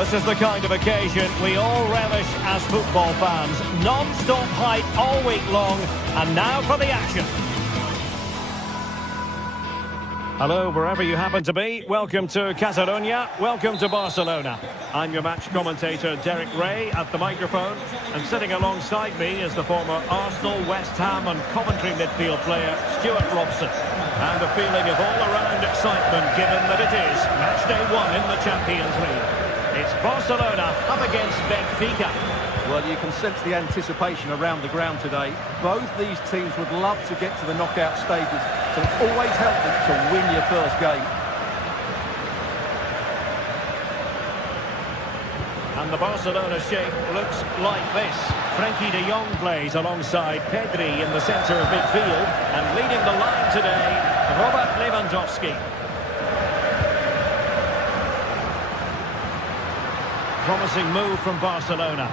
This is the kind of occasion we all relish as football fans. Non-stop hype all week long, and now for the action. Hello, wherever you happen to be. Welcome to Catalonia. Welcome to Barcelona. I'm your match commentator, Derek Ray, at the microphone. And sitting alongside me is the former Arsenal, West Ham and Coventry midfield player, Stuart Robson. And a feeling of all-around excitement, given that it is match day 1 in the Champions League. It's Barcelona up against Benfica. Well, you can sense the anticipation around the ground today. Both these teams would love to get to the knockout stages, so it's always helpful to win your first game. And the Barcelona shape looks like this. Frenkie de Jong plays alongside Pedri in the centre of midfield, and leading the line today, Robert Lewandowski. Promising move from Barcelona.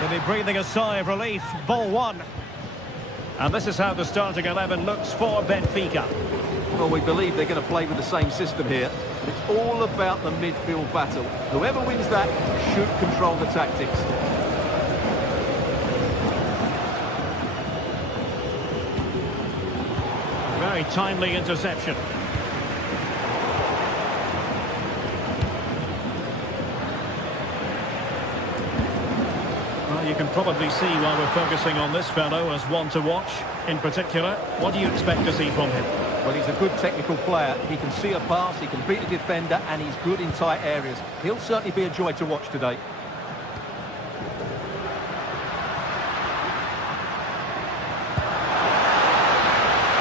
They'll be breathing a sigh of relief. Ball one. And this is how the starting 11 looks for Benfica. Well, we believe they're going to play with the same system here. It's all about the midfield battle. Whoever wins that should control the tactics. Very timely interception. Well, you can probably see why we're focusing on this fellow as one to watch. In particular, what do you expect to see from him? Well, he's a good technical player. He can see a pass, he can beat a defender, and he's good in tight areas. He'll certainly be a joy to watch today.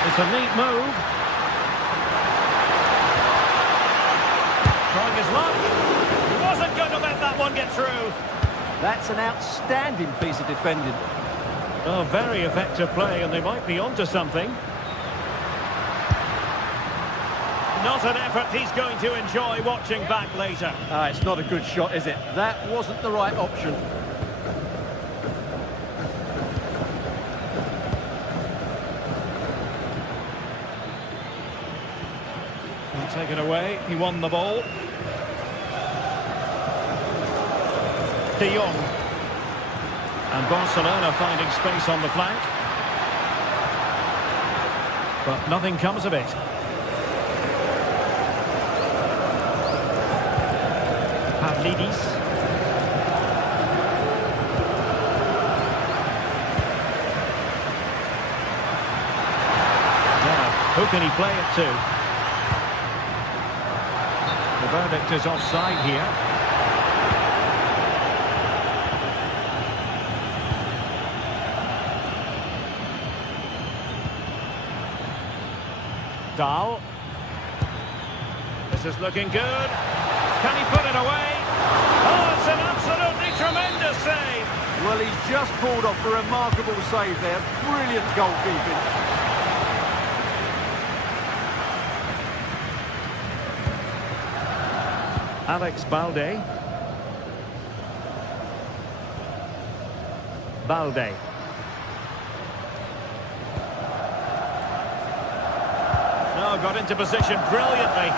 It's a neat move. Trying his luck. He wasn't going to let that one get through. That's an outstanding piece of defending. Oh, very effective play, and they might be onto something. Not an effort he's going to enjoy watching back later. It's not a good shot, is it? That wasn't the right option. Taken away, he won the ball. De Jong. And Barcelona finding space on the flank. But nothing comes of it. Pavlidis. Now, who can he play it to? The verdict is offside here. Dahl. This is looking good. Can he put it away? Oh, it's an absolutely tremendous save. Well, he's just pulled off a remarkable save there. Brilliant goalkeeping. Alex Balde. Balde. No, got into position brilliantly.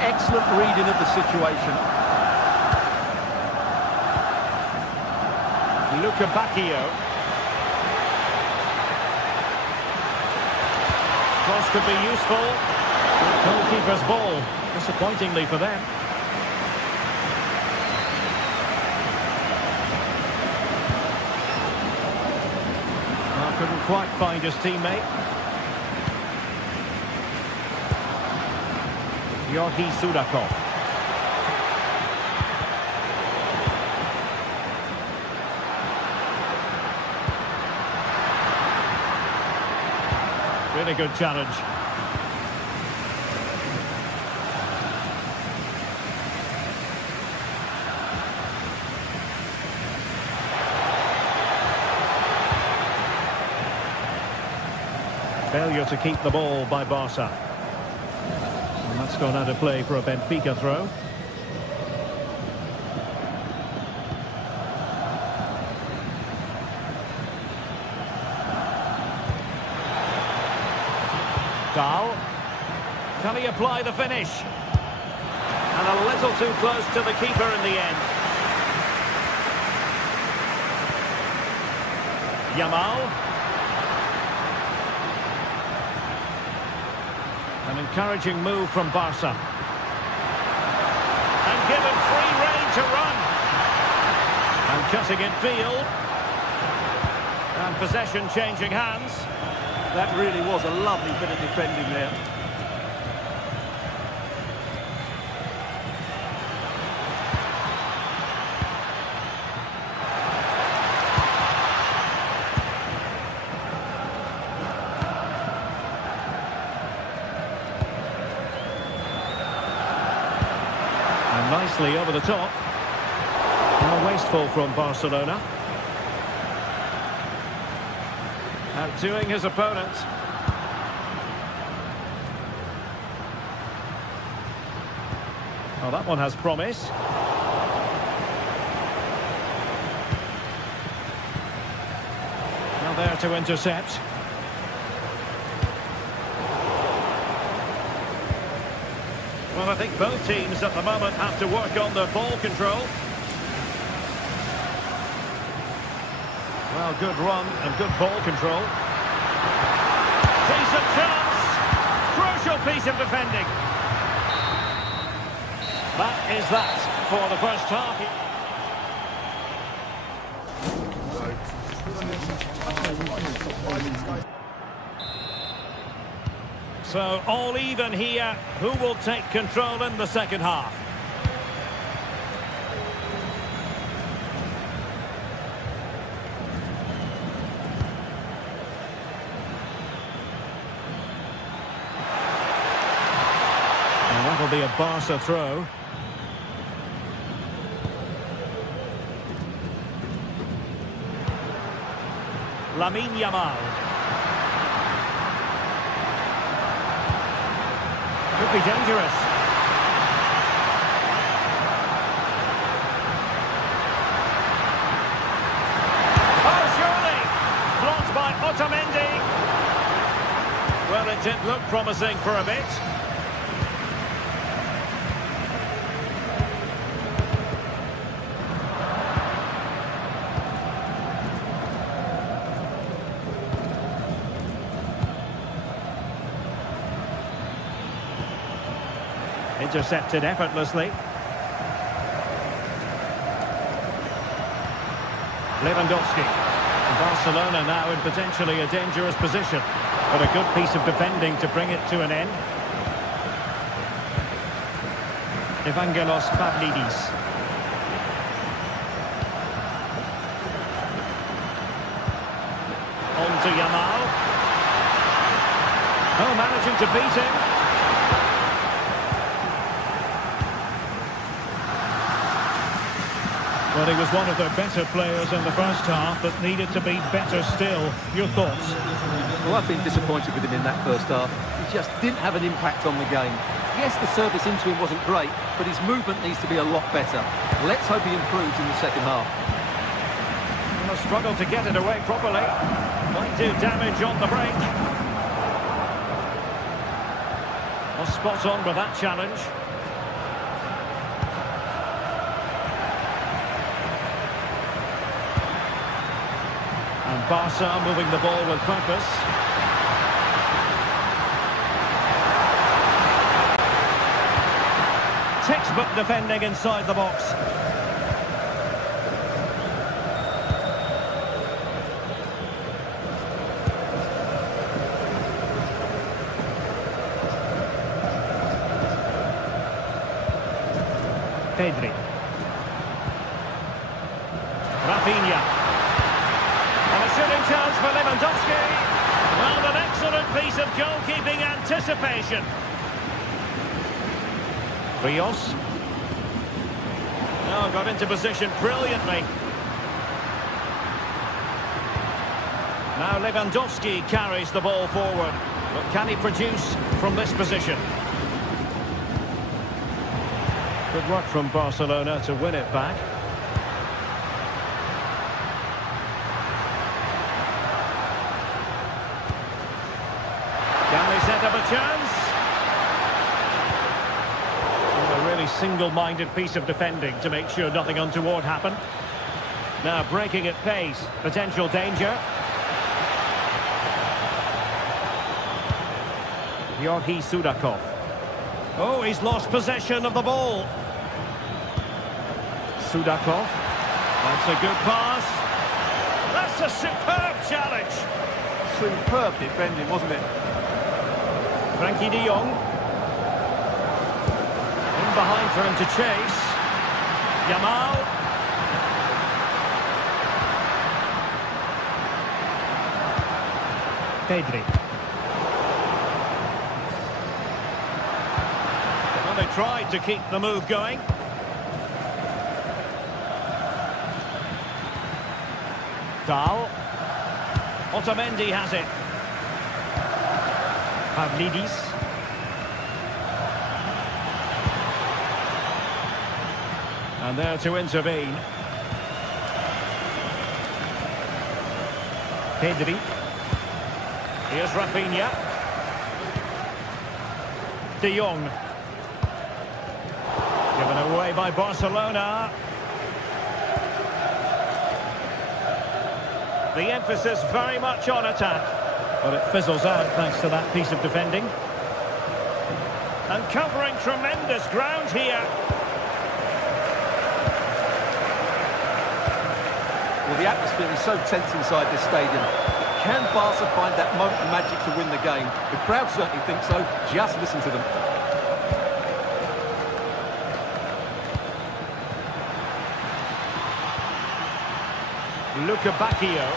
Excellent reading of the situation. Luca Bacchio. Cross could be useful. Goalkeeper's ball, disappointingly for them. Couldn't quite find his teammate. Georgi Sudakov. Really good challenge. Failure to keep the ball by Barca. And that's gone out of play for a Benfica throw. Dahl. Can he apply the finish? And a little too close to the keeper in the end. Yamal. An encouraging move from Barca. And given free rein to run. And cutting it field. And possession changing hands. That really was a lovely bit of defending there. And nicely over the top. Well, wasteful from Barcelona. Outdoing his opponent. Oh, that one has promise. Now there to intercept. Well, I think both teams at the moment have to work on their ball control. Well, good run and good ball control. Decent chance. Crucial piece of defending. That is that for the first half. So all even here. Who will take control in the second half? And that'll be a Barca throw. Lamine Yamal. Could be dangerous. Oh, surely! Blocked by Otamendi. Well, it did look promising for a bit. Intercepted effortlessly. Lewandowski. Barcelona now in potentially a dangerous position, but a good piece of defending to bring it to an end. Evangelos Pavlidis. On to Yamal. Oh, managing to beat him. Well, he was one of their better players in the first half, but needed to be better still. Your thoughts? Well, I've been disappointed with him in that first half. He just didn't have an impact on the game. Yes, the service into him wasn't great, but his movement needs to be a lot better. Let's hope he improves in the second half. Well, struggled to get it away properly. Might do damage on the break. Well, spot on with that challenge. And Barca moving the ball with purpose. Textbook defending inside the box. Pedri. Rafinha. Shooting chance for Lewandowski. Well, an excellent piece of goalkeeping anticipation. Rios. Oh, got into position brilliantly. Now Lewandowski carries the ball forward. But can he produce from this position? Good work from Barcelona to win it back. Can they set up a chance. A really single-minded piece of defending to make sure nothing untoward happened. Now breaking at pace, potential danger. Georgi Sudakov. Oh, he's lost possession of the ball. Sudakov. That's a good pass. That's a superb challenge. Superb defending, wasn't it? Frankie de Jong. In behind for him to chase. Yamal. Pedri. Well, they tried to keep the move going. Dahl. Otamendi has it. Pavlidis. And there to intervene. Pedri. Here's Rafinha. De Jong. Given away by Barcelona. The emphasis very much on attack. But it fizzles out thanks to that piece of defending. And covering tremendous ground here. Well, the atmosphere is so tense inside this stadium. Can Barca find that moment of magic to win the game? The crowd certainly think so. Just listen to them. Luca Bacchio.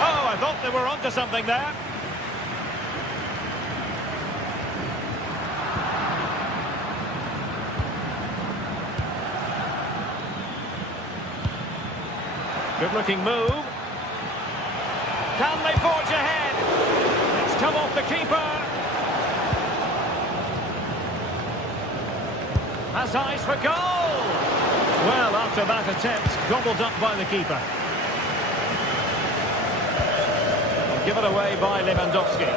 Oh, I thought they were onto something there. Good-looking move. Can they forge ahead? It's come off the keeper. Has eyes for goal. Well, after that attempt, gobbled up by the keeper. Given away by Lewandowski.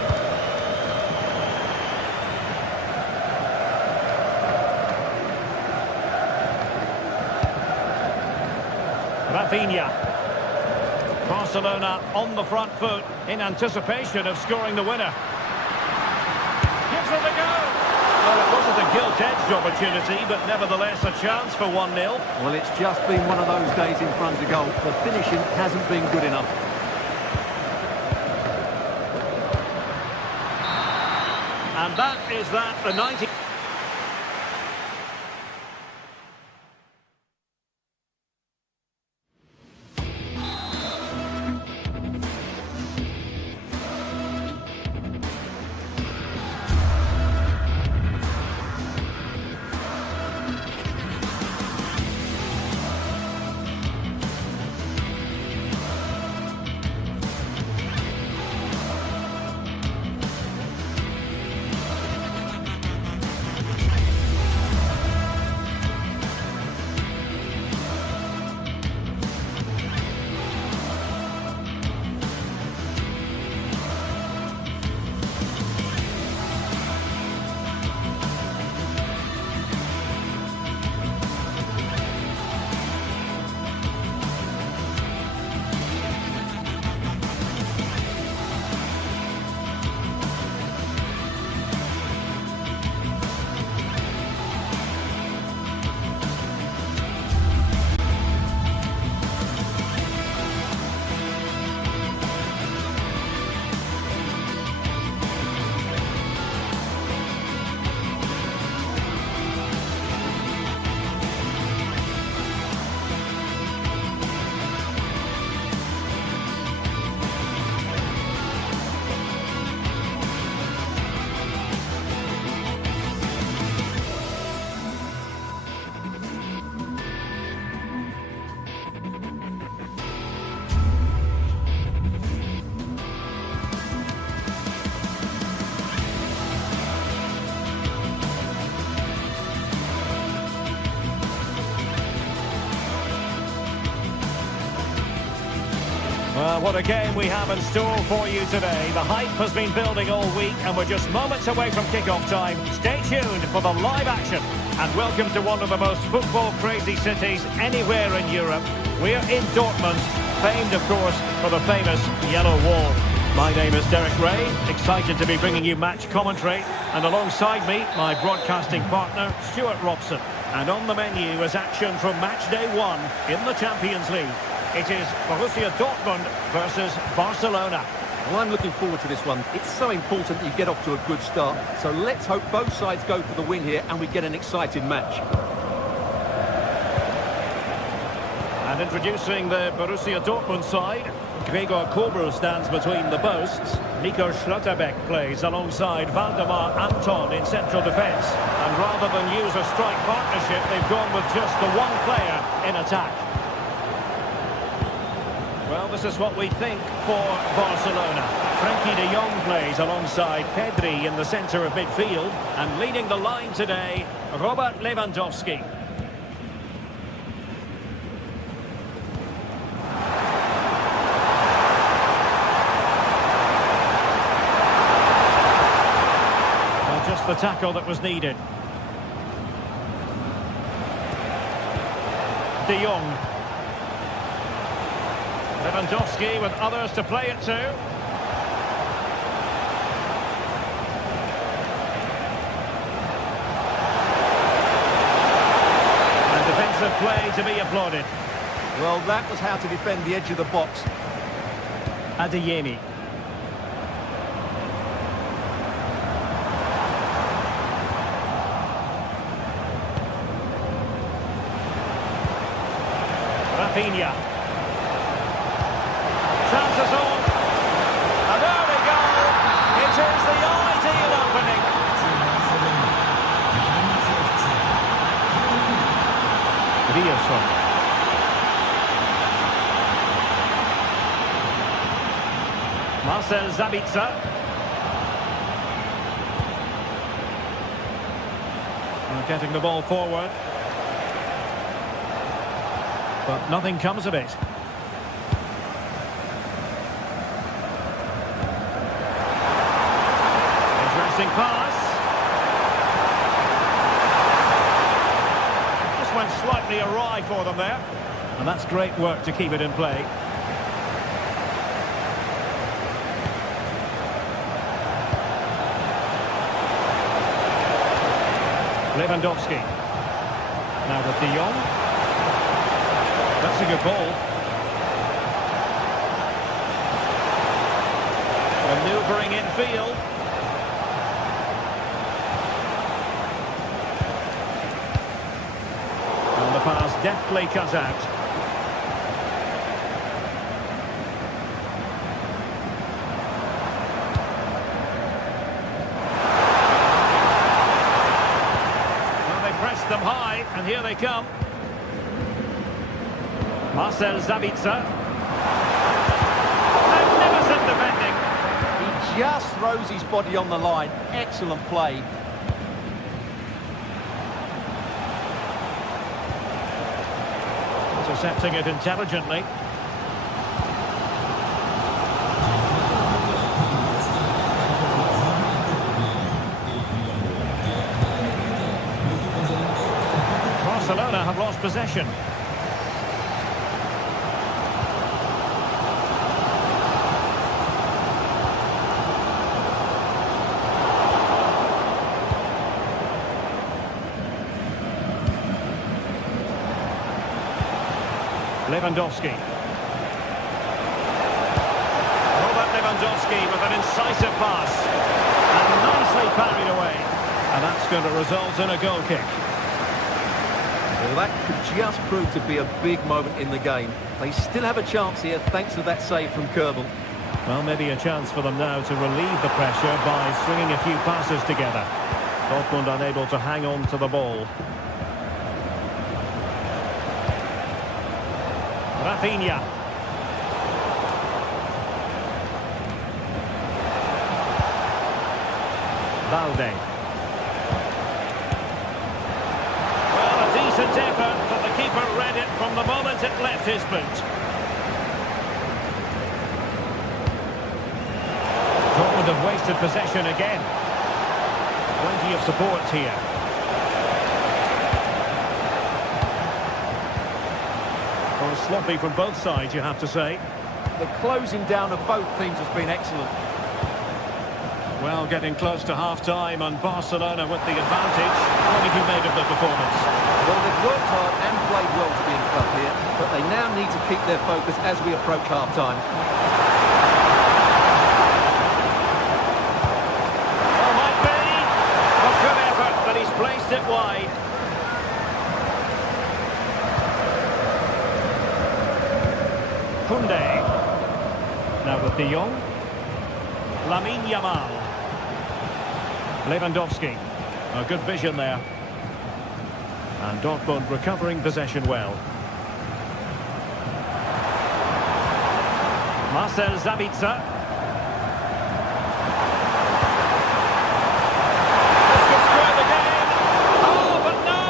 Rafinha. Barcelona on the front foot in anticipation of scoring the winner. Gives it a go. Well, it wasn't a gilt-edged opportunity, but nevertheless a chance for 1-0. Well, it's just been one of those days in front of goal. The finishing hasn't been good enough. And that is that, the 90... Well, what a game we have in store for you today. The hype has been building all week and we're just moments away from kick-off time. Stay tuned for the live action. And welcome to one of the most football-crazy cities anywhere in Europe. We're in Dortmund, famed, of course, for the famous Yellow Wall. My name is Derek Ray, excited to be bringing you match commentary. And alongside me, my broadcasting partner, Stuart Robson. And on the menu is action from match day 1 in the Champions League. It is Borussia Dortmund versus Barcelona. Well, I'm looking forward to this one. It's so important that you get off to a good start. So let's hope both sides go for the win here and we get an exciting match. And introducing the Borussia Dortmund side, Gregor Kobel stands between the posts. Nico Schlotterbeck plays alongside Valdemar Anton in central defence. And rather than use a strike partnership, they've gone with just the one player in attack. Well, this is what we think for Barcelona. Frenkie de Jong plays alongside Pedri in the centre of midfield. And leading the line today, Robert Lewandowski. Well, just the tackle that was needed. De Jong. Lewandowski with others to play it to. And defensive play to be applauded. Well, that was how to defend the edge of the box. Adeyemi. Rafinha. Chances on. And there we go. It is the ideal opening. Riasson. Marcel Sabitzer. And getting the ball forward. But nothing comes of it. Interesting pass. Just went slightly awry for them there. And that's great work to keep it in play. Lewandowski. Now with De Jong. That's a good ball. Manoeuvring infield. And the pass deftly cut out. Well, they pressed them high, and here they come. Marcel Sabitzer. Magnificent defending. He just throws his body on the line. Excellent play. Intercepting it intelligently. Barcelona have lost possession. Lewandowski. Robert Lewandowski with an incisive pass. And nicely parried away. And that's going to result in a goal kick. Well, that could just prove to be a big moment in the game. They still have a chance here thanks to that save from Kerbel. Well, maybe a chance for them now to relieve the pressure by stringing a few passes together. Dortmund unable to hang on to the ball. Rafinha. Valde. Well, a decent effort, but the keeper read it from the moment it left his boot. have wasted possession again. Plenty of support here. Well, sloppy from both sides, you have to say. The closing down of both teams has been excellent. Well, getting close to half-time and Barcelona with the advantage. What have you made of the performance? Well, they've worked hard and played well to be in front here, but they now need to keep their focus as we approach half-time. Oh, might be. A good effort, but he's placed it wide. Koundé. Now with De Jong. Lamine Yamal. Lewandowski. A good vision there. And Dortmund recovering possession well. Marcel Sabitzer. This could square the game. Oh, but no!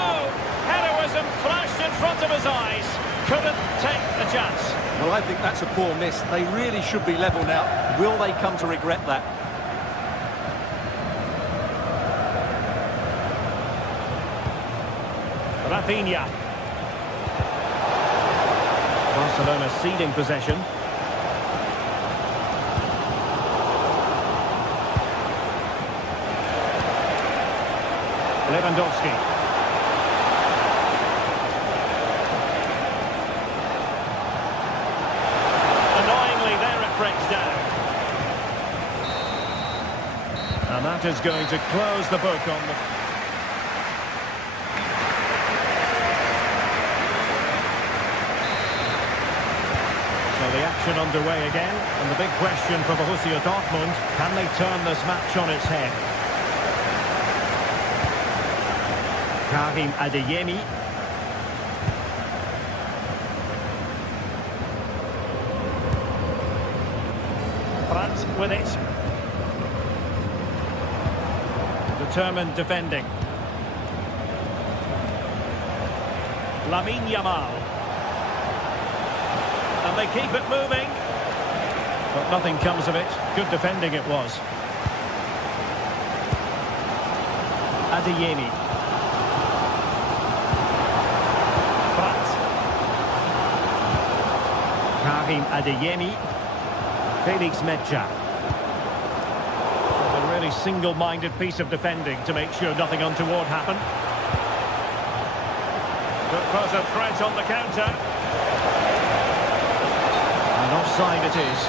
Heroism flashed in front of his eyes. Couldn't take the chance. Well, I think that's a poor miss. They really should be level now. Will they come to regret that? Rafinha. Barcelona ceding possession. Lewandowski. Annoyingly, there it breaks down. And that is going to close the book on the... So the action underway again, and the big question for Borussia Dortmund, can they turn this match on its head? Karim Adeyemi. Brandt with it. Determined defending. Lamine Yamal. And they keep it moving. But nothing comes of it. Good defending it was. Adeyemi. Brandt. Karim Adeyemi. Felix Medja. A really single-minded piece of defending to make sure nothing untoward happened. Could pose a threat on the counter. And offside it is.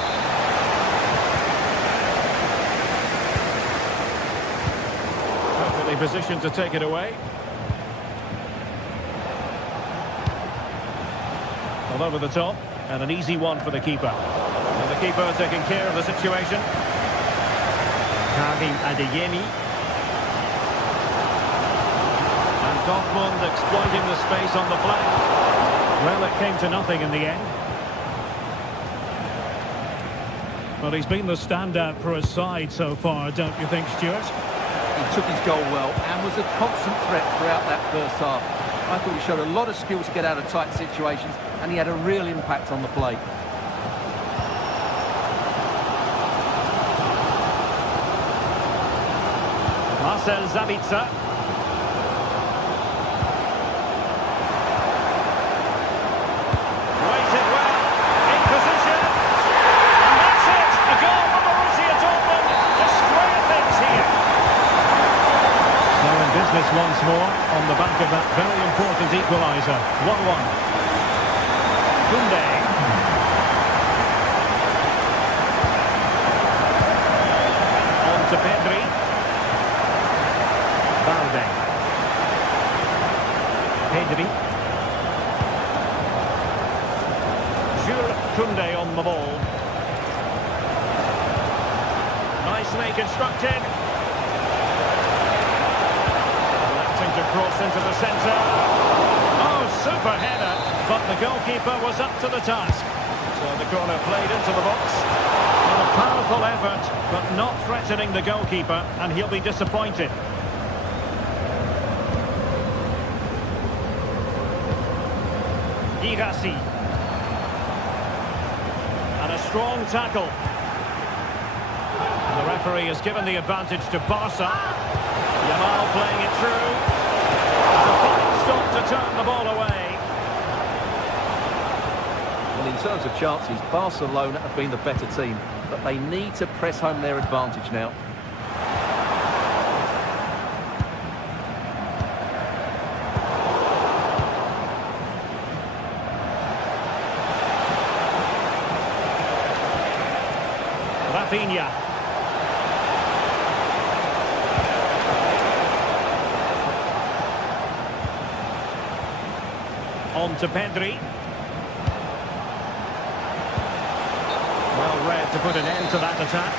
Perfectly positioned to take it away. All over the top, and an easy one for the keeper. And the keeper taking care of the situation. Karim Adeyemi. And Dortmund exploiting the space on the flank. Well, it came to nothing in the end. Well, he's been the standout for his side so far, don't you think, Stuart? He took his goal well and was a constant threat throughout that first half. I thought he showed a lot of skill to get out of tight situations, and he had a real impact on the play. Marcel Sabitzer. Waited well, in position. And that's it! A goal for Borussia Dortmund to square things here. So in business once more, on the back of that very important equaliser. 1-1. Koundé. On to Pedri. Valde. Pedri. Jules Koundé on the ball. Nicely constructed. Electing to cross into the centre. Oh, super header. But the goalkeeper was up to the task. So the corner played into the box. Well, a powerful effort, but not threatening the goalkeeper, and he'll be disappointed. Girassi. And a strong tackle. The referee has given the advantage to Barca. Yamal playing it through. And a fine stop to turn the ball away. Well, in terms of chances, Barcelona have been the better team, but they need to press home their advantage now. Rafinha. On to Pedri. Well read to put an end to that attack.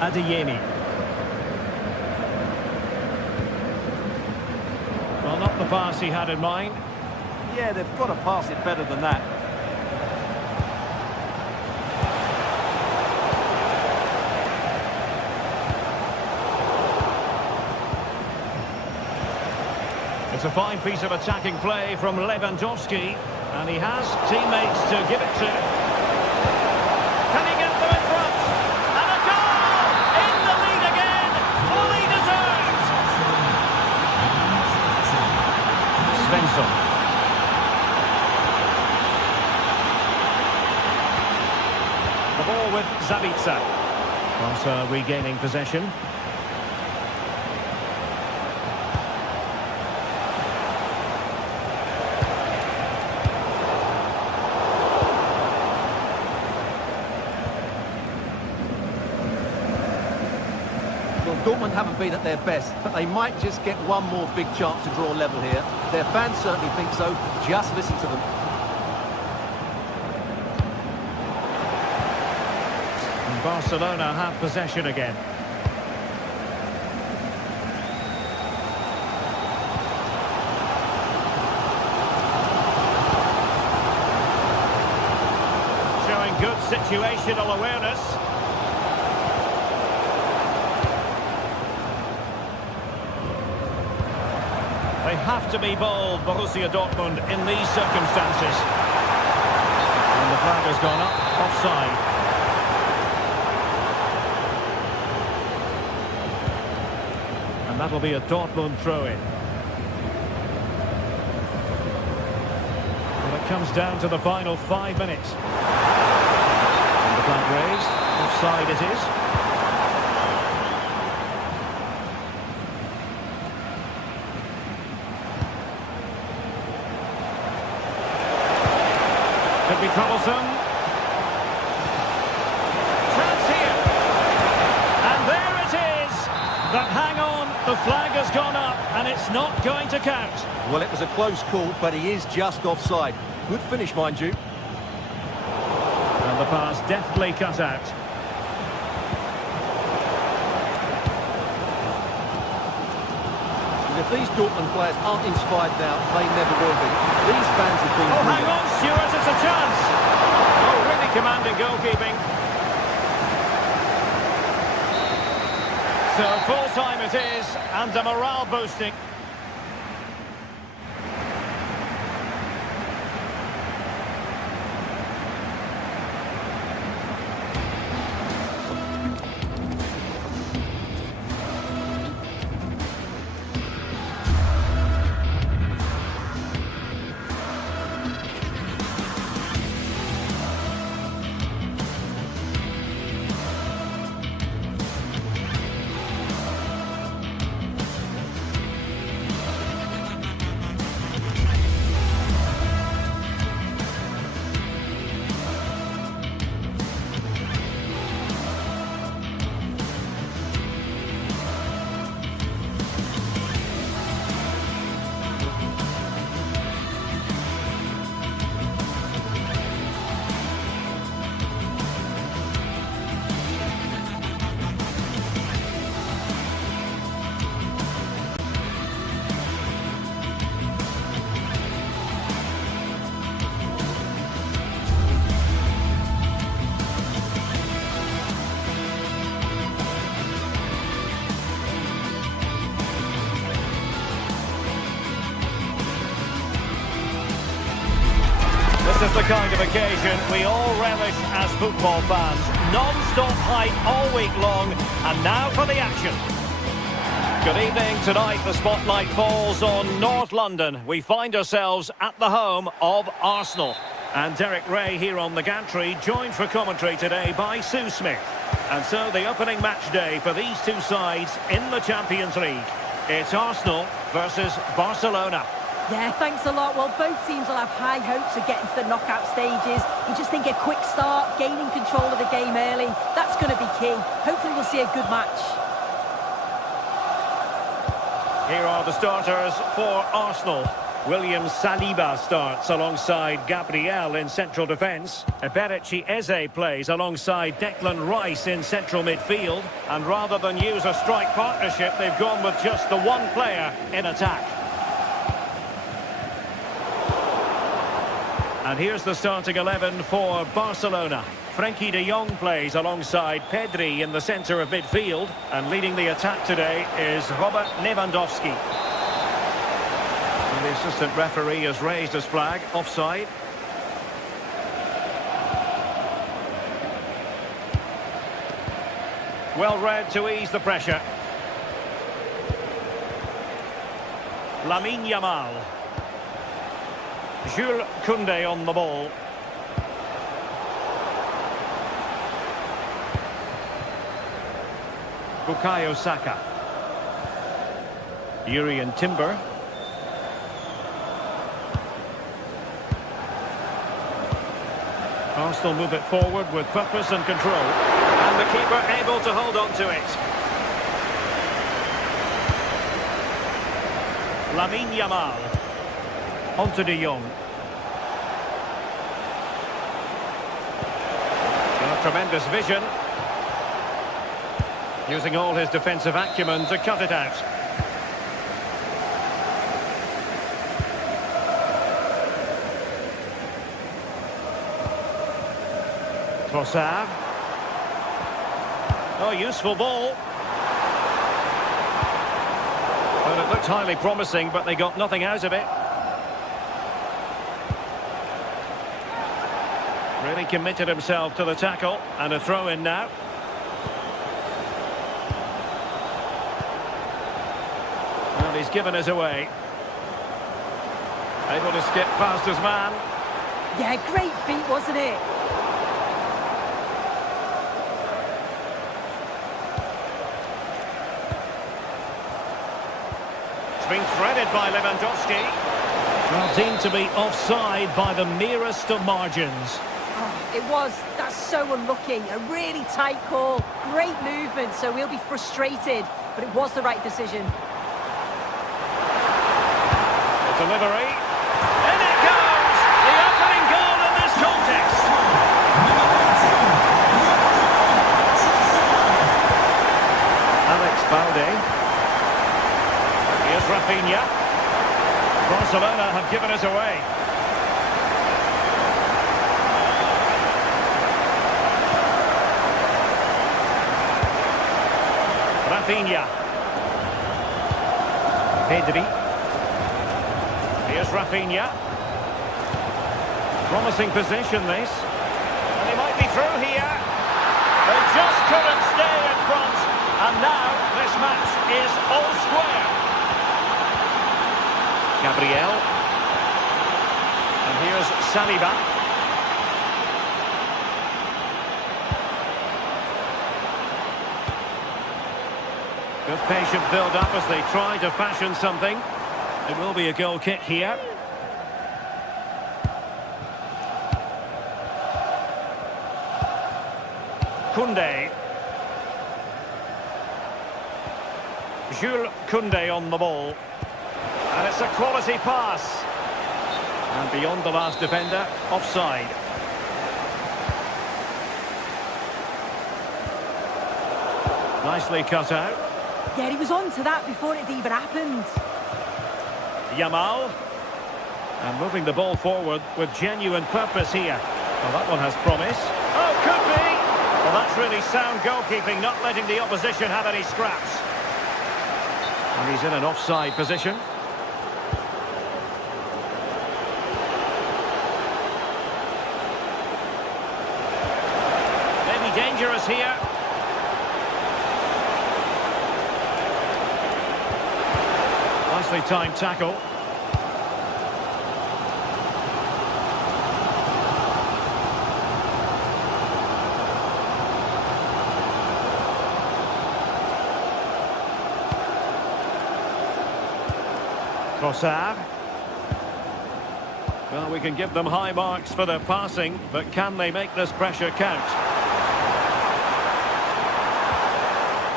Adeyemi. Well, not the pass he had in mind. Yeah, they've got to pass it better than that. It's a fine piece of attacking play from Lewandowski, and he has teammates to give it to. Can he get them in front? And a goal! In the lead again! Fully deserved! Svensson. The ball with Zabitsa. Barca regaining possession. Well, Dortmund haven't been at their best, but they might just get one more big chance to draw level here. Their fans certainly think so. Just listen to them. And Barcelona have possession again. Showing good situational awareness. They have to be bold, Borussia Dortmund, in these circumstances. And the flag has gone up, offside. And that'll be a Dortmund throw-in. Well, it comes down to the final 5 minutes. And the flag raised, offside it is. Could be troublesome. Chance here. And there it is. But hang on, the flag has gone up and it's not going to count. Well, it was a close call, but he is just offside. Good finish, mind you. And the pass deftly cut out. And if these Dortmund players aren't inspired now, they never will be. These fans have been Oh, hang brilliant. on, Stuart, it's a chance. Oh, really commanding goalkeeping. So full time it is, and a morale boosting. kind of occasion we all relish as football fans. Non-stop hype all week long, and now for the action. Good evening. Tonight the spotlight falls on North London. We find ourselves at the home of Arsenal. And Derek Ray here on the gantry, joined for commentary today by Sue Smith. And so the opening match day for these two sides in the Champions League. It's Arsenal versus Barcelona. Yeah, thanks a lot. Well, both teams will have high hopes of getting to the knockout stages. You just think a quick start, gaining control of the game early, that's going to be key. Hopefully we'll see a good match. Here are the starters for Arsenal. William Saliba starts alongside Gabriel in central defence. Eberechi Eze plays alongside Declan Rice in central midfield. And rather than use a strike partnership, they've gone with just the one player in attack. And here's the starting 11 for Barcelona. Frenkie de Jong plays alongside Pedri in the centre of midfield. And leading the attack today is Robert Lewandowski. And the assistant referee has raised his flag, offside. Well read to ease the pressure. Lamine Yamal. Jules Koundé on the ball. Bukayo Saka. Urian Timber. Arsenal move it forward with purpose and control. And the keeper able to hold on to it. Lamine Yamal. Onto de Jong. Tremendous vision. Using all his defensive acumen to cut it out. Trossard. Oh, useful ball. Well, it looked highly promising, but they got nothing out of it. Really committed himself to the tackle, and a throw-in now. Well, he's given us away. Able to skip past his man. Yeah, great feat, wasn't it? It's been threaded by Lewandowski. Well, deemed to be offside by the merest of margins. Oh, it was. That's so unlucky. A really tight call. Great movement, so we'll be frustrated. But it was the right decision. The delivery. In it goes! The opening goal in this contest. Alex Balde. Here's Rafinha. Barcelona have given us away. Rafinha. Pedri. Here's Rafinha. Promising position, this. And they might be through here. They just couldn't stay in front. And now this match is all square. Gabriel. And here's Saliba. Good patient build-up as they try to fashion something. It will be a goal kick here. Koundé. Jules Koundé on the ball. And it's a quality pass. And beyond the last defender, offside. Nicely cut out. Yeah, he was on to that before it even happened. Yamal. And moving the ball forward with genuine purpose here. Well, that one has promise. Oh, could be! Well, that's really sound goalkeeping, not letting the opposition have any scraps. And he's in an offside position. dangerous here. Nicely timed tackle. Trossard. Well, we can give them high marks for their passing, but can they make this pressure count?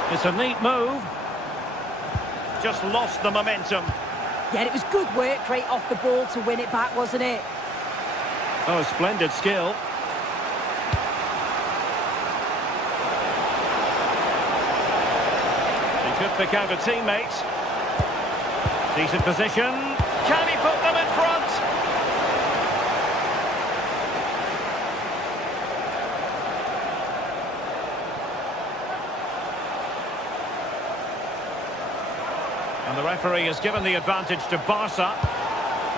It's a neat move. Just lost the momentum. Yeah, it was good work right off the ball to win it back, wasn't it? Oh, splendid skill. He could pick out a teammate. Decent position. Can he put them in front? And the referee has given the advantage to Barca.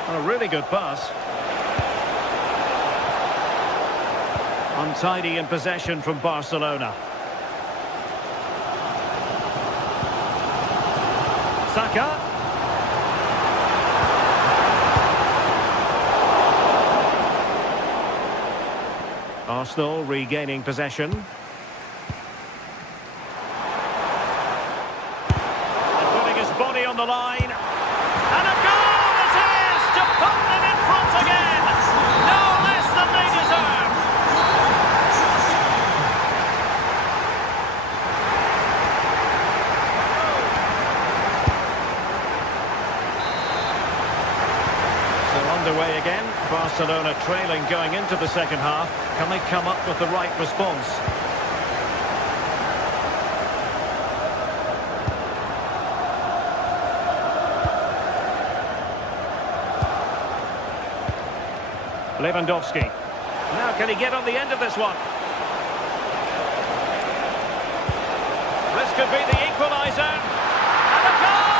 A really good pass. Untidy in possession from Barcelona. Saka. Arsenal regaining possession. And putting his body on the line. And a goal it is to put them in front again. No less than they deserve. So underway again. Barcelona trailing going into the second half. Can they come up with the right response? Lewandowski. Now can he get on the end of this one? This could be the equaliser. And a goal!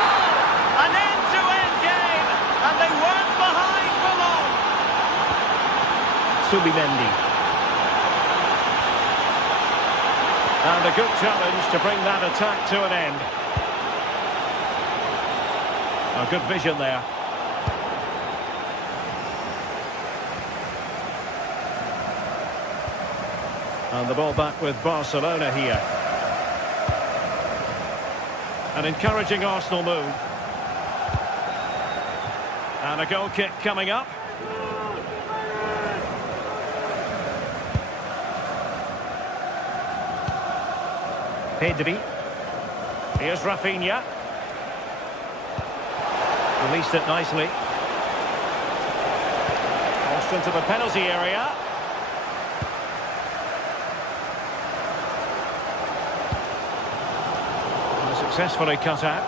An end-to-end game. And they weren't behind for long. Subimendi. And a good challenge to bring that attack to an end. A good vision there. And the ball back with Barcelona here. An encouraging Arsenal move. And a goal kick coming up. Pedri. Here's Rafinha. Released it nicely. Crossed into the penalty area. And successfully cut out.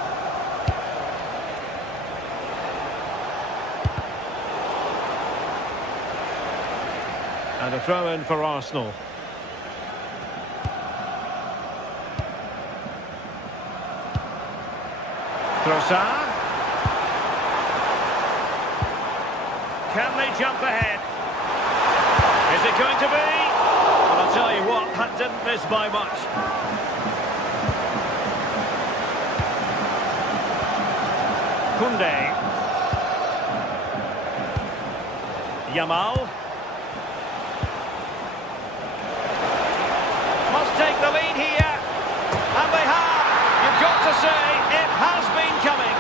And a throw-in for Arsenal. Trossard. Can they jump ahead? Is it going to be? Well, I'll tell you what, that didn't miss by much. Koundé. Yamal. Must take the lead here. And they have. You've got to say, it has been coming.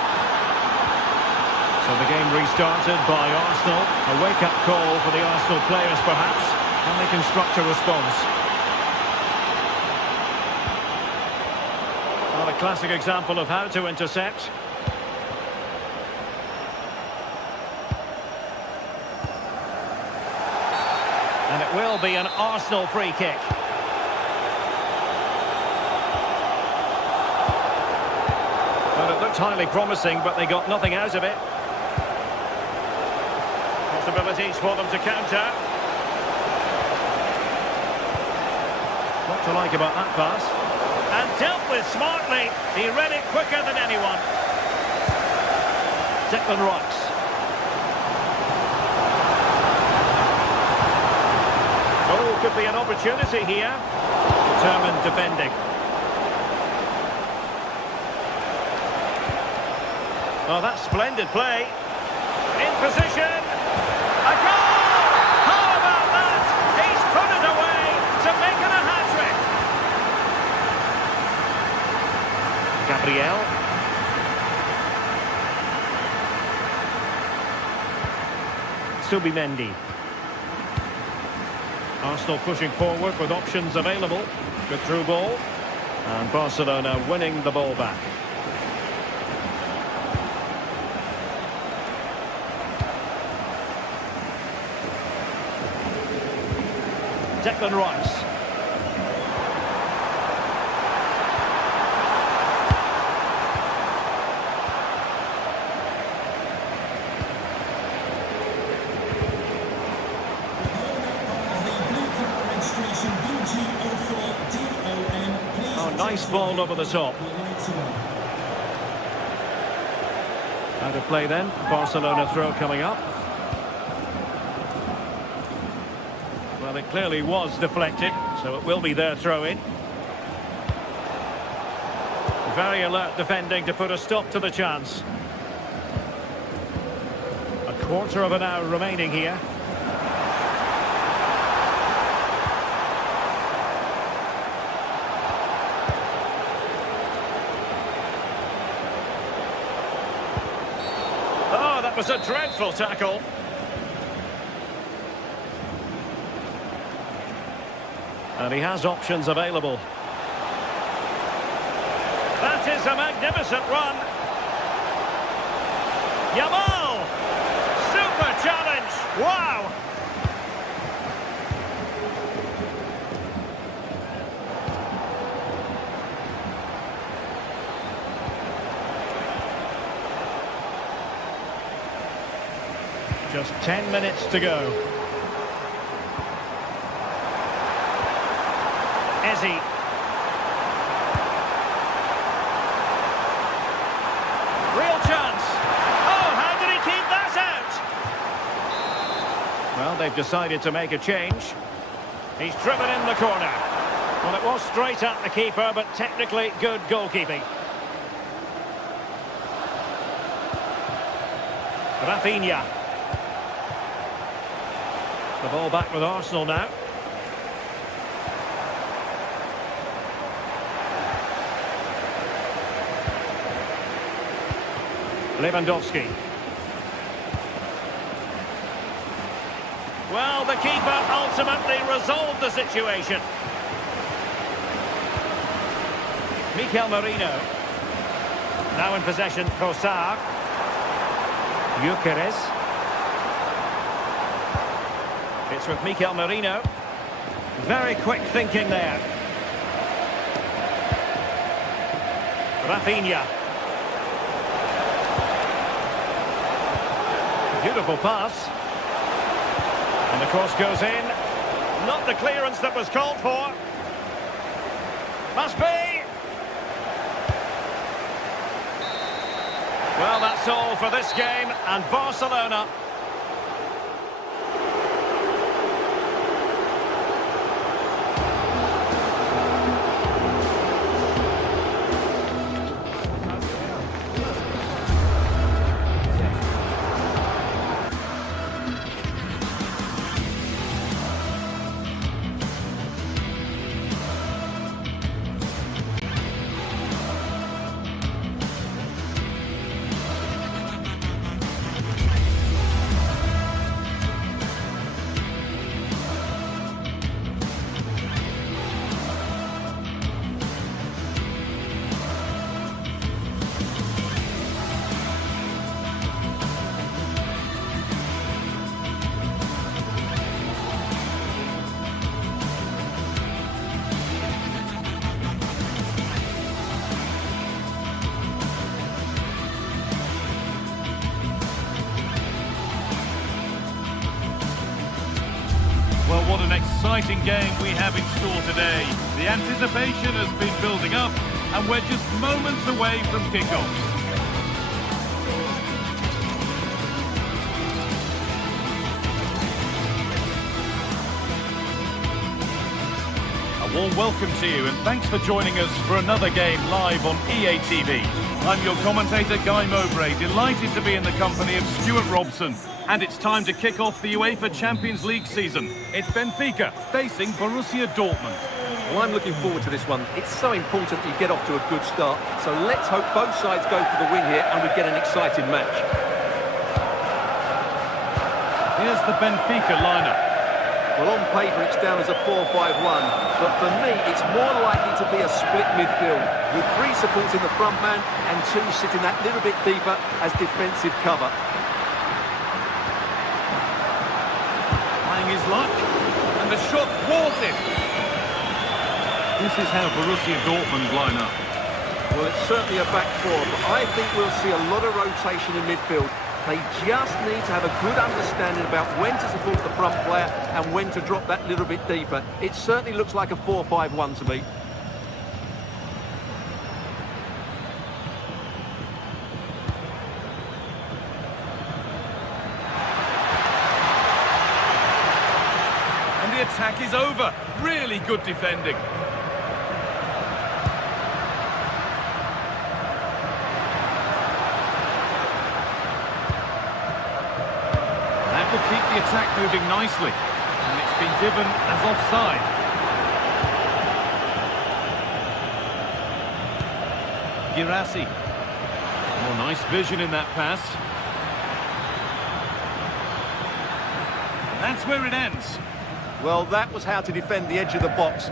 So the game restarted by Arsenal. A wake-up call for the Arsenal players, perhaps. Can they construct a response? Well, a classic example of how to intercept. And it will be an Arsenal free kick. Well, it looked highly promising, but they got nothing out of it. Possibilities for them to counter. What to like about that pass? And dealt with smartly. He read it quicker than anyone. Declan Rice. Oh, could be an opportunity here. determined defending. Oh, that's splendid play. In position. A goal! How about that? He's put it away to make it a hat-trick. Gabriel. Subimendi. Arsenal pushing forward with options available. Good through ball. And Barcelona winning the ball back. Declan Rice. Oh, nice ball over the top. Out of play then. Barcelona throw coming up. Well, it clearly was deflected, so it will be their throw-in. Very alert defending to put a stop to the chance. A quarter of an hour remaining here. Oh, that was a dreadful tackle. And he has options available. That is a magnificent run. Yamal! Super challenge! Wow! Just 10 minutes to go. Ezzy. Real chance. Oh, how did he keep that out? Well, they've decided to make a change. He's driven in the corner. Well, it was straight at the keeper, but technically good goalkeeping. Rafinha. The ball back with Arsenal now. Lewandowski. Well, the keeper ultimately resolved the situation. Mikel Merino. Now in possession, Trossard. Gyökeres. It's with Mikel Merino. Very quick thinking there. Rafinha. Beautiful pass. And the cross goes in. Not the clearance that was called for. Must be. Well, that's all for this game, and Barcelona. Well, what an exciting game we have in store today. The anticipation has been building up, and we're just moments away from kickoff. A warm welcome to you and thanks for joining us for another game live on EA TV. I'm your commentator Guy Mowbray, delighted to be in the company of Stuart Robson. And it's time to kick off the UEFA Champions League season. It's Benfica facing Borussia Dortmund. Well, I'm looking forward to this one. It's so important that you get off to a good start. So let's hope both sides go for the win here and we get an exciting match. Here's the Benfica lineup. Well, on paper it's down as a 4-5-1, but for me it's more likely to be a split midfield, with 3 supporting the front man and 2 sitting that little bit deeper as defensive cover. Trying his luck, and the shot thwarted. This is how Borussia Dortmund line up. Well, it's certainly a back 4, but I think we'll see a lot of rotation in midfield. They just need to have a good understanding about when to support the front player and when to drop that little bit deeper. It certainly looks like a 4-5-1 to me. And the attack is over. Really good defending. Will keep the attack moving nicely, and it's been given as offside. Girassi. Oh, nice vision in that pass. That's where it ends. Well, that was how to defend the edge of the box.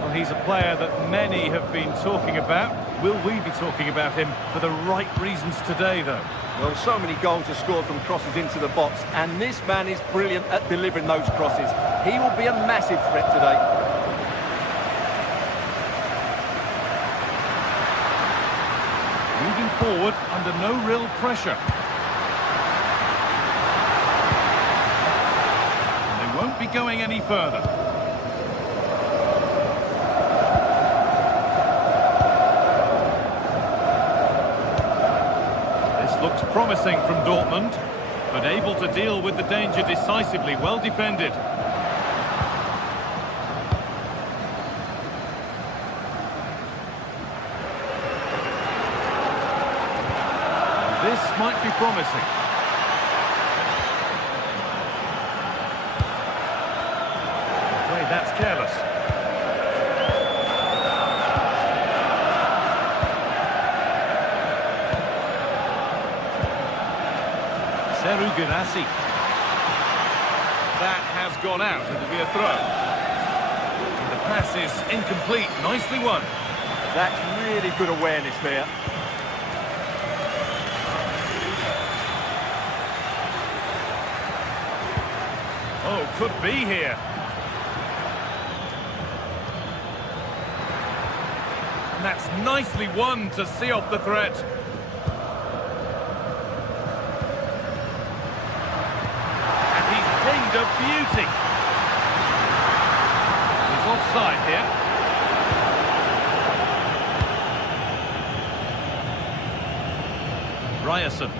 Well, he's a player that many have been talking about. Will we be talking about him for the right reasons today, though? Well, so many goals are scored from crosses into the box, and this man is brilliant at delivering those crosses. He will be a massive threat today. Moving forward under no real pressure. And they won't be going any further. Looks promising from Dortmund, but able to deal with the danger decisively. Well defended. This might be promising. I'm afraid that's careless. Girassi. That has gone out. It'll be a throw. And the pass is incomplete. Nicely won. That's really good awareness there. Oh, could be here. And that's nicely won to see off the threat. Of beauty. He's offside here. Ryerson.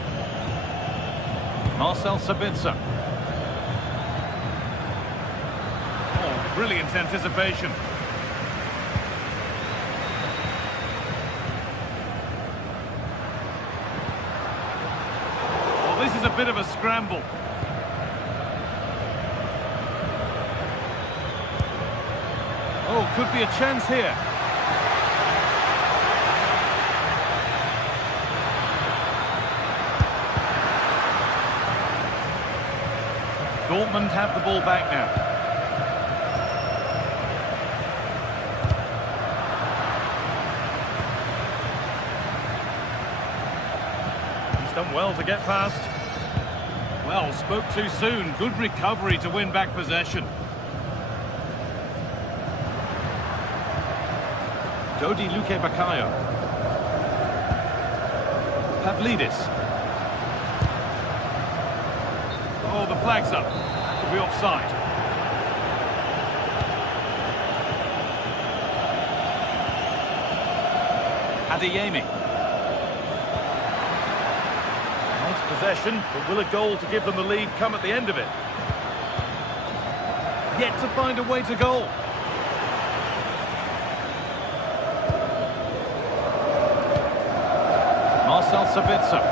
Marcel Sabitzer. Oh, brilliant anticipation. Well, this is a bit of a scramble. Oh, could be a chance here. Dortmund have the ball back now. He's done well to get past. Well, spoke too soon. Good recovery to win back possession. Dodi Luque Bakayo. Pavlidis. Oh, the flag's up. That could be offside. Adeyemi. Nice possession, but will a goal to give them the lead come at the end of it? Yet to find a way to goal. Marcel Sabitzer.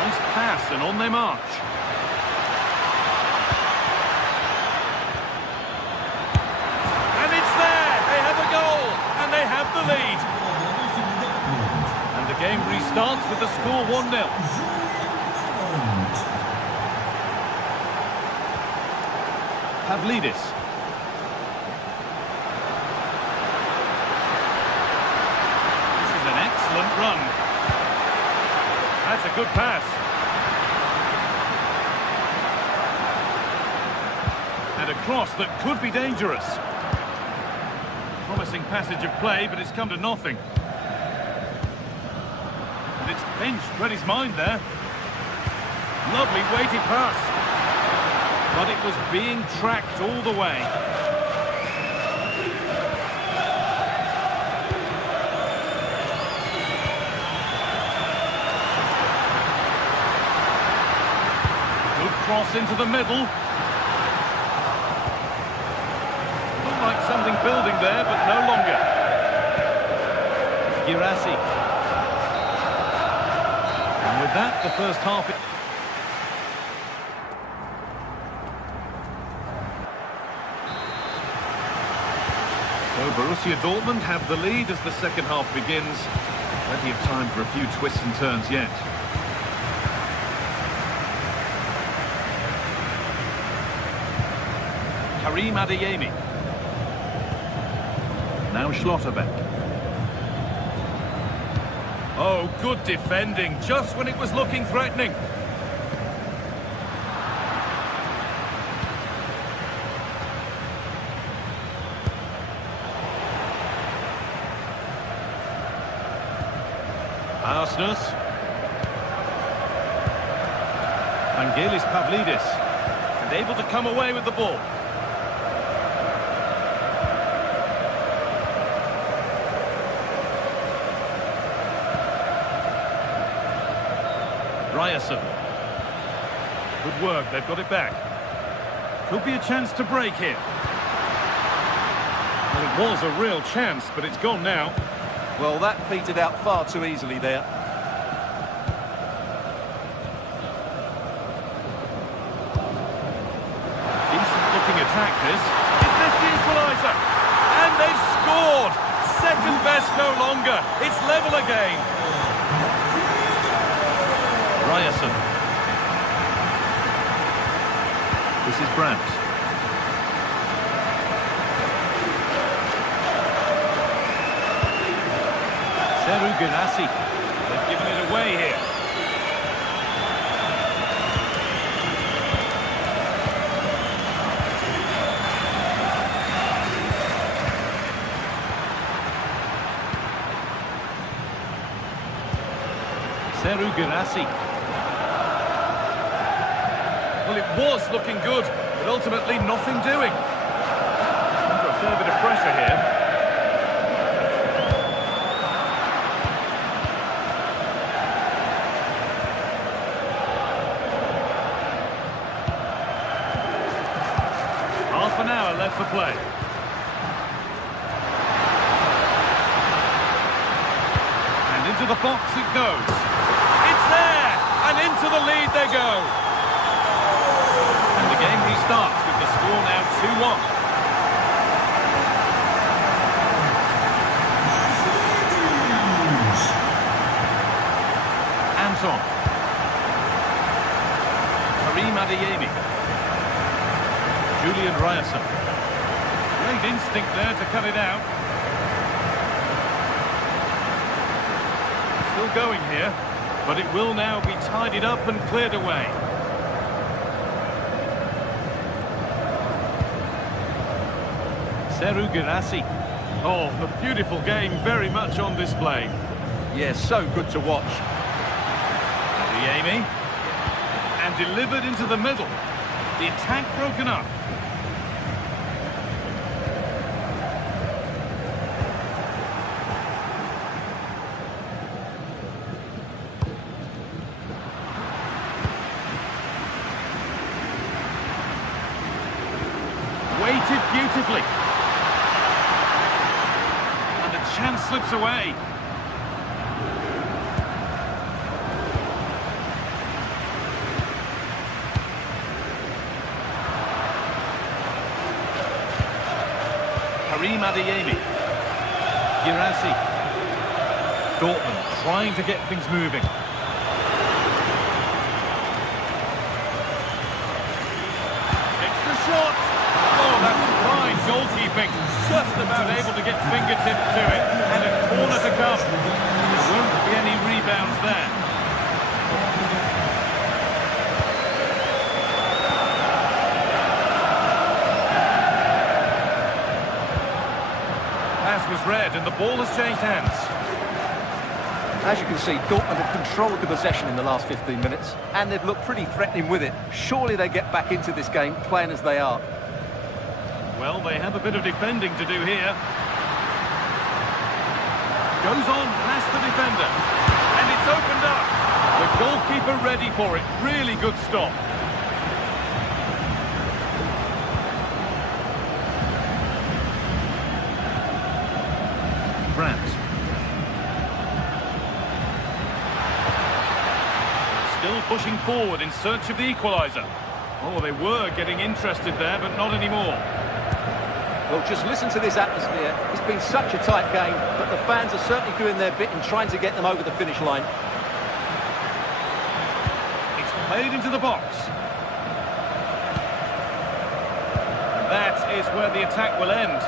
Nice pass and on they march. And it's there! They have a goal and they have the lead. And the game restarts with the score 1-0. Pavlidis. This is an excellent run. That's a good pass. And a cross that could be dangerous. Promising passage of play, but it's come to nothing. And it's pinched Reddy's mind there. Lovely weighted pass. But it was being tracked all the way. Good cross into the middle. Looked like something building there, but no longer. Girassi. And with that, the first half... So Borussia Dortmund have the lead as the second half begins. Plenty of time for a few twists and turns yet. Karim Adeyemi. Now Schlotterbeck. Oh, good defending, just when it was looking threatening. Arsenal. Vangelis Pavlidis. And able to come away with the ball. Ryerson. Good work, they've got it back. Could be a chance to break here. Well, it was a real chance, but it's gone now. Well, that petered out far too easily there. Decent-looking attack, this. Is this the equaliser? And they've scored! Second best no longer. It's level again. Ryerson. This is Brandt. Seru Girassi. They've given it away here. Seru Girassi. Well, it was looking good, but ultimately nothing doing. Under a fair bit of pressure here. Half an hour left for play. And into the box it goes. It's there! And into the lead they go. And the game restarts with the score now 2-1. Anton. Karim Adeyemi. Julian Ryerson. Great instinct there to cut it out. Still going here, but it will now be tidied up and cleared away. Seru Girassi. Oh, a beautiful game, very much on display. Yeah, so good to watch. Adeyemi. And delivered into the middle. The attack broken up. executed beautifully. And the chance slips away. Karim Adeyemi. Girassi. Dortmund trying to get things moving. Takes the shot. Oh, that's fine goalkeeping. Just about able to get fingertips to it. And a corner to come. There won't be any rebounds there. Was read and the ball has changed hands. As you can see, Dortmund have controlled the possession in the last 15 minutes and they've looked pretty threatening with it. Surely they get back into this game playing as they are. Well, they have a bit of defending to do here. Goes on past the defender and it's opened up. The goalkeeper ready for it. Really good stop. Still pushing forward in search of the equaliser. Oh, they were getting interested there, but not anymore. Well, just listen to this atmosphere. It's been such a tight game, but the fans are certainly doing their bit in trying to get them over the finish line. It's played into the box. And that is where the attack will end.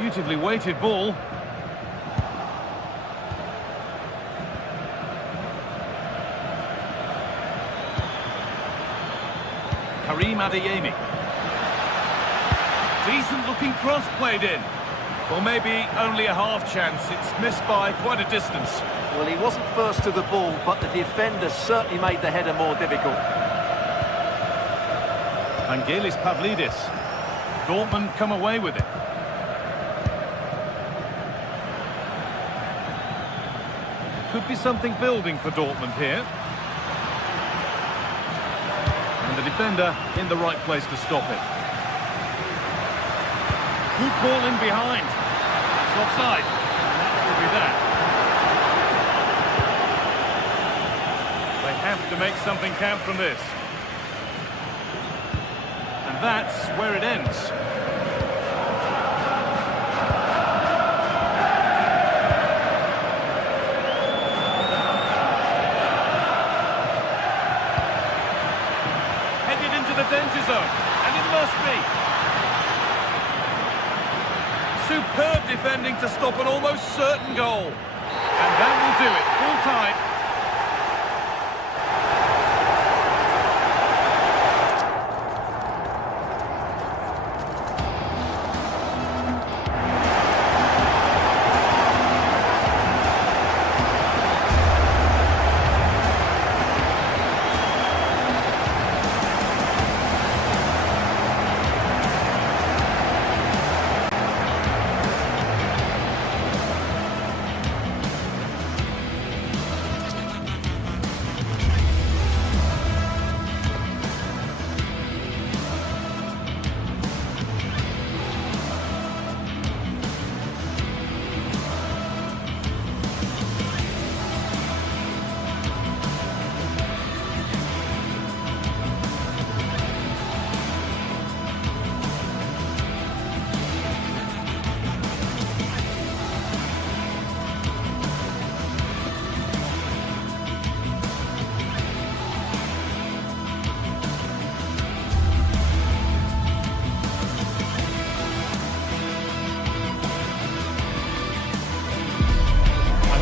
Beautifully weighted ball. Karim Adeyemi. Decent looking cross played in. Well, maybe only a half chance. It's missed by quite a distance. Well, he wasn't first to the ball, but the defender certainly made the header more difficult. Vangelis Pavlidis. Dortmund come away with it. Could be something building for Dortmund here. And the defender in the right place to stop it. Good ball in behind. It's offside. And that will be that. They have to make something count from this. And that's where it ends. Danger zone, and it must be. Superb defending to stop an almost certain goal. And that will do it, full time.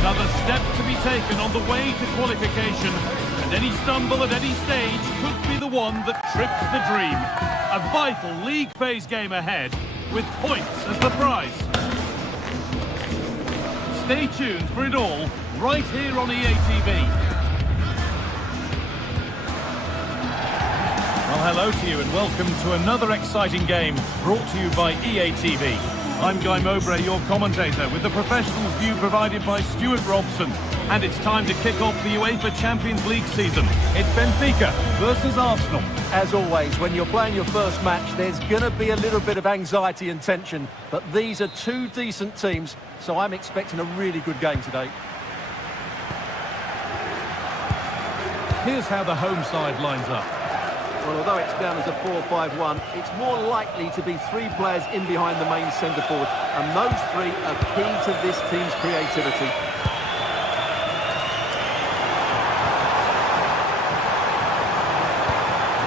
Another step to be taken on the way to qualification, and any stumble at any stage could be the one that trips the dream. A vital league phase game ahead, with points as the prize. Stay tuned for it all, right here on EA TV. Well, hello to you and welcome to another exciting game brought to you by EA TV. I'm Guy Mowbray, your commentator, with the professionals view provided by Stuart Robson. And it's time to kick off the UEFA Champions League season. It's Benfica versus Arsenal. As always, when you're playing your first match, there's going to be a little bit of anxiety and tension. But these are two decent teams, so I'm expecting a really good game today. Here's how the home side lines up. Well, although it's down as a 4-5-1, it's more likely to be three players in behind the main centre-forward. And those three are key to this team's creativity.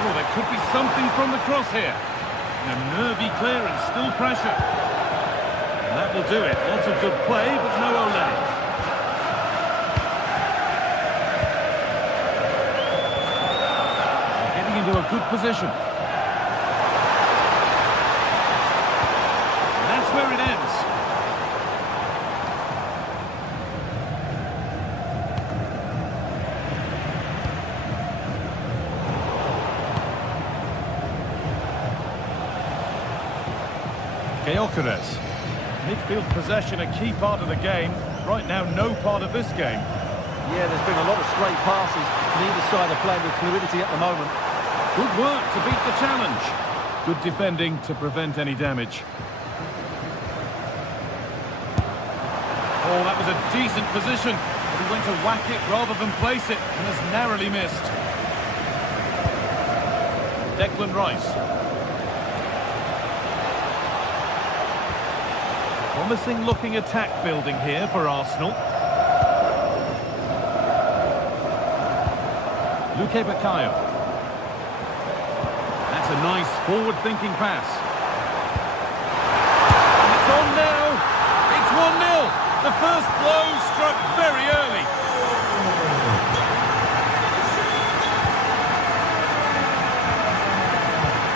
Oh, there could be something from the cross here. A nervy clearance, still pressure. And that will do it. Lots of good play, but no Ole. Into a good position. And that's where it ends. Gyökeres. Midfield possession, a key part of the game. Right now, no part of this game. Yeah, there's been a lot of stray passes. Neither side are playing with fluidity at the moment. Good work to beat the challenge. Good defending to prevent any damage. Oh, that was a decent position. But he went to whack it rather than place it and has narrowly missed. Declan Rice. Promising looking attack building here for Arsenal. Luke Bakayo. That's a nice forward-thinking pass. And it's on now. It's 1-0. The first blow struck very early.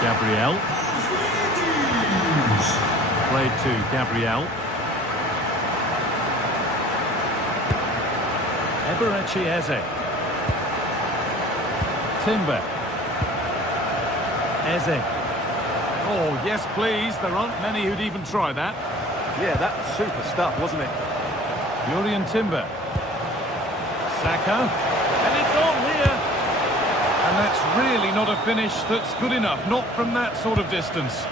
Gabriel. Played to Gabriel. Eberechi Eze. Timber. Eze. Oh, yes, please. There aren't many who'd even try that. Yeah, that was super stuff, wasn't it? Jurriën Timber. Saka. And it's on here. And that's really not a finish that's good enough. Not from that sort of distance.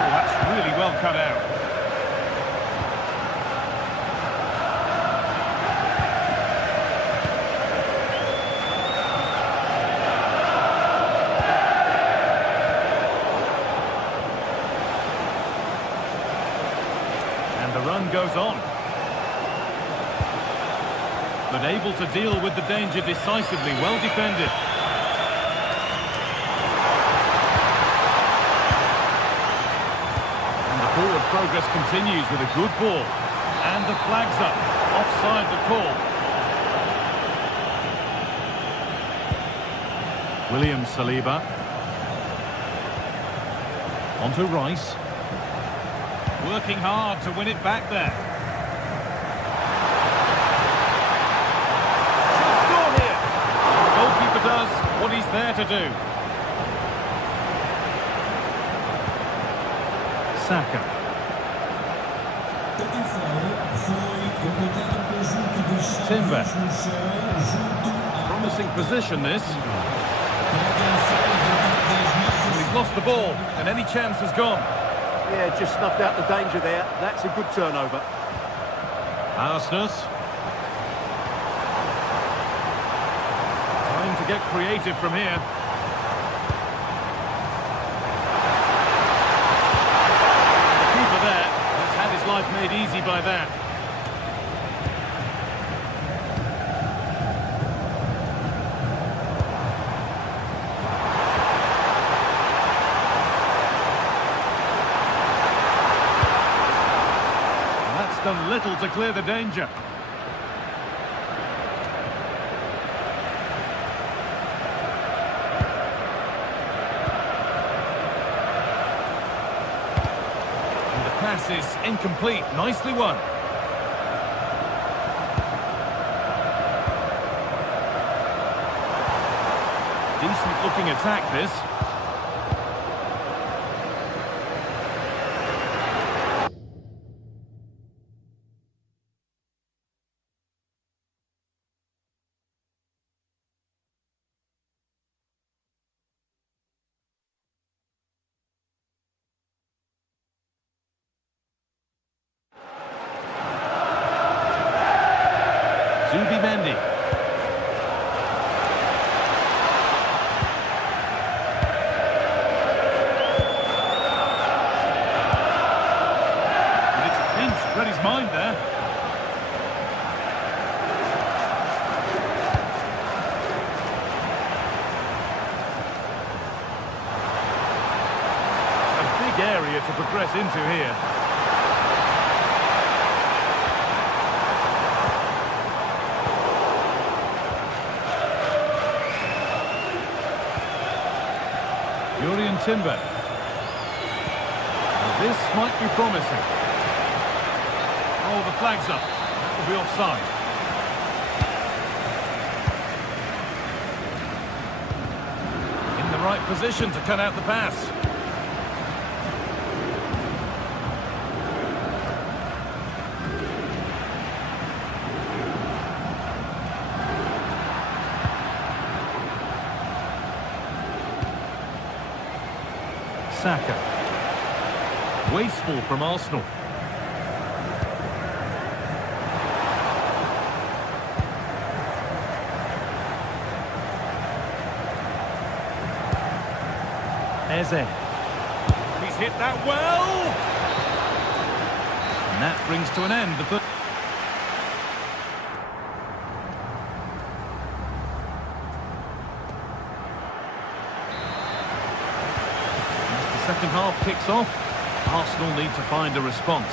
Oh, that's really well cut out. The run goes on. But able to deal with the danger decisively, well defended. And the forward progress continues with a good ball. And the flag's up. Offside the call. William Saliba. Onto Rice. Working hard to win it back there. Should score here. The goalkeeper does what he's there to do. Saka. Timber. Promising position this. He's lost the ball and any chance has gone. Yeah, just snuffed out the danger there. That's a good turnover. Arsenal. Time to get creative from here. The keeper there has had his life made easy by that. Done little to clear the danger. And the pass is incomplete. Nicely won. Decent looking attack this. behind there. A big area to progress into here. Timber. Well, this might be promising. Oh, the flag's up. That will be offside. In the right position to cut out the pass. Saka. Wasteful from Arsenal. Eze. He's hit that well! And that brings to an end the first. Second half kicks off. Arsenal need to find a response.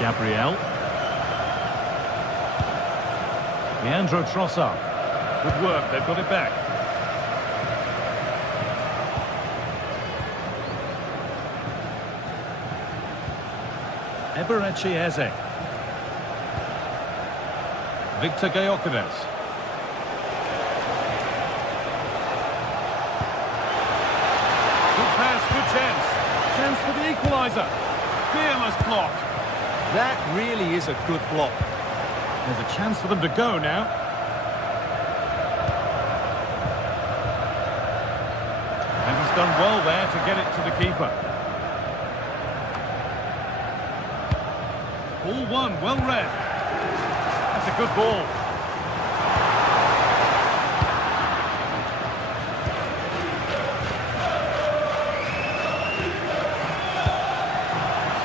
Gabriel. Leandro Trossard. Good work, they've got it back. Eberechi Eze. Victor Gyökeres. Good chance for the equaliser. Fearless block. That really is a good block. There's a chance for them to go now. And he's done well there to get it to the keeper. Ball one, well read. That's a good ball.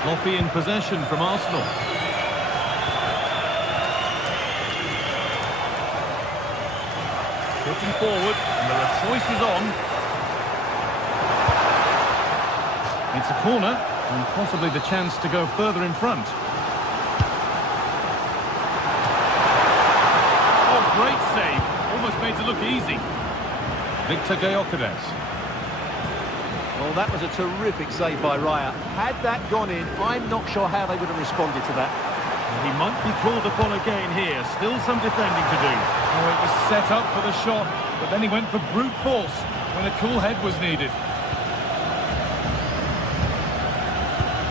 Sloppy in possession from Arsenal. Looking forward, and there are choices on. It's a corner, and possibly the chance to go further in front. Oh, great save. Almost made it look easy. Victor Gyökeres. Well, that was a terrific save by Raya. Had that gone in, I'm not sure how they would have responded to that. He might be called upon again here. Still some defending to do. Oh, it was set up for the shot, but then he went for brute force when a cool head was needed.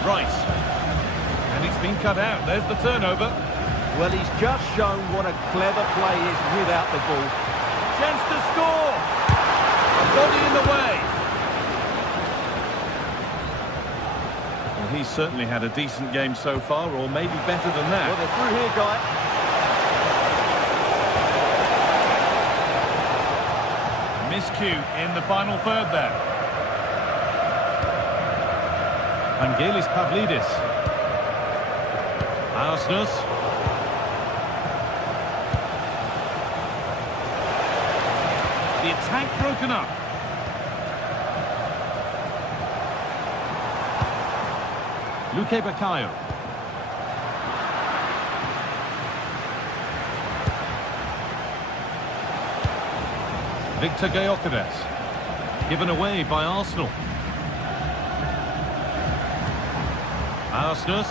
Rice. And it's been cut out. There's the turnover. Well, he's just shown what a clever play is without the ball. Chance to score! A body in the way. He's certainly had a decent game so far, or maybe better than that. Well, they're through here, Guy. Miscue in the final third there. Vangelis Pavlidis. Arsenus. The attack broken up. Luque Baccaio. Victor Gyökeres. Given away by Arsenal. Arsenus.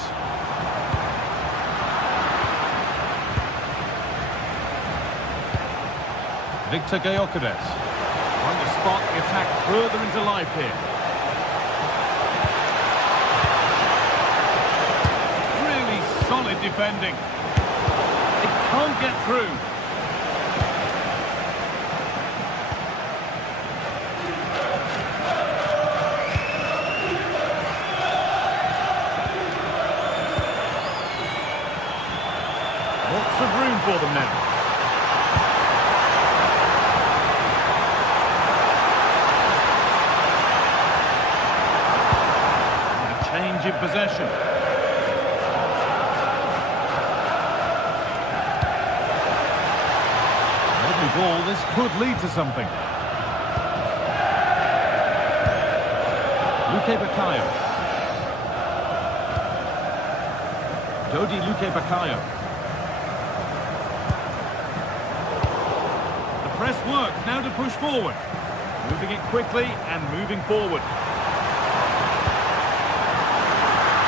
Victor Gyökeres. Trying to spark the attack further into life here. Solid defending. It can't get through. Lots of room for them now. possession. Lovely ball, this could lead to something. Bakayo. Dodi Bakayo. The press works, now to push forward. Moving it quickly and moving forward.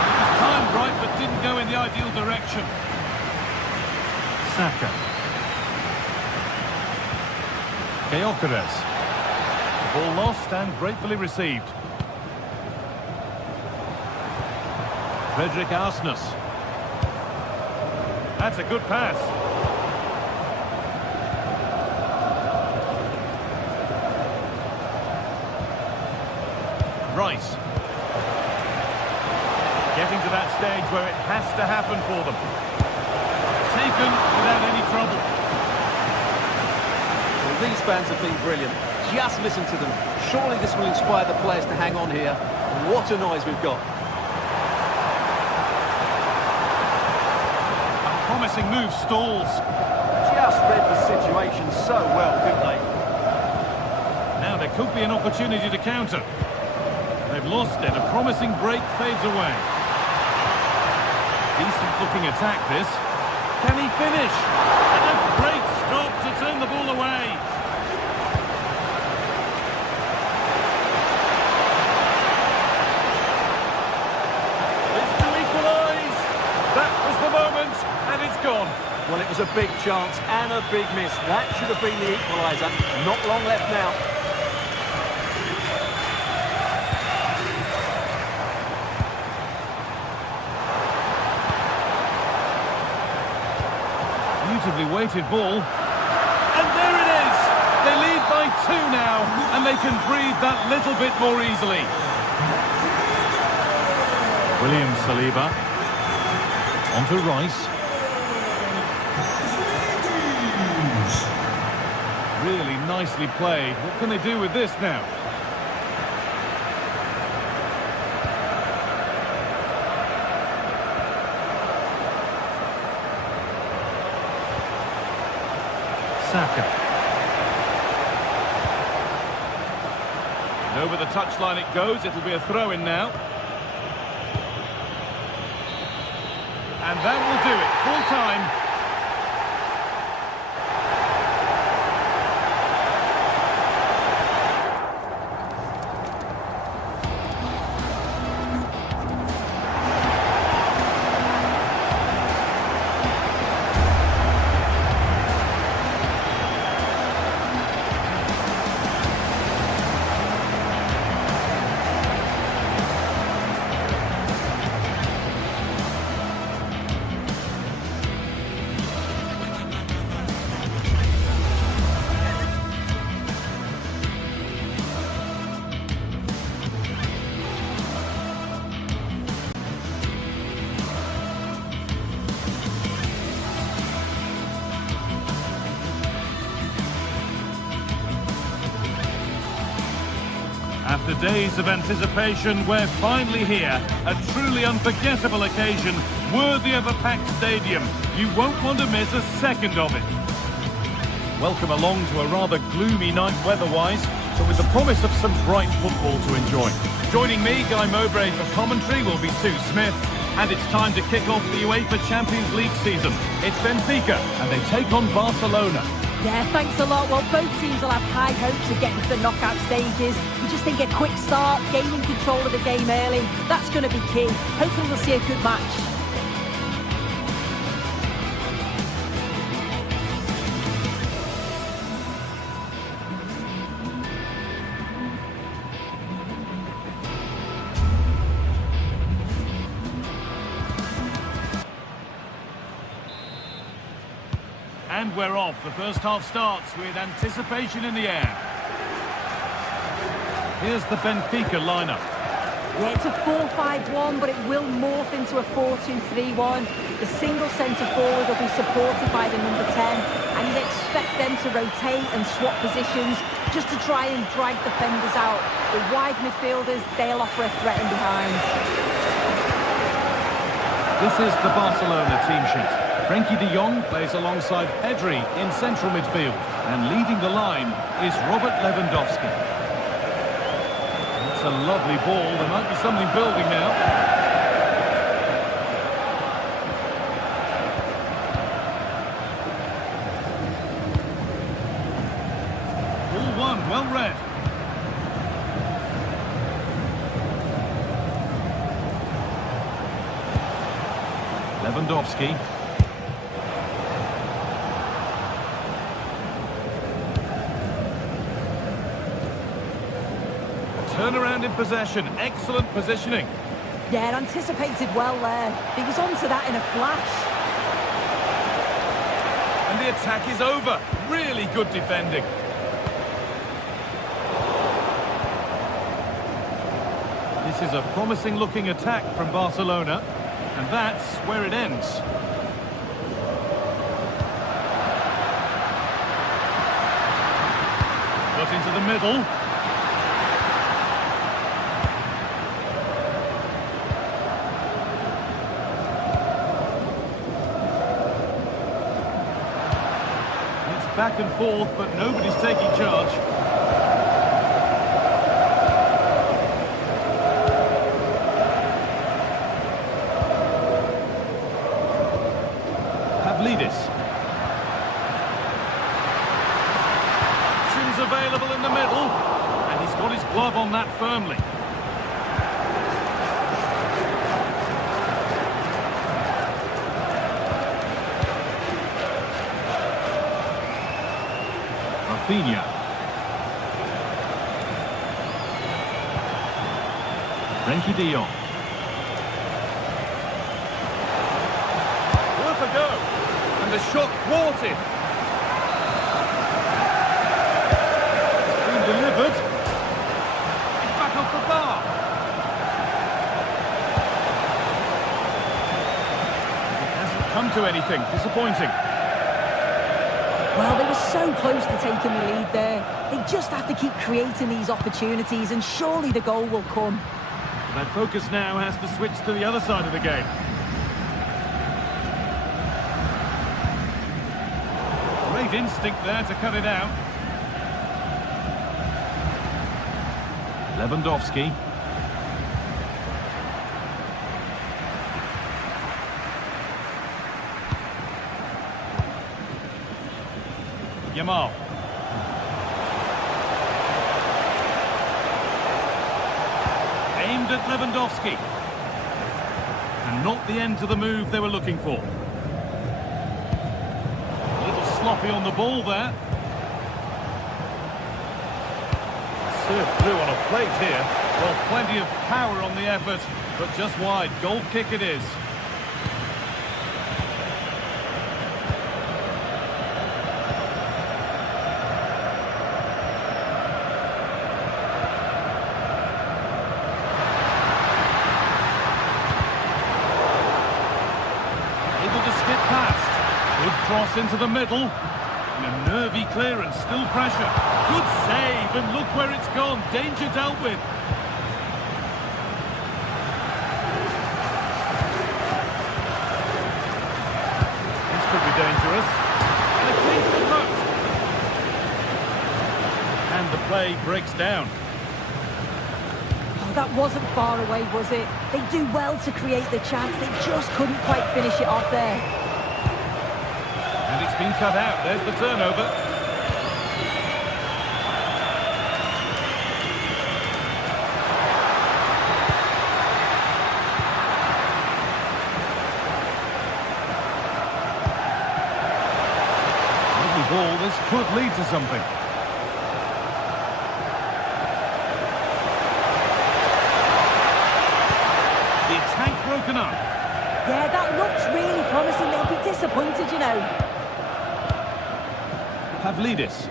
It was timed right but didn't go in the ideal direction. Saka. Gyökeres. The ball lost and gratefully received. Frederick Arsnes. That's a good pass. Rice. Getting to that stage where it has to happen for them. Taken without any trouble. Well, these fans have been brilliant. Just listen to them. Surely this will inspire the players to hang on here. What a noise we've got. Promising move stalls. Just read the situation so well, didn't they? Now there could be an opportunity to counter. They've lost it. A promising break fades away. Decent looking attack this. Can he finish? And a great stop to turn the ball away. It's to equalise. That was the moment. And it's gone. Well, it was a big chance and a big miss. That should have been the equaliser. Not long left now. Beautifully weighted ball. And there it is! They lead by 2 now, and they can breathe that little bit more easily. William Saliba. On to Rice. Really nicely played. What can they do with this now? Saka. And over the touchline it goes. It'll be a throw-in now. And that will do it. Full time. After days of anticipation, we're finally here. A truly unforgettable occasion, worthy of a packed stadium. You won't want to miss a second of it. Welcome along to a rather gloomy night weather-wise, but with the promise of some bright football to enjoy. Joining me, Guy Mowbray, for commentary will be Sue Smith. And it's time to kick off the UEFA Champions League season. It's Benfica, and they take on Barcelona. Yeah, thanks a lot. Well, both teams will have high hopes of getting to the knockout stages. You just think a quick start, gaining control of the game early, that's going to be key. Hopefully we'll see a good match. And we're off. The first half starts with anticipation in the air. Here's the Benfica lineup. Yeah, it's a 4-5-1, but it will morph into a 4-2-3-1. The single centre-forward will be supported by the number 10, and you'd expect them to rotate and swap positions just to try and drag defenders out. The wide midfielders, they'll offer a threat in behind. This is the Barcelona team sheet. Frenkie de Jong plays alongside Pedri in central midfield. And leading the line is Robert Lewandowski. It's a lovely ball. There might be something building now. Ball one, well read. Lewandowski. Turnaround in possession, excellent positioning. Yeah, anticipated well there. He was onto that in a flash. And the attack is over. Really good defending. This is a promising looking attack from Barcelona. And that's where it ends. Got into the middle. It's back and forth, but nobody's taking charge. Options available in the middle, and he's got his glove on that firmly. Rafinha. Frenkie de Jong. Worth a go. And the shot thwarted. It's been delivered. It's back off the bar. It hasn't come to anything. Disappointing. Well, they were so close to taking the lead there. They just have to keep creating these opportunities, and surely the goal will come. Their focus now has to switch to the other side of the game. Great instinct there to cut it out. Lewandowski. Yamal. Aimed at Lewandowski. And not the end to the move they were looking for. A little sloppy on the ball there. Serve through on a plate here. Well, plenty of power on the effort, but just wide. Goal kick it is. Good cross into the middle. And a nervy clearance, still pressure. Good save, and look where it's gone. Danger dealt with. This could be dangerous. And it cleans the post. And the play breaks down. Oh, that wasn't far away, was it? They do well to create the chance. They just couldn't quite finish it off there. And it's been cut out. There's the turnover. Lovely ball. This could lead to something. The attack broken up. Yeah, that looks really promising. They'll be disappointed, you know. Pavlidis.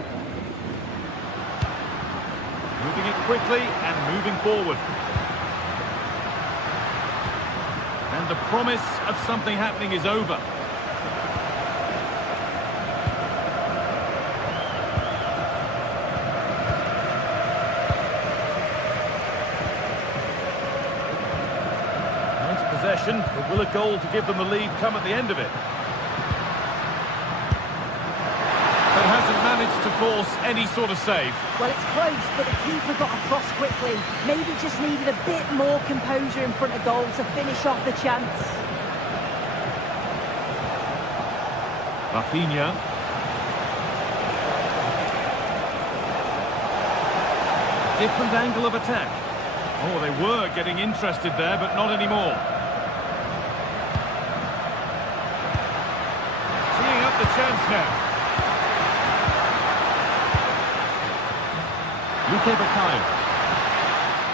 Moving it quickly and moving forward. And the promise of something happening is over. Nice possession, but will a goal to give them the lead come at the end of it? But hasn't managed to force any sort of save. Well, it's close, but the keeper got across quickly. Maybe just needed a bit more composure in front of goal to finish off the chance. Rafinha. Different angle of attack. Oh, they were getting interested there, but not anymore. Teeing up the chance now.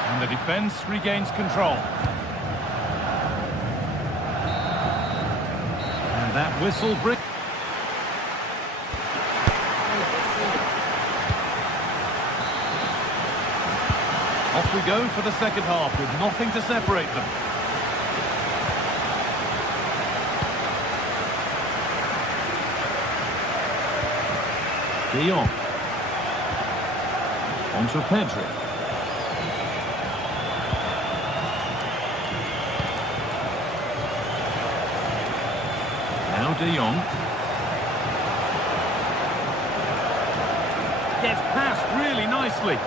And the defence regains control. And that whistle brings... Off we go for the second half with nothing to separate them. De Jong. On to Pedro. Now De Jong. Gets past really nicely.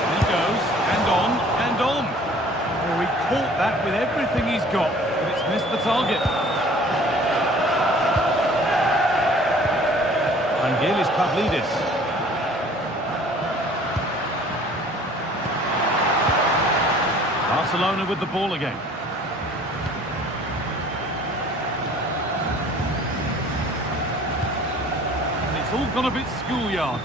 And he goes, and on, and on. Oh, he caught that with everything he's got, but it's missed the target. Vangelis Pavlidis. Barcelona with the ball again. And it's all gone a bit schoolyard.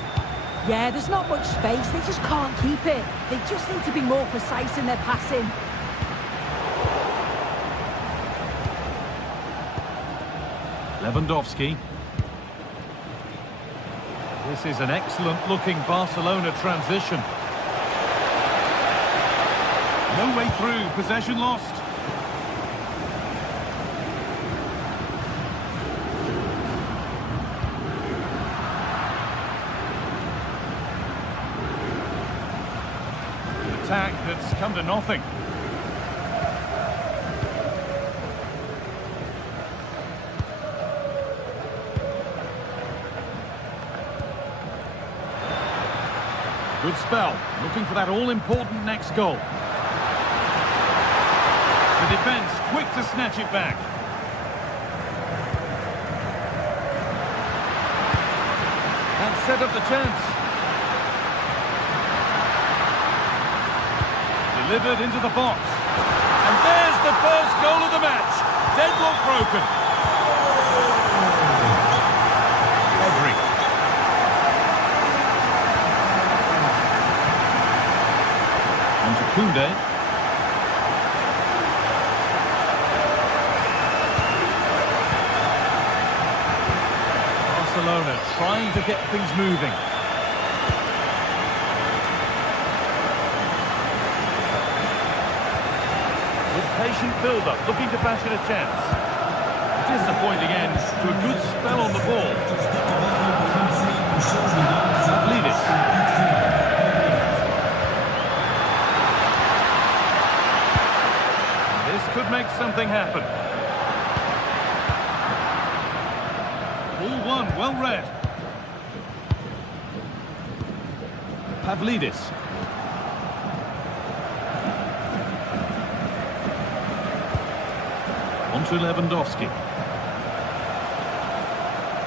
Yeah, there's not much space. They just can't keep it. They just need to be more precise in their passing. Lewandowski. This is an excellent-looking Barcelona transition. No way through, possession lost. An attack that's come to nothing. Good spell, looking for that all-important next goal. The defence quick to snatch it back. And set up the chance. Delivered into the box. And there's the first goal of the match. Deadlock broken. Rodri. On to Koundé. Barcelona trying to get things moving. With patient build-up, looking to fashion a chance. Disappointing end to a good spell on the ball. Pavlidis. This could make something happen. Ball one, well read. Pavlidis. On to Lewandowski.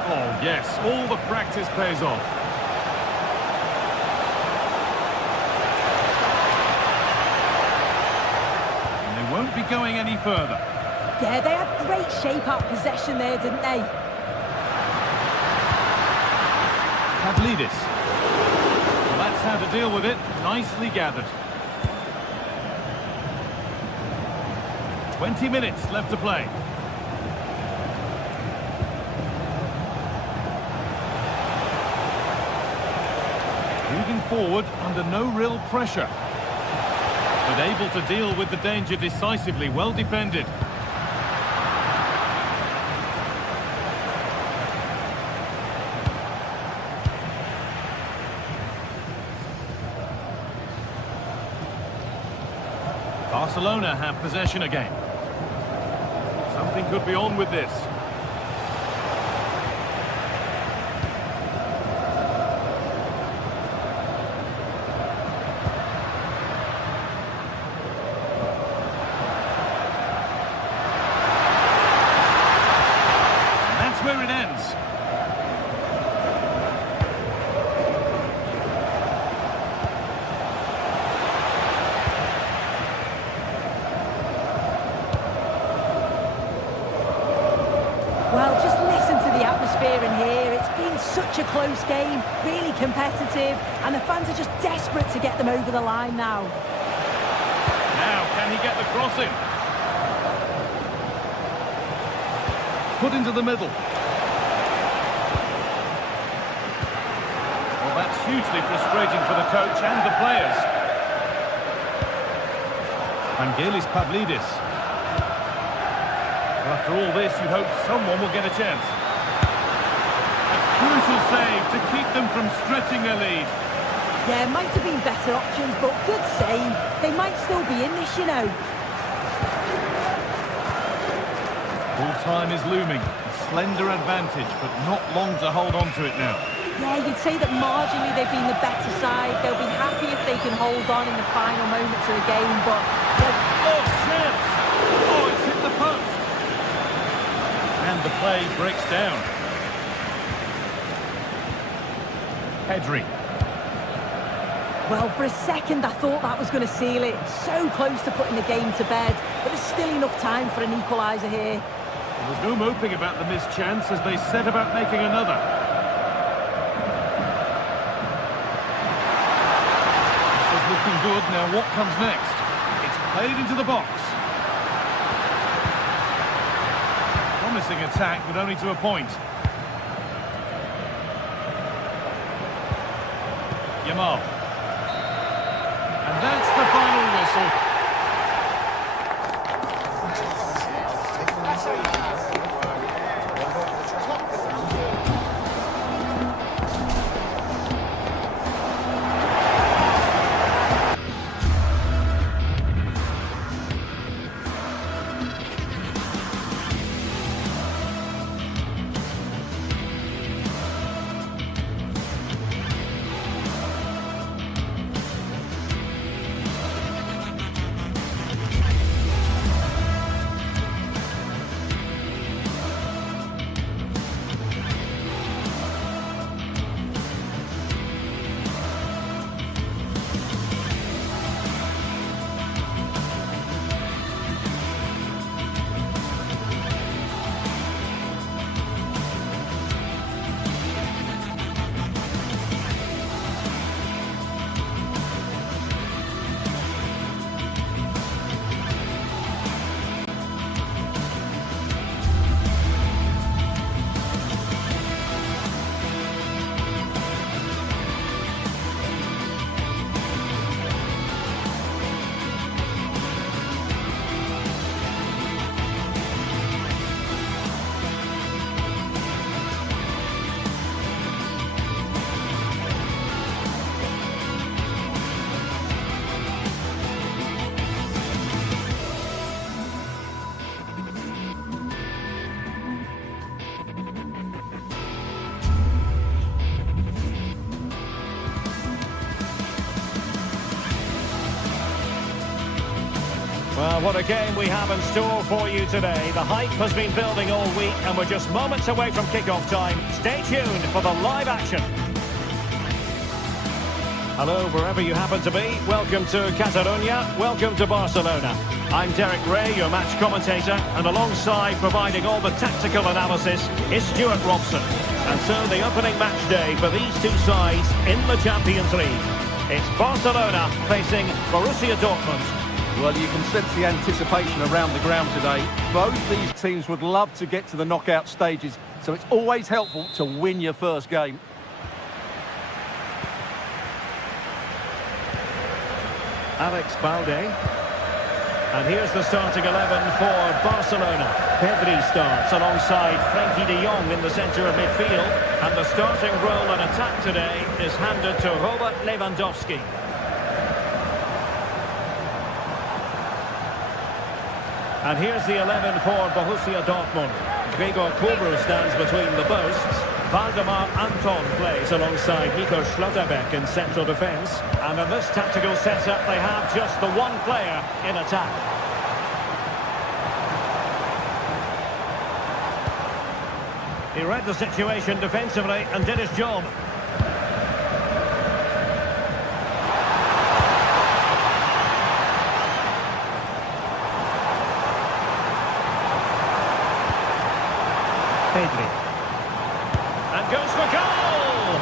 Oh yes, all the practice pays off. And they won't be going any further. Yeah, they had great shape out possession there, didn't they? Pavlidis. Well, that's how to deal with it. Nicely gathered. 20 minutes left to play. Moving forward under no real pressure. But able to deal with the danger decisively. Well defended. Barcelona have possession again. anything could be on with this. That's where it ends. Well, just listen to the atmosphere in here. It's been such a close game, really competitive, and the fans are just desperate to get them over the line now. Now, can he get the cross in? Put into the middle. Well, that's hugely frustrating for the coach and the players. Vangelis Pavlidis. Well, after all this, you'd hope someone will get a chance. A crucial save to keep them from stretching their lead. Yeah, might have been better options, but good save. They might still be in this, you know. Full time is looming. A slender advantage, but not long to hold on to it now. Yeah, you'd say that marginally they've been the better side. They'll be happy if they can hold on in the final moments of the game, but... Oh, chance! Oh, it's hit the post! And the play breaks down. Pedri. Well, for a second I thought that was going to seal it. So close to putting the game to bed, but there's still enough time for an equaliser here. There's no moping about the missed chance as they set about making another. This is looking good. Now what comes next? It's played into the box. Promising attack, but only to a point. Yamal. And that's the final whistle. Well, what a game we have in store for you today. The hype has been building all week and we're just moments away from kick-off time. Stay tuned for the live action. Hello, wherever you happen to be. Welcome to Catalonia. Welcome to Barcelona. I'm Derek Ray, your match commentator, and alongside providing all the tactical analysis is Stuart Robson. And so the opening match day for these two sides in the Champions League. It's Barcelona facing Borussia Dortmund. Well, you can sense the anticipation around the ground today. Both these teams would love to get to the knockout stages, so it's always helpful to win your first game. Alex Balde. And here's the starting 11 for Barcelona. Pedri starts alongside Frenkie de Jong in the centre of midfield. And the starting role in attack today is handed to Robert Lewandowski. And here's the 11 for Borussia Dortmund. Gregor Kobel stands between the posts. Waldemar Anton plays alongside Nico Schlotterbeck in central defence. And in this tactical setup, they have just the one player in attack. He read the situation defensively and did his job. And goes for goal!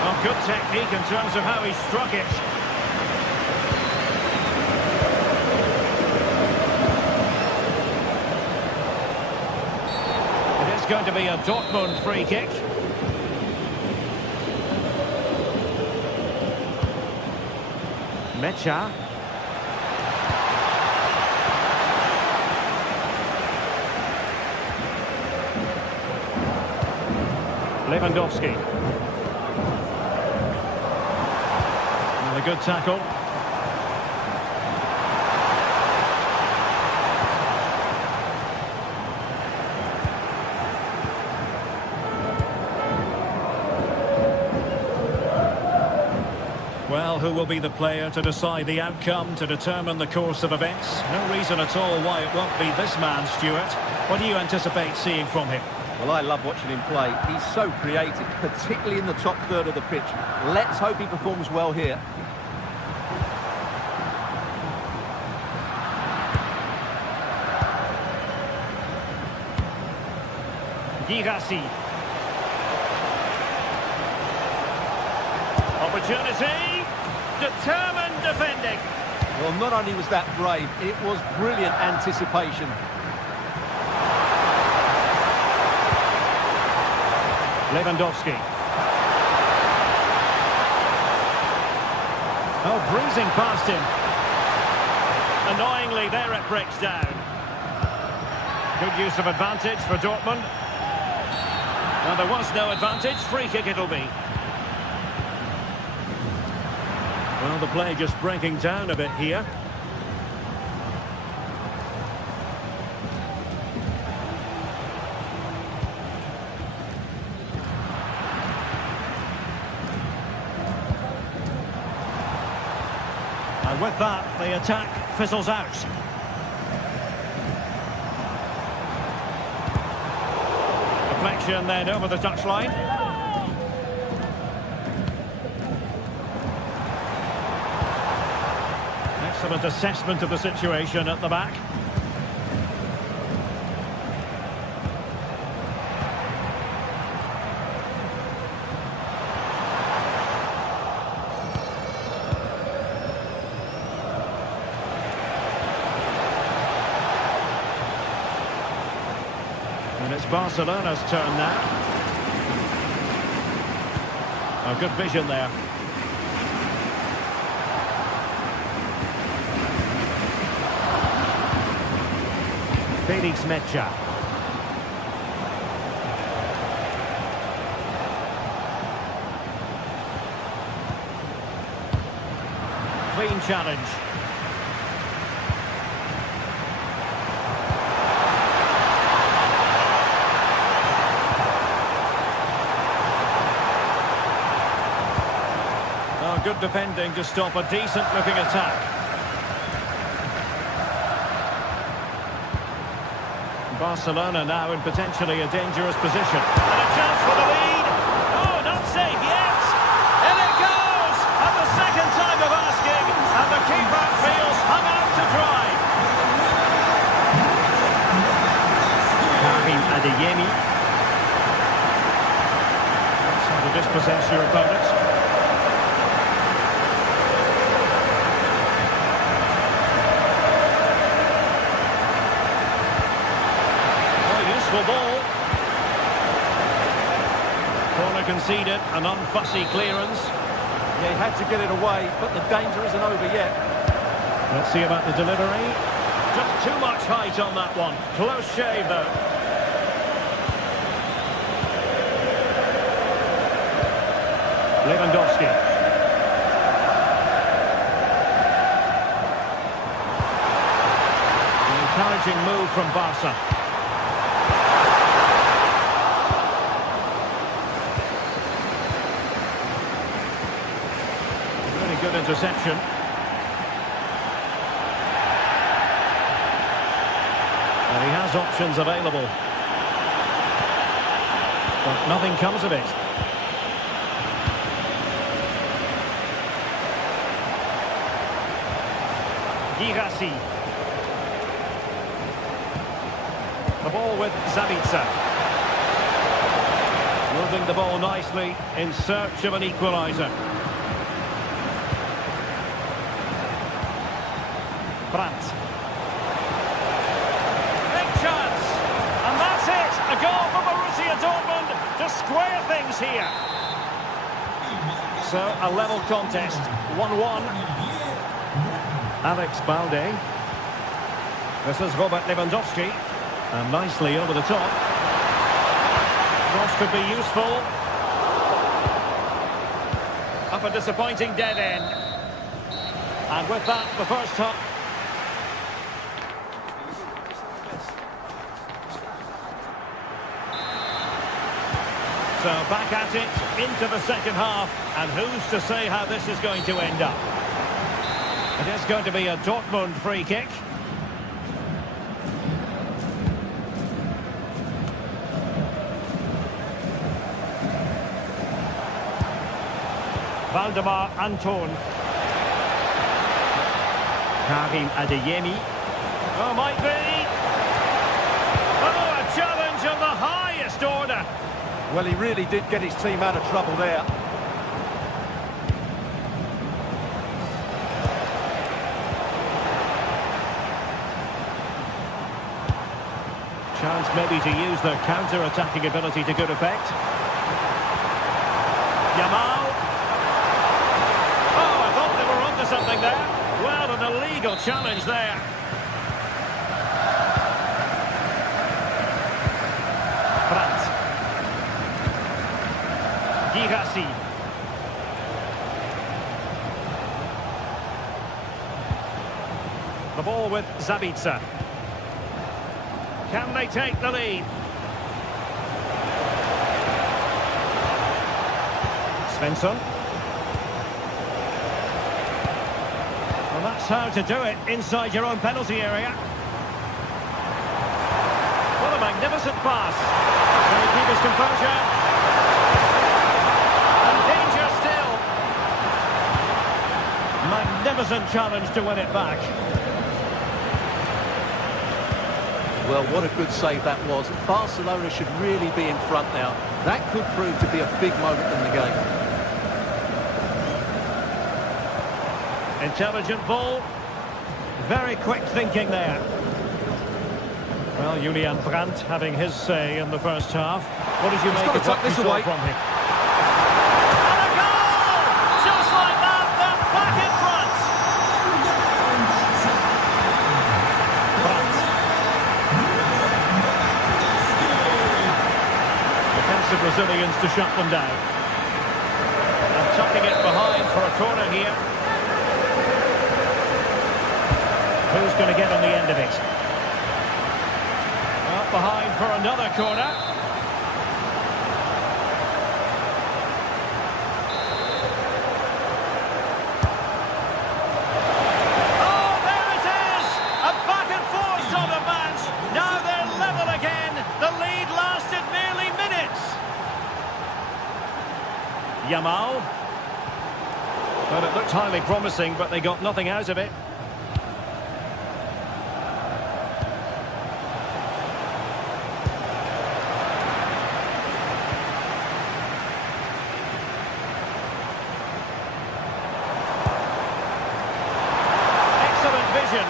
Well, good technique in terms of how he struck it. It is going to be a Dortmund free kick. Mecha. Lewandowski. And a good tackle. Well, who will be the player to decide the outcome, to determine the course of events? No reason at all why it won't be this man, Stuart. What do you anticipate seeing from him? Well, I love watching him play. He's so creative, particularly in the top third of the pitch. Let's hope he performs well here. Girassi. Opportunity. Determined defending. Well, not only was that brave, it was brilliant anticipation. Lewandowski. Oh, breezing past him. Annoyingly, there it breaks down. Good use of advantage for Dortmund. Well, there was no advantage. Free kick it'll be. Well, the play just breaking down a bit here. And with that, the attack fizzles out. Deflection then over the touchline. Excellent assessment of the situation at the back. And it's Barcelona's turn now. Oh, good vision there. Felix Mecha. Clean challenge. Oh, good defending to stop a decent-looking attack. Barcelona now in potentially a dangerous position. And a chance for the lead. Oh, not safe yet. And it goes! At the second time of asking. And the keeper feels hung out to dry. Karim Adeyemi. That's how to dispossess your opponent. Ball. Corner conceded, an unfussy clearance. Yeah, he had to get it away, but the danger isn't over yet. Let's see about the delivery. Just too much height on that one. Close shave, though. Lewandowski. encouraging move from Barca. Really good interception. And he has options available. But nothing comes of it. Girassi. The ball with Zabitsa. Moving the ball nicely in search of an equaliser. Brandt. Big chance. And that's it. A goal for Borussia Dortmund to square things here. So, a level contest. 1-1. Alex Balde. This is Robert Lewandowski. And nicely over the top. Cross could be useful. Up a disappointing dead end. And with that, the first half. So back at it, into the second half. And who's to say how this is going to end up? It is going to be a Dortmund free kick. Valdemar Anton. Karim Adeyemi. Oh, might be. Oh, a challenge of the highest order. Well, he really did get his team out of trouble there. Chance maybe to use their counter-attacking ability to good effect. Yamal. Oh, I thought they were onto something there. Well, an illegal challenge there. Brandt. Girassi. The ball with Zabitsa. Can they take the lead? Svensson. Well, that's how to do it inside your own penalty area. What a magnificent pass. Can he keep his composure? And danger still. Magnificent challenge to win it back. Well, what a good save that was. Barcelona should really be in front now. That could prove to be a big moment in the game. Intelligent ball. Very quick thinking there. Well, Julian Brandt having his say in the first half. What did you make of what you saw from him? And a goal! Just like that, they're back in front. Brandt. Defensive Brazilians to shut them down. And tucking it behind for a corner here. Who's going to get on the end of it? Up behind for another corner. Oh, there it is! A back and forth sort of match. Now they're level again. The lead lasted merely minutes. Yamal. Well, it looked highly promising, but they got nothing out of it. Vision. A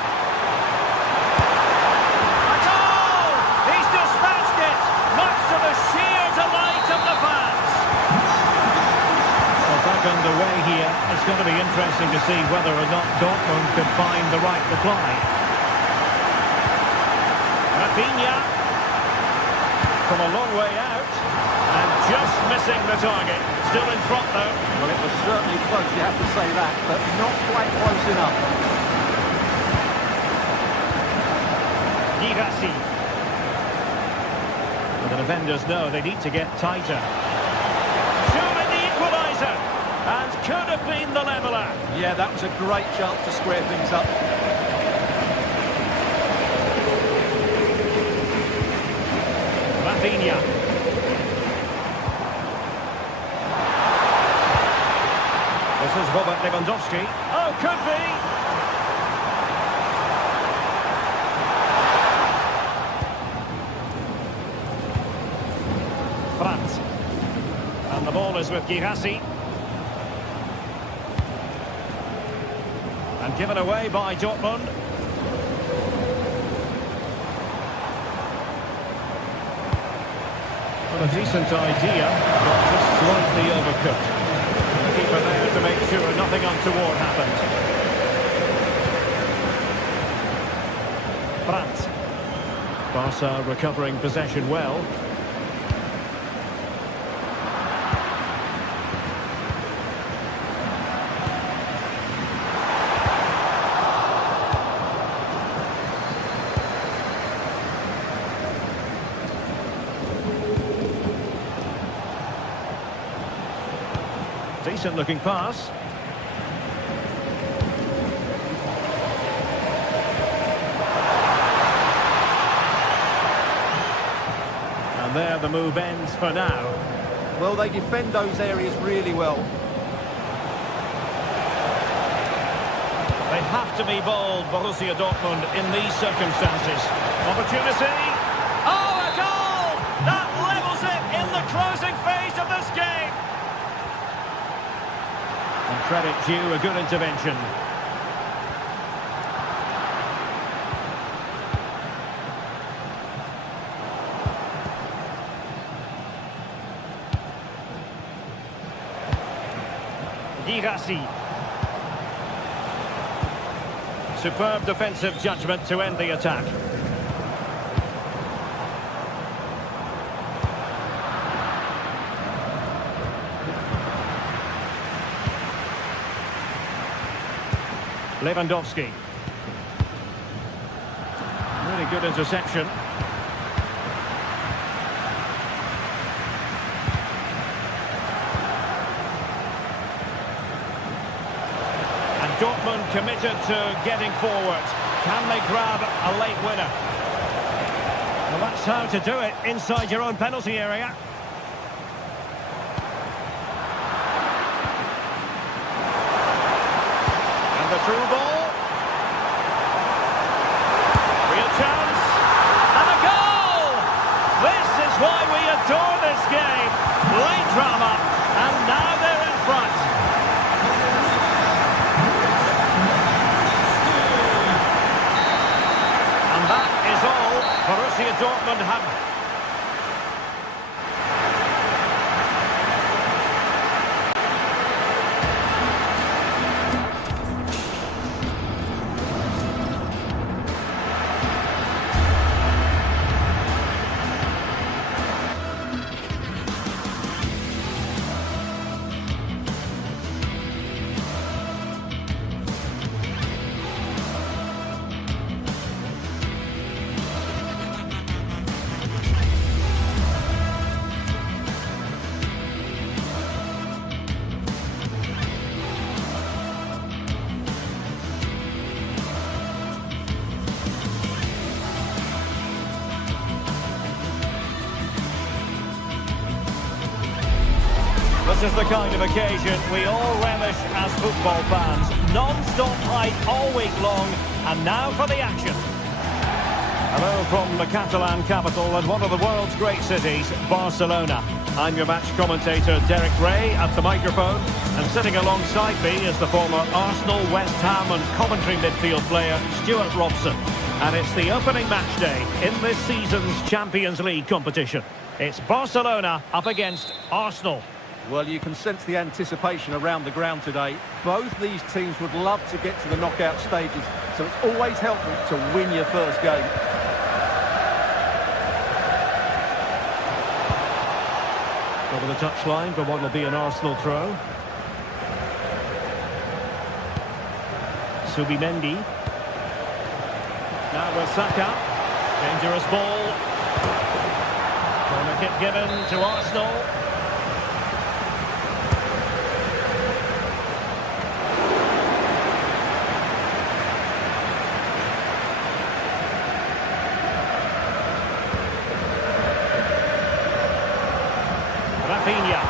goal! He's dispatched it, much to the sheer delight of the fans. Well, back underway here. It's going to be interesting to see whether or not Dortmund can find the right reply. Rafinha from a long way out and just missing the target. Still in front though. Well, it was certainly close, you have to say that, but not quite close enough. Girassi. And the defenders know they need to get tighter. Surely the equaliser. And could have been the leveller. Yeah, that was a great chance to square things up. Rafinha. This is Robert Lewandowski. Oh, could be. Brandt. And the ball is with Girassi. And given away by Dortmund. Well, a decent idea, but just slightly overcooked. And the keeper there to make sure nothing untoward happened. Brandt. Barca recovering possession well. Decent looking pass. And there the move ends for now. Well, they defend those areas really well. They have to be bold, Borussia Dortmund, in these circumstances. Opportunity. Oh, a goal! That levels it in the closing phase of this game. And credit due, a good intervention. Girassi. Superb defensive judgment to end the attack. Lewandowski. Really good interception. And Dortmund committed to getting forward. Can they grab a late winner? Well, that's how to do it inside your own penalty area. And the through ball. Real chance. And a goal! This is why we adore this game. Late drama. And now they're in front. And that is all Borussia Dortmund have. This is the kind of occasion we all relish as football fans. Non-stop hype all week long, and now for the action. Hello from the Catalan capital and one of the world's great cities, Barcelona. I'm your match commentator, Derek Ray, at the microphone, and sitting alongside me is the former Arsenal, West Ham and Coventry midfield player, Stuart Robson. And it's the opening match day in this season's Champions League competition. It's Barcelona up against Arsenal. Well, you can sense the anticipation around the ground today. Both these teams would love to get to the knockout stages, so it's always helpful to win your first game. Over the touchline for what will be an Arsenal throw. Subimendi. Now with Saka. Dangerous ball. Corner kick given to Arsenal. Rafinha.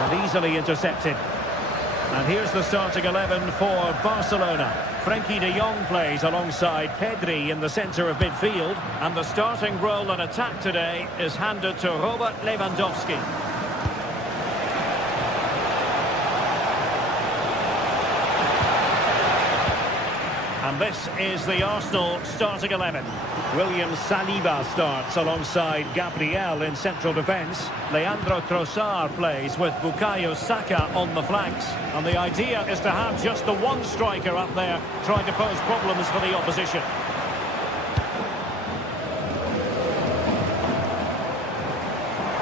And easily intercepted. And here's the starting 11 for Barcelona. Frenkie de Jong plays alongside Pedri in the centre of midfield. And the starting role in attack today is handed to Robert Lewandowski. And this is the Arsenal starting 11. William Saliba starts alongside Gabriel in central defence. Leandro Trossard plays with Bukayo Saka on the flanks. And the idea is to have just the one striker up there trying to pose problems for the opposition.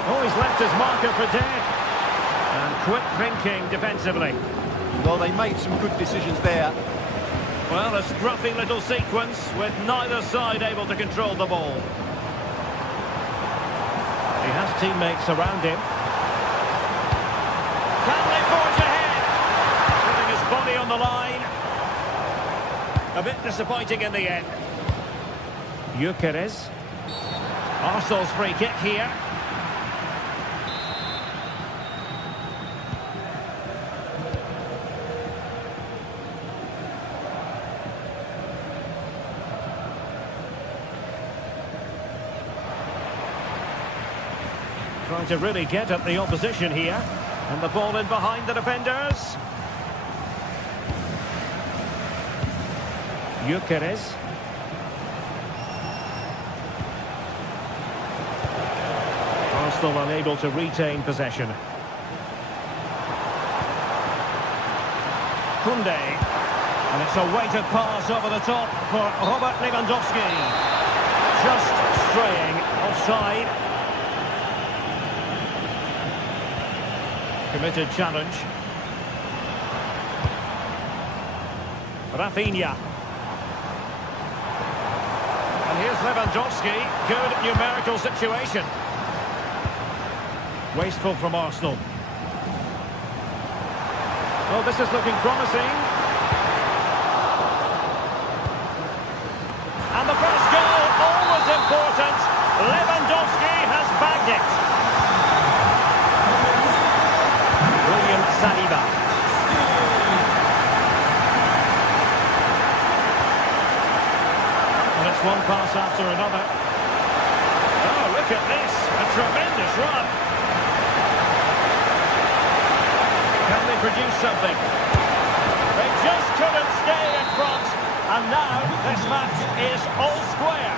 Oh, he's left his marker for dead. And quick thinking defensively. Well, they made some good decisions there. Well, a scruffy little sequence with neither side able to control the ball. He has teammates around him. Can they forge ahead? Putting his body on the line. A bit disappointing in the end. Gyökeres. Arsenal's free kick here. Trying to really get at the opposition here. And the ball in behind the defenders. Gyökeres. Arsenal unable to retain possession. Koundé. And it's a weighted pass over the top for Robert Lewandowski. Just straying offside. Committed challenge. Rafinha. And here's Lewandowski. Good numerical situation. Wasteful from Arsenal. Oh, this is looking promising. And the first goal, always important. Lewandowski has bagged it. Saliba. And it's one pass after another. Oh, look at this. A tremendous run. Can they produce something? They just couldn't stay in front. And now this match is all square.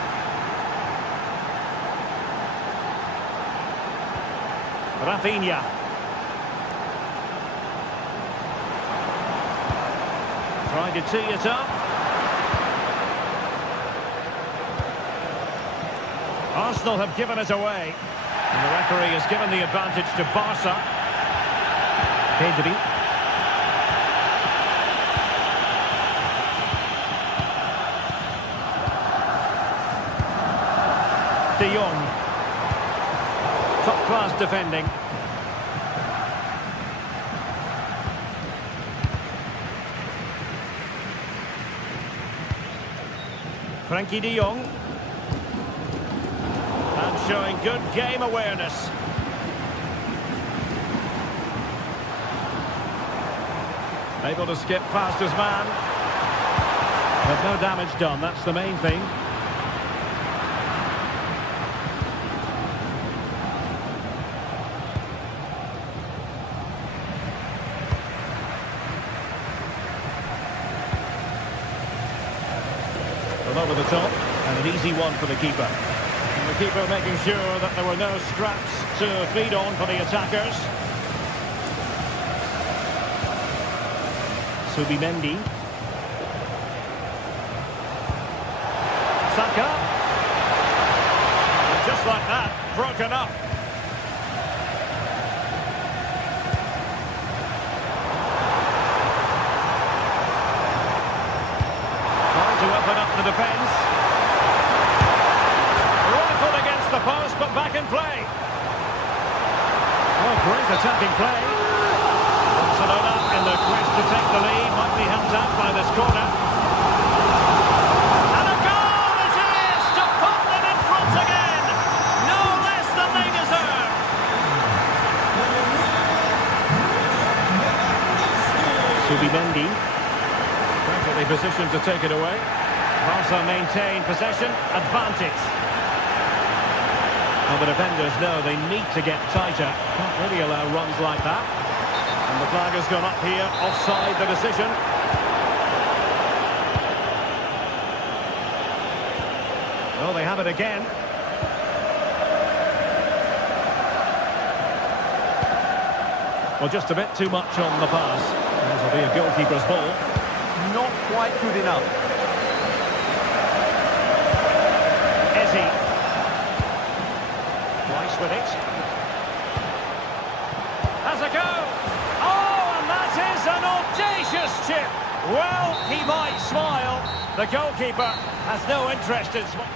Rafinha. Trying to tee it up. Arsenal have given it away. And the referee has given the advantage to Barca. Pedri. De Jong. Top-class defending. Frenkie de Jong. And showing good game awareness. Able to skip past his man. But no damage done, that's the main thing. Over the top, and an easy one for the keeper. And the keeper making sure that there were no scraps to feed on for the attackers. Subimendi. Saka. And just like that, broken up. To open up the defence. attacking play. Barcelona in the quest to take the lead, might be helped out by this corner. And a goal it is to put them in front again. No less than they deserve. Subimendi, perfectly positioned to take it away. Barca maintain possession, advantage. Well, the defenders know they need to get tighter. Can't really allow runs like that. And the flag has gone up here, offside the decision. Oh, they have it again. Well, just a bit too much on the pass. This will be a goalkeeper's ball. Not quite good enough. Nice with it. Has a go. Oh, and that is an audacious chip. Well, he might smile. The goalkeeper has no interest in smiling.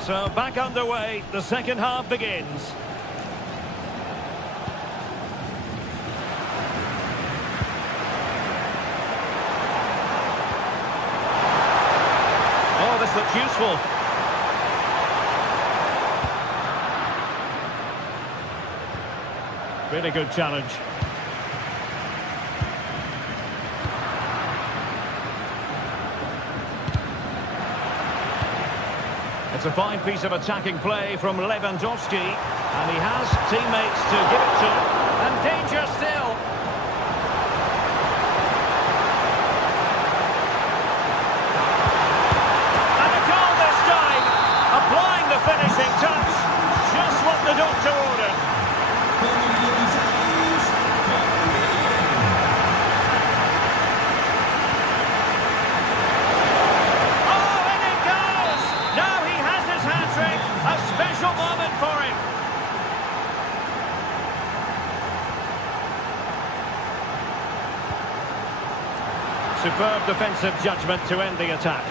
So back underway, the second half begins. Oh, this looks useful. Really good challenge. It's a fine piece of attacking play from Lewandowski, and he has teammates to give it to, and danger still. And a goal this time, applying the finishing touch, just what the doctor ordered. A special moment for him. Superb defensive judgment to end the attack.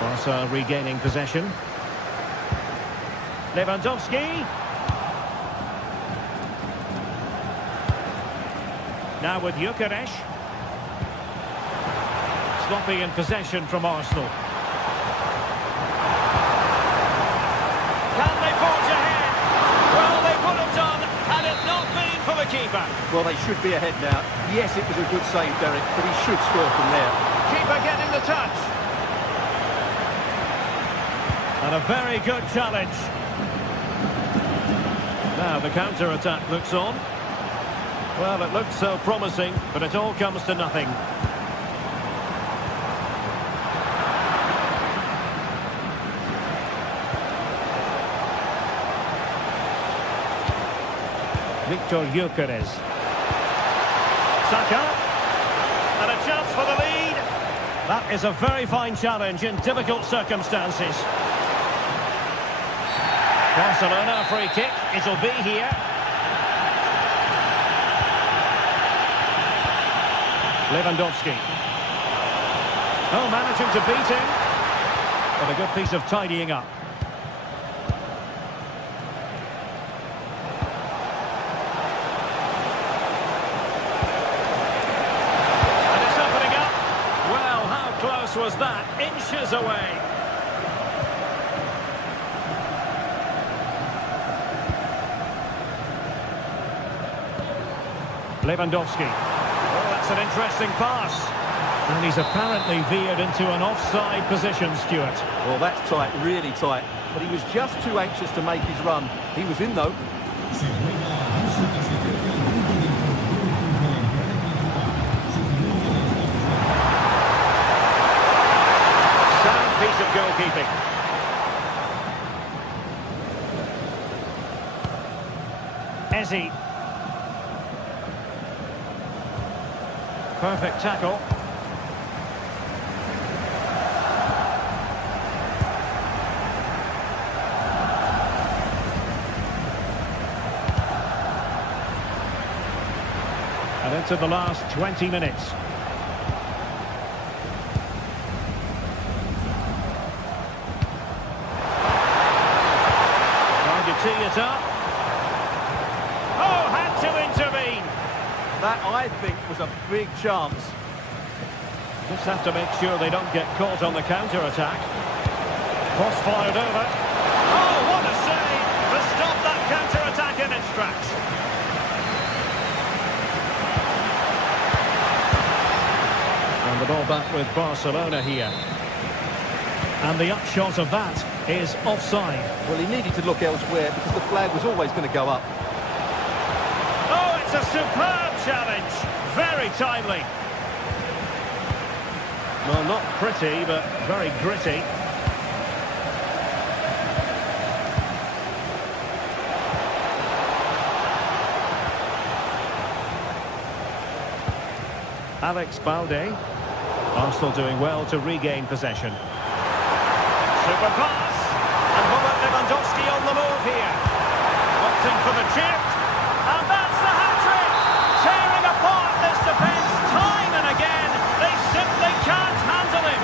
Barca regaining possession. Lewandowski. Now with Gyökeres. Sloppy in possession from Arsenal. Can they forge ahead? Well, they would have done had it not been for the keeper. Well, they should be ahead now. Yes, it was a good save, Derek, but he should score from there. Keeper getting the touch. And a very good challenge. Now the counter-attack looks on. Well, it looked so promising, but it all comes to nothing. Victor Gyökeres. Saka. And a chance for the lead. That is a very fine challenge in difficult circumstances. Barcelona free kick. It'll be here. Lewandowski. Oh, managing to beat him. But a good piece of tidying up. And it's opening up. Well, how close was that? Inches away. Lewandowski. An interesting pass. And he's apparently veered into an offside position, Stuart. Well, that's tight, really tight. But he was just too anxious to make his run. He was in, though. Sound piece of goalkeeping. Eze. Perfect tackle. to the last 20 minutes. Trying to tee it up. Oh, had to intervene. That, I think, was a big chance. Just have to make sure they don't get caught on the counter-attack. Cross fired over. Oh, what a save! To stop that counter-attack in its tracks. And the ball back with Barcelona here. And the upshot of that is offside. Well, he needed to look elsewhere because the flag was always going to go up. Oh, it's a superb challenge. Very timely. Well, not pretty, but very gritty. Alex Balde. Arsenal doing well to regain possession. Super pass. And Robert Lewandowski on the move here. Opting for the chip. And that's the hat-trick. Tearing apart this defence time and again. They simply can't handle him.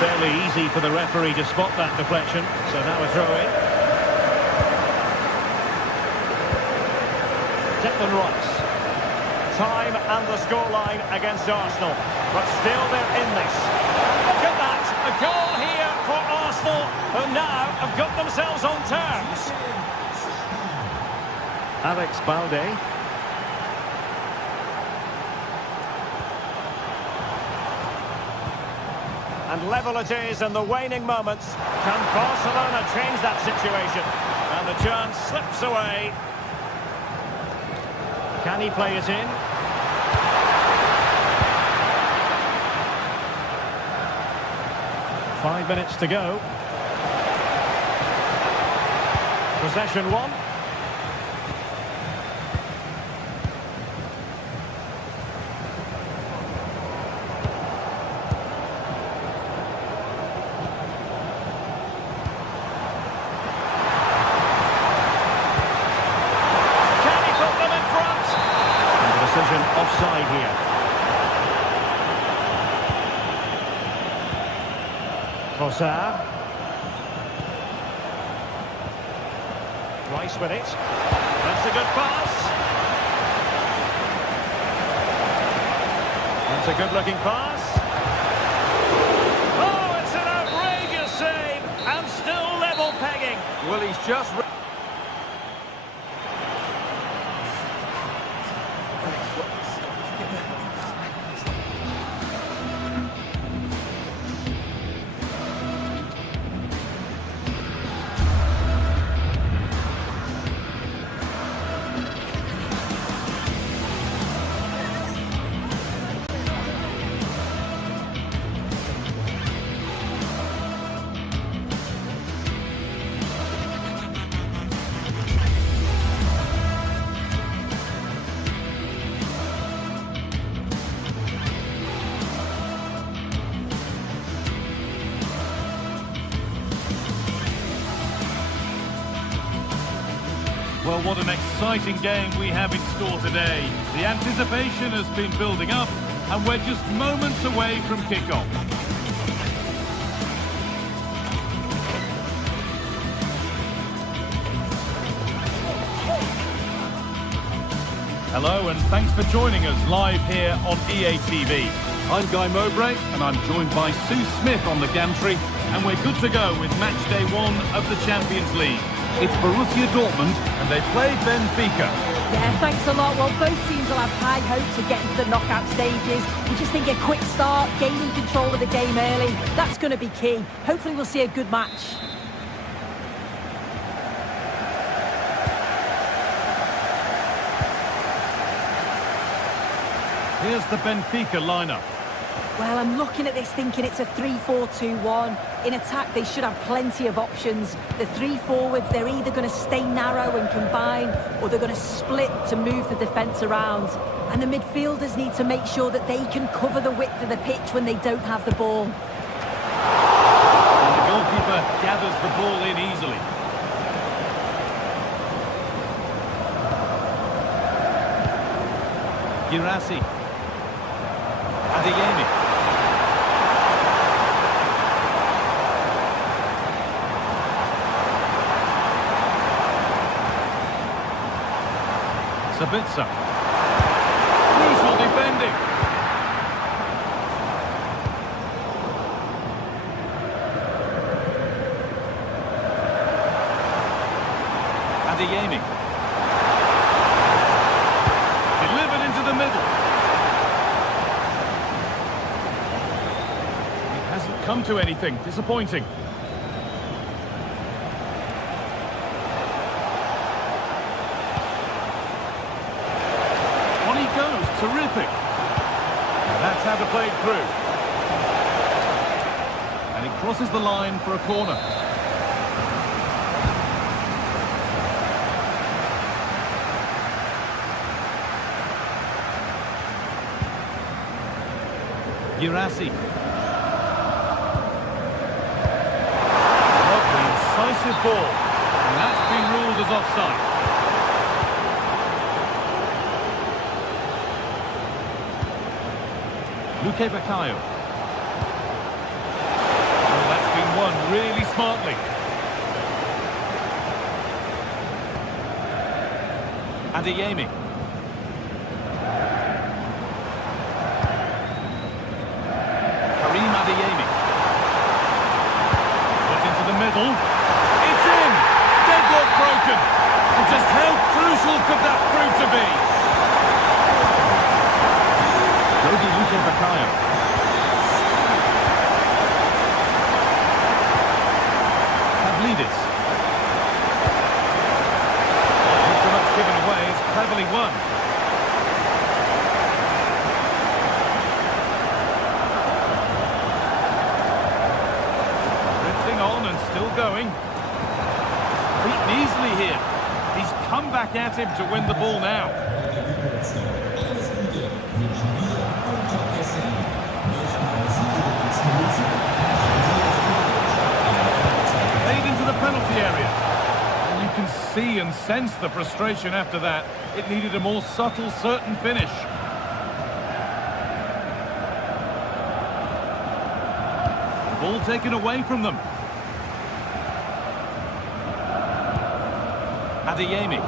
Fairly easy for the referee to spot that deflection. So now a throw-in. Declan Rice. Time and the scoreline against Arsenal. But still they're in this. Look at that. A goal here for Arsenal, who now have got themselves on terms. Alex Balde. And level it is in the waning moments. Can Barcelona change that situation? And the chance slips away. Can he play it in? Five minutes to go. Possession one. Offside here. Trossard. Rice with it. That's a good pass. That's a good-looking pass. Oh, it's an outrageous save and still level pegging. Well, he's just... Well, what an exciting game we have in store today. The anticipation has been building up, and we're just moments away from kickoff. Hello, and thanks for joining us live here on EA TV. I'm Guy Mowbray, and I'm joined by Sue Smith on the gantry, and we're good to go with match day one of the Champions League. It's Borussia Dortmund, and they play Benfica. Yeah, thanks a lot. Well, both teams will have high hopes of getting to the knockout stages. We just think a quick start, gaining control of the game early, that's going to be key. Hopefully we'll see a good match. Here's the Benfica lineup. Well, I'm looking at this thinking it's a 3-4-2-1. In attack, they should have plenty of options. The three forwards, they're either going to stay narrow and combine, or they're going to split to move the defence around. And the midfielders need to make sure that they can cover the width of the pitch when they don't have the ball. And the goalkeeper gathers the ball in easily. Girassi. Adeyemi. Sabitzer. Crucial defending. Adeyemi. Delivered into the middle. It hasn't come to anything. Disappointing. On he goes. Terrific. That's how to play it through. And he crosses the line for a corner. Girassi. Lovely, incisive ball. And that's been ruled as offside. Luque Baccaio. Oh, that's been won really smartly. Adeyemi. Adeyemi. Put into the middle. It's in! Deadlock broken. And just how crucial could that prove to be? Luque Baccaio. Pavlidis. Not so much given away, it's cleverly won. On and still going. Beaten easily here. He's come back at him to win the ball now. Played into the penalty area. And you can see and sense the frustration after that. It needed a more subtle, certain finish. Ball taken away from them. Adeyemi.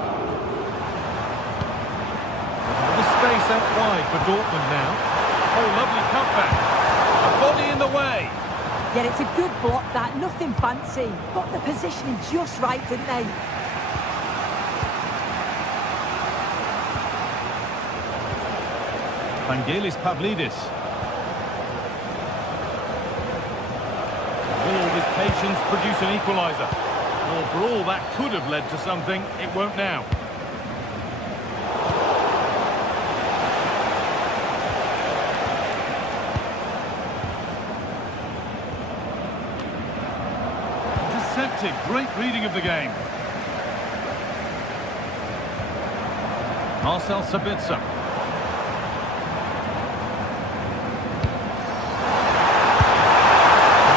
The space out wide for Dortmund now. Oh, lovely cutback. A body in the way. Yeah, it's a good block, that. Nothing fancy. Got the positioning just right, didn't they? Vangelis Pavlidis. Will all this patience produce an equaliser? Well, for all that could have led to something, it won't now. Intercepted, great reading of the game. Marcel Sabitzer.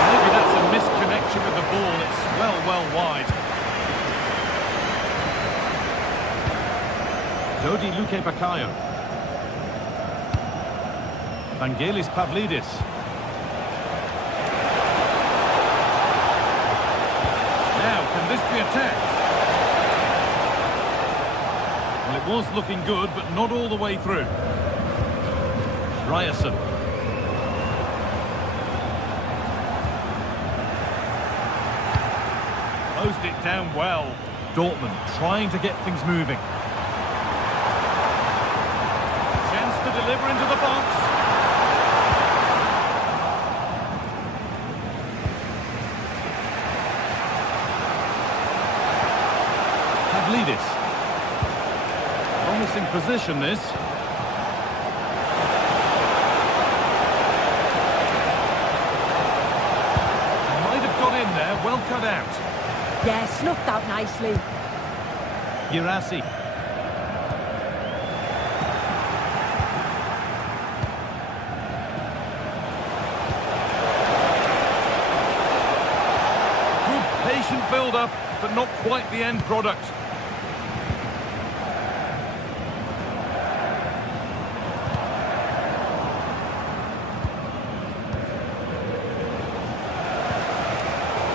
Maybe that's a misconnection with the ball. It's well wide. Luque Baccaio. Vangelis Pavlidis. Now, can this be attacked? Well, it was looking good, but not all the way through. Ryerson. Closed it down well. Dortmund trying to get things moving. Chance to deliver into the box. Pavlidis. Promising position, this. Might have got in there, well cut out. Yeah, snuffed out nicely. Girassi. Good patient build-up, but not quite the end product.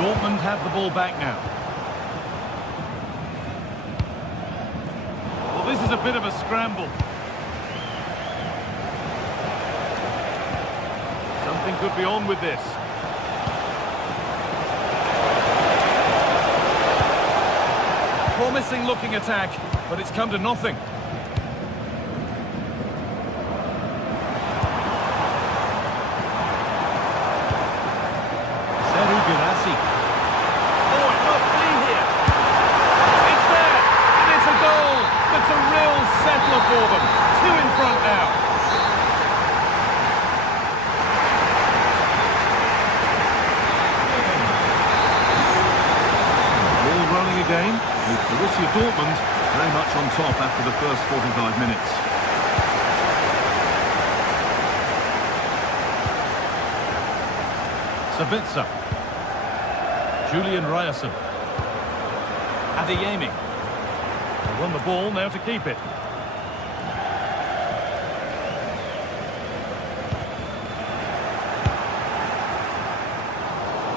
Dortmund have the ball back now. Well, this is a bit of a scramble. Something could be on with this. Promising looking attack, but it's come to nothing. Oh, it must be here. It's there, and it's a goal. It's a real settler for them. 2 in front now. Ball rolling again, with Borussia Dortmund very much on top after the first 45 minutes. Sabitzer. Julian Ryerson. Adeyemi. They won the ball, now to keep it.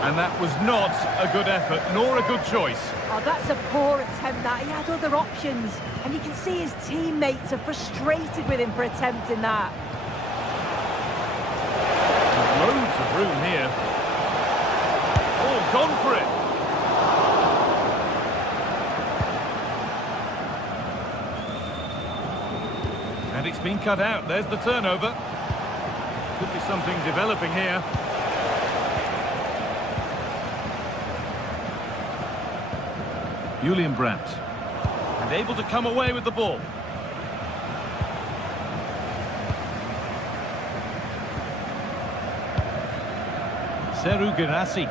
And that was not a good effort, nor a good choice. Oh, that's a poor attempt, that. He had other options. And you can see his teammates are frustrated with him for attempting that. There's loads of room here. Oh, gone for it. And it's been cut out. There's the turnover. Could be something developing here. Julian Brandt. And able to come away with the ball. Seru Girassi.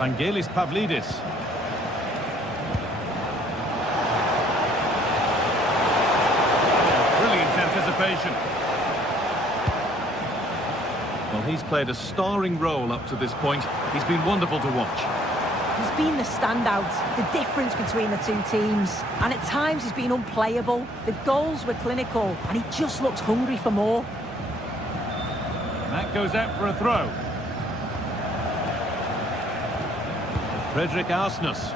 Vangelis Pavlidis. Brilliant anticipation. Well, he's played a starring role up to this point. He's been wonderful to watch. He's been the standout, the difference between the two teams. And at times he's been unplayable. The goals were clinical, and he just looks hungry for more. And that goes out for a throw. Frederick Arsnus.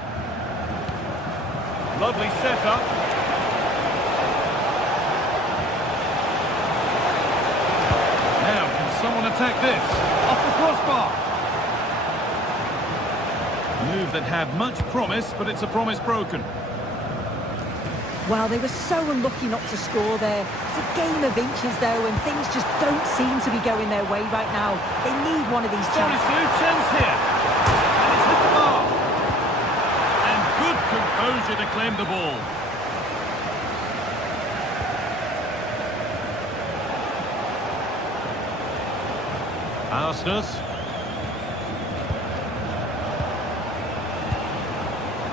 Lovely setup. Now, can someone attack this? Off the crossbar. A move that had much promise, but it's a promise broken. Well, they were so unlucky not to score there. It's a game of inches, though, and things just don't seem to be going their way right now. They need one of these chances. Chance here. And it's hit the bar. And good composure to claim the ball. Arsnus.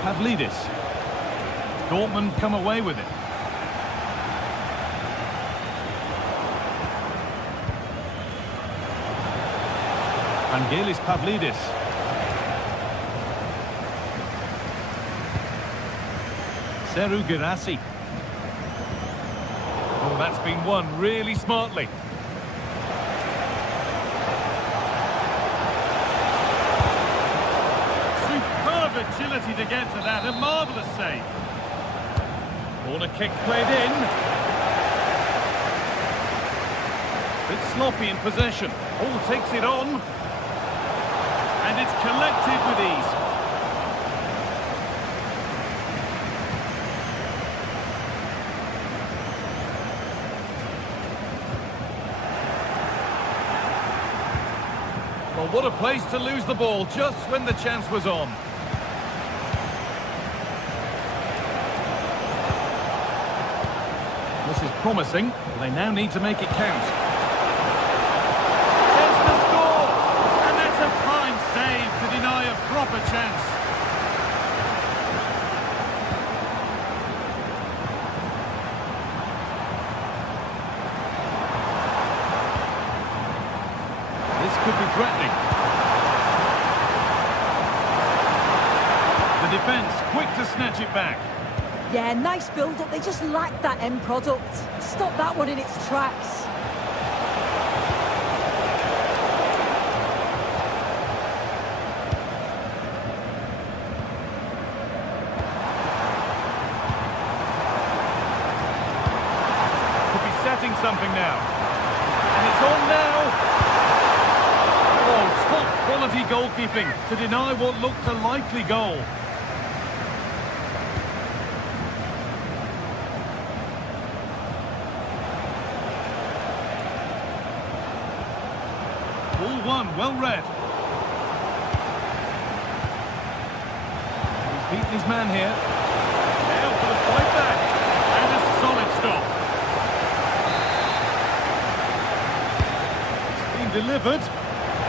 Pavlidis. Dortmund come away with it. Vangelis Pavlidis. Seru Girassi. Oh, that's been won really smartly. Superb agility to get to that. A marvellous save. Corner kick played in. Bit sloppy in possession. All takes it on. And it's collected with ease. Well, what a place to lose the ball just when the chance was on. This is promising. They now need to make it count. Chance to score! And that's a fine save to deny a proper chance. This could be threatening. The defence quick to snatch it back. Yeah, nice build-up. They just lack that end product. Stop that one in its tracks. starting something now. And it's on now. Oh, top quality goalkeeping to deny what looked a likely goal. Ball one, well read. He's beaten his man here. Now for the fight back. And a solid stop. It's been delivered.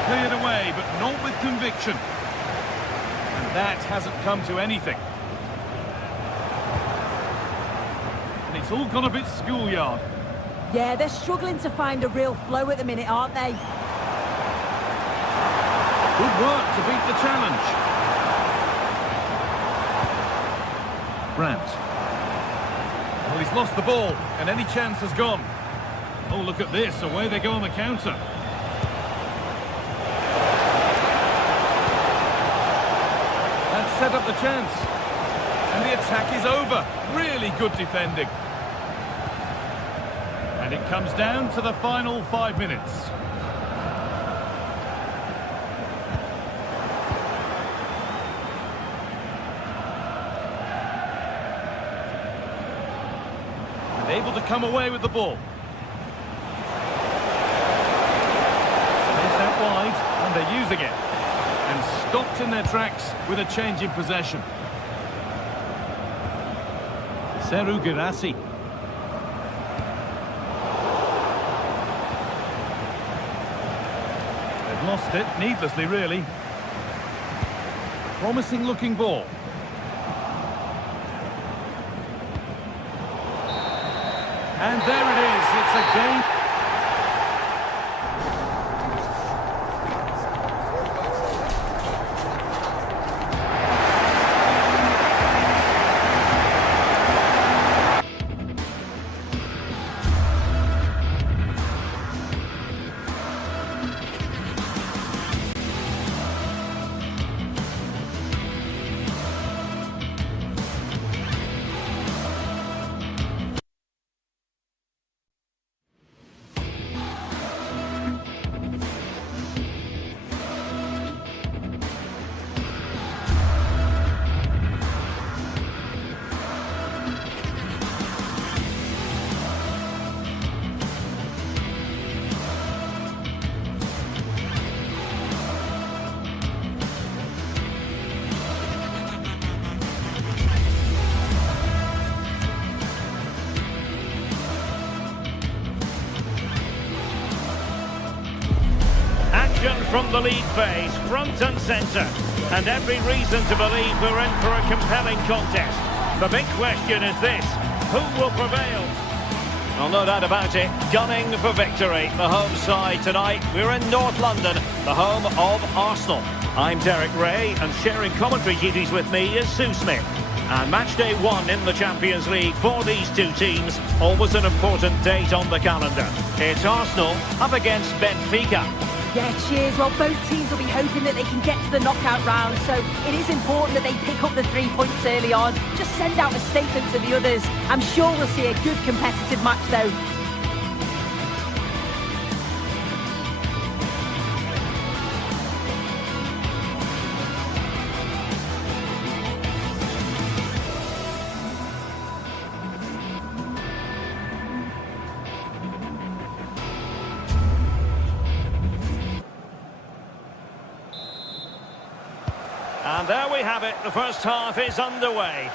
Cleared away, but not with conviction. And that hasn't come to anything. And it's all gone a bit schoolyard. Yeah, they're struggling to find a real flow at the minute, aren't they? Good work to beat the challenge. Brandt. Well, he's lost the ball, and any chance has gone. Oh, look at this. Away they go on the counter. That set up the chance. And the attack is over. Really good defending. And it comes down to the final 5 minutes. Able to come away with the ball. Space out wide, and they're using it. And stopped in their tracks with a change in possession. Seru Girassi. They've lost it, needlessly really. Promising looking ball. And there it is, it's a game. From the lead phase, front and centre, and every reason to believe we're in for a compelling contest. The big question is this: who will prevail? Well, no doubt about it, gunning for victory. The home side tonight, we're in North London, the home of Arsenal. I'm Derek Ray, and sharing commentary duties with me is Sue Smith. And match day one in the Champions League for these two teams, always an important date on the calendar. It's Arsenal up against Benfica. Yeah, cheers. Well, both teams will be hoping that they can get to the knockout round, so it is important that they pick up the 3 points early on. Just send out a statement to the others. I'm sure we'll see a good competitive match, though. And there we have it, the first half is underway.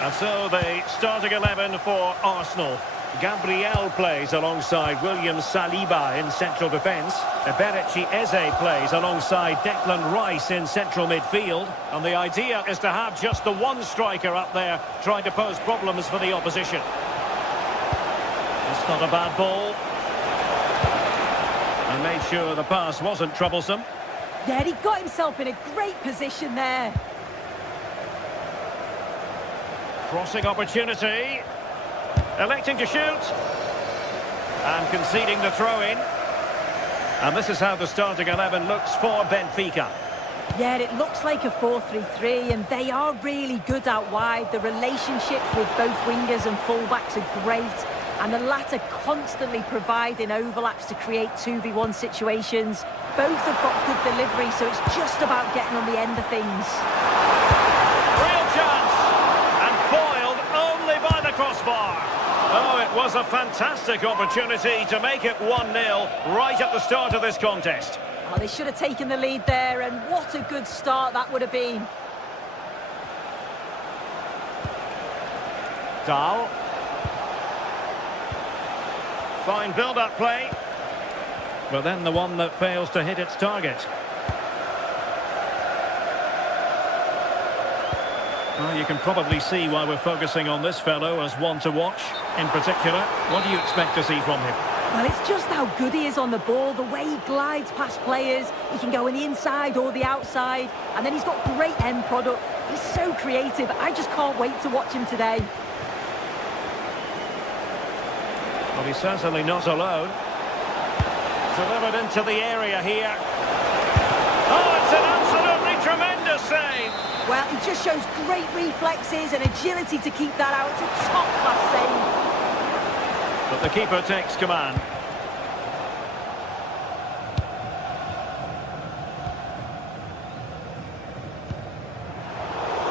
And so the starting 11 for Arsenal. Gabriel plays alongside William Saliba in central defence. Eberechi Eze plays alongside Declan Rice in central midfield. And the idea is to have just the one striker up there trying to pose problems for the opposition. It's not a bad ball. And made sure the pass wasn't troublesome. Yeah, he got himself in a great position there. Crossing opportunity. Electing to shoot. And conceding the throw-in. And this is how the starting 11 looks for Benfica. Yeah, it looks like a 4-3-3, and they are really good out wide. The relationships with both wingers and fullbacks are great, and the latter constantly providing overlaps to create 2v1 situations. Both have got good delivery, so it's just about getting on the end of things. Real chance, and foiled only by the crossbar. Oh, it was a fantastic opportunity to make it 1-0 right at the start of this contest. Oh, they should have taken the lead there, and what a good start that would have been. Dahl. Fine build-up play. But then the one that fails to hit its target. Well, you can probably see why we're focusing on this fellow as one to watch. In particular, what do you expect to see from him? Well, it's just how good he is on the ball, the way he glides past players. He can go on the inside or the outside, and then he's got great end product. He's so creative. I just can't wait to watch him today. Well, he's certainly not alone. Delivered into the area here. Oh, it's an absolutely tremendous save. Well, he just shows great reflexes and agility to keep that out. It's a top-class save. But the keeper takes command.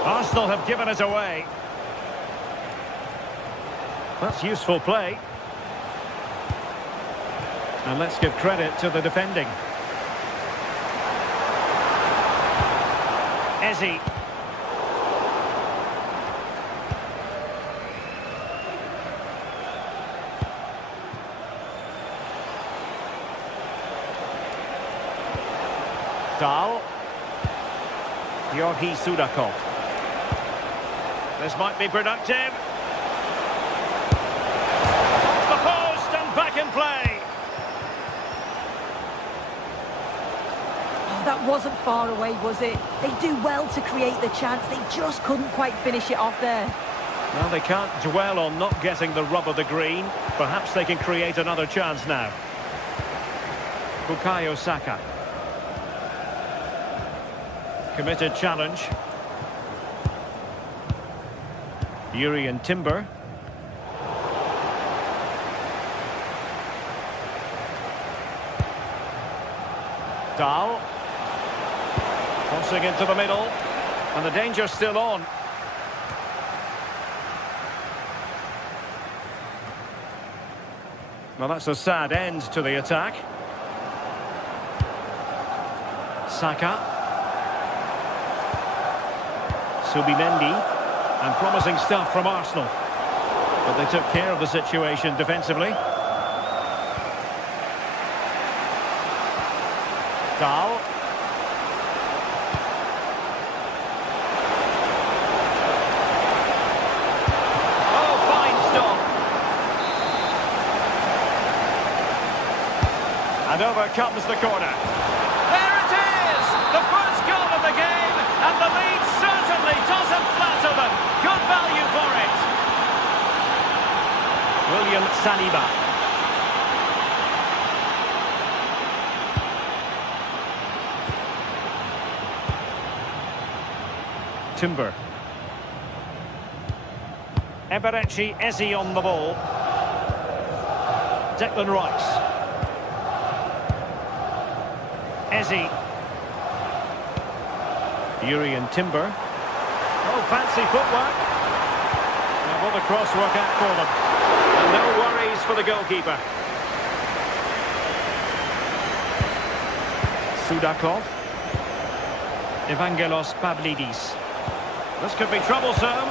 Arsenal have given it away. That's useful play. And let's give credit to the defending. Eze. Dahl. Georgi Sudakov. This might be productive. Off the post and back in play. Oh, that wasn't far away, was it? They do well to create the chance. They just couldn't quite finish it off there. Well, they can't dwell on not getting the rub of the green. Perhaps they can create another chance now. Bukayo Saka. Committed challenge. Yuri and Timber. Dahl. Crossing into the middle. And the danger's still on. Well, that's a sad end to the attack. Saka. Subimendi, and promising stuff from Arsenal. But they took care of the situation defensively. Dahl. Oh, fine stop. And over comes the corner. There it is! The first goal of the game, and the lead certainly doesn't flatter them. Good value for it. William Saliba. Timber. Eberechi Eze on the ball. Declan Rice. Eze. Yuri and Timber. Oh, fancy footwork. And what a cross work out for them. And no worries for the goalkeeper. Sudakov. Evangelos Pavlidis. This could be troublesome.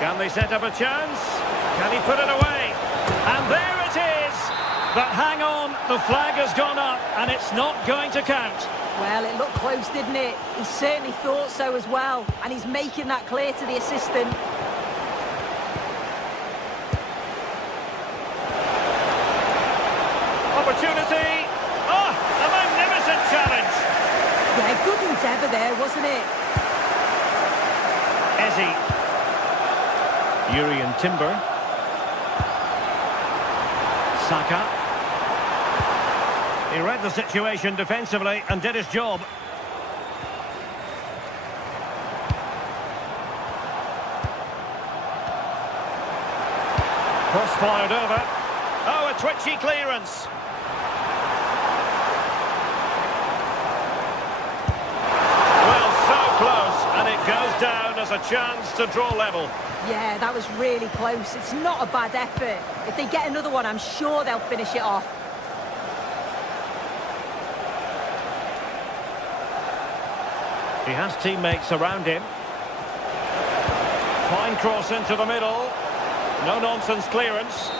Can they set up a chance? Can he put it away? And there it is! But hang on, the flag has gone up and it's not going to count. Well, it looked close, didn't it? He certainly thought so as well, and he's making that clear to the assistant. Opportunity! Oh, a magnificent challenge! Yeah, good endeavour there, wasn't it? Eze. Yuri and Timber. Saka. He read the situation defensively and did his job. Cross fired over. Oh, a twitchy clearance. Well, so close, and it goes down as a chance to draw level. Yeah, that was really close. It's not a bad effort. If they get another one, I'm sure they'll finish it off. He has teammates around him. Fine cross into the middle. No-nonsense clearance.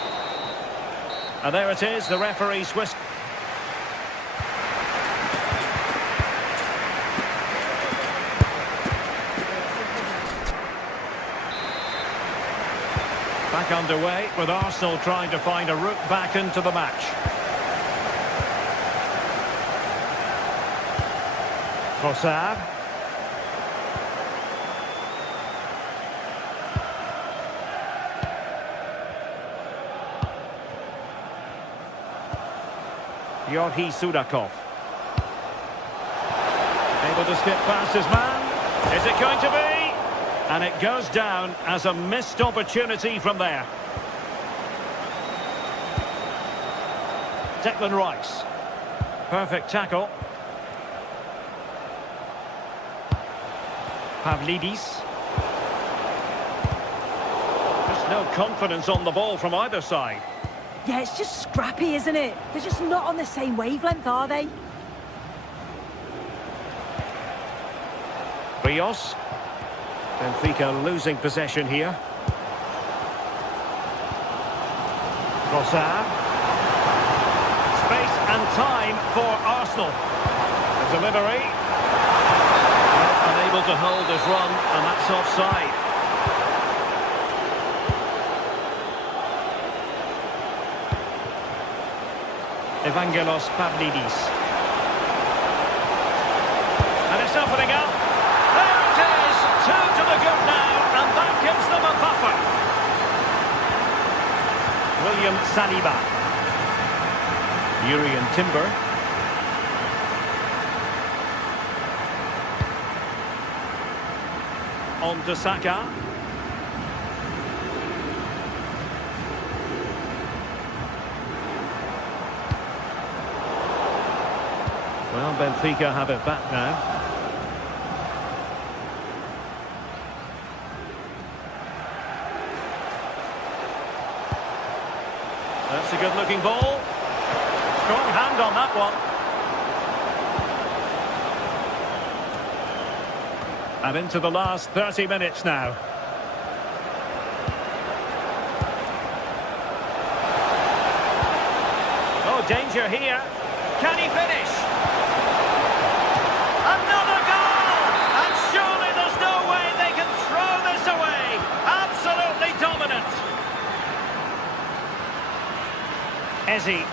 And there it is, the referee's whistle. Back underway, with Arsenal trying to find a route back into the match. Trossard. Georgi Sudakov. Able to skip past his man. Is it going to be? And it goes down as a missed opportunity from there. Declan Rice. Perfect tackle. Pavlidis. Just no confidence on the ball from either side. Yeah, it's just scrappy, isn't it? They're just not on the same wavelength, are they? Rios. Benfica losing possession here. Trossard. Space and time for Arsenal. The delivery. Unable to hold his run, and that's offside. Evangelos Pavlidis. And it's opening up. There it is! 2 to the good now, and that gives them a buffer. William Saliba. Urian Timber. On to Saka. Well, Benfica have it back now. That's a good-looking ball. Strong hand on that one. And into the last 30 minutes now. Oh, danger here. Can he finish? Another goal! And surely there's no way they can throw this away. Absolutely dominant. Eze.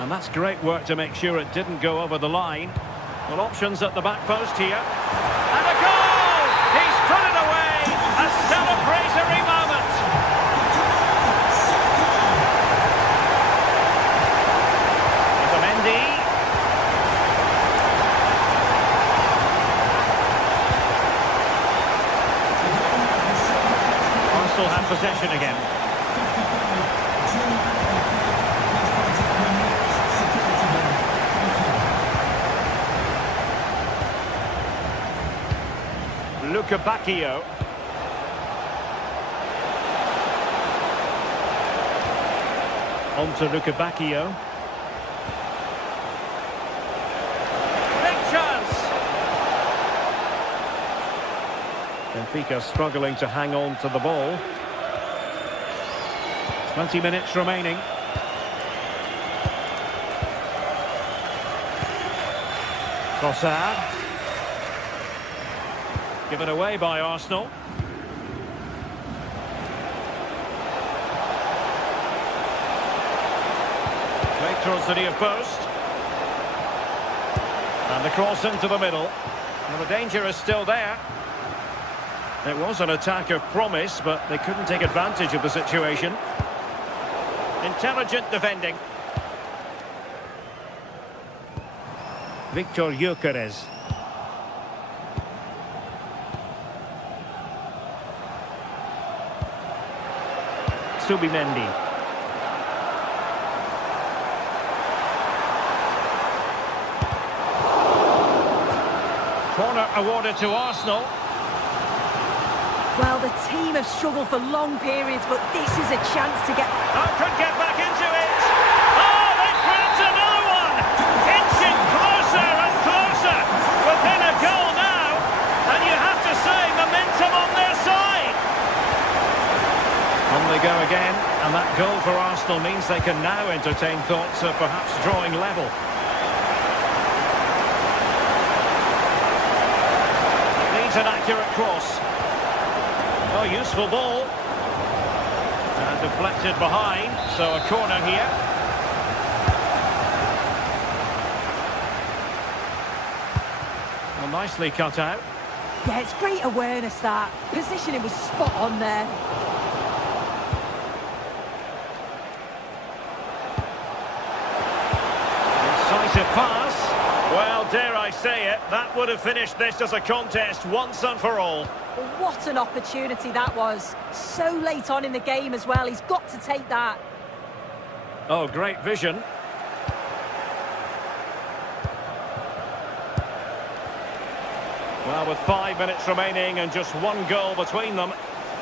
And that's great work to make sure it didn't go over the line. Well, options at the back post here. And a goal! He's put it away! A celebratory moment! Arsenal have possession again. Luca Bacchio. On to Luca Bacchio. Benfica struggling to hang on to the ball. 20 minutes remaining. Trossard. Given away by Arsenal. Played towards the near post. And the cross into the middle. Well, the danger is still there. It was an attack of promise, but they couldn't take advantage of the situation. Intelligent defending. Victor Gyökeres. Subimendi. Corner awarded to Arsenal. Well, the team have struggled for long periods, but this is a chance to get... Oh, could get back into it. Oh, they grabbed another one. Inching closer and closer. Within a goal now. And you have to say, momentum on their side. On they go again. And that goal for Arsenal means they can now entertain thoughts of perhaps drawing level. Needs an accurate cross. Oh, useful ball. And deflected behind, so a corner here. Well, nicely cut out. Yeah, it's great awareness, that. Positioning was spot on there. Incisive pass. Well, dare I say it, that would have finished this as a contest once and for all. What an opportunity that was. So late on in the game as well. He's got to take that. Oh, great vision. Well, with 5 minutes remaining and just one goal between them,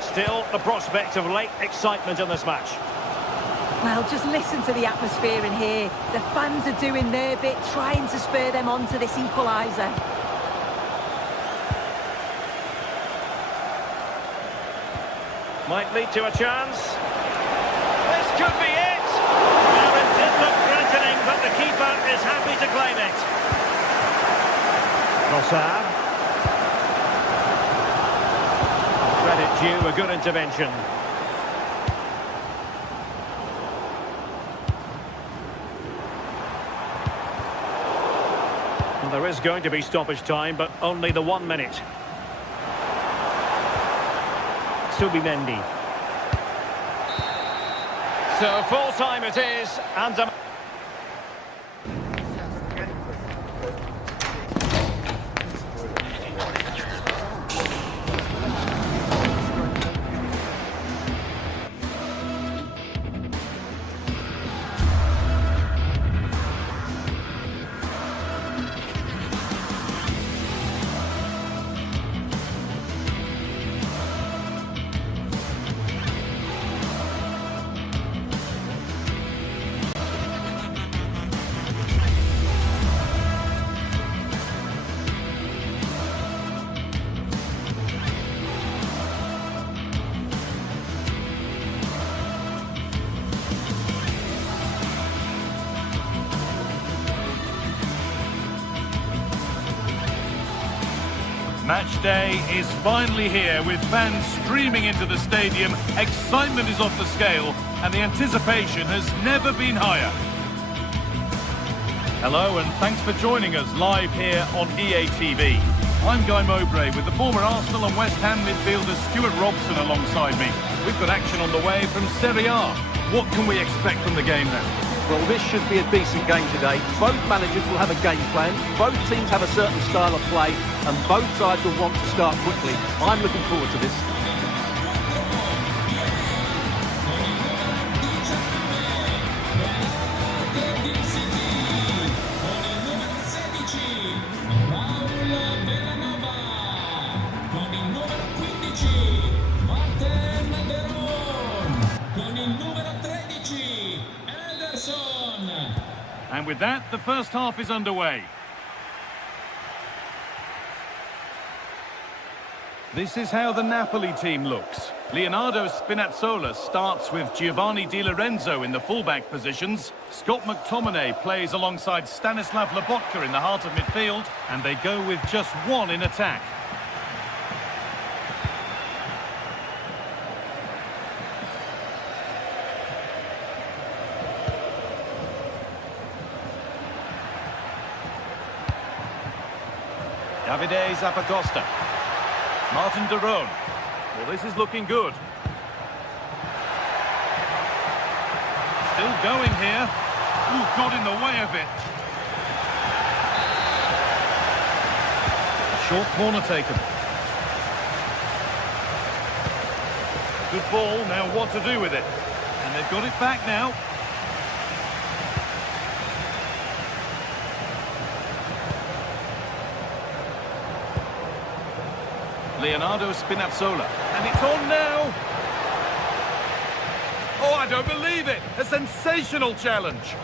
still the prospect of late excitement in this match. Well, just listen to the atmosphere in here. The fans are doing their bit, trying to spur them on to this equaliser. Might lead to a chance. This could be it. Well, it did look threatening, but the keeper is happy to claim it. Trossard. Credit due, a good intervention. Well, there is going to be stoppage time, but only the 1 minute. Subimendi. So full time it is, and a... Match day is finally here with fans streaming into the stadium. Excitement is off the scale and the anticipation has never been higher. Hello and thanks for joining us live here on EA TV. I'm Guy Mowbray with the former Arsenal and West Ham midfielder Stuart Robson alongside me. We've got action on the way from Serie A. What can we expect from the game then? Well, this should be a decent game today. Both managers will have a game plan. Both teams have a certain style of play, and both sides will want to start quickly. I'm looking forward to this. And with that, the first half is underway. This is how the Napoli team looks. Leonardo Spinazzola starts with Giovanni Di Lorenzo in the fullback positions. Scott McTominay plays alongside Stanislav Lobotka in the heart of midfield, and they go with just one in attack. Davide Zappacosta. Martin de Roon. Well, this is looking good. Still going here. Ooh, got in the way of it. Short corner taken. Good ball, now what to do with it? And they've got it back now. Leonardo Spinazzola, and it's on now. Oh, I don't believe it! A sensational challenge.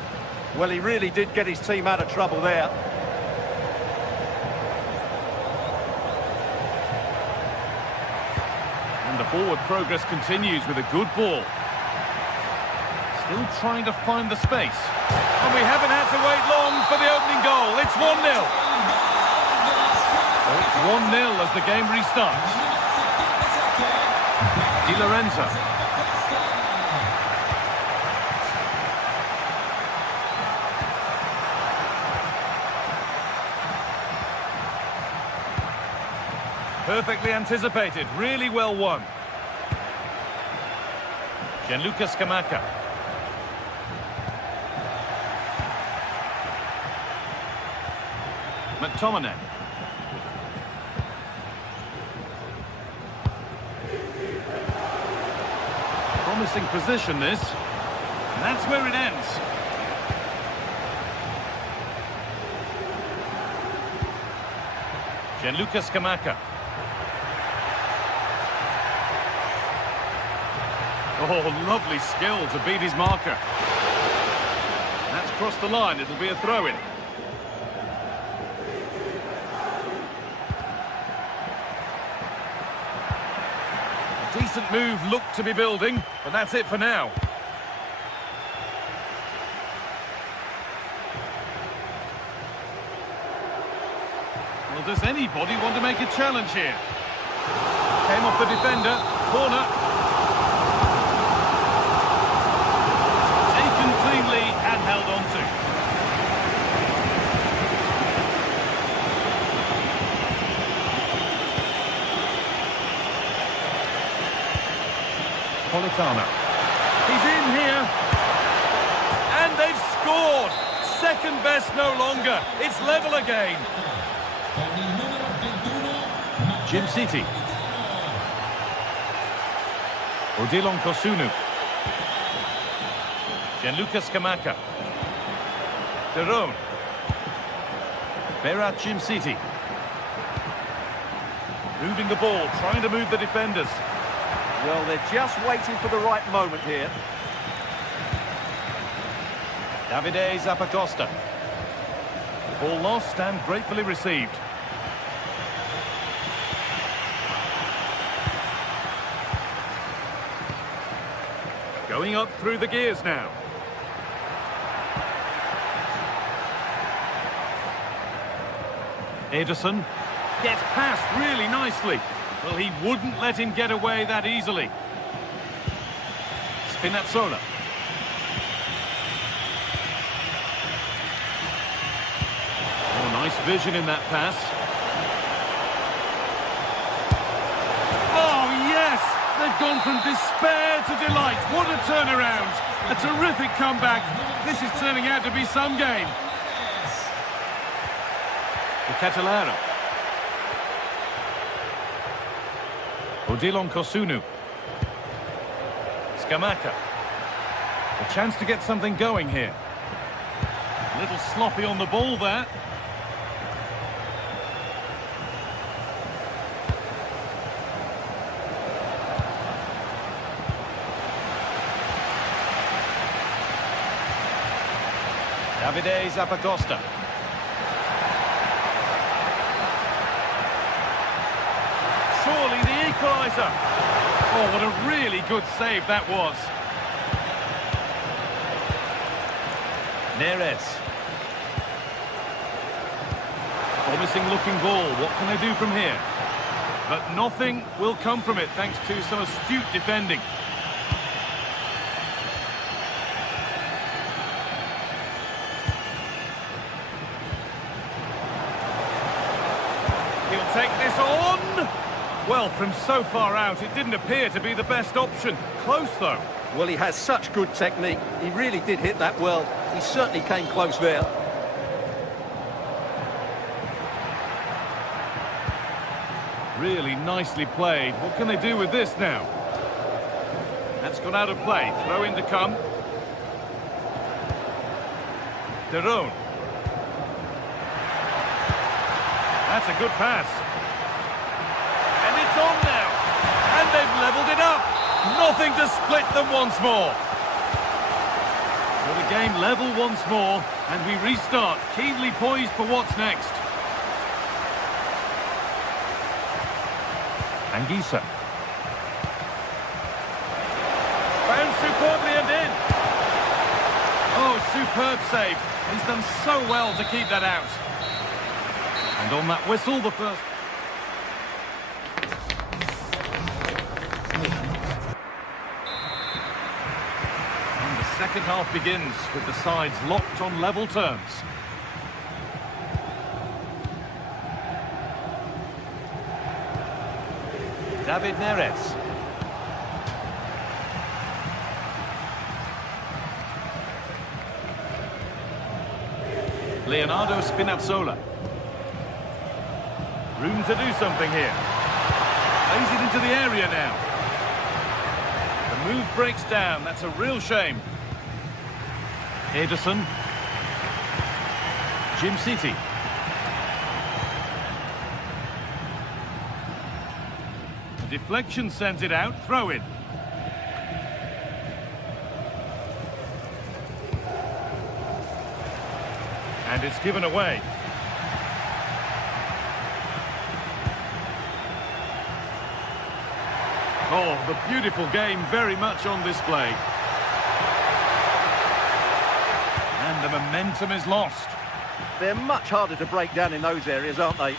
Well, he really did get his team out of trouble there. And the forward progress continues with a good ball. Still trying to find the space. And we haven't had to wait long for the opening goal. It's 1-0. It's 1-0 as the game restarts. Di Lorenzo. Perfectly anticipated, really well won. Gianluca Scamacca. McTominay. Promising position this. And that's where it ends. Gianluca Scamacca. Oh, lovely skill to beat his marker. That's crossed the line, it'll be a throw-in. Decent move looked to be building, but that's it for now. Well, does anybody want to make a challenge here? Came off the defender, corner. Taken cleanly and held on to. Politano. He's in here. And they've scored. Second best no longer. It's level again. Jim City. Odilon Kosunu. Gianluca Scamacca. Derone. Berat Jim City. Moving the ball, trying to move the defenders. Well, they're just waiting for the right moment here. Davide Zappacosta. Ball lost and gratefully received. Going up through the gears now. Ederson gets past really nicely. Well, he wouldn't let him get away that easily. Spinazzola. Oh, nice vision in that pass. Oh, yes! They've gone from despair to delight. What a turnaround. A terrific comeback. This is turning out to be some game. The Catalano. Odilon Kosunu. Scamacca. A chance to get something going here. A little sloppy on the ball there. Davide Zappacosta. Surely the equaliser. Oh, what a really good save that was. Neres. Promising looking ball. What can they do from here? But nothing will come from it thanks to some astute defending. He'll take this on. Well, from so far out, it didn't appear to be the best option. Close, though. Well, he has such good technique. He really did hit that well. He certainly came close there. Really nicely played. What can they do with this now? That's gone out of play. Throw in to come. De Roon. That's a good pass. And it's on now. And they've levelled it up. Nothing to split them once more. So the game level once more, and we restart, keenly poised for what's next. Anguissa. Found superbly and in. Oh, superb save. He's done so well to keep that out. And on that whistle, the first... And the second half begins with the sides locked on level terms. David Neres. Leonardo Spinazzola. Room to do something here. Plays it into the area now. The move breaks down. That's a real shame. Ederson. Jim City. Deflection sends it out, throw in. And it's given away. Oh, the beautiful game very much on display. And the momentum is lost. They're much harder to break down in those areas, aren't they?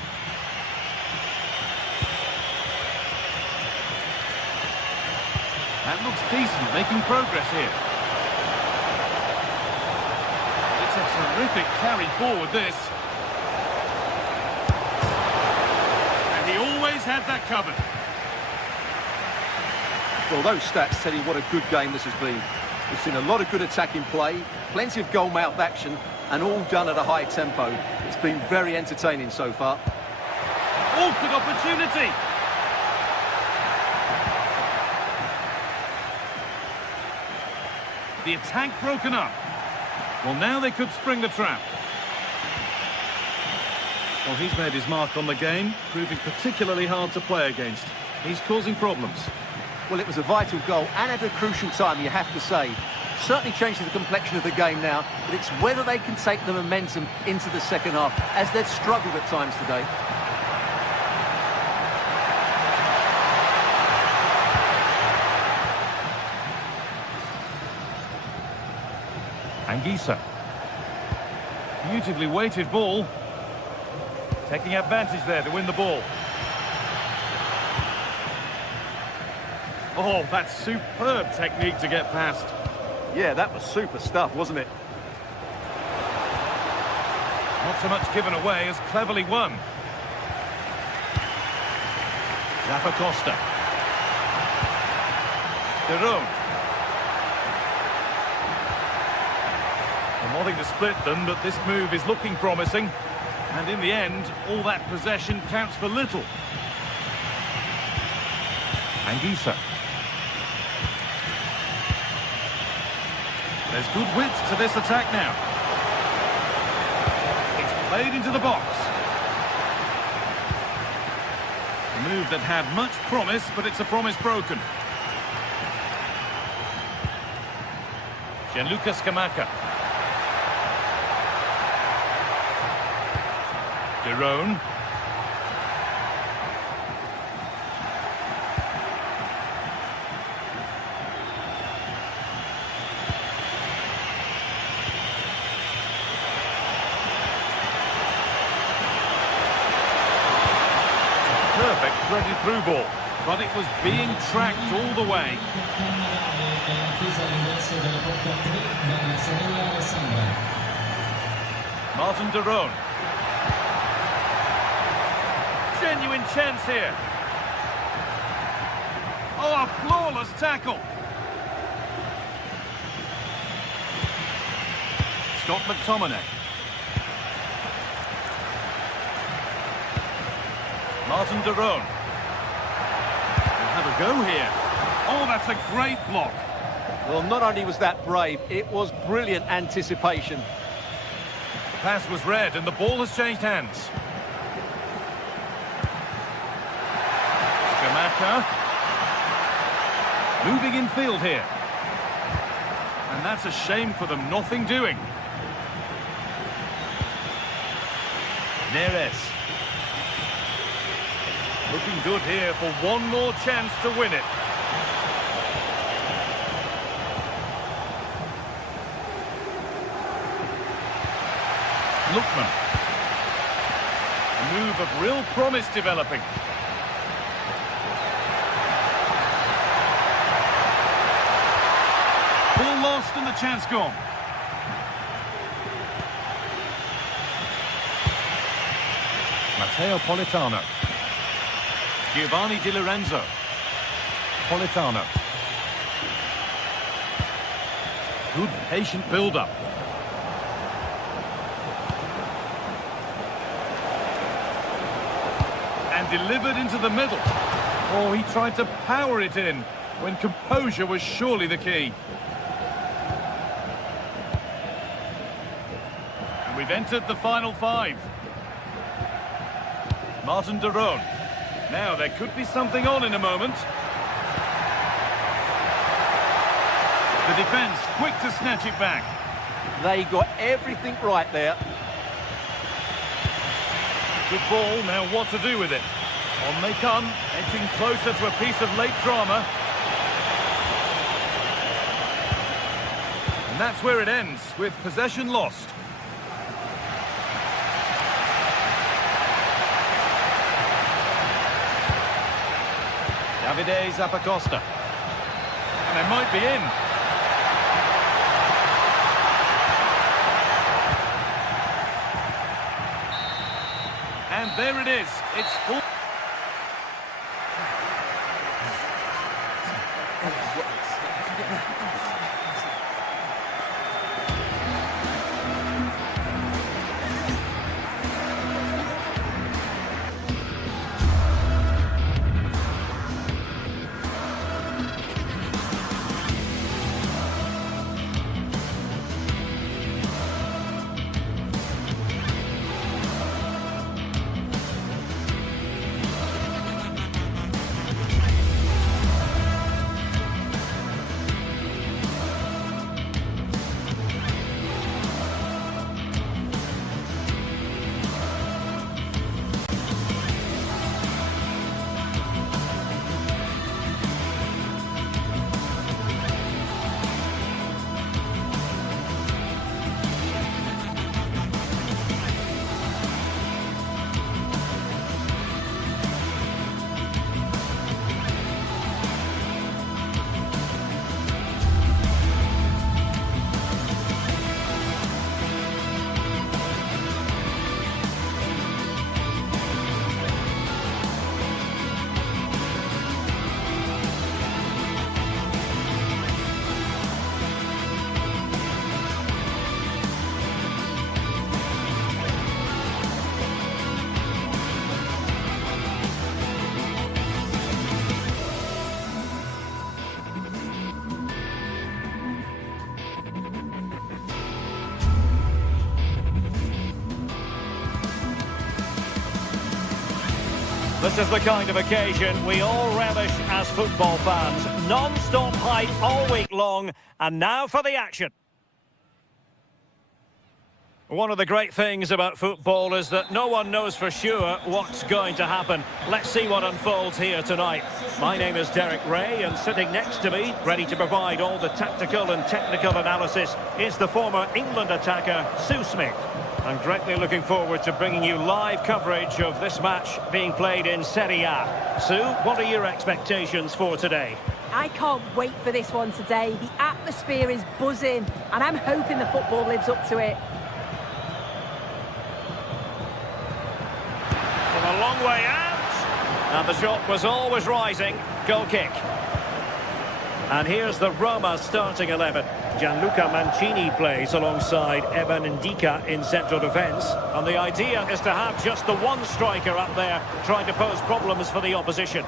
That looks decent, making progress here. It's a terrific carry forward, this. And he always had that covered. Well, those stats tell you what a good game this has been. We've seen a lot of good attacking play, plenty of goal-mouth action, and all done at a high tempo. It's been very entertaining so far. Oh, good opportunity! The attack broken up. Well, now they could spring the trap. Well, he's made his mark on the game, proving particularly hard to play against. He's causing problems. Well, it was a vital goal, and at a crucial time, you have to say. Certainly changes the complexion of the game now, but it's whether they can take the momentum into the second half, as they've struggled at times today. Anguissa. Beautifully weighted ball. Taking advantage there to win the ball. Oh, that's superb technique to get past. Yeah, that was super stuff, wasn't it? Not so much given away as cleverly won. Zappacosta. De Roon. And wanting to split them, but this move is looking promising. And in the end, all that possession counts for little. Anguissa. There's good width to this attack now. It's played into the box. A move that had much promise, but it's a promise broken. Gianluca Scamacca. De Roon. Perfect threaded through ball, but it was being tracked all the way. Martin De Roon. Genuine chance here. Oh, a flawless tackle. Scott McTominay. Martin de Roon. Have a go here. Oh, that's a great block. Well, not only was that brave, it was brilliant anticipation. The pass was read and the ball has changed hands. Skamaka. Moving in field here. And that's a shame for them, nothing doing. Neres. Looking good here for one more chance to win it. Lookman. A move of real promise developing. Ball lost and the chance gone. Matteo Politano. Giovanni Di Lorenzo. Politano. Good patient build-up. And delivered into the middle. Oh, he tried to power it in when composure was surely the key. And we've entered the final five. Martin de Roon. Now, there could be something on in a moment. The defence quick to snatch it back. They got everything right there. Good ball, now what to do with it? On they come, edging closer to a piece of late drama. And that's where it ends, with possession lost. Davide Zappacosta. And they might be in. And there it is. It's full. This is the kind of occasion we all relish as football fans. Non-stop hype all week long, and now for the action. One of the great things about football is that no one knows for sure what's going to happen. Let's see what unfolds here tonight. My name is Derek Ray, and sitting next to me, ready to provide all the tactical and technical analysis, is the former England attacker, Sue Smith. I'm greatly looking forward to bringing you live coverage of this match being played in Serie A. Sue, what are your expectations for today? I can't wait for this one today. The atmosphere is buzzing, and I'm hoping the football lives up to it. From a long way out, and the shot was always rising. Goal kick. And here's the Roma starting 11. Gianluca Mancini plays alongside Evan Ndika in central defence. And the idea is to have just the one striker up there trying to pose problems for the opposition.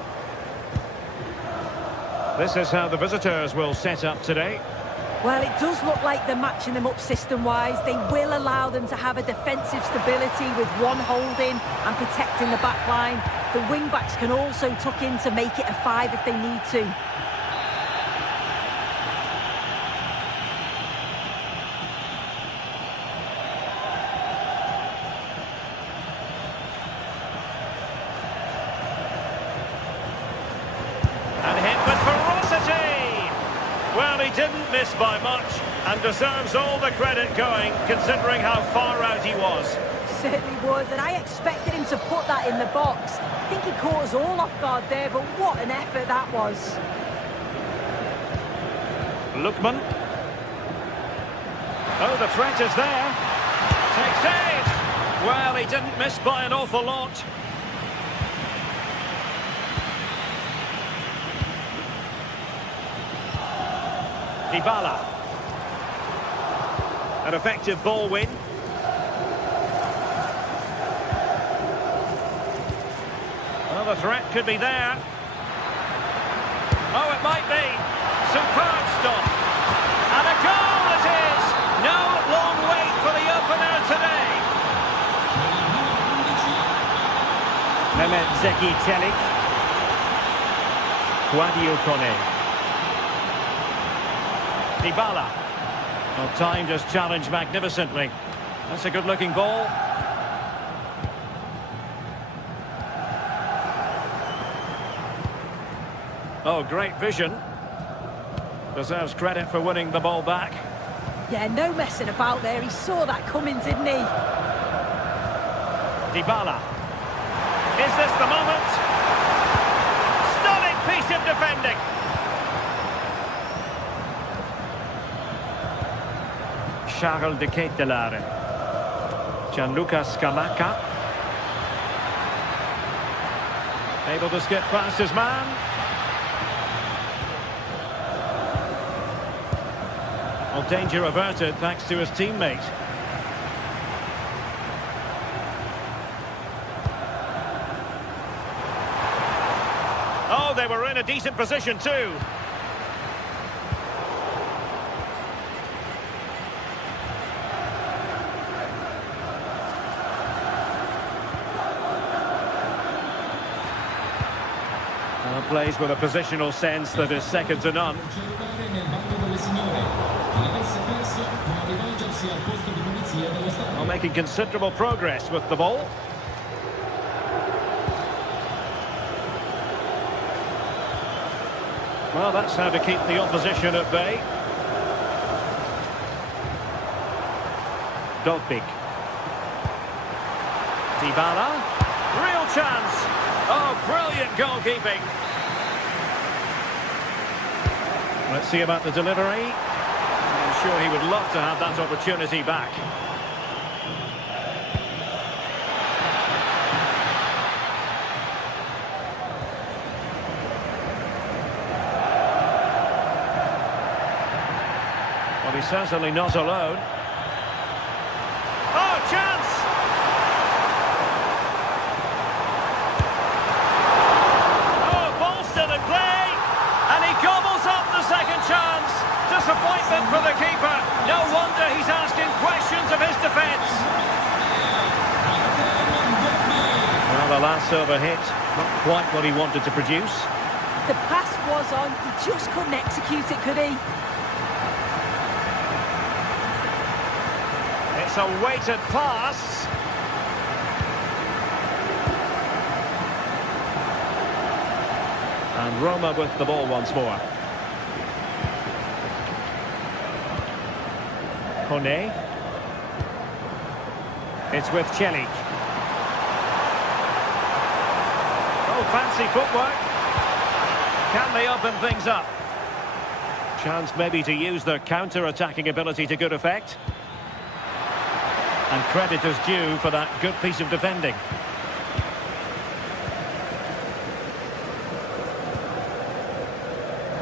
This is how the visitors will set up today. Well, it does look like they're matching them up system-wise. They will allow them to have a defensive stability with one holding and protecting the back line. The wing-backs can also tuck in to make it a 5 if they need to. Well, he didn't miss by much and deserves all the credit going, considering how far out he was. Certainly would, and I expected him to put that in the box. I think he caught us all off guard there, but what an effort that was. Lookman. Oh, the threat is there. Takes it. Well, he didn't miss by an awful lot. Dybala. An effective ball win. Well, the threat could be there. Oh, it might be. Superb stop. And a goal it is. No long wait for the opener today. Mehmet Zeki Çelik. Sadio Kone. Dybala. Well, timed his challenge magnificently. That's a good-looking ball. Oh, great vision. Deserves credit for winning the ball back. Yeah, no messing about there. He saw that coming, didn't he? Dybala. Is this the moment? Stunning piece of defending. Charles de Ketelaere. Gianluca Scamacca. Able to skip past his man. Well, danger averted thanks to his teammate. Oh, they were in a decent position too. Plays with a positional sense that is second to none. Well, making considerable progress with the ball. Well, that's how to keep the opposition at bay. Dogbig. Dybala. Real chance. Oh, brilliant goalkeeping. Let's see about the delivery. I'm sure he would love to have that opportunity back. Well, he's certainly not alone. Oh, chance! Oh, ball still in play. And he gobbles up the second chance. Disappointment for the keeper. No wonder he's asking questions of his defence. Well, the last over hit, not quite what he wanted to produce. The pass was on, he just couldn't execute it, could he? It's a weighted pass. And Roma with the ball once more. Kone. It's with Çelik. Oh, fancy footwork. Can they open things up? Chance maybe to use their counter-attacking ability to good effect. And credit is due for that good piece of defending.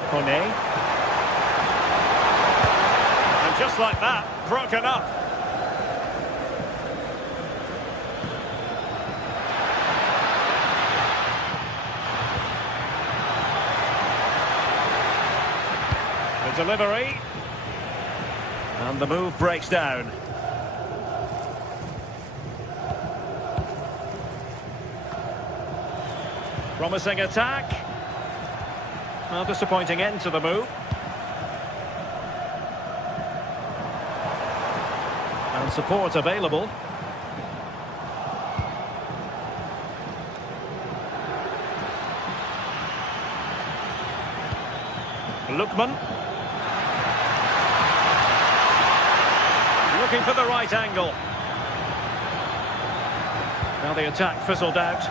Kone. just like that, broken up. The delivery. And the move breaks down. Promising attack. Well, disappointing end to the move. And support available. Lookman. Looking for the right angle. Now the attack fizzled out.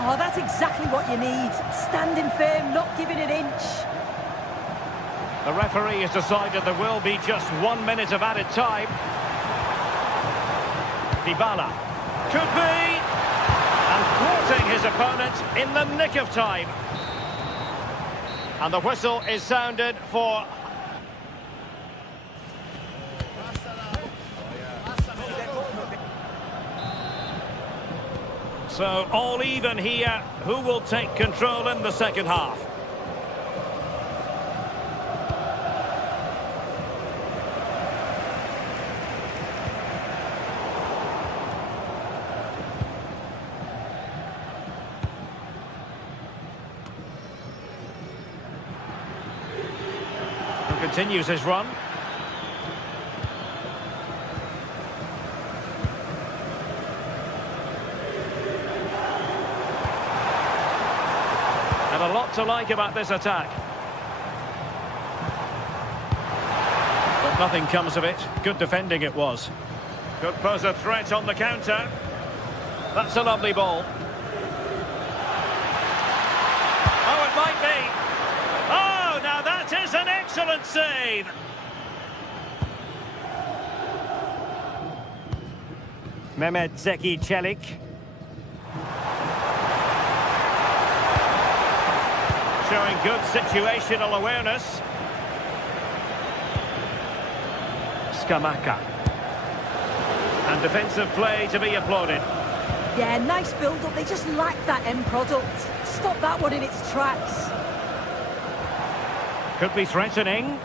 Oh, that's exactly what you need. Standing firm, not giving an inch. The referee has decided there will be just 1 minute of added time. Dybala. Could be! And thwarting his opponent in the nick of time. And the whistle is sounded for... So, all even here. Who will take control in the second half? He continues his run. And a lot to like about this attack. But nothing comes of it. Good defending it was. Could pose a threat on the counter. That's a lovely ball. Oh, it might be. Oh, now that is an excellent save. Mehmet Zeki Çelik. Showing good situational awareness. Skamaka. And defensive play to be applauded. Yeah, nice build-up. They just lack that end product. Stop that one in its tracks. Could be threatening.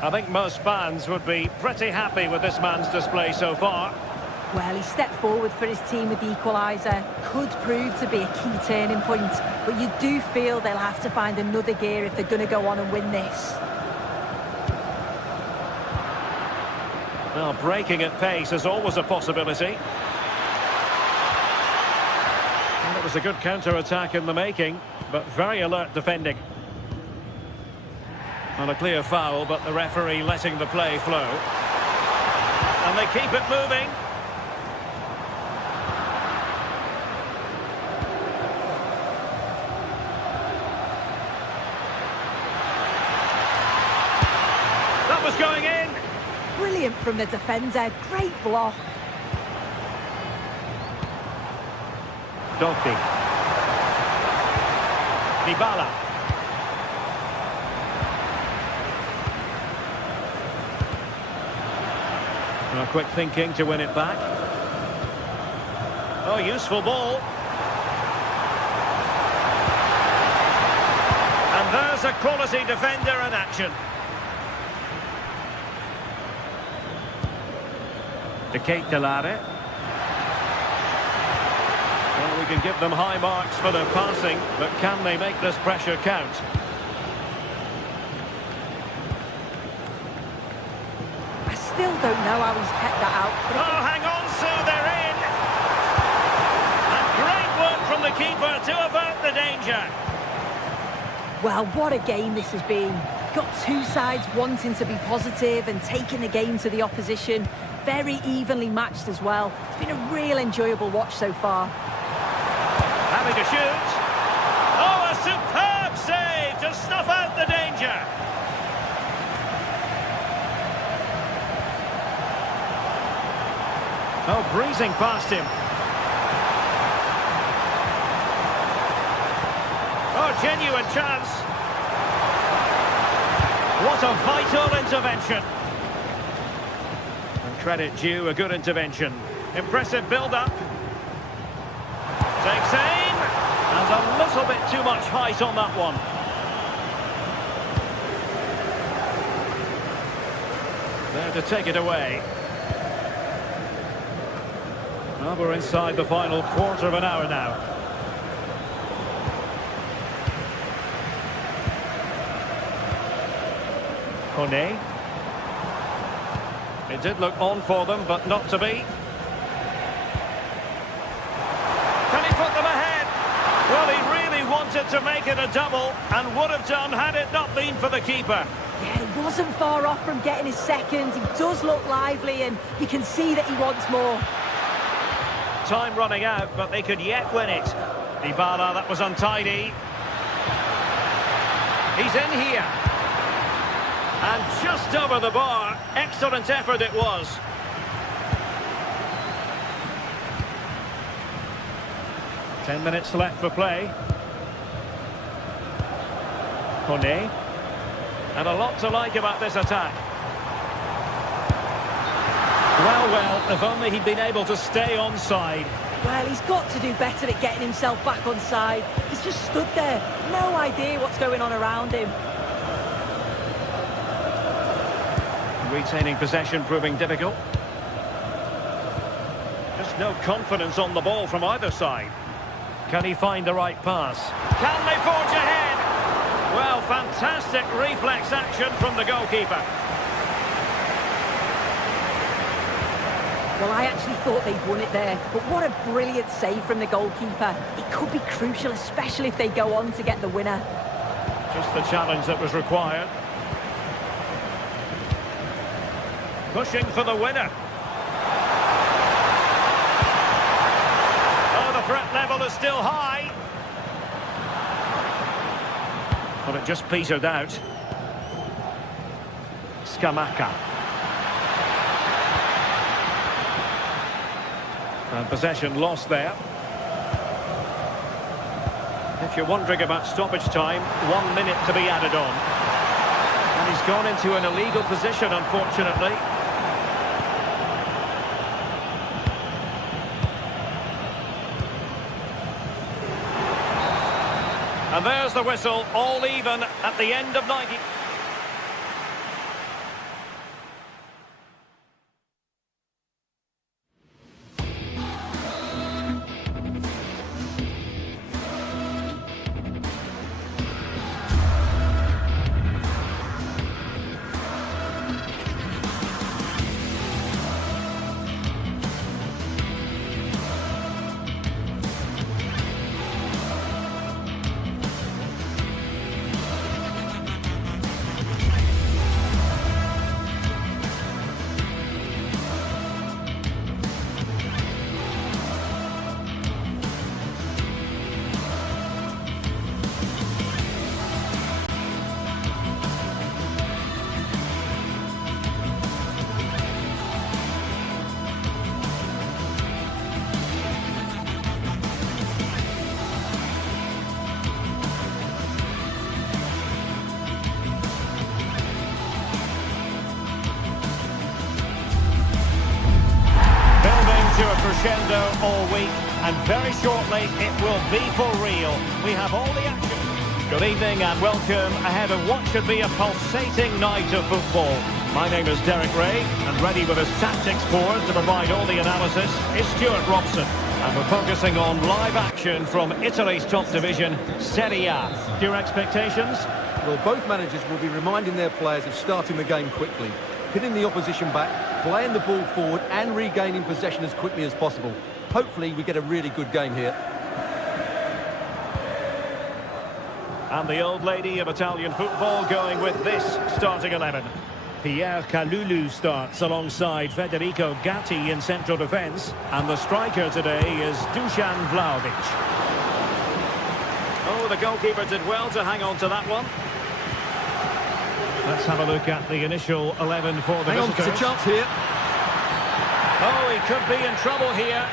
I think most fans would be pretty happy with this man's display so far. Well, he stepped forward for his team with the equaliser. Could prove to be a key turning point, but you do feel they'll have to find another gear if they're going to go on and win this. Well, breaking at pace is always a possibility. Well, it was a good counter-attack in the making, but very alert defending. Not a clear foul, but the referee letting the play flow. And they keep it moving. That was going in. Brilliant from the defender. Great block. Dotti. Dybala. Quick thinking to win it back. Oh, useful ball. And there's a quality defender in action. To Kate Delare. Well, we can give them high marks for their passing, but can they make this pressure count? Still don't know how he's kept that out. Oh, hang on, so they're in. And great work from the keeper to avert the danger. Well, what a game this has been. Got two sides wanting to be positive and taking the game to the opposition. Very evenly matched as well. It's been a real enjoyable watch so far. Having to shoot. Oh, a superb save to snuff out the danger. Oh, breezing past him. genuine chance. What a vital intervention. And credit due, a good intervention. Impressive build-up. Takes aim. And a little bit too much height on that one. There to take it away. Well, we're inside the final quarter of an hour now. Kone. It did look on for them, but not to be. Can he put them ahead? Well, he really wanted to make it a double, and would have done had it not been for the keeper. Yeah, he wasn't far off from getting his second. He does look lively, and you can see that he wants more. Time running out, but they could yet win it. Dybala, that was untidy. He's in here. And just over the bar. Excellent effort it was. Ten minutes left for play. Kone. And a lot to like about this attack. Well, if only he'd been able to stay onside. Well, he's got to do better at getting himself back onside. He's just stood there. No idea what's going on around him. Retaining possession proving difficult. Just no confidence on the ball from either side. Can he find the right pass? Can they forge ahead? Well, fantastic reflex action from the goalkeeper. Well, I actually thought they'd won it there, but what a brilliant save from the goalkeeper. It could be crucial, especially if they go on to get the winner. Just the challenge that was required. Pushing for the winner. Oh, the threat level is still high. But it just petered out. Scamacca. And possession lost there. If you're wondering about stoppage time, 1 minute to be added on. And he's gone into an illegal position, unfortunately. And there's the whistle, all even at the end of 90. To a crescendo all week, and very shortly it will be for real. We have all the action. Good evening and welcome ahead of what should be a pulsating night of football. My name is Derek Ray, and ready with his tactics board to provide all the analysis is Stuart Robson. And we're focusing on live action from Italy's top division, Serie A. Your expectations? Well, both managers will be reminding their players of starting the game quickly, hitting the opposition back, playing the ball forward and regaining possession as quickly as possible. Hopefully we get a really good game here. And the old lady of Italian football going with this starting 11. Pierre Kalulu starts alongside Federico Gatti in central defence. And the striker today is Dusan Vlahovic. Oh, the goalkeeper did well to hang on to that one. Let's have a look at the initial 11 for the visitors. It's a chance here. Oh, he could be in trouble here.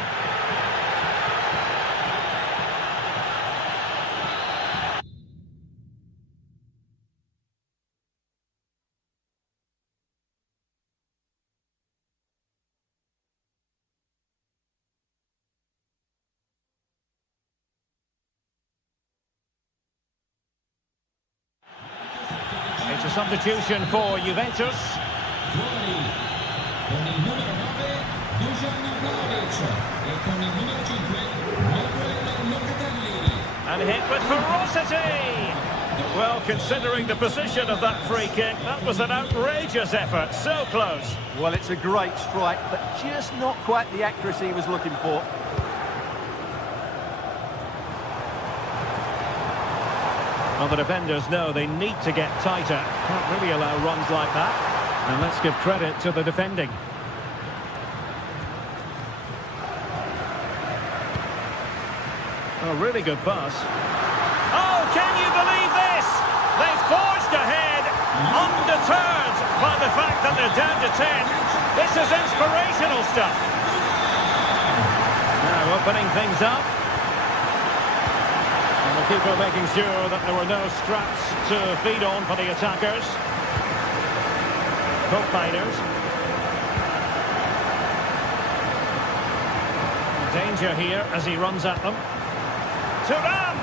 It's a substitution for Juventus. And hit with ferocity. Well, considering the position of that free kick, that was an outrageous effort. So close. Well, it's a great strike, but just not quite the accuracy he was looking for. Well, the defenders know they need to get tighter. Can't really allow runs like that. And let's give credit to the defending. A really good pass. Oh, can you believe this? They've forged ahead, undeterred by the fact that they're down to 10. This is inspirational stuff. Now opening things up. And the keeper making sure that there were no scraps to feed on for the attackers. Coke miners. Danger here as he runs at them. Turan!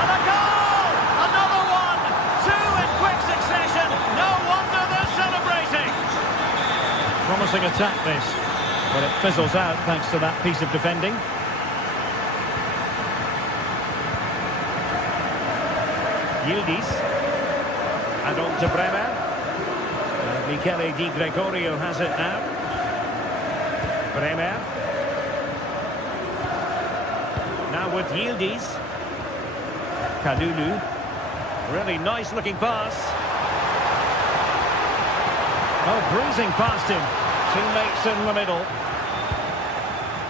And a goal! Another one! Two in quick succession! No wonder they're celebrating! Promising attack this, but it fizzles out thanks to that piece of defending. Yildiz. And on to Bremer. And Michele Di Gregorio has it now. Bremer. Now with Yildiz. Kalulu. Really nice looking pass. Oh, breezing past him. Teammates in the middle.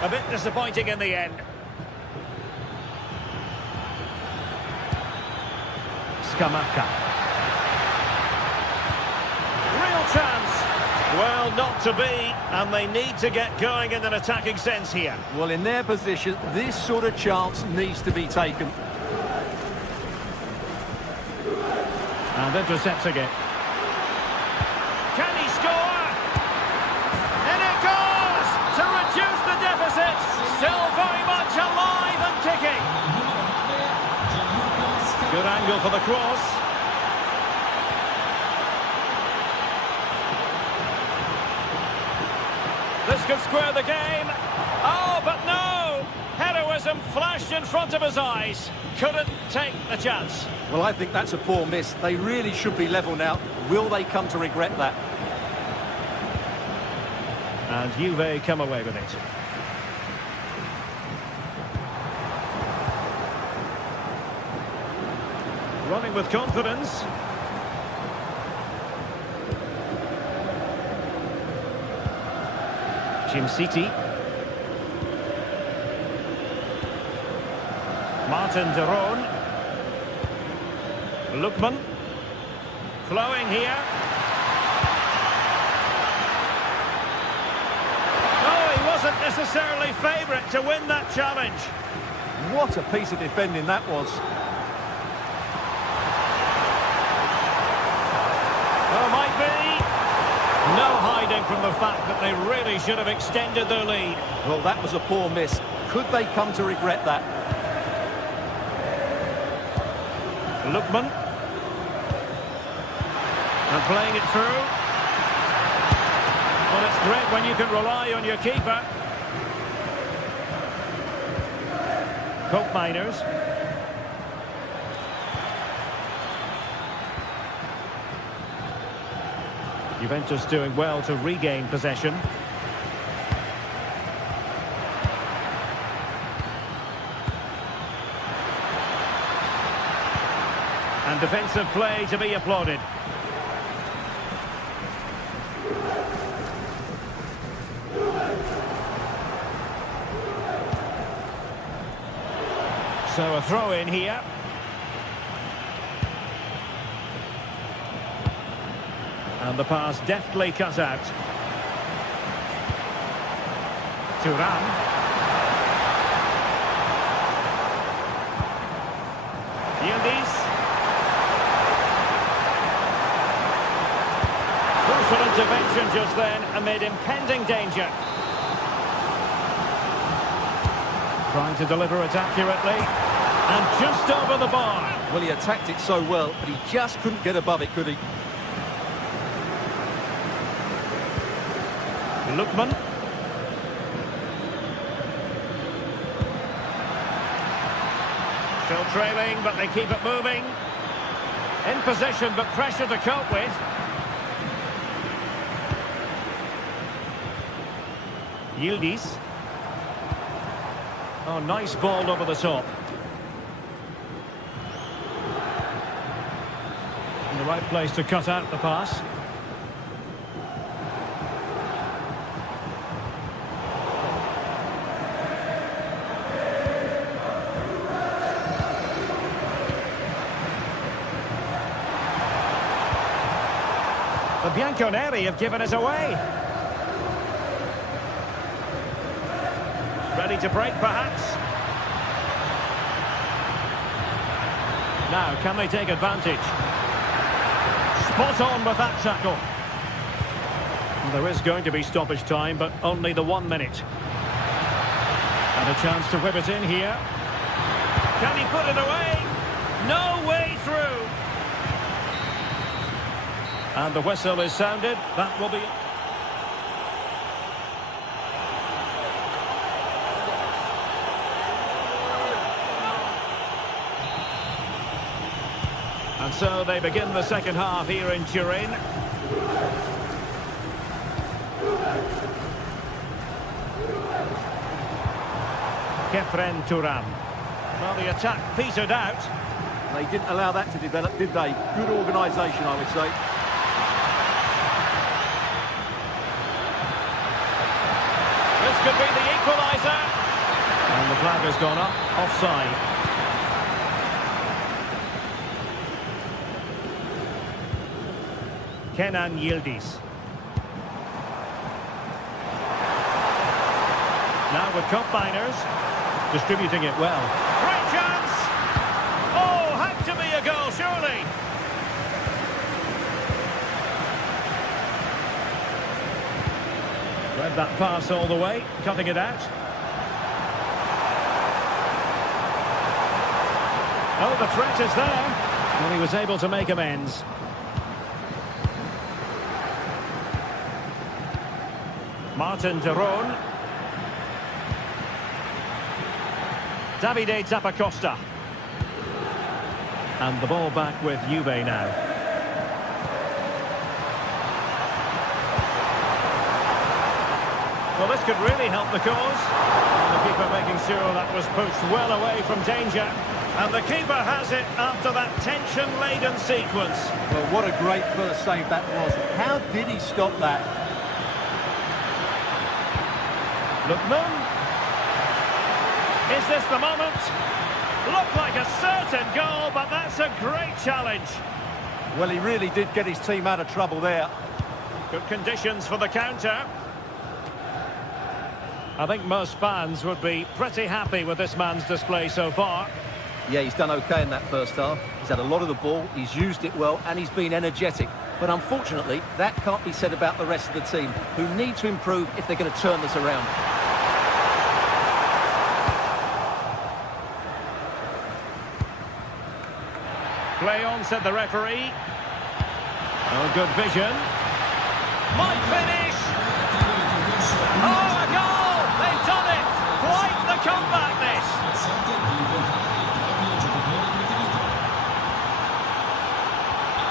A bit disappointing in the end. Scamacca. Real chance. Well, not to be, and they need to get going in an attacking sense here. Well, in their position, this sort of chance needs to be taken. And intercepts again. Can he score? And it goes to reduce the deficit. Still very much alive and kicking. Good angle for the cross. This could square the game. Oh, but no! Heroism flashed in front of his eyes. Couldn't take the chance. Well, I think that's a poor miss. They really should be level now. Will they come to regret that? And Juve come away with it. Running with confidence. Jim City. Martin de Roon. Lookman. Flowing here. Oh, he wasn't necessarily favourite to win that challenge. What a piece of defending that was. Oh, might be. No hiding from the fact that they really should have extended their lead. Well, that was a poor miss. Could they come to regret that? Lookman. And playing it through. Well, it's great when you can rely on your keeper. Coke miners. Juventus doing well to regain possession. And defensive play to be applauded. So a throw in here. And the pass deftly cut out. Turan. Yildiz. Crucial intervention just then amid impending danger. Trying to deliver it accurately. And just over the bar. Well, he attacked it so well, but he just couldn't get above it, could he? Lookman. Still trailing, but they keep it moving. In position, but pressure to cope with. Yildiz. Oh, nice ball over the top. In the right place to cut out the pass. The Bianconeri have given us away. Ready to break, perhaps. Now, can they take advantage? Spot on with that tackle. There is going to be stoppage time, but only the 1 minute. And a chance to whip it in here. Can he put it away? No way through. And the whistle is sounded. That will be... And so they begin the second half here in Turin. Kefren Turan. Well, the attack petered out. They didn't allow that to develop, did they? Good organisation, I would say. This could be the equaliser. And the flag has gone up. Offside. Kenan Yildiz. Now with combiners, distributing it well. Great chance! Oh, had to be a goal, surely. Read that pass all the way, cutting it out. Oh, the threat is there. And he was able to make amends. Martin Deron. Davide Zappacosta. And the ball back with Juve now. Well, this could really help the cause. And the keeper making sure that was pushed well away from danger. And the keeper has it after that tension-laden sequence. Well, what a great first save that was. How did he stop that? Lookman. Is this the moment? Looked like a certain goal, but that's a great challenge. Well, he really did get his team out of trouble there. Good conditions for the counter. I think most fans would be pretty happy with this man's display so far. Yeah, he's done okay in that first half. He's had a lot of the ball, he's used it well, and he's been energetic. But unfortunately, that can't be said about the rest of the team, who need to improve if they're going to turn this around. Play on, said the referee. Oh, good vision. Might finish. Oh, a goal! They've done it! Quite the comeback, this.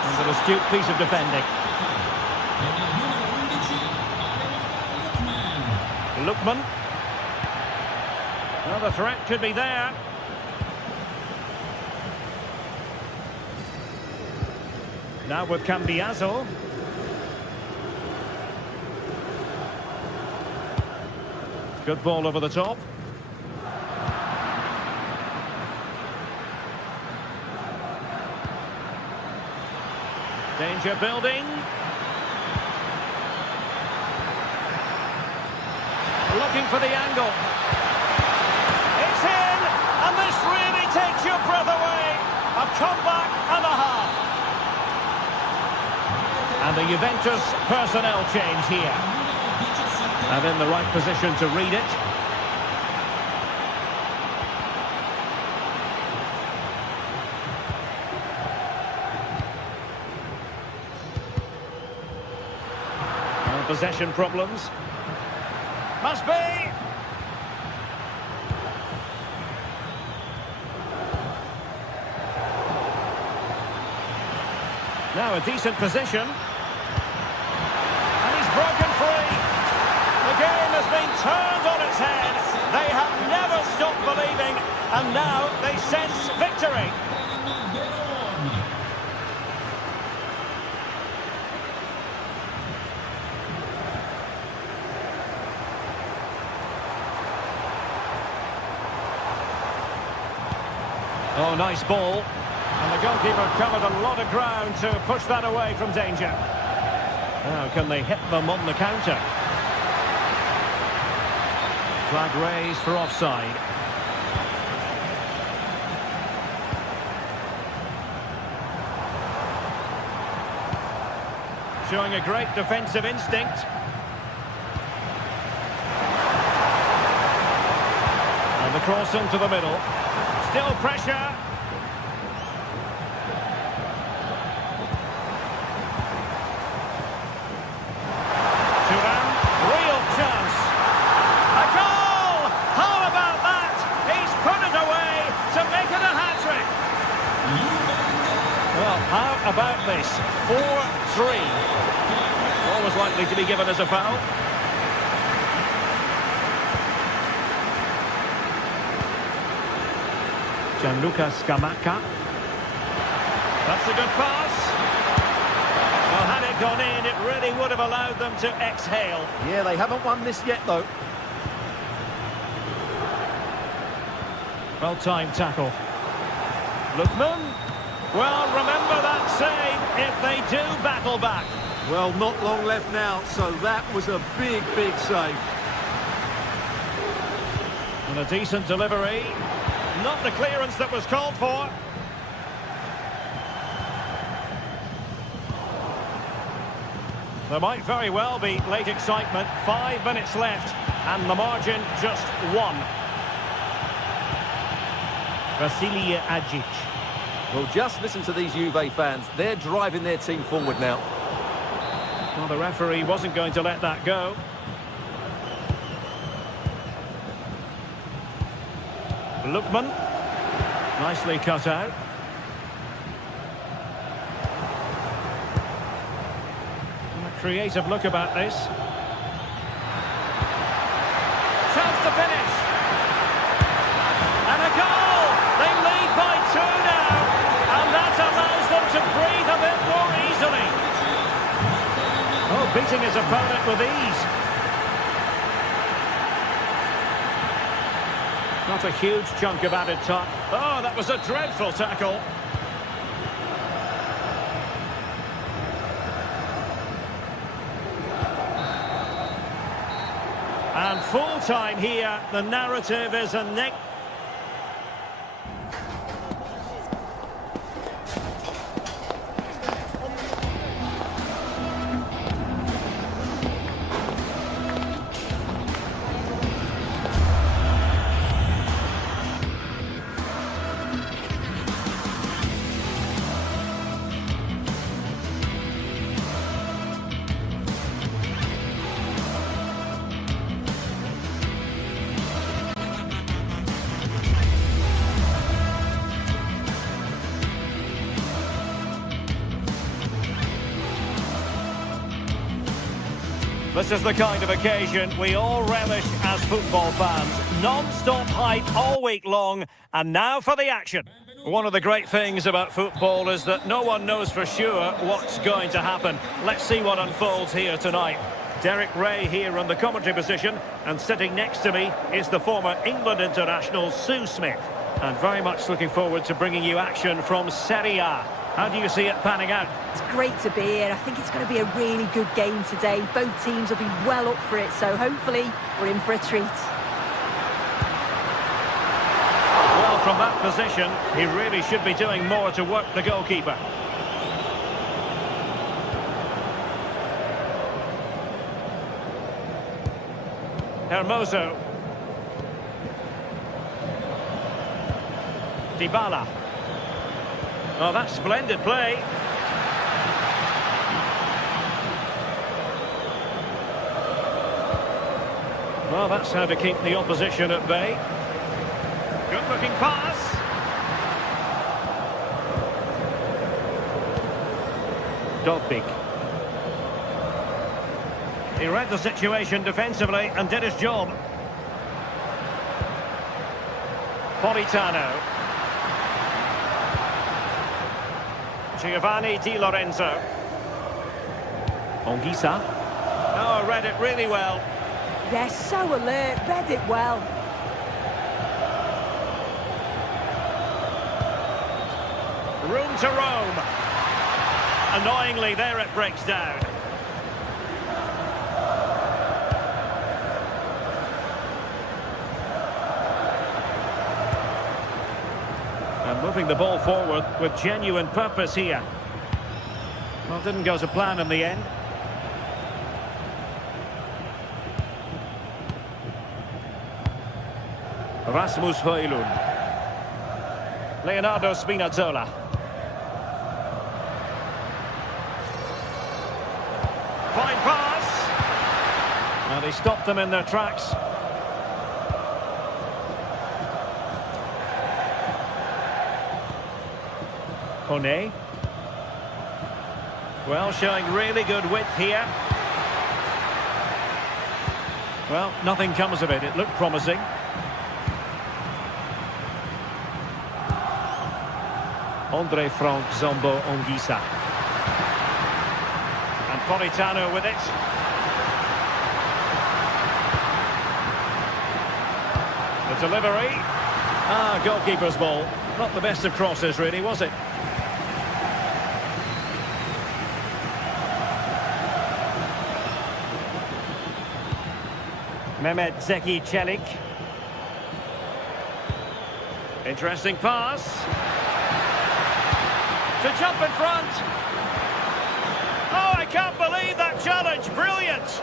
And an astute piece of defending. Lookman. Well, the threat could be there. Now with Cambiaso. Good ball over the top. Danger building. Looking for the angle. It's in! And this really takes your breath away. A comeback and a half. And the Juventus personnel change here. And in the right position to read it. possession problems. Must be! Now a decent position. And he's broken free. The game has been turned on its head. They have never stopped believing, and now they sense victory. Oh, nice ball. And the goalkeeper covered a lot of ground to push that away from danger. Now, can they hit them on the counter? Flag raised for offside. Showing a great defensive instinct. And the cross into the middle. Still pressure. Thuram, real chance. A goal! How about that? He's put it away to make it a hat-trick. Well, how about this? 4-3. Always likely to be given as a foul. Gianluca Scamacca. That's a good pass. Well, had it gone in, it really would have allowed them to exhale. Yeah, they haven't won this yet, though. Well-timed tackle. Lookman. Well, remember that save if they do battle back. Well, not long left now, so that was a big, big save. And a decent delivery. Not the clearance that was called for. There might very well be late excitement. 5 minutes left, and the margin just 1. Vasilije Agic. Well, just listen to these Juve fans. They're driving their team forward now. Well, the referee wasn't going to let that go. Lookman. Nicely cut out. A creative look about this. Chance to finish. And a goal! They lead by 2 now. And that allows them to breathe a bit more easily. Oh, beating his opponent with ease. Not a huge chunk of added time. Oh, that was a dreadful tackle. And full time here. The narrative is a neck. This is the kind of occasion we all relish as football fans. Non-stop hype all week long, and now for the action. One of the great things about football is that no one knows for sure what's going to happen. Let's see what unfolds here tonight. Derek Ray here on the commentary position, and sitting next to me is the former England international Sue Smith. And very much looking forward to bringing you action from Serie A. How do you see it panning out? It's great to be here. I think it's going to be a really good game today. Both teams will be well up for it, so hopefully we're in for a treat. Well, from that position, he really should be doing more to work the goalkeeper. Hermoso. Dybala. Oh, that's splendid play. Well, that's how to keep the opposition at bay. Good-looking pass. Dogbig. He read the situation defensively and did his job. Politano. Giovanni Di Lorenzo. Ongisa. Oh, read it really well. They're so alert, read it well. Room to roam. Annoyingly, there it breaks down. And moving the ball forward with genuine purpose here. Well, didn't go to plan in the end. Rasmus Højlund. Leonardo Spinazzola. Fine pass. And he stopped them in their tracks. Kone. Well, showing really good width here. Well, nothing comes of it. It looked promising. Andre Frank Zombo Ongisa. And Politano with it. The delivery. Goalkeeper's ball. Not the best of crosses, really, was it? Mehmet Zeki Çelik. Interesting pass. To jump in front. Oh, I can't believe that challenge. Brilliant.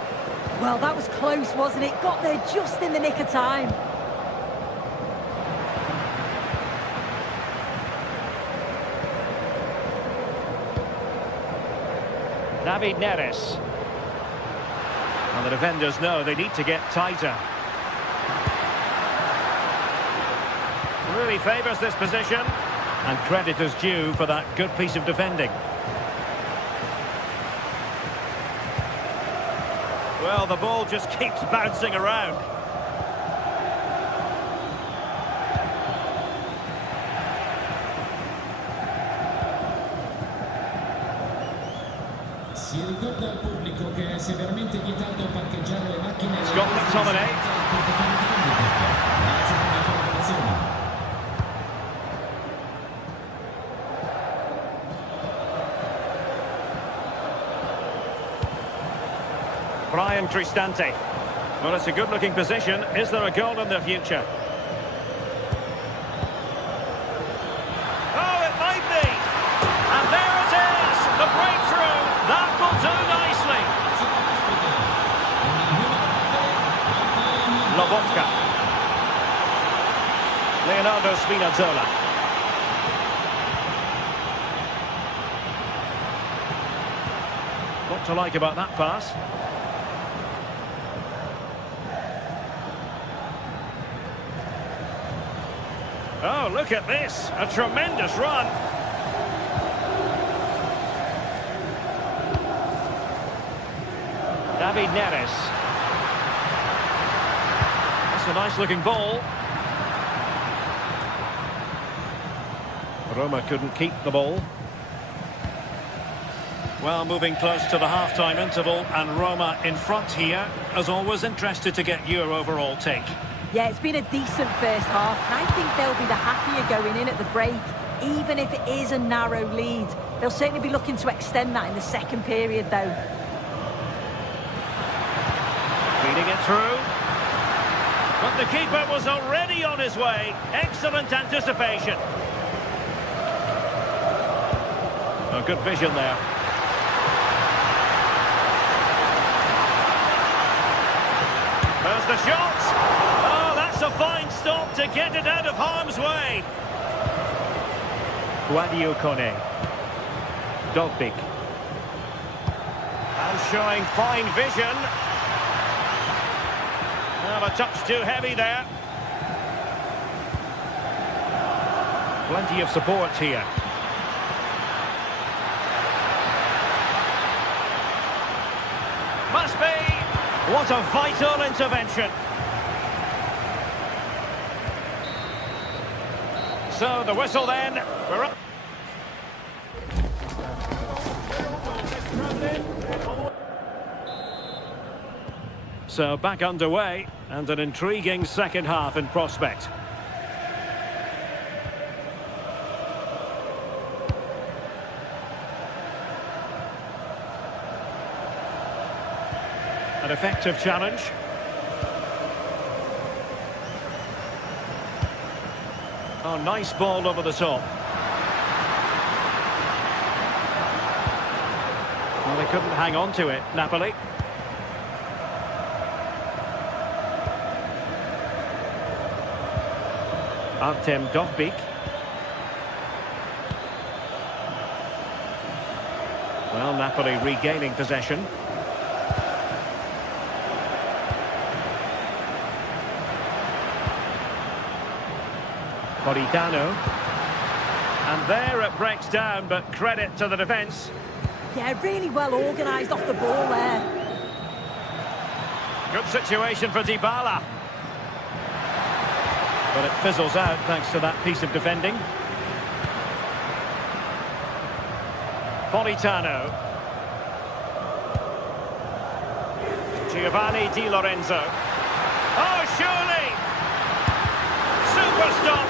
Well, that was close, wasn't it? Got there just in the nick of time. David Neres. And the defenders know they need to get tighter. Really favours this position. And credit is due for that good piece of defending. Well, the ball just keeps bouncing around. Si ricorda al pubblico che è severamente vietato parcheggiare le macchine. Scott McTominay. Grazie per la collaborazione. Brian Cristante. Well, it's a good-looking position. Is there a goal in the future? Oh, it might be! And there it is! The breakthrough! That will do nicely! Lobotka. Leonardo Spinazzola. What to like about that pass? Oh, look at this. A tremendous run. David Neres. That's a nice-looking ball. Roma couldn't keep the ball. Well, moving close to the half-time interval, and Roma in front here. As always, interested to get your overall take. Yeah, it's been a decent first half, and I think they'll be the happier going in at the break, even if it is a narrow lead. They'll certainly be looking to extend that in the second period, though. Feeding it through. But the keeper was already on his way. Excellent anticipation. Oh, good vision there. There's the shot. Oh, that's a fine stop to get it out of harm's way. Guadio Kone. Dogbig. And showing fine vision. Well, a touch too heavy there. Plenty of support here. Must be. What a vital intervention. So the whistle then. We're up. So back underway, and an intriguing second half in prospect. An effective challenge. Oh, nice ball over the top. Well, they couldn't hang on to it, Napoli. Artem Dovbyk. Well, Napoli regaining possession. Politano. And there it breaks down, but credit to the defence. Yeah, really well organised off the ball there. Good situation for Dybala. But it fizzles out thanks to that piece of defending. Politano. Giovanni Di Lorenzo. Oh, surely! Super stop!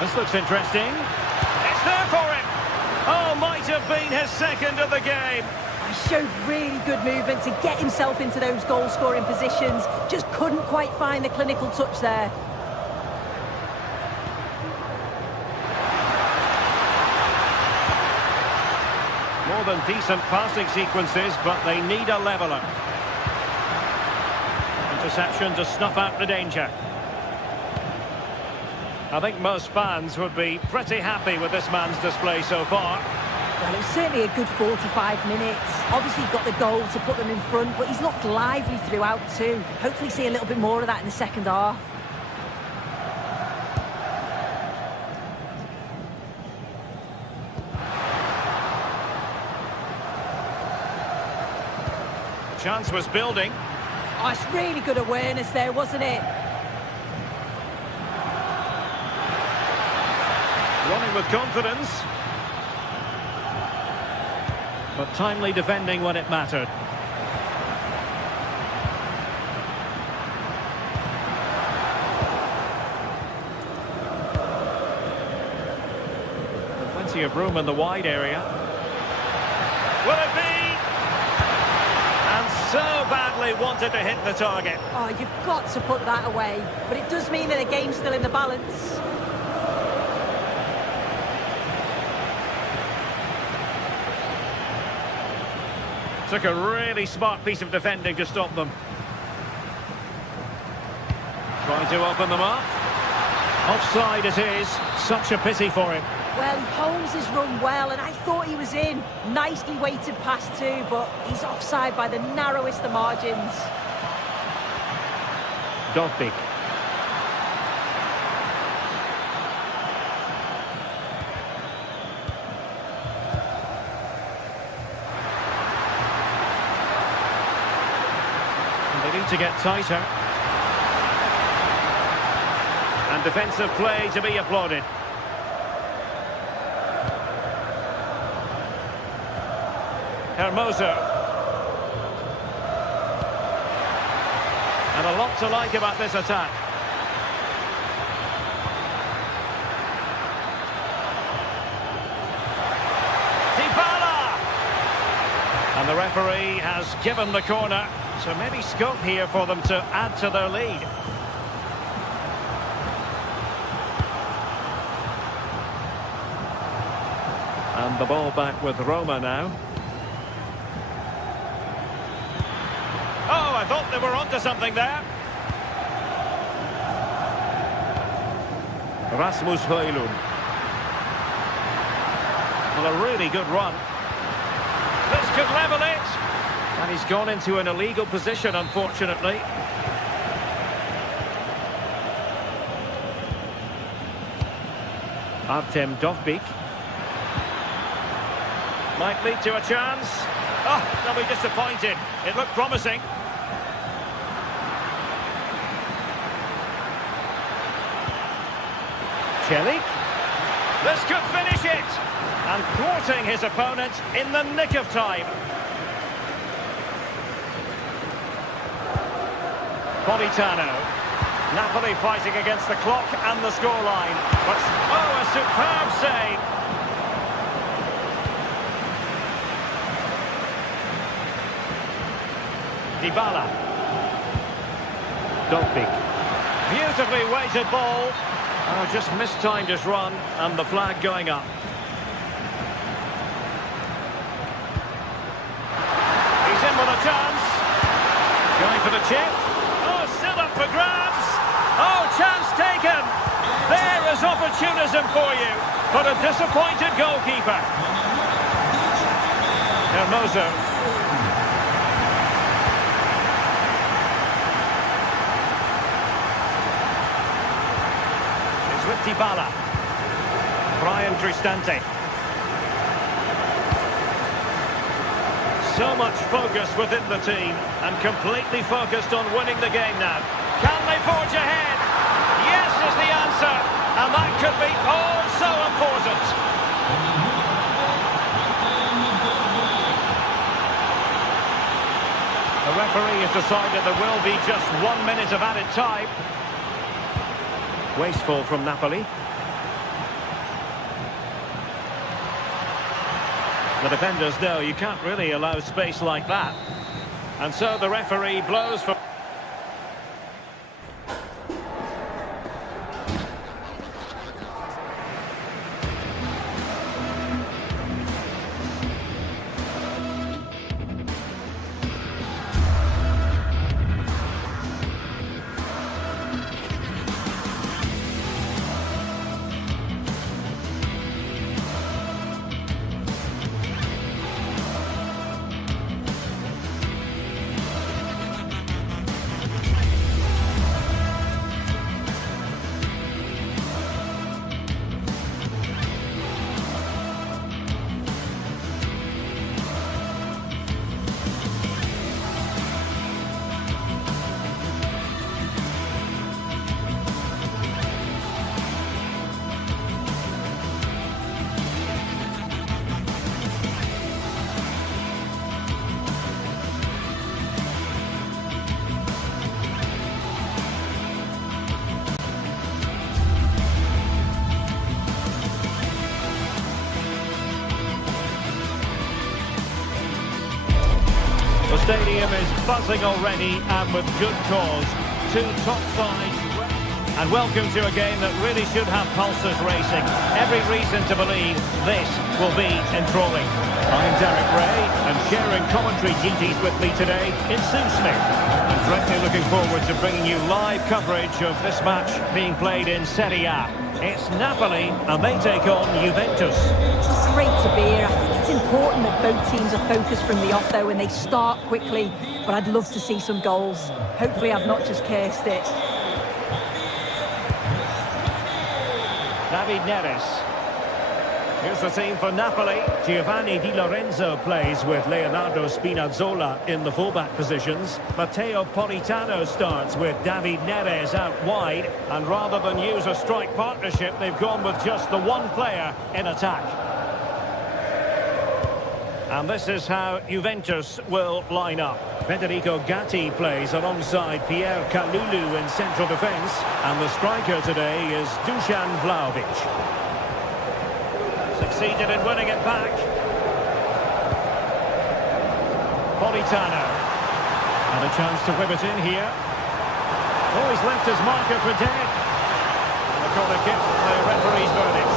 This looks interesting. It's there for him! Oh, might have been his second of the game. He showed really good movement to get himself into those goal-scoring positions. Just couldn't quite find the clinical touch there. More than decent passing sequences, but they need a leveller. Interception to snuff out the danger. I think most fans would be pretty happy with this man's display so far. Well, it was certainly a good 45 minutes. Obviously got the goal to put them in front, but he's looked lively throughout too. Hopefully see a little bit more of that in the second half. Chance was building. Oh, it's really good awareness there, wasn't it? Running with confidence. But timely defending when it mattered. Plenty of room in the wide area. Will it be? And so badly wanted to hit the target. Oh, you've got to put that away. But it does mean that the game's still in the balance. Took a really smart piece of defending to stop them. Trying to open them up. Offside it is. Such a pity for him. Well, he holds his run well, and I thought he was in. Nicely weighted pass too, but he's offside by the narrowest of margins. Dovbyk. They need to get tighter. And defensive play to be applauded. Hermoso. And a lot to like about this attack. Dybala! And the referee has given the corner. So maybe scope here for them to add to their lead. And the ball back with Roma now. Oh, I thought they were onto something there. Rasmus Højlund. Well, a really good run. This could level it. And he's gone into an illegal position, unfortunately. Artem Dovbyk. Might lead to a chance. Oh, they'll be disappointed. It looked promising. Celik. This could finish it. And thwarting his opponent in the nick of time. Politano. Napoli fighting against the clock and the scoreline. But, oh, a superb save. Dybala. Dovbyk. Beautifully weighted ball. Oh, just mistimed his run, and the flag going up. He's in with a chance. Going for the chip. Oh, still up for grabs. Oh, chance taken. There is opportunism for you, but a disappointed goalkeeper. Hermoso. With Dybala. Brian Cristante. So much focus within the team and completely focused on winning the game now. Can they forge ahead? Yes is the answer, and that could be oh so important. The referee has decided there will be just 1 minute of added time. Wasteful from Napoli. The defenders know you can't really allow space like that. And so the referee blows for... The stadium is buzzing already, and with good cause. Two top sides. And welcome to a game that really should have pulses racing. Every reason to believe this will be enthralling. I'm Derek Ray, and sharing commentary duties with me today is Sue Smith. And directly looking forward to bringing you live coverage of this match being played in Serie A. It's Napoli, and they take on Juventus. It's great to be here. I think it's important that both teams are focused from the off, though, and they start quickly. But I'd love to see some goals. Hopefully I've not just cursed it. David Neres. Here's the team for Napoli. Giovanni Di Lorenzo plays with Leonardo Spinazzola in the fullback positions. Matteo Politano starts with David Neres out wide. And rather than use a strike partnership, they've gone with just the one player in attack. And this is how Juventus will line up. Federico Gatti plays alongside Pierre Kalulu in central defence. And the striker today is Dusan Vlahovic. Succeeded in winning it back. Politano. And a chance to whip it in here. Oh, he's left his marker for dead. And the corner kick, the referee's verdict.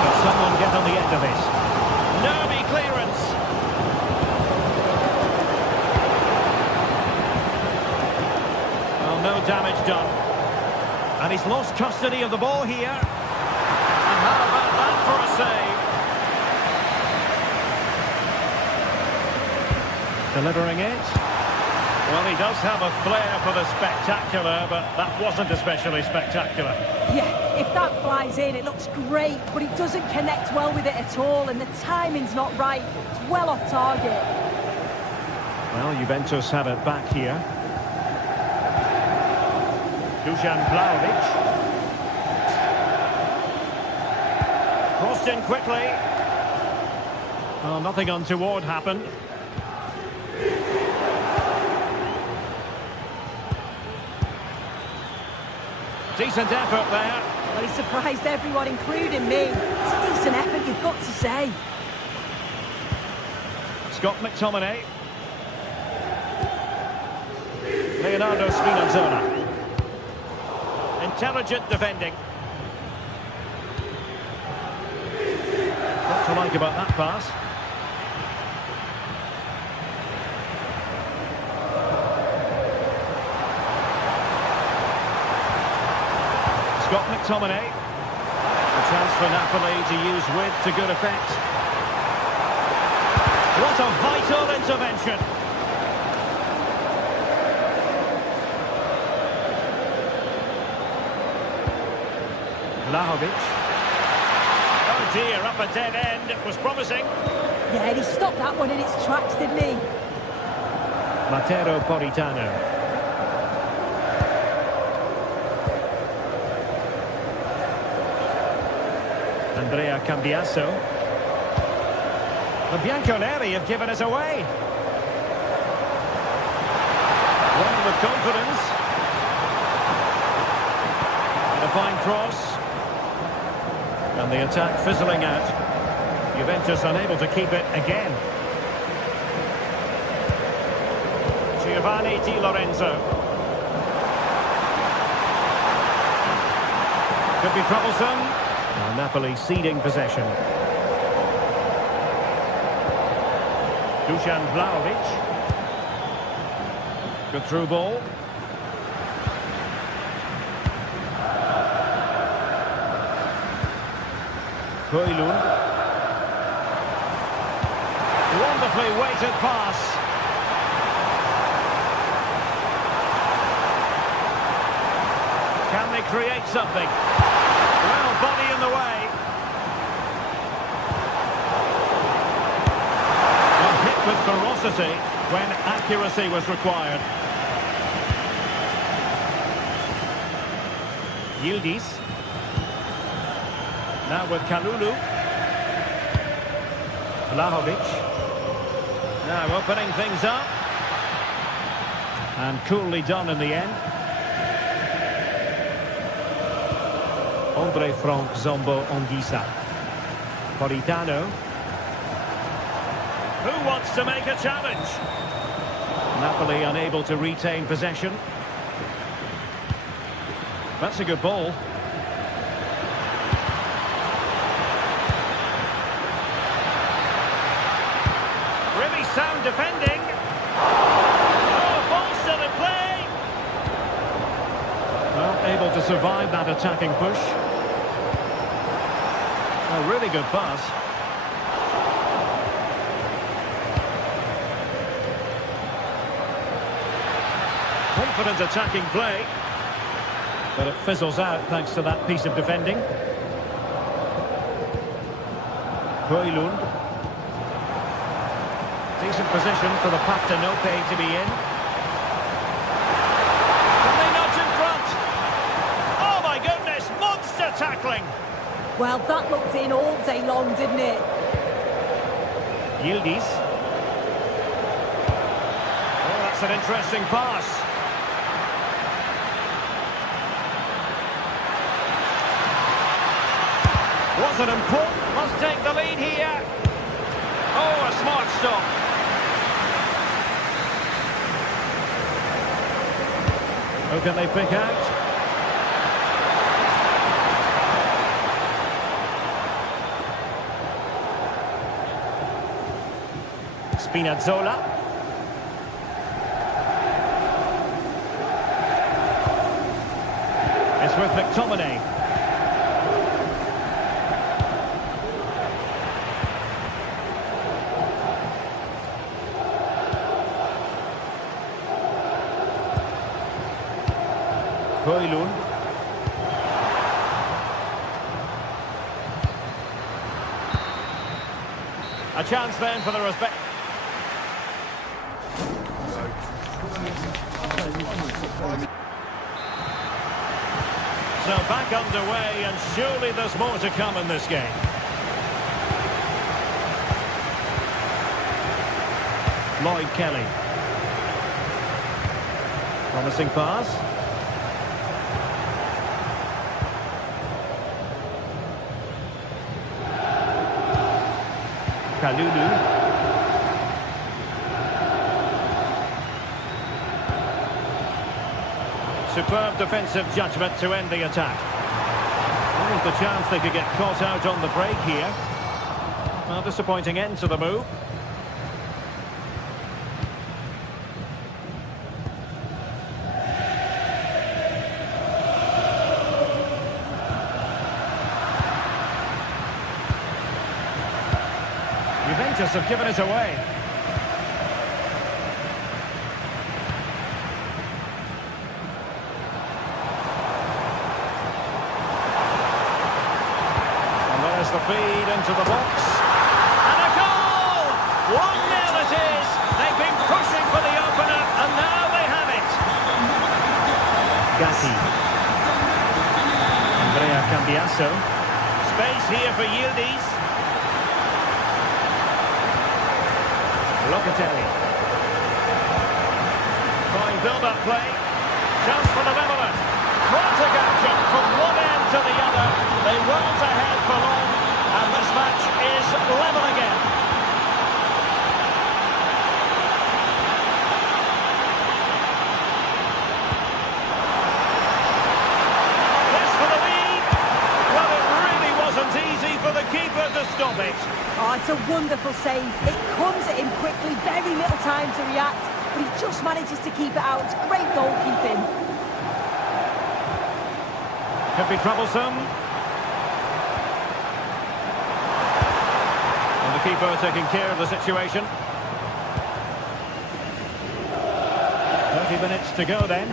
Can someone get on the end of this? Nervy clearance. Well, no damage done. And he's lost custody of the ball here. save. Delivering it. Well, he does have a flair for the spectacular, but that wasn't especially spectacular. Yeah, if that flies in, it looks great, but it doesn't connect well with it at all, and the timing's not right. It's well off target. Well, Juventus have it back here. Dusan Vlahovic. Crossed in quickly. Well, nothing untoward happened. Decent effort there. Well, he surprised everyone, including me. It's a decent effort, you've got to say. Scott McTominay. Leonardo Spinazzola. Intelligent defending. What to like about that pass? Scott McTominay. A chance for Napoli to use width to good effect. What a vital intervention. Vlahovic. Oh dear, up a dead end. It was promising. Yeah, he stopped that one in its tracks, didn't he? Matteo Politano. Andrea Cambiasso. The Bianconeri have given us away. One with confidence. And a fine cross. And the attack fizzling out. Juventus unable to keep it again. Giovanni Di Lorenzo. Could be troublesome. Now Napoli ceding possession. Dusan Vlahovic. Good through ball. Højlund. Wonderfully weighted pass. Can they create something? Well, body in the way. A hit with ferocity when accuracy was required. Yildiz. Now with Kalulu. Vlahovic. Now opening things up. And coolly done in the end. Andre Frank Zombo Onguisa. Politano. Who wants to make a challenge? Napoli unable to retain possession. That's a good ball. Really sound defending. Oh, ball still in play. Well, able to survive that attacking push. A really good pass. Confident attacking play. But it fizzles out thanks to that piece of defending. Højlund. Decent position for the Partenope to be in. Can they nudge in front? Oh my goodness, monster tackling! Well, that looked in all day long, didn't it? Yildiz. Oh, that's an interesting pass. Wasn't important, must take the lead here. Oh, a smart stop. Who can they pick out? Spinazzola. It's with McTominay. Højlund. A chance then for the respect. So back underway, and surely there's more to come in this game. Lloyd Kelly. Promising pass. Kalulu. Superb defensive judgment to end the attack. There's the chance they could get caught out on the break here. Well, disappointing end to the move. Juventus have given it away. The feed into the box. And a goal! 1-0 it is. They've been pushing for the opener, and now they have it. Gatti. Andrea Cambiasso. Space here for Yildiz. Locatelli. Fine build-up play. Chance for the Netherlands. Frantic action from one end to the other. They weren't ahead for long. And this match is level again. This for the lead. Well, it really wasn't easy for the keeper to stop it. Oh, it's a wonderful save. It comes at him quickly, very little time to react, but he just manages to keep it out. It's great goalkeeping. Could be troublesome. Keeper taking care of the situation. 30 minutes to go then.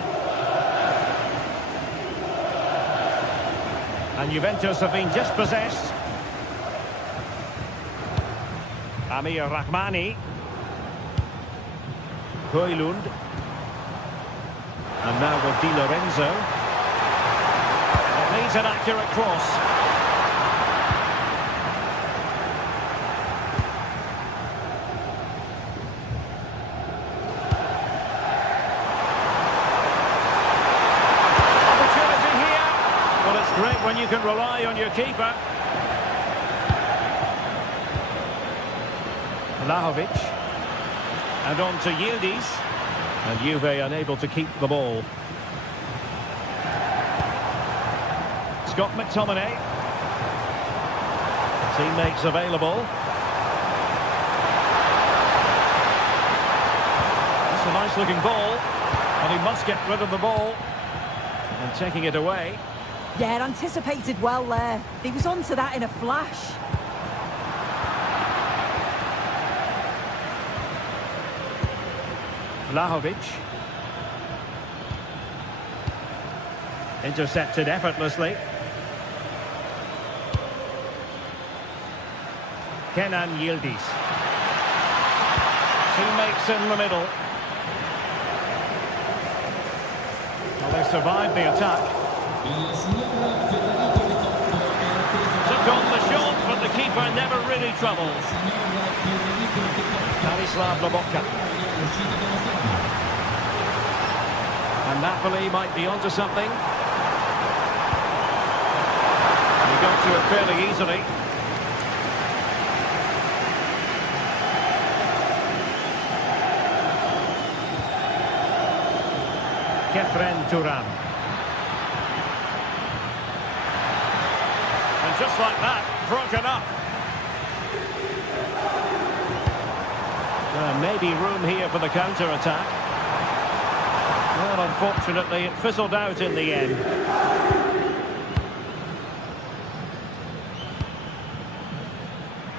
And Juventus have been just possessed. Amir Rahmani. Højlund. And now with Di Lorenzo. It needs an accurate cross. Great when you can rely on your keeper. Vlahovic. And on to Yildiz. And Juve unable to keep the ball. Scott McTominay. Teammates available. It's a nice looking ball. And he must get rid of the ball. And taking it away. Yeah, anticipated well there. He was onto that in a flash. Vlahovic. Intercepted effortlessly. Kenan Yildiz. Teammates in the middle. Well, they survived the attack. Took on the shot, but the keeper never really troubles. Stanislav Lobotka. And Napoli might be onto something. He got to it fairly easily. Kefren Turan. And just like that, broken up. Maybe room here for the counter-attack. Well, unfortunately, it fizzled out in the end.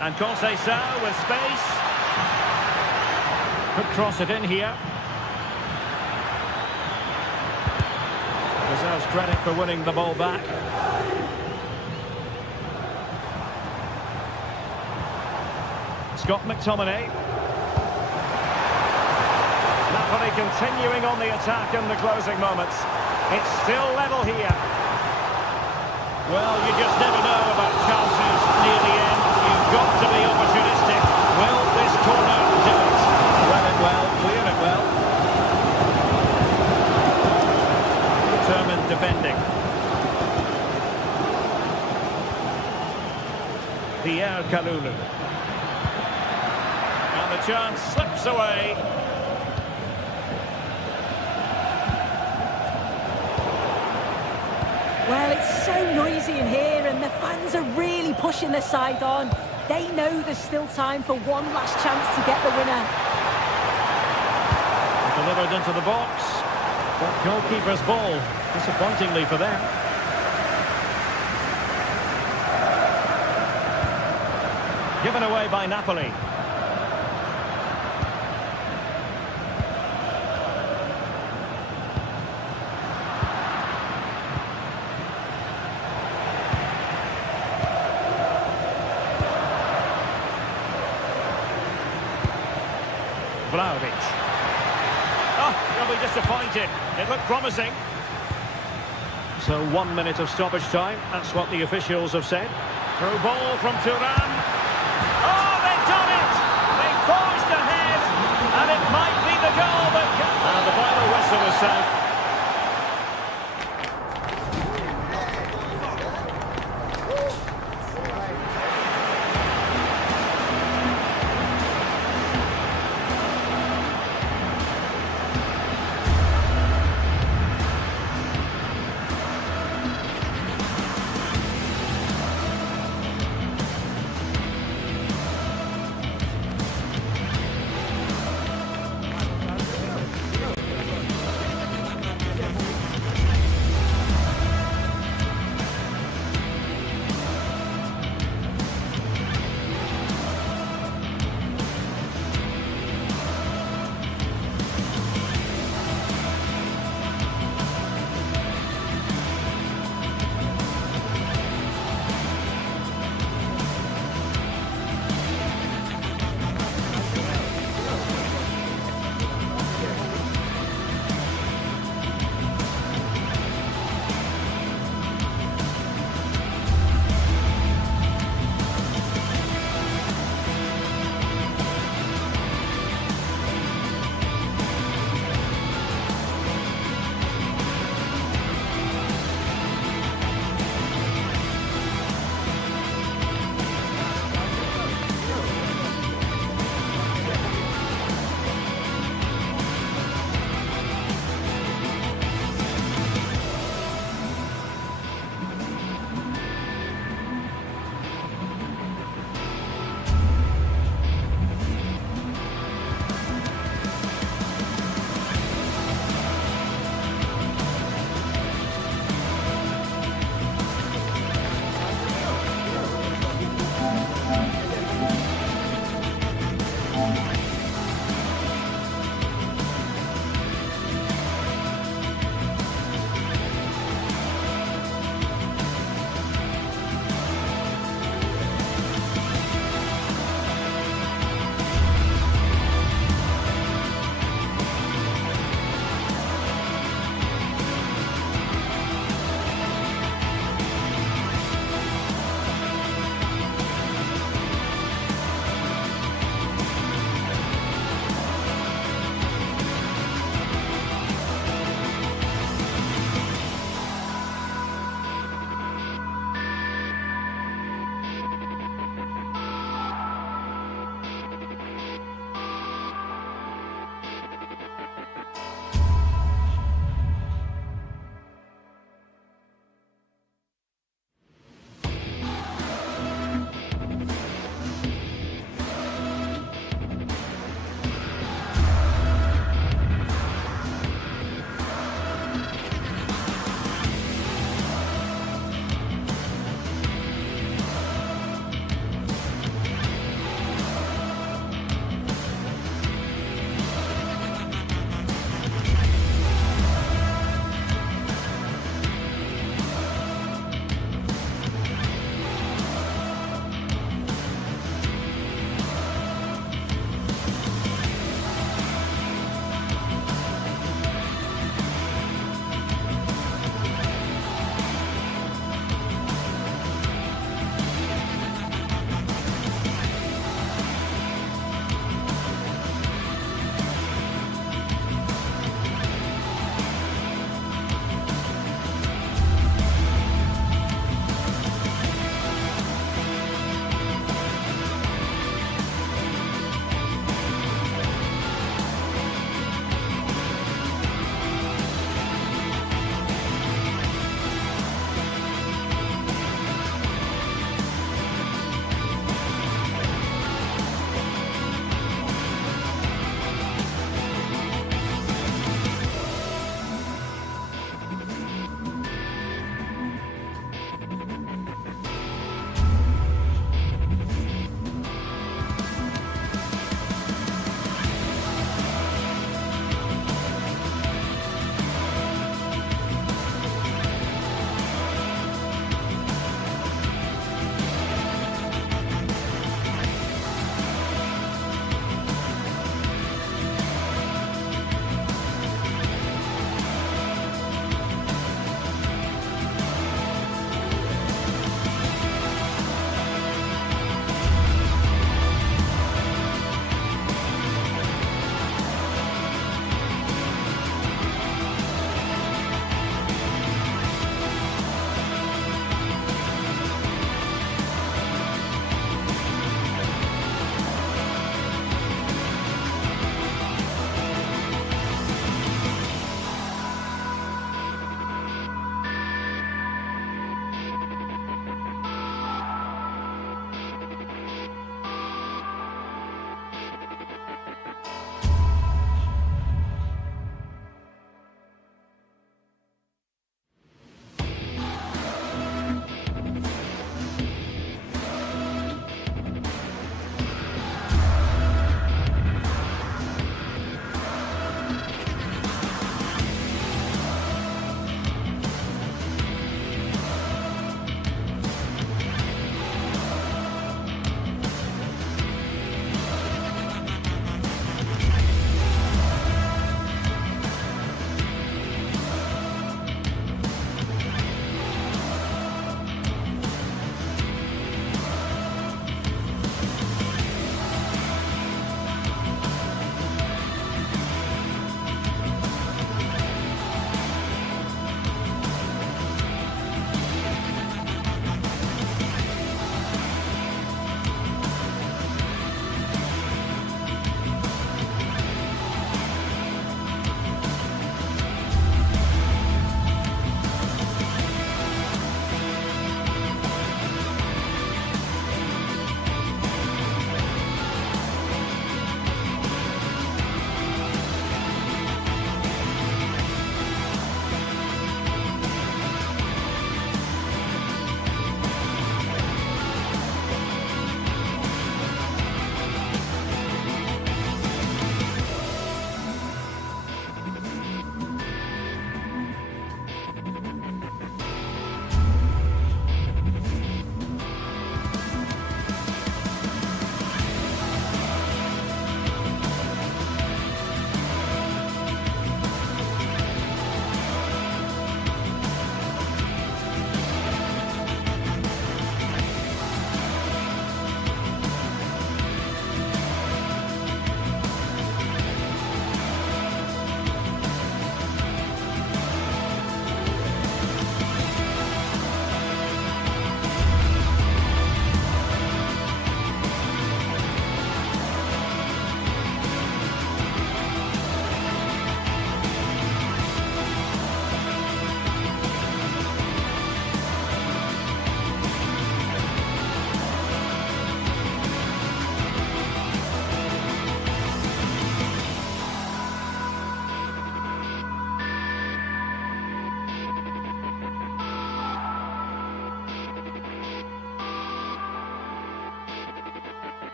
And Conceição with space. Could cross it in here. deserves credit for winning the ball back. Scott McTominay. Napoli continuing on the attack in the closing moments. It's still level here. Well, you just never know about chances near the end. You've got to be opportunistic. Will this corner do it? Read it well, clear it well. Determined defending. Pierre Kalulu. And the chance slips away. Well, it's so noisy in here and the fans are really pushing their side on. They know there's still time for one last chance to get the winner. Delivered into the box. But goalkeeper's ball, disappointingly for them. Given away by Napoli. Vlahovic. Oh, they'll be disappointed. It looked promising. So 1 minute of stoppage time. That's what the officials have said. Through ball from Thuram. Oh, they've done it! They forged ahead, and it might be the goal that... And the final whistle is sound.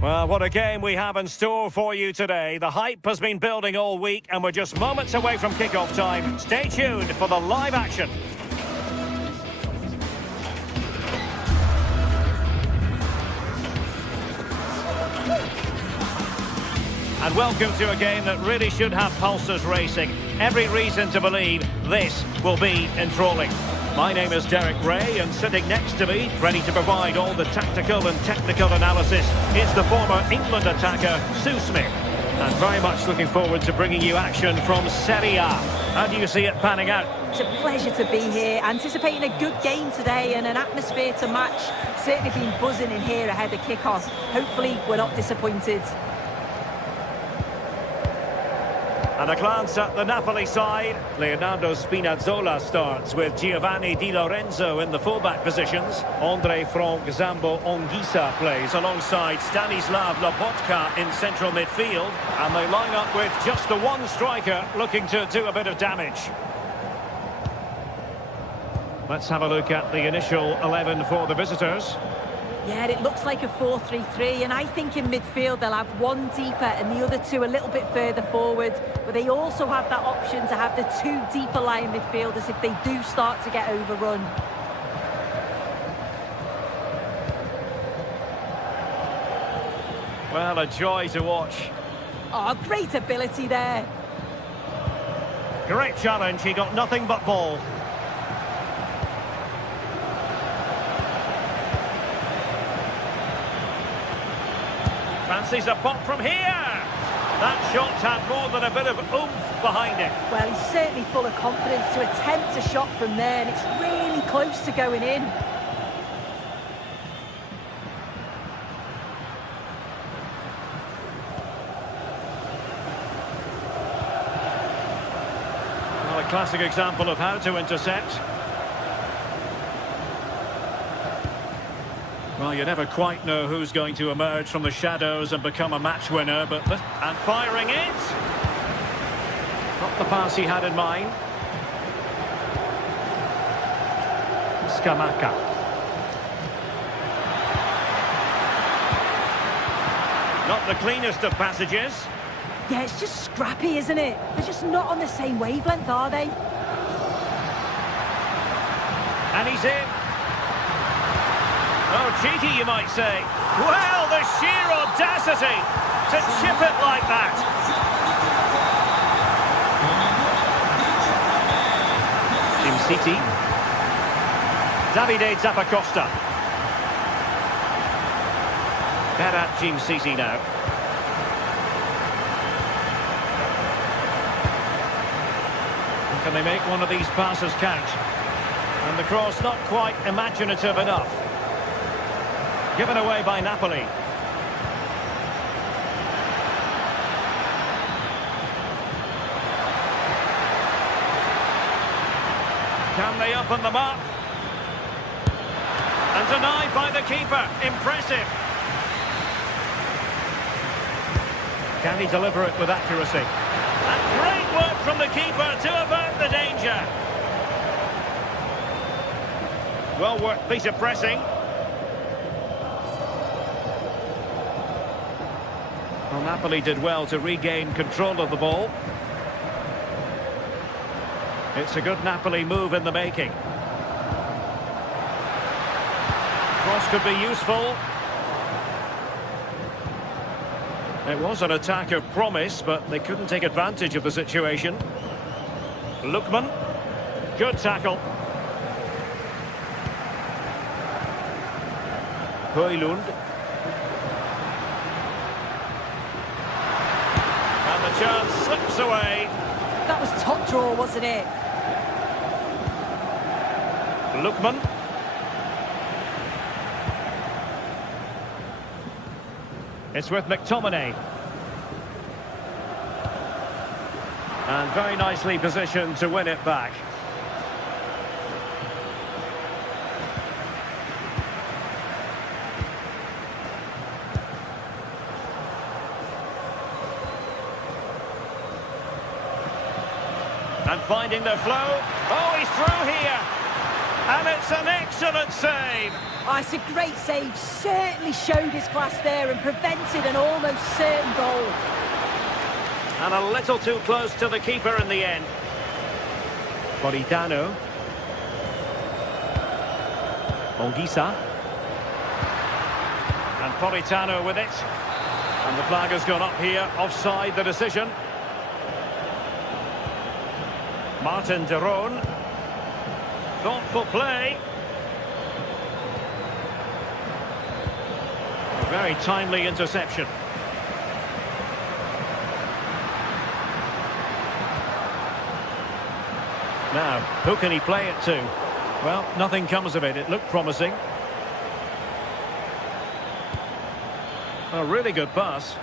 Well, what a game we have in store for you today. The hype has been building all week and we're just moments away from kick-off time. Stay tuned for the live action. And welcome to a game that really should have pulses racing. Every reason to believe this will be enthralling. My name is Derek Ray, and sitting next to me, ready to provide all the tactical and technical analysis, is the former England attacker, Sue Smith. And very much looking forward to bringing you action from Serie A. How do you see it panning out? It's a pleasure to be here, anticipating a good game today and an atmosphere to match. Certainly been buzzing in here ahead of kick-off. Hopefully we're not disappointed. And a glance at the Napoli side. Leonardo Spinazzola starts with Giovanni Di Lorenzo in the fullback positions. Andre Frank Zambo Anguissa plays alongside Stanislav Lobotka in central midfield. And they line up with just the one striker looking to do a bit of damage. Let's have a look at the initial 11 for the visitors. Yeah, it looks like a 4-3-3, and I think in midfield they'll have one deeper and the other two a little bit further forward, but they also have that option to have the two deeper lying midfielders if they do start to get overrun. Well, a joy to watch. Oh, great ability there. Great challenge, he got nothing but ball. Fancies a pop from here. That shot had more than a bit of oomph behind it. Well, he's certainly full of confidence to attempt a shot from there, and it's really close to going in. Well, a classic example of how to intercept. Well, you never quite know who's going to emerge from the shadows and become a match winner, but and firing it. Not the pass he had in mind. Scamacca. Not the cleanest of passages. Yeah, it's just scrappy, isn't it? They're just not on the same wavelength, are they? And he's in. Oh, cheeky, you might say. Well, the sheer audacity to chip it like that. Jim City. Davide Zappacosta. Better at Jim City now. Can they make one of these passes count? And the cross not quite imaginative enough. Given away by Napoli. Can they open them up? And denied by the keeper. Impressive. Can he deliver it with accuracy? And great work from the keeper to avert the danger. Well worked piece of pressing. Well, Napoli did well to regain control of the ball. It's a good Napoli move in the making. Cross could be useful. It was an attack of promise, but they couldn't take advantage of the situation. Lookman. Good tackle. Højlund. The chance slips away. That was top draw, wasn't it? Lookman. It's with McTominay. And very nicely positioned to win it back. And finding the flow. Oh, he's through here. And it's an excellent save. Oh, it's a great save. Certainly showed his class there and prevented an almost certain goal. And a little too close to the keeper in the end. Politano. Ongisa. And Politano with it. And the flag has gone up here. Offside the decision. Martin de Roon. Thoughtful play. A very timely interception. Now, who can he play it to? Well, nothing comes of it. It looked promising. A really good pass.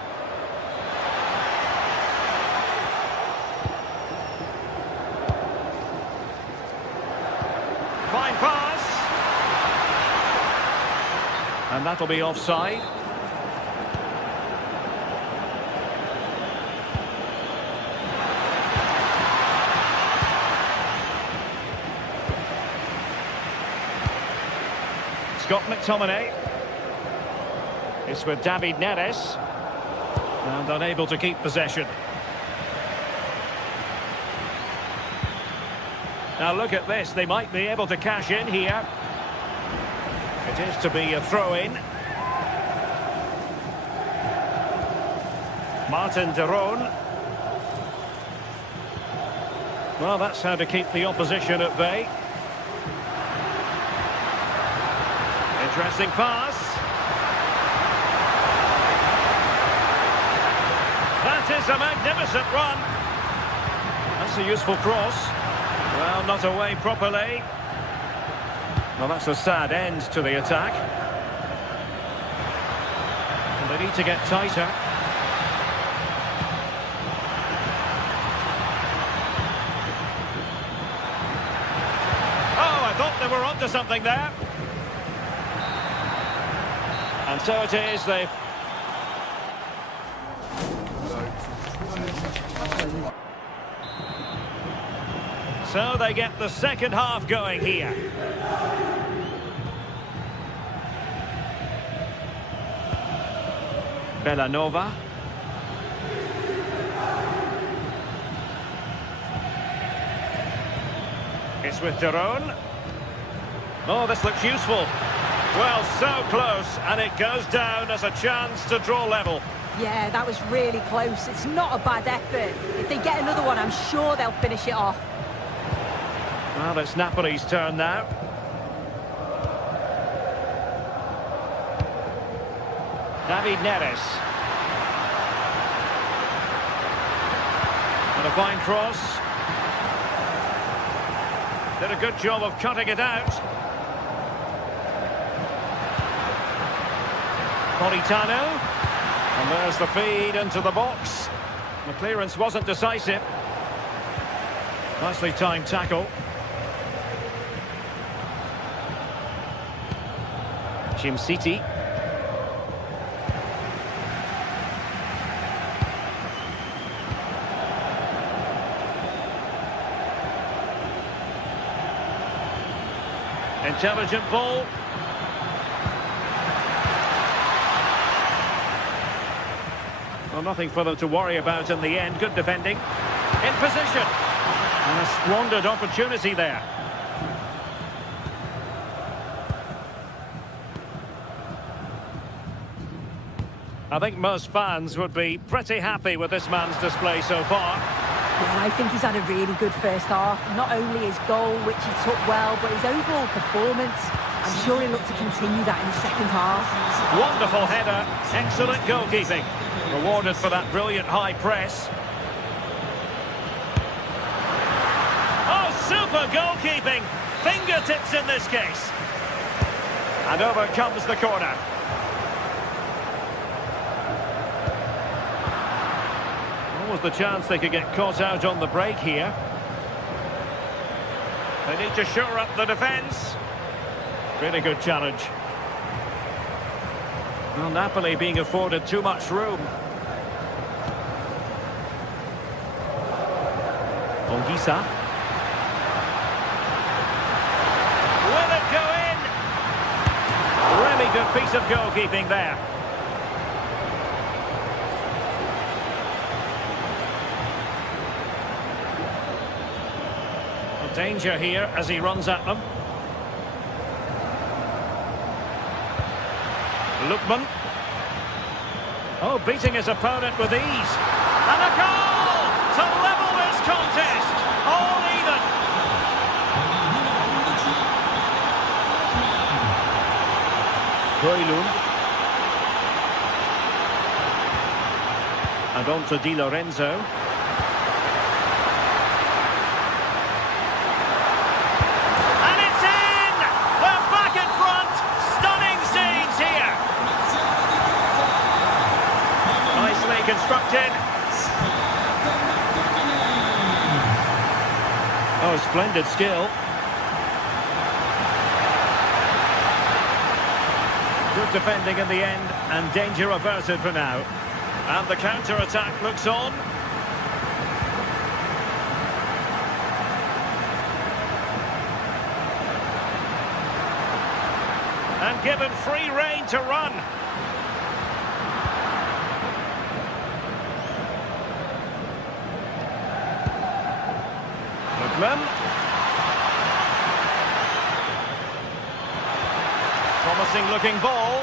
Fine pass. And that'll be offside. Scott McTominay. It's with David Neres. And unable to keep possession. Now look at this. They might be able to cash in here. It is to be a throw-in. Martin de Roon. Well, that's how to keep the opposition at bay. Interesting pass. That is a magnificent run. That's a useful cross. Well, not away properly. Well, that's a sad end to the attack. And they need to get tighter. Oh, I thought they were onto something there. And so it is, they've... So they get the second half going here. Bellanova. It's with de Roon. Oh, this looks useful. Well, so close, and it goes down as a chance to draw level. Yeah, that was really close. It's not a bad effort. If they get another one, I'm sure they'll finish it off. Well, it's Napoli's turn now. David Neres. And a fine cross. Did a good job of cutting it out. Politano. And there's the feed into the box. The clearance wasn't decisive. Nicely timed tackle. Jim City. Intelligent ball. Well, nothing for them to worry about in the end. Good defending. In position. And a squandered opportunity there. I think most fans would be pretty happy with this man's display so far. Yeah, I think he's had a really good first half. Not only his goal, which he took well, but his overall performance. I'm sure he'll look to continue that in the second half. Wonderful header. Excellent goalkeeping. Rewarded for that brilliant high press. Oh, super goalkeeping. Fingertips in this case. And over comes the corner. Was the chance they could get caught out on the break here. They need to shore up the defence. Really good challenge. Well, Napoli being afforded too much room. Ongisa. Will it go in? Really good piece of goalkeeping there. Danger here as he runs at them. Lookman. Oh, beating his opponent with ease. And a goal to level this contest. All even. Højlund. And on to Di Lorenzo. Constructed. Oh, splendid skill. Good defending in the end, and danger averted for now. And the counter-attack looks on. And given free rein to run. Promising looking ball.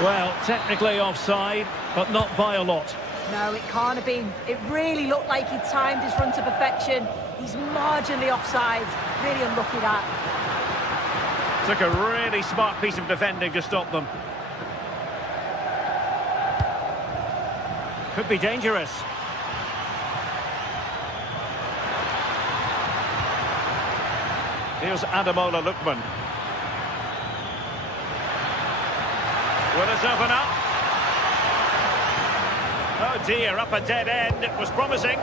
Well, technically offside, but not by a lot. No, it can't have been. It really looked like he timed his run to perfection. He's marginally offside. Really unlucky that. Took a really smart piece of defending to stop them. Could be dangerous. Here's Ademola Lookman. Will it open up? Oh dear, up a dead end. It was promising.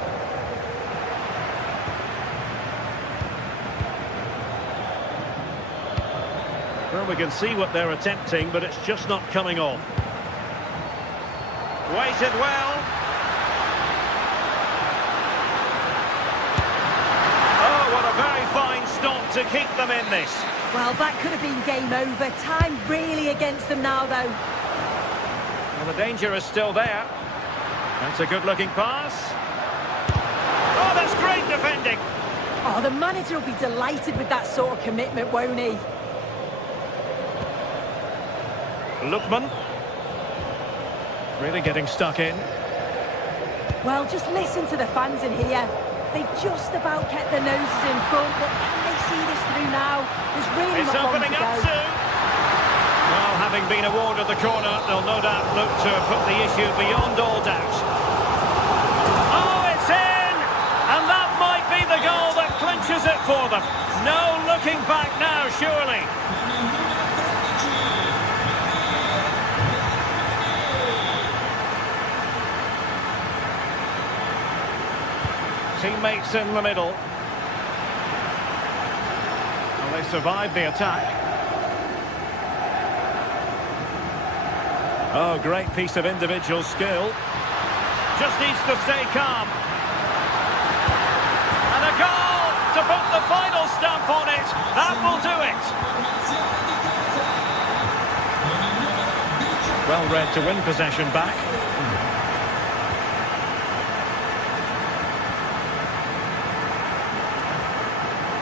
Well, we can see what they're attempting, but it's just not coming off. Weighted well. Oh, what a very fine stop to keep them in this. Well, that could have been game over. Time really against them now, though. Well, the danger is still there. That's a good-looking pass. Oh, that's great defending. Oh, the manager will be delighted with that sort of commitment, won't he? Lookman. Really getting stuck in. Well, just listen to the fans in here. They've just about kept their noses in front, but can they see this through now? There's really It's not long opening to up go. soon. Well, having been awarded the corner, they'll no doubt look to put the issue beyond all doubt. Oh, it's in! And that might be the goal that clinches it for them. No looking back now, surely. Teammates in the middle. Well, they survived the attack. Oh, great piece of individual skill. Just needs to stay calm. And a goal to put the final stamp on it. That will do it. Well read to win possession back.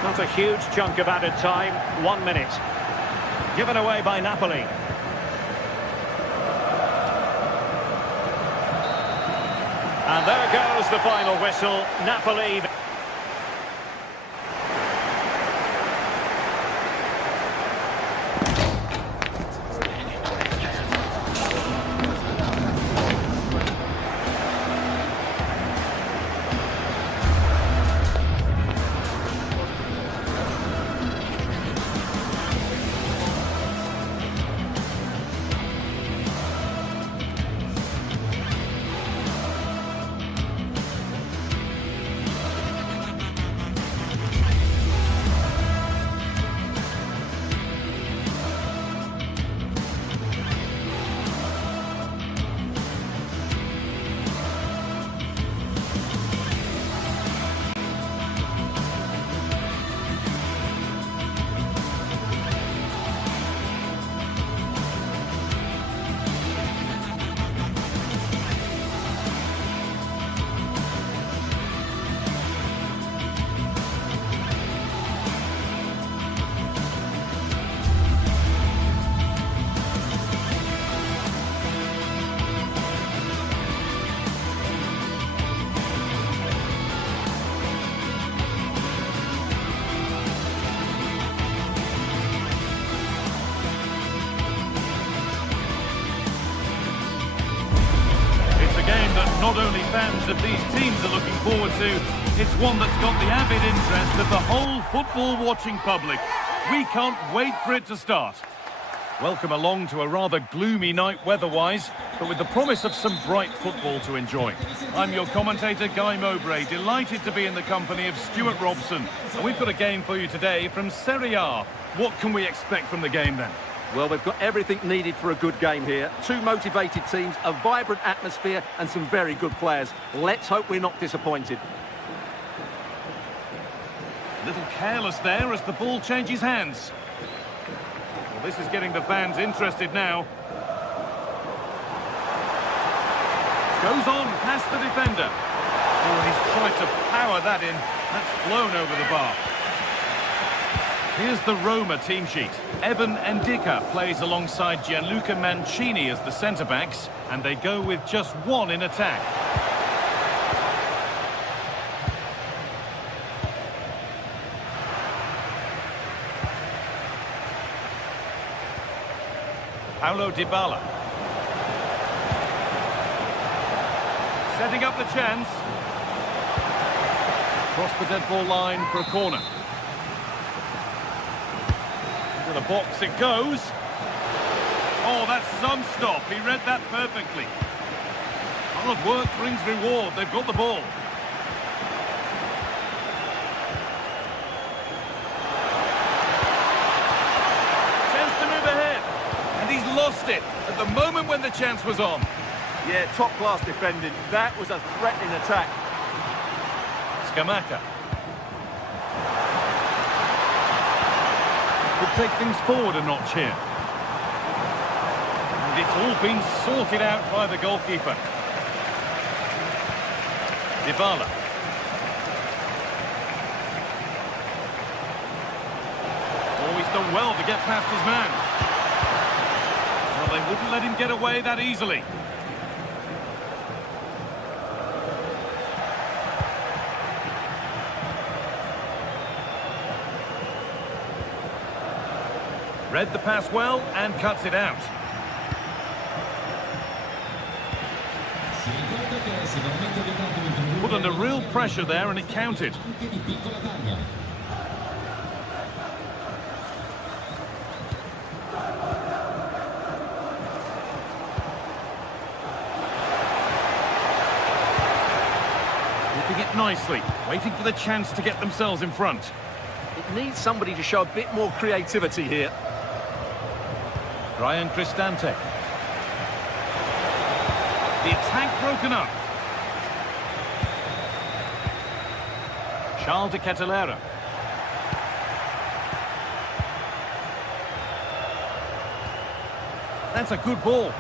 Not a huge chunk of added time, 1 minute. Given away by Napoli. And there goes the final whistle. Napoli. not only fans of these teams are looking forward to, it's one that's got the avid interest of the whole football-watching public. We can't wait for it to start. Welcome along to a rather gloomy night weather-wise, but with the promise of some bright football to enjoy. I'm your commentator, Guy Mowbray, delighted to be in the company of Stuart Robson. And we've got a game for you today from Serie A. What can we expect from the game then? Well, we've got everything needed for a good game here. Two motivated teams, a vibrant atmosphere and some very good players. Let's hope we're not disappointed. A little careless there as the ball changes hands. Well, this is getting the fans interested now. Goes on past the defender. Oh, he's tried to power that in. That's flown over the bar. Here's the Roma team sheet. Evan Ndika plays alongside Gianluca Mancini as the centre-backs, and they go with just one in attack. Paulo Dybala. Setting up the chance. Across the dead ball line for a corner. To the box it goes. Oh, that's some stop. He read that perfectly. Hard work brings reward. They've got the ball. Chance to move ahead. And he's lost it at the moment when the chance was on. Yeah, top-class defending. That was a threatening attack. Scamacca. Could take things forward a notch here. And it's all been sorted out by the goalkeeper. Dybala. Oh, he's done well to get past his man. Well, they wouldn't let him get away that easily. Read the pass well and cuts it out. Put under real pressure there and it counted. Keeping it nicely, waiting for the chance to get themselves in front. It needs somebody to show a bit more creativity here. Ryan Cristante. The attack broken up. Charles de Ketelera. That's a good ball.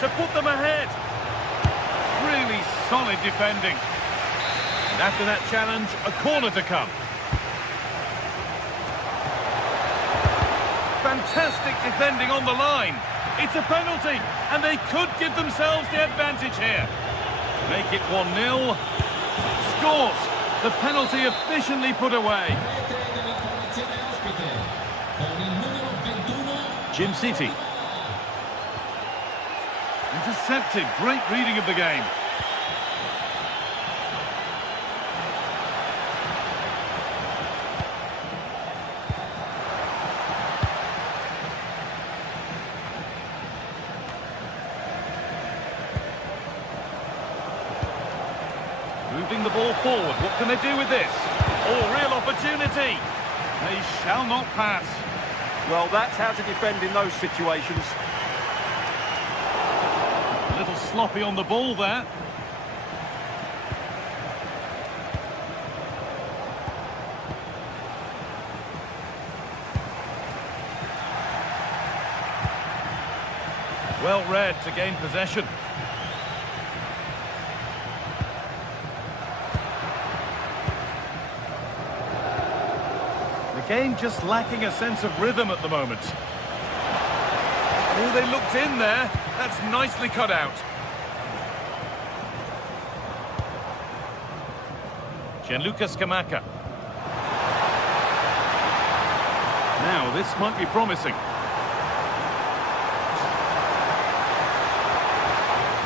To put them ahead. Really solid defending. And after that challenge, a corner to come. Fantastic defending on the line. It's a penalty, and they could give themselves the advantage here. Make it 1-0. Scores. The penalty efficiently put away. Jim City. Intercepted. Great reading of the game. Moving the ball forward. What can they do with this? Oh, real opportunity. They shall not pass. Well, that's how to defend in those situations. A little sloppy on the ball there. Well read to gain possession. The game just lacking a sense of rhythm at the moment. Oh, they looked in there. That's nicely cut out. Gianluca Scamacca. Now, this might be promising.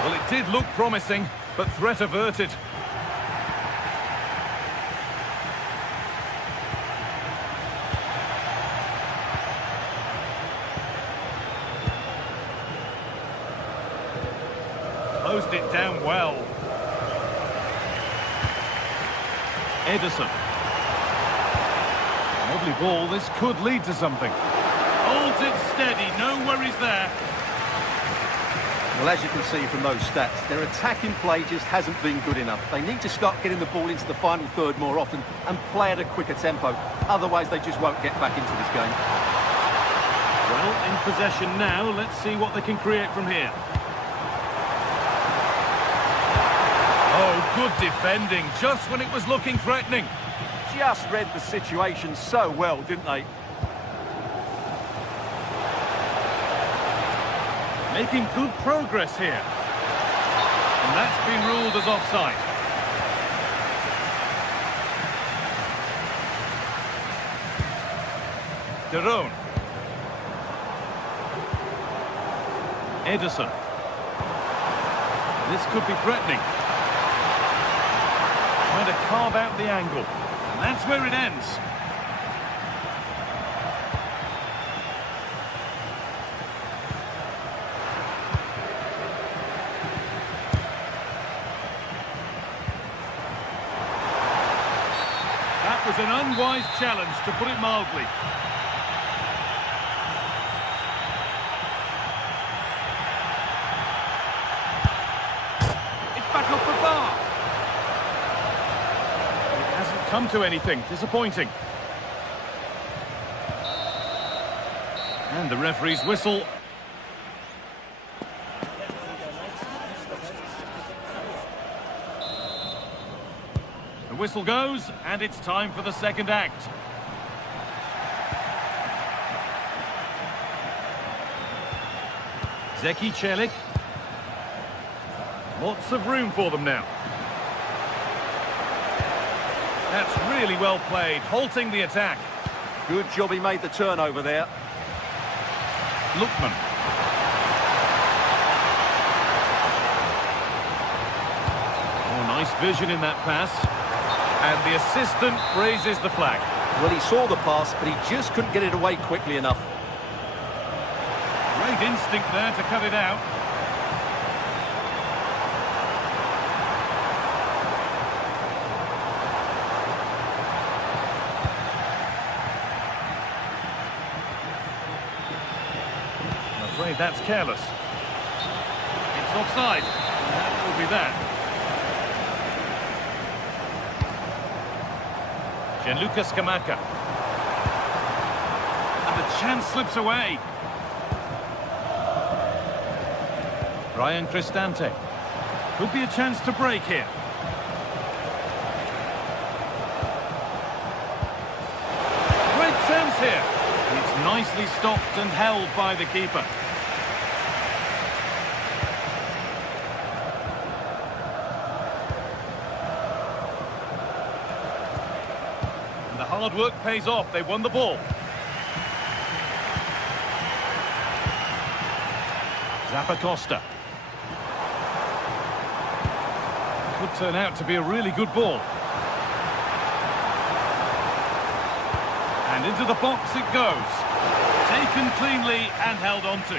Well, it did look promising, but threat averted. Closed it down well. Edison. Lovely ball, this could lead to something. Holds it steady, no worries there. Well, as you can see from those stats, their attacking play just hasn't been good enough. They need to start getting the ball into the final third more often and play at a quicker tempo. Otherwise, they just won't get back into this game. Well, in possession now, let's see what they can create from here. Oh, good defending, just when it was looking threatening. Just read the situation so well, didn't they? Making good progress here. And that's been ruled as offside. Derone. Edison. This could be threatening. Trying to carve out the angle. And that's where it ends. That was an unwise challenge, to put it mildly. It's back off the bar. It hasn't come to anything. Disappointing. And the referee's whistle. The whistle goes, and it's time for the second act. Zeki Celik. Lots of room for them now. That's really well played, halting the attack. Good job he made the turnover there. Lookman. Oh, nice vision in that pass. And the assistant raises the flag. Well, he saw the pass, but he just couldn't get it away quickly enough. Great instinct there to cut it out. I'm afraid that's careless. It's offside. And that will be that. Gianluca Scamacca. And the chance slips away. Ryan Cristante. Could be a chance to break here. Great chance here. It's nicely stopped and held by the keeper. And the hard work pays off. They won the ball. Zappacosta. Could turn out to be a really good ball. And into the box it goes. Taken cleanly and held on to.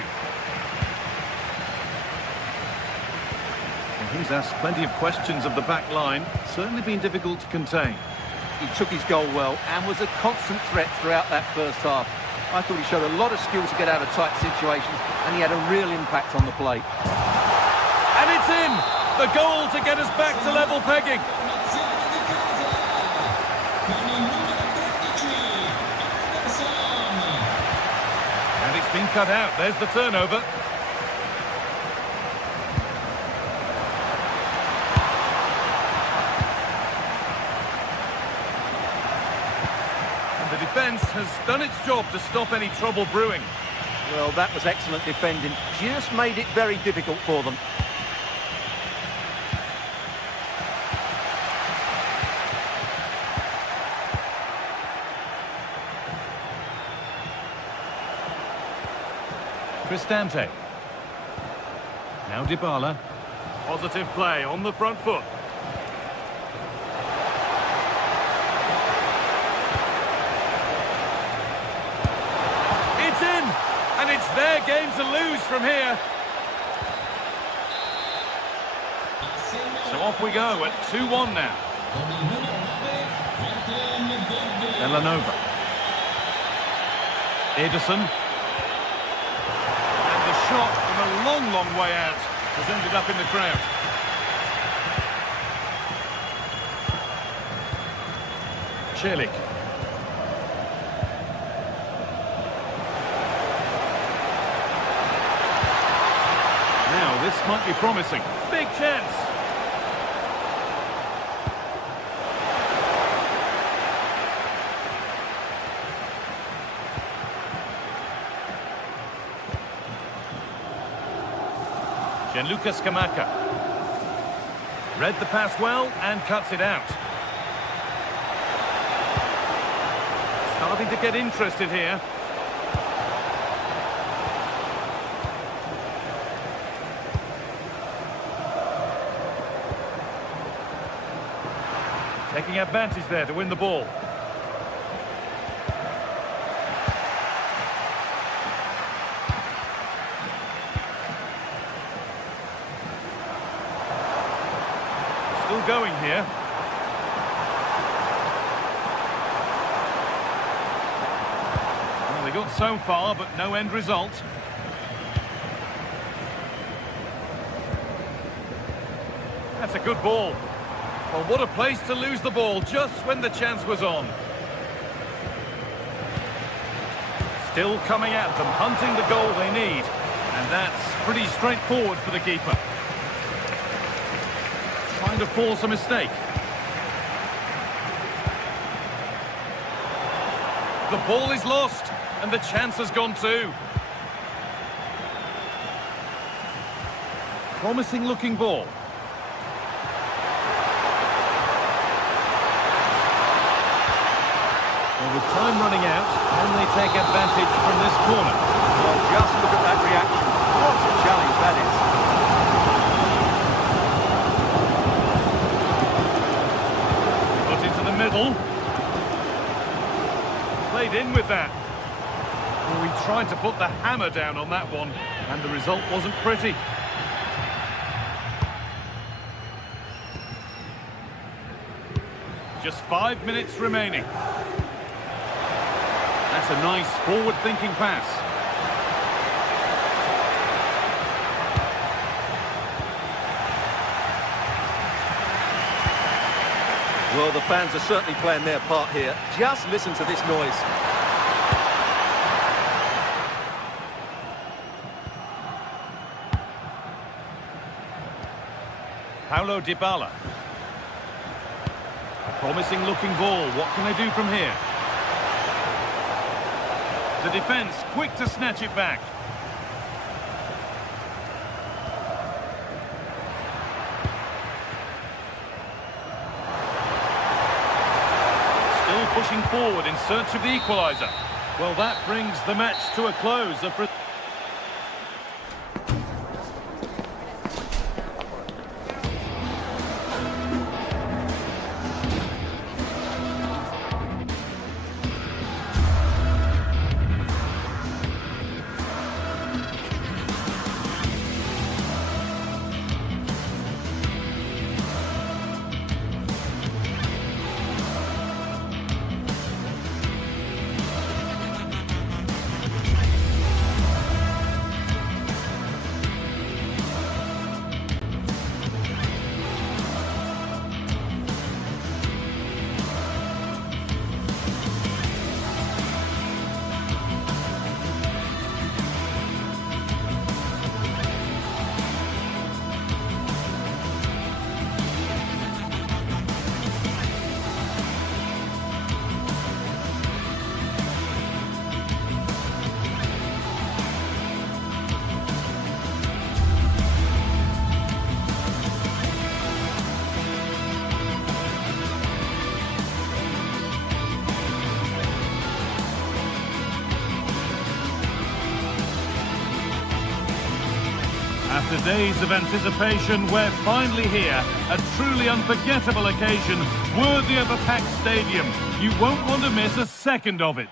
Well, he's asked plenty of questions of the back line. Certainly been difficult to contain. He took his goal well and was a constant threat throughout that first half. I thought he showed a lot of skill to get out of tight situations, and he had a real impact on the play. And it's in! The goal to get us back to level pegging. And it's been cut out. There's the turnover. And the defence has done its job to stop any trouble brewing. Well, that was excellent defending. Just made it very difficult for them. Cristante. Now Dybala. Positive play on the front foot. It's in! And it's their game to lose from here. So off we go at 2-1 now. Villanova. Ederson. And the shot from a long, long way out has ended up in the crowd. Celik. Now this might be promising. Big chance. Gianluca Scamacca. Read the pass well and cuts it out. Starting to get interested here. Taking advantage there to win the ball. Still going here. Well, they got so far, but no end result. That's a good ball. Well, what a place to lose the ball just when the chance was on. Still coming at them, hunting the goal they need. And that's pretty straightforward for the keeper. Trying to force a mistake. The ball is lost, and the chance has gone too. Promising looking ball. Well, with time running out, can they take advantage from this corner? Well, just look at that reaction. What a challenge that is. Put into the middle. Played in with that. Well, we tried to put the hammer down on that one, and the result wasn't pretty. Just 5 minutes remaining. That's a nice forward-thinking pass. Well, the fans are certainly playing their part here. Just listen to this noise. Paulo Dybala. A promising looking ball. What can they do from here? The defence quick to snatch it back. Still pushing forward in search of the equaliser. Well, that brings the match to a close. Days of anticipation, we're finally here. A truly unforgettable occasion, worthy of a packed stadium. You won't want to miss a second of it.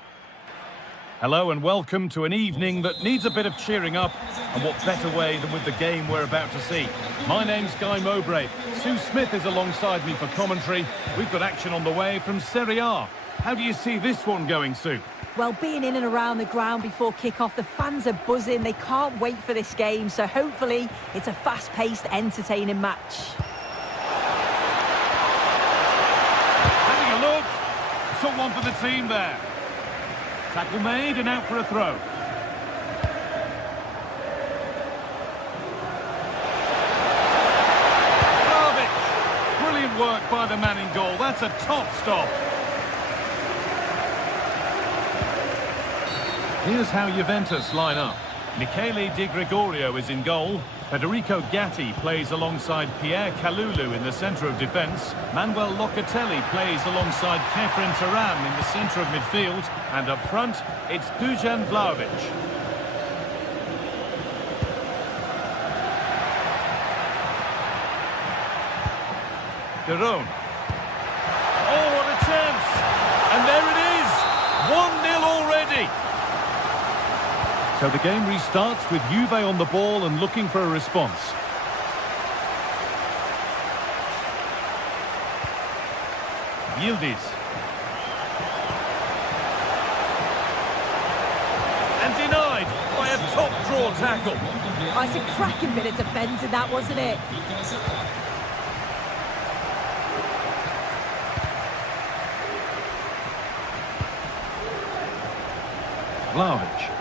Hello and welcome to an evening that needs a bit of cheering up, and what better way than with the game we're about to see. My name's Guy Mowbray. Sue Smith is alongside me for commentary. We've got action on the way from Serie A. How do you see this one going, Sue? Well, being in and around the ground before kick-off, the fans are buzzing. They can't wait for this game, so hopefully it's a fast-paced, entertaining match. Having a look. Someone for the team there. Tackle made and out for a throw. Brilliant work by the man in goal. That's a top stop. Here's how Juventus line up. Michele Di Gregorio is in goal. Federico Gatti plays alongside Pierre Kalulu in the centre of defence. Manuel Locatelli plays alongside Kefren Turam in the centre of midfield. And up front, it's Dusan Vlahovic. Derone. Oh, what a chance! And there it is! 1-0 already! So the game restarts with Juve on the ball and looking for a response. Yildiz. And denied by a top draw tackle. Oh, it's a cracking bit of defending that, wasn't it? Vlahovic.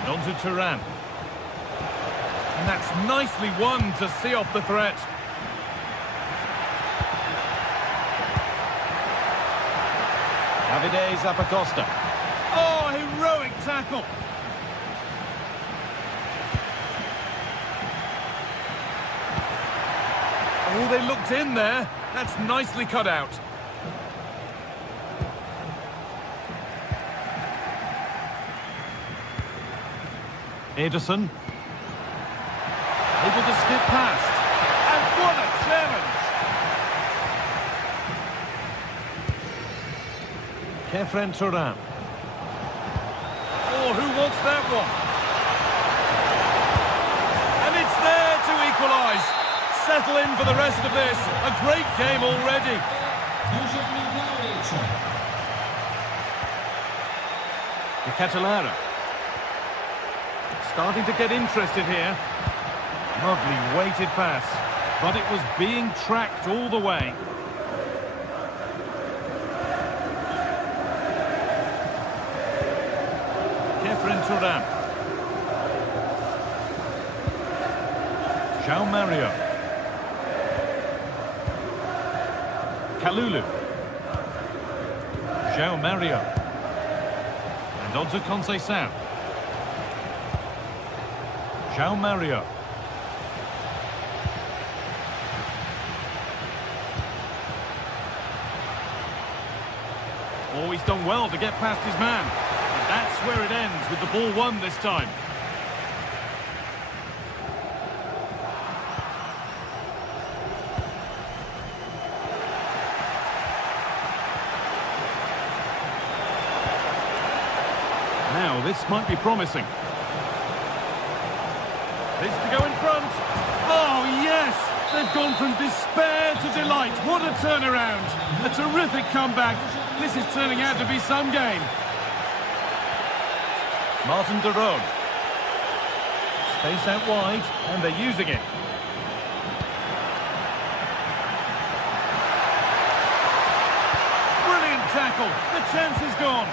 And on to Turan. And that's nicely won to see off the threat. Davide Zappacosta. Oh, heroic tackle. Oh, they looked in there. That's nicely cut out. Ederson. Able to skip past. And what a challenge! Kefren Turam. Oh, who wants that one? And it's there to equalise. Settle in for the rest of this. A great game already. De Ketelaere. Starting to get interested here. Lovely weighted pass, but it was being tracked all the way. Kefren Turam. João Mario. Kalulu. João Mario. And on to Conceição. João Mario. Oh, he's done well to get past his man. And that's where it ends, with the ball won this time. Now, this might be promising. This to go in front. Oh, yes! They've gone from despair to delight. What a turnaround. A terrific comeback. This is turning out to be some game. Martin Derone. Space out wide, and they're using it. Brilliant tackle. The chance is gone.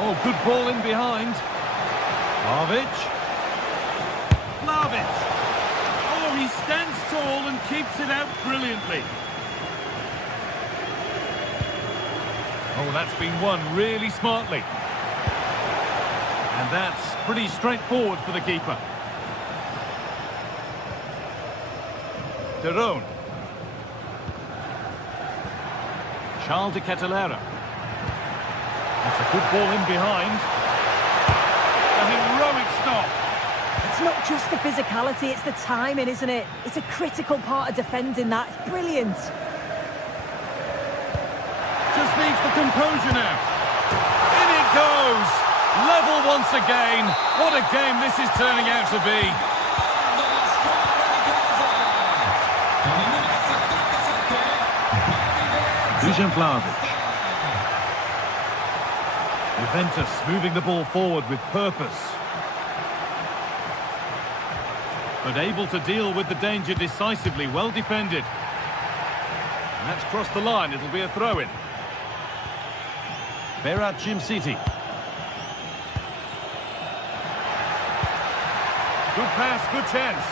Oh, good ball in behind. Vlahovic. Oh, he stands tall and keeps it out brilliantly. Oh, that's been won really smartly. And that's pretty straightforward for the keeper. Derone. Charles de Ketelaere. It's a good ball in behind. A heroic stop. It's not just the physicality, it's the timing, isn't it? It's a critical part of defending that. It's brilliant. Just needs the composure now. In it goes. Level once again. What a game this is turning out to be. Dusan Vlahovic. Juventus moving the ball forward with purpose. But able to deal with the danger decisively, well defended. And that's crossed the line, it'll be a throw-in. Berat City. Good pass, good chance.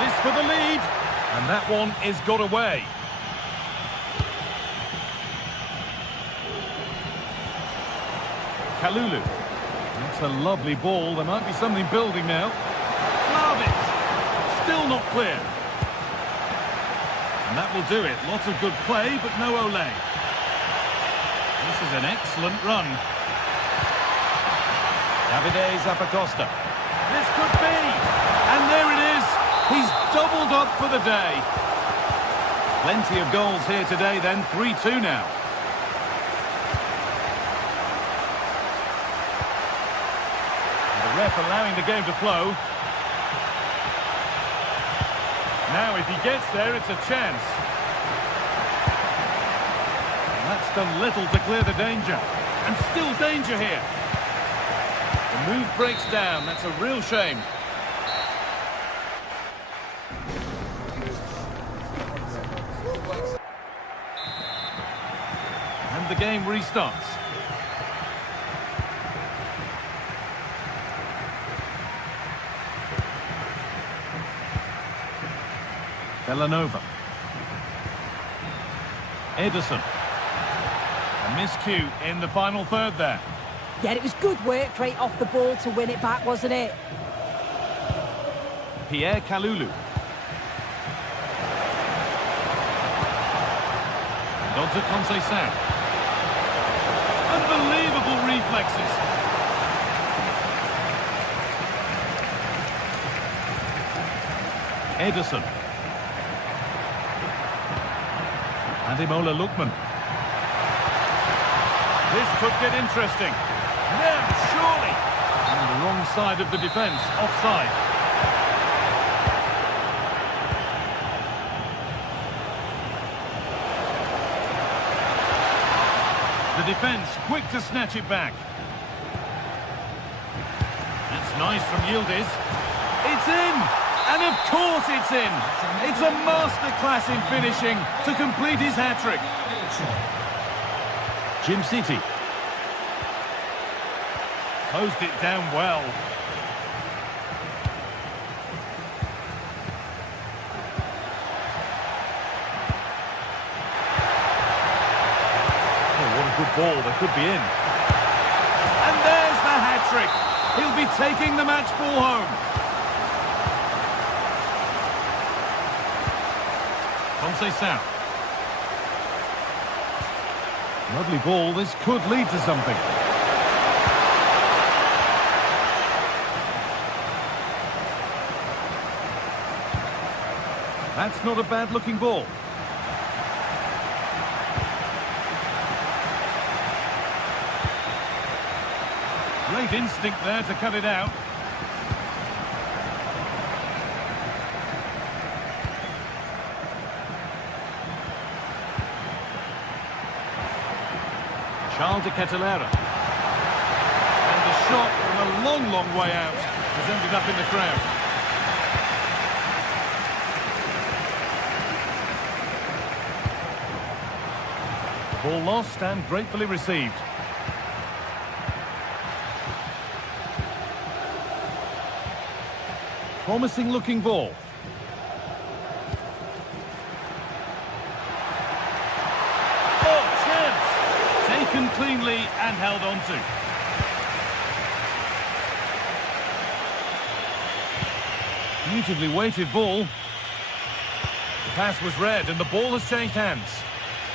This for the lead. And that one is got away. Kalulu. That's a lovely ball. There might be something building now. Vlahovic. Still not clear. And that will do it. Lots of good play, but no Ole. This is an excellent run. Davide Zappacosta. This could be. And there it is. He's doubled up for the day. Plenty of goals here today then. 3-2 now. Ref allowing the game to flow. Now if he gets there, it's a chance. And that's done little to clear the danger. And still danger here. The move breaks down. That's a real shame. And the game restarts. Bellanova. Ederson. A miscue in the final third there. Yeah, it was good work right off the ball to win it back, wasn't it? Pierre Kalulu. Dodger Conceição. Unbelievable reflexes. Ederson. Ademola Lookman. This could get interesting. Now, surely. On the wrong side of the defence, offside. The defence quick to snatch it back. That's nice from Yildiz. It's in! And of course it's in. It's a masterclass in finishing to complete his hat-trick. City. Closed it down well. Oh, what a good ball. They could be in. And there's the hat-trick. He'll be taking the match ball home. Conceição. Lovely ball, this could lead to something. That's not a bad looking ball. Great instinct there to cut it out. Charles de Ketelera. And the shot from a long, long way out has ended up in the crowd. The ball lost and gratefully received. Promising looking ball. Taken cleanly and held on to. Beautifully weighted ball. The pass was read and the ball has changed hands.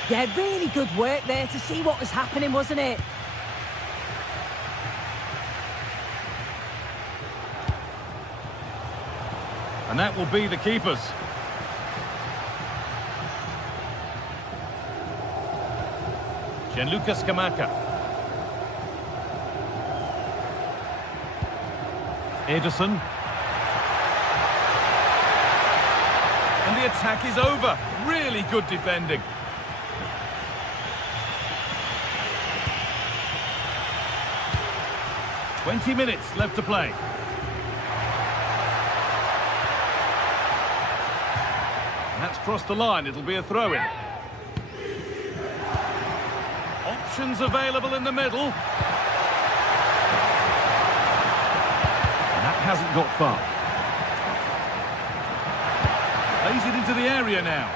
Yeah, really good work there to see what was happening, wasn't it? And that will be the keepers. Gianluca Scamacca. Ederson. And the attack is over. Really good defending. "20 minutes left to play. That's crossed the line. It'll be a throw-in. Options available in the middle. That hasn't got far. Plays it into the area now.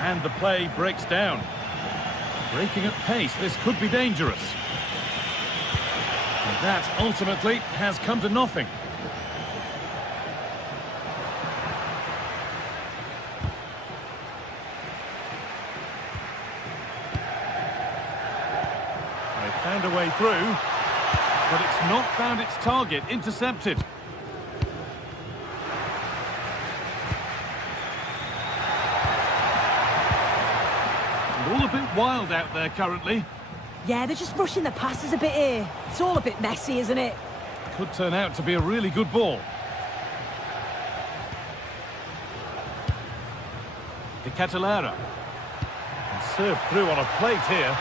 And the play breaks down. Breaking at pace, this could be dangerous. And that ultimately has come to nothing. They found a way through, but it's not found its target. Intercepted. All a bit wild out there currently. Yeah, they're just rushing the passes a bit here. It's all a bit messy, isn't it? Could turn out to be a really good ball. De Catalera. And served through on a plate here.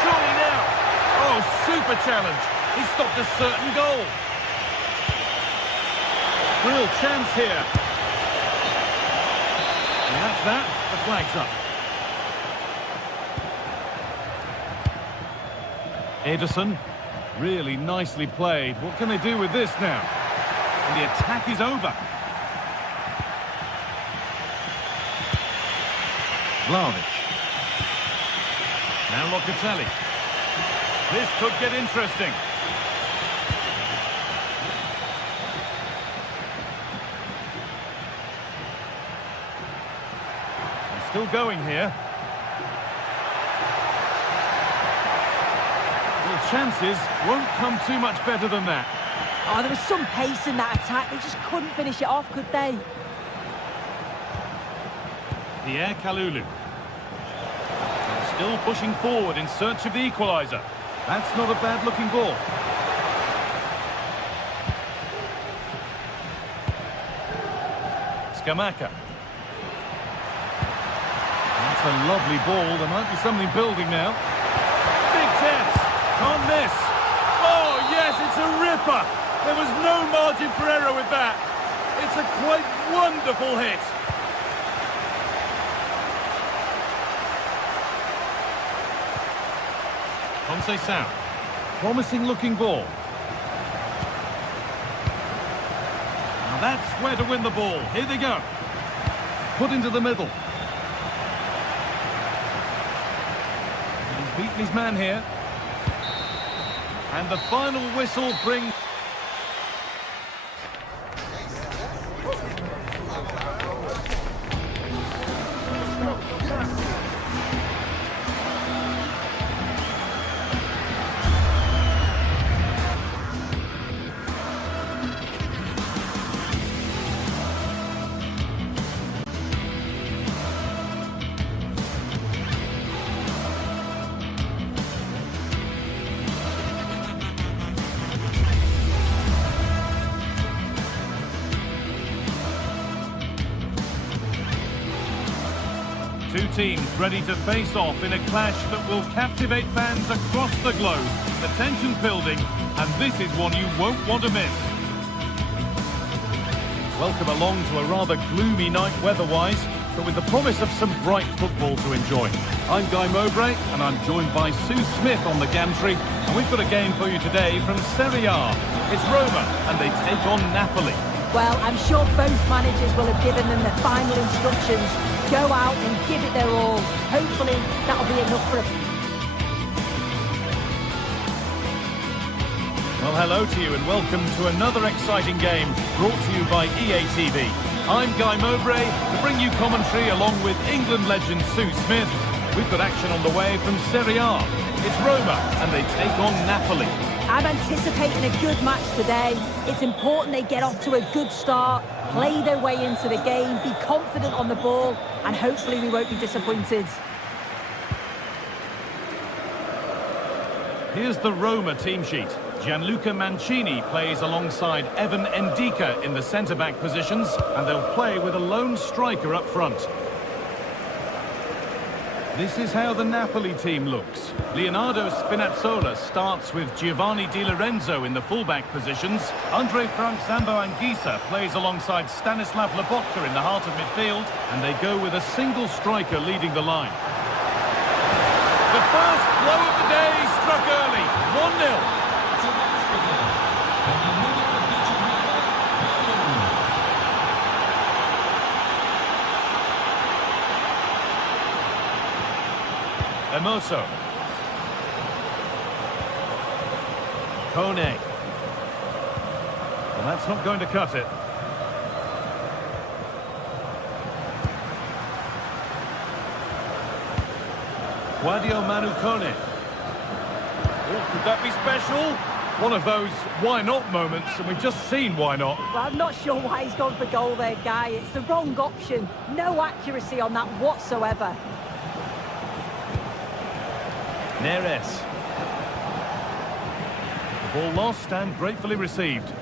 Surely now. Oh, super challenge. He stopped a certain goal. Real chance here. And that's that. The flag's up. Ederson, really nicely played. What can they do with this now? And the attack is over. Vlahovic. Now Locatelli. This could get interesting. They're still going here. Chances won't come too much better than that. Oh, there was some pace in that attack. They just couldn't finish it off, could they? Pierre Kalulu. Still pushing forward in search of the equaliser. That's not a bad-looking ball. Scamacca. That's a lovely ball. There might be something building now. Big chance. Can't miss. Oh, yes, it's a ripper. There was no margin for error with that. It's a quite wonderful hit. Conceição. Promising looking ball. Now that's where to win the ball. Here they go. Put into the middle. He's beaten his man here. And the final whistle brings... Two teams ready to face off in a clash that will captivate fans across the globe. The tension's building, and this is one you won't want to miss. Welcome along to a rather gloomy night weather-wise, but with the promise of some bright football to enjoy. I'm Guy Mowbray, and I'm joined by Sue Smith on the gantry, and we've got a game for you today from Serie A. It's Roma, and they take on Napoli. Well, I'm sure both managers will have given them the final instructions. Go out and give it their all. Hopefully, that'll be enough for them. Well, hello to you and welcome to another exciting game brought to you by EA TV. I'm Guy Mowbray to bring you commentary along with England legend Sue Smith. We've got action on the way from Serie A. It's Roma and they take on Napoli. I'm anticipating a good match today. It's important they get off to a good start, play their way into the game, be confident on the ball, and hopefully we won't be disappointed. Here's the Roma team sheet. Gianluca Mancini plays alongside Evan Ndika in the centre-back positions, and they'll play with a lone striker up front. This is how the Napoli team looks. Leonardo Spinazzola starts with Giovanni Di Lorenzo in the full-back positions. Andre Frank Zambo Anguissa plays alongside Stanislav Lobotka in the heart of midfield, and they go with a single striker leading the line. The first blow of the day struck early, 1-0. Emoso. Kone. Well, that's not going to cut it. Guadio Manu Kone. Oh, could that be special? One of those why not moments, and we've just seen why not. Well, I'm not sure why he's gone for goal there, Guy. It's the wrong option. No accuracy on that whatsoever. Neres. The ball lost and gratefully received.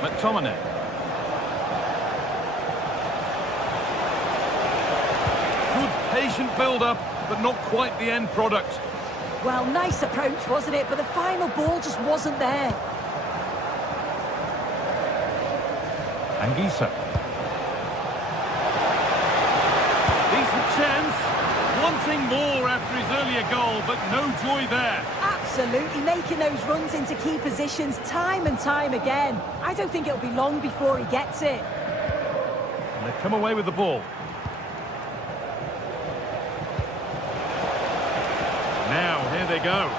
McTominay. Good patient build-up, but not quite the end product. Well, nice approach, wasn't it? But the final ball just wasn't there. Anguissa. Chance, wanting more after his earlier goal, but no joy there. Absolutely, making those runs into key positions time and time again. I don't think it'll be long before he gets it. And they've come away with the ball. Now, here they go.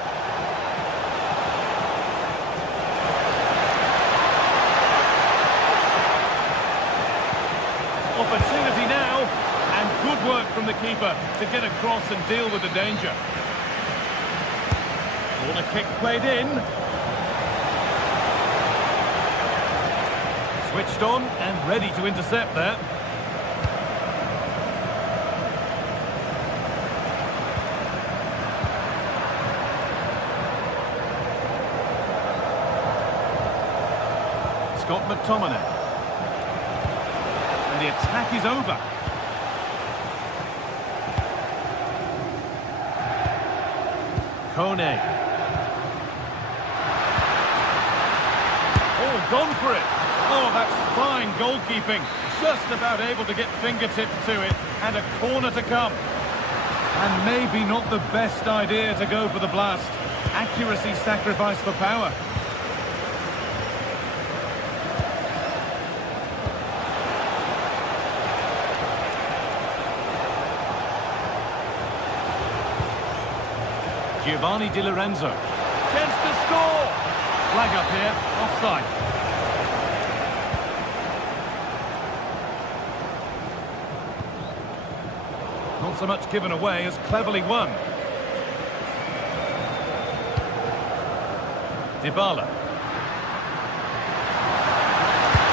Opportunity now. And good work from the keeper to get across and deal with the danger. Corner kick played in. Switched on and ready to intercept there. Scott McTominay. And the attack is over. Kone. Oh, gone for it. Oh, that's fine goalkeeping. Just about able to get fingertips to it. And a corner to come. And maybe not the best idea to go for the blast. Accuracy sacrificed for power. Giovanni Di Lorenzo. Chance to score! Flag up here, offside. Not so much given away as cleverly won. Dybala.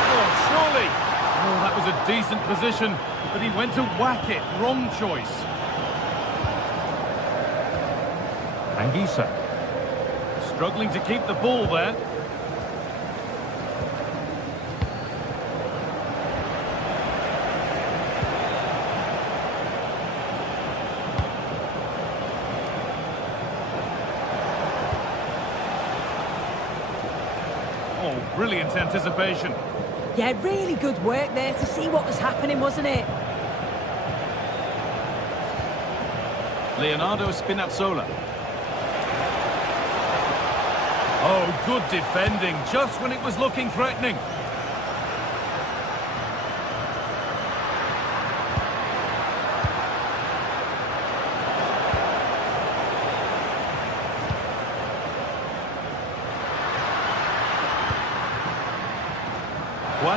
Oh, surely! Oh, that was a decent position, but he went to whack it. Wrong choice. Anguissa. Struggling to keep the ball there. Oh, brilliant anticipation. Yeah, really good work there to see what was happening, wasn't it? Leonardo Spinazzola. Oh, good defending, just when it was looking threatening.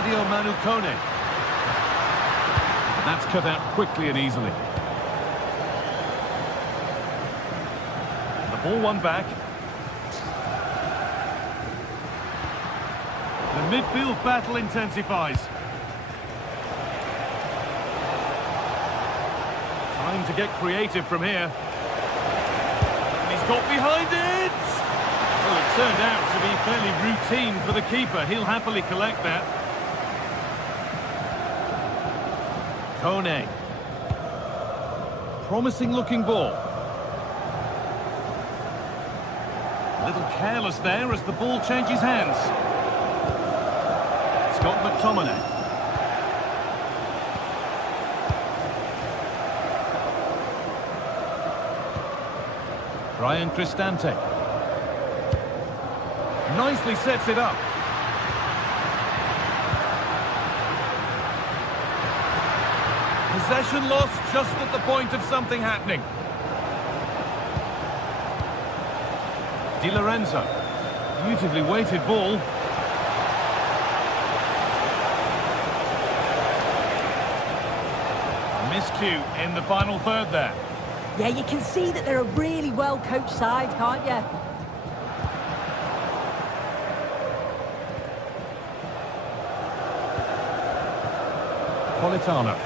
Sadio Manu Kone. That's cut out quickly and easily. The ball won back. The midfield battle intensifies. Time to get creative from here. And he's got behind it! Well, it turned out to be fairly routine for the keeper. He'll happily collect that. Kone. Promising looking ball. A little careless there as the ball changes hands. Scott McTominay. Brian Cristante. Nicely sets it up. Possession lost just at the point of something happening. Di Lorenzo. Beautifully weighted ball. Miscue in the final third there. Yeah, you can see that they're a really well-coached side, can't you? Politano.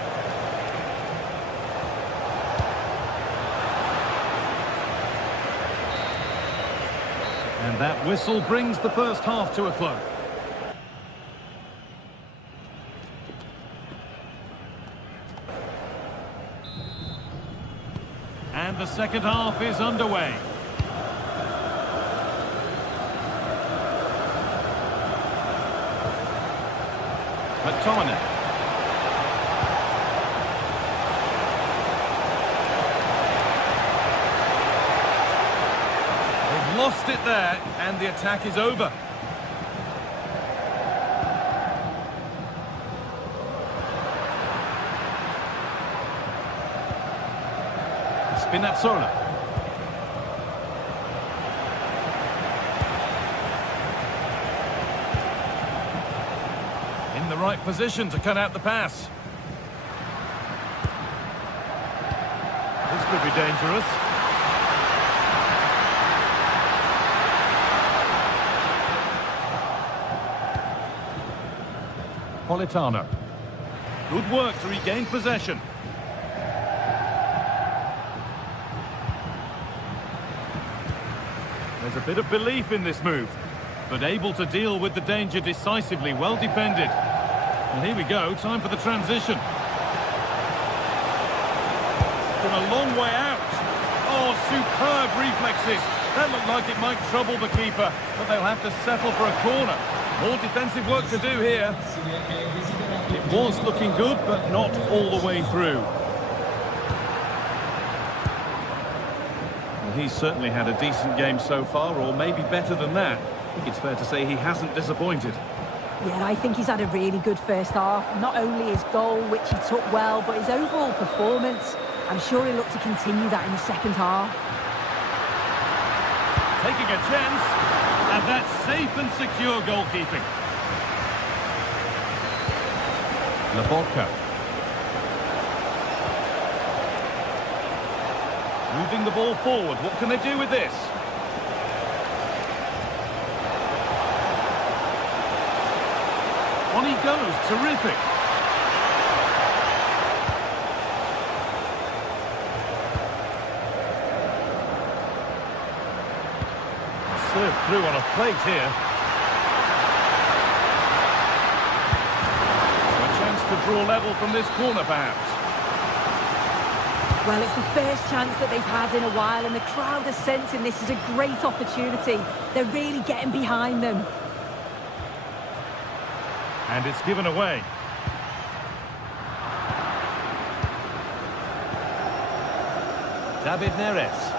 And that whistle brings the first half to a close. And the second half is underway. McTominay. They've lost it there, and the attack is over. Spinazzola. In the right position to cut out the pass. This could be dangerous. Politano. Good work to regain possession. There's a bit of belief in this move, but able to deal with the danger decisively, well defended. Well, here we go, time for the transition. From a long way out. Oh, superb reflexes. That looked like it might trouble the keeper, but they'll have to settle for a corner. More defensive work to do here. It was looking good, but not all the way through. He's certainly had a decent game so far, or maybe better than that. I think it's fair to say he hasn't disappointed. Yeah, I think he's had a really good first half. Not only his goal, which he took well, but his overall performance. I'm sure he'll look to continue that in the second half. Taking a chance, and that's safe and secure goalkeeping. Laborca. Moving the ball forward, what can they do with this? On he goes, terrific. Served through on a plate here. A chance to draw level from this corner, perhaps. Well, it's the first chance that they've had in a while, and the crowd are sensing this is a great opportunity. They're really getting behind them. And it's given away. David Neres.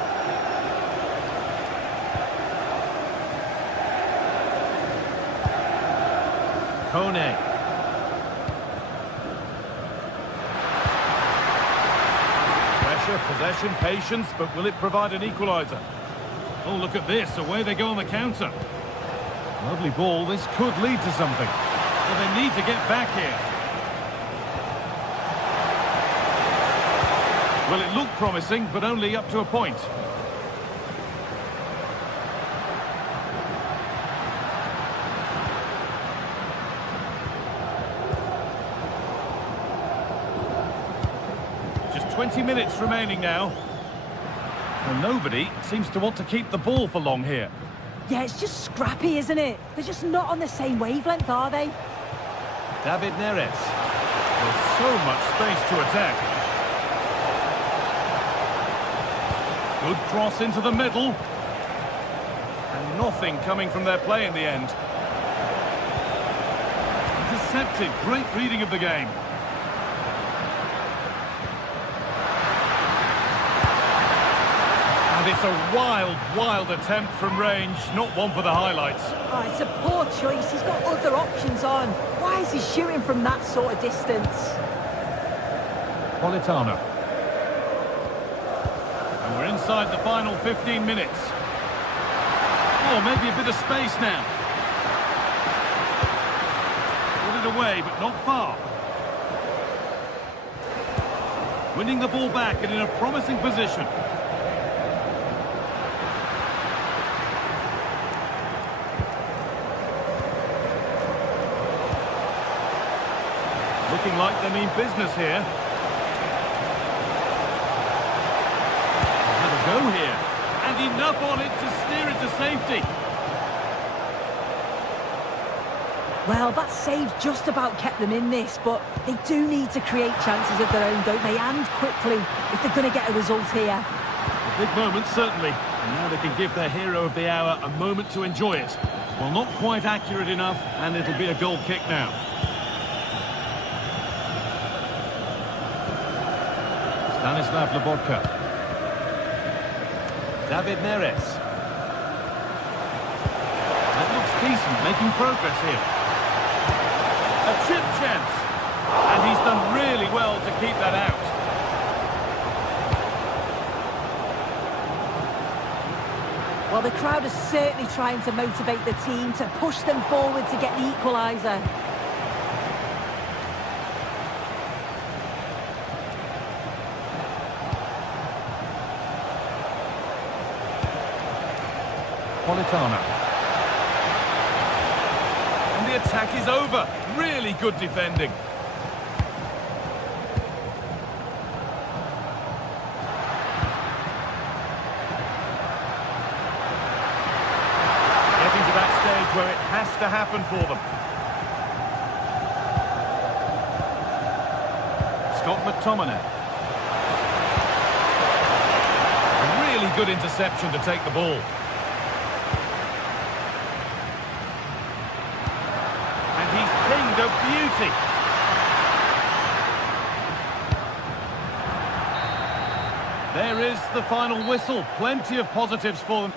Kone. Possession, patience, but will it provide an equaliser? Oh, look at this, away they go on the counter. Lovely ball, this could lead to something. Well, they need to get back here. Well, it looked promising, but only up to a point. Just 20 minutes remaining now. Well, nobody seems to want to keep the ball for long here. Yeah, it's just scrappy, isn't it? They're just not on the same wavelength, are they? David Neres. There's so much space to attack. Good cross into the middle. And nothing coming from their play in the end. Intercepted. Great reading of the game. And it's a wild, wild attempt from range. Not one for the highlights. Oh, it's a poor choice. He's got other options on. Why is he shooting from that sort of distance? Politano. And we're inside the final 15 minutes. Oh, maybe a bit of space now. Put it away, but not far. Winning the ball back and in a promising position. Looking like they mean business here. Have a go here. And enough on it to steer it to safety. Well, that save just about kept them in this, but they do need to create chances of their own, don't they? And quickly, if they're going to get a result here. A big moment, certainly. And now they can give their hero of the hour a moment to enjoy it. Well, not quite accurate enough, and it'll be a goal kick now. Stanislav Lobotka. David Neres. That looks decent, making progress here. A chip chance. And he's done really well to keep that out. Well, the crowd is certainly trying to motivate the team to push them forward to get the equaliser. Politano. And the attack is over. Really good defending. Getting to that stage where it has to happen for them. Scott McTominay. A really good interception to take the ball. A beauty. There is the final whistle. Plenty of positives for them.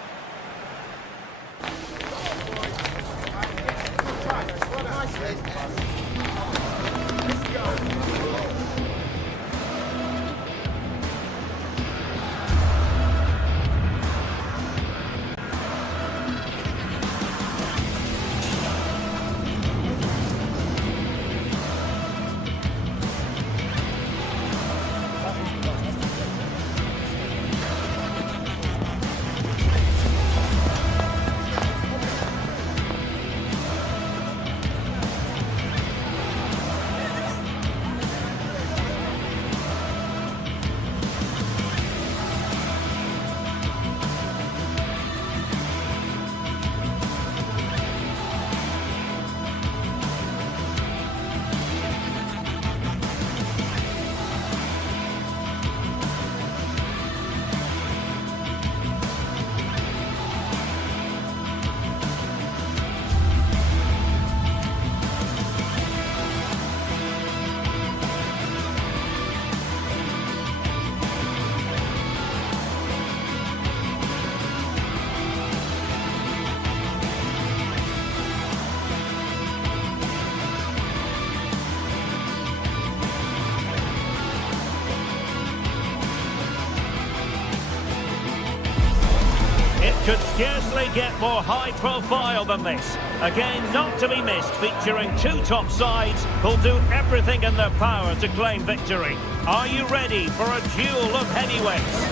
could scarcely get more high profile than this. Again, not to be missed, featuring two top sides who'll do everything in their power to claim victory. Are you ready for a duel of heavyweights?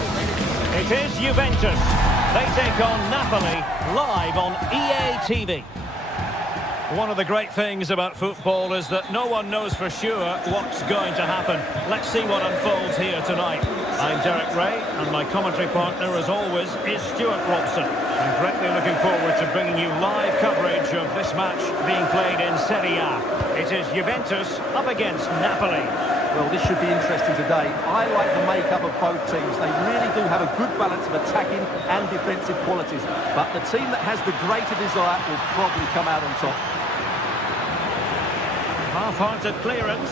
It is Juventus. They take on Napoli live on EA TV. One of the great things about football is that no one knows for sure what's going to happen. Let's see what unfolds here tonight. I'm Derek Ray, and my commentary partner, as always, is Stuart Robson. I'm greatly looking forward to bringing you live coverage of this match being played in Serie A. It is Juventus up against Napoli. Well, this should be interesting today. I like the makeup of both teams. They really do have a good balance of attacking and defensive qualities. But the team that has the greater desire will probably come out on top. Half-hearted clearance.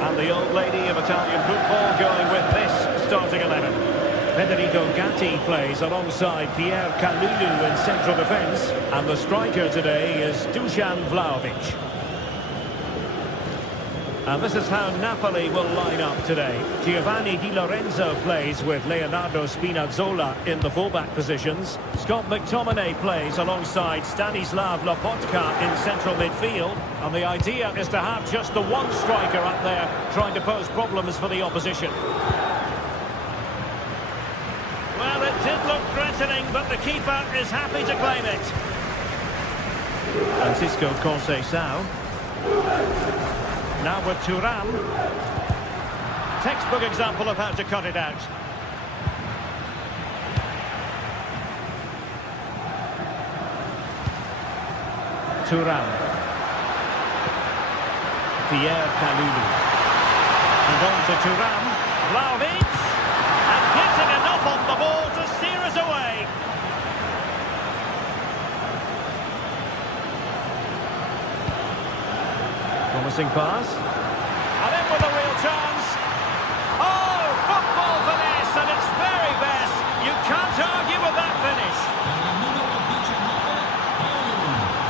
And the old lady of Italian football going with this starting 11. Federico Gatti plays alongside Pierre Kalulu in central defence. And the striker today is Dusan Vlahovic. And this is how Napoli will line up today. Giovanni Di Lorenzo plays with Leonardo Spinazzola in the fullback positions. Scott McTominay plays alongside Stanislav Lobotka in central midfield. And the idea is to have just the one striker up there trying to pose problems for the opposition. Well, it did look threatening, but the keeper is happy to claim it. Francisco Conceição. Now with Thuram. Textbook example of how to cut it out. Thuram. Pierre Kalulu. And on to Thuram. Vlahovic. And getting enough on the ball to steer us away. Promising pass. And in with a real chance. Oh, football finesse at its very best. You can't argue with that finish.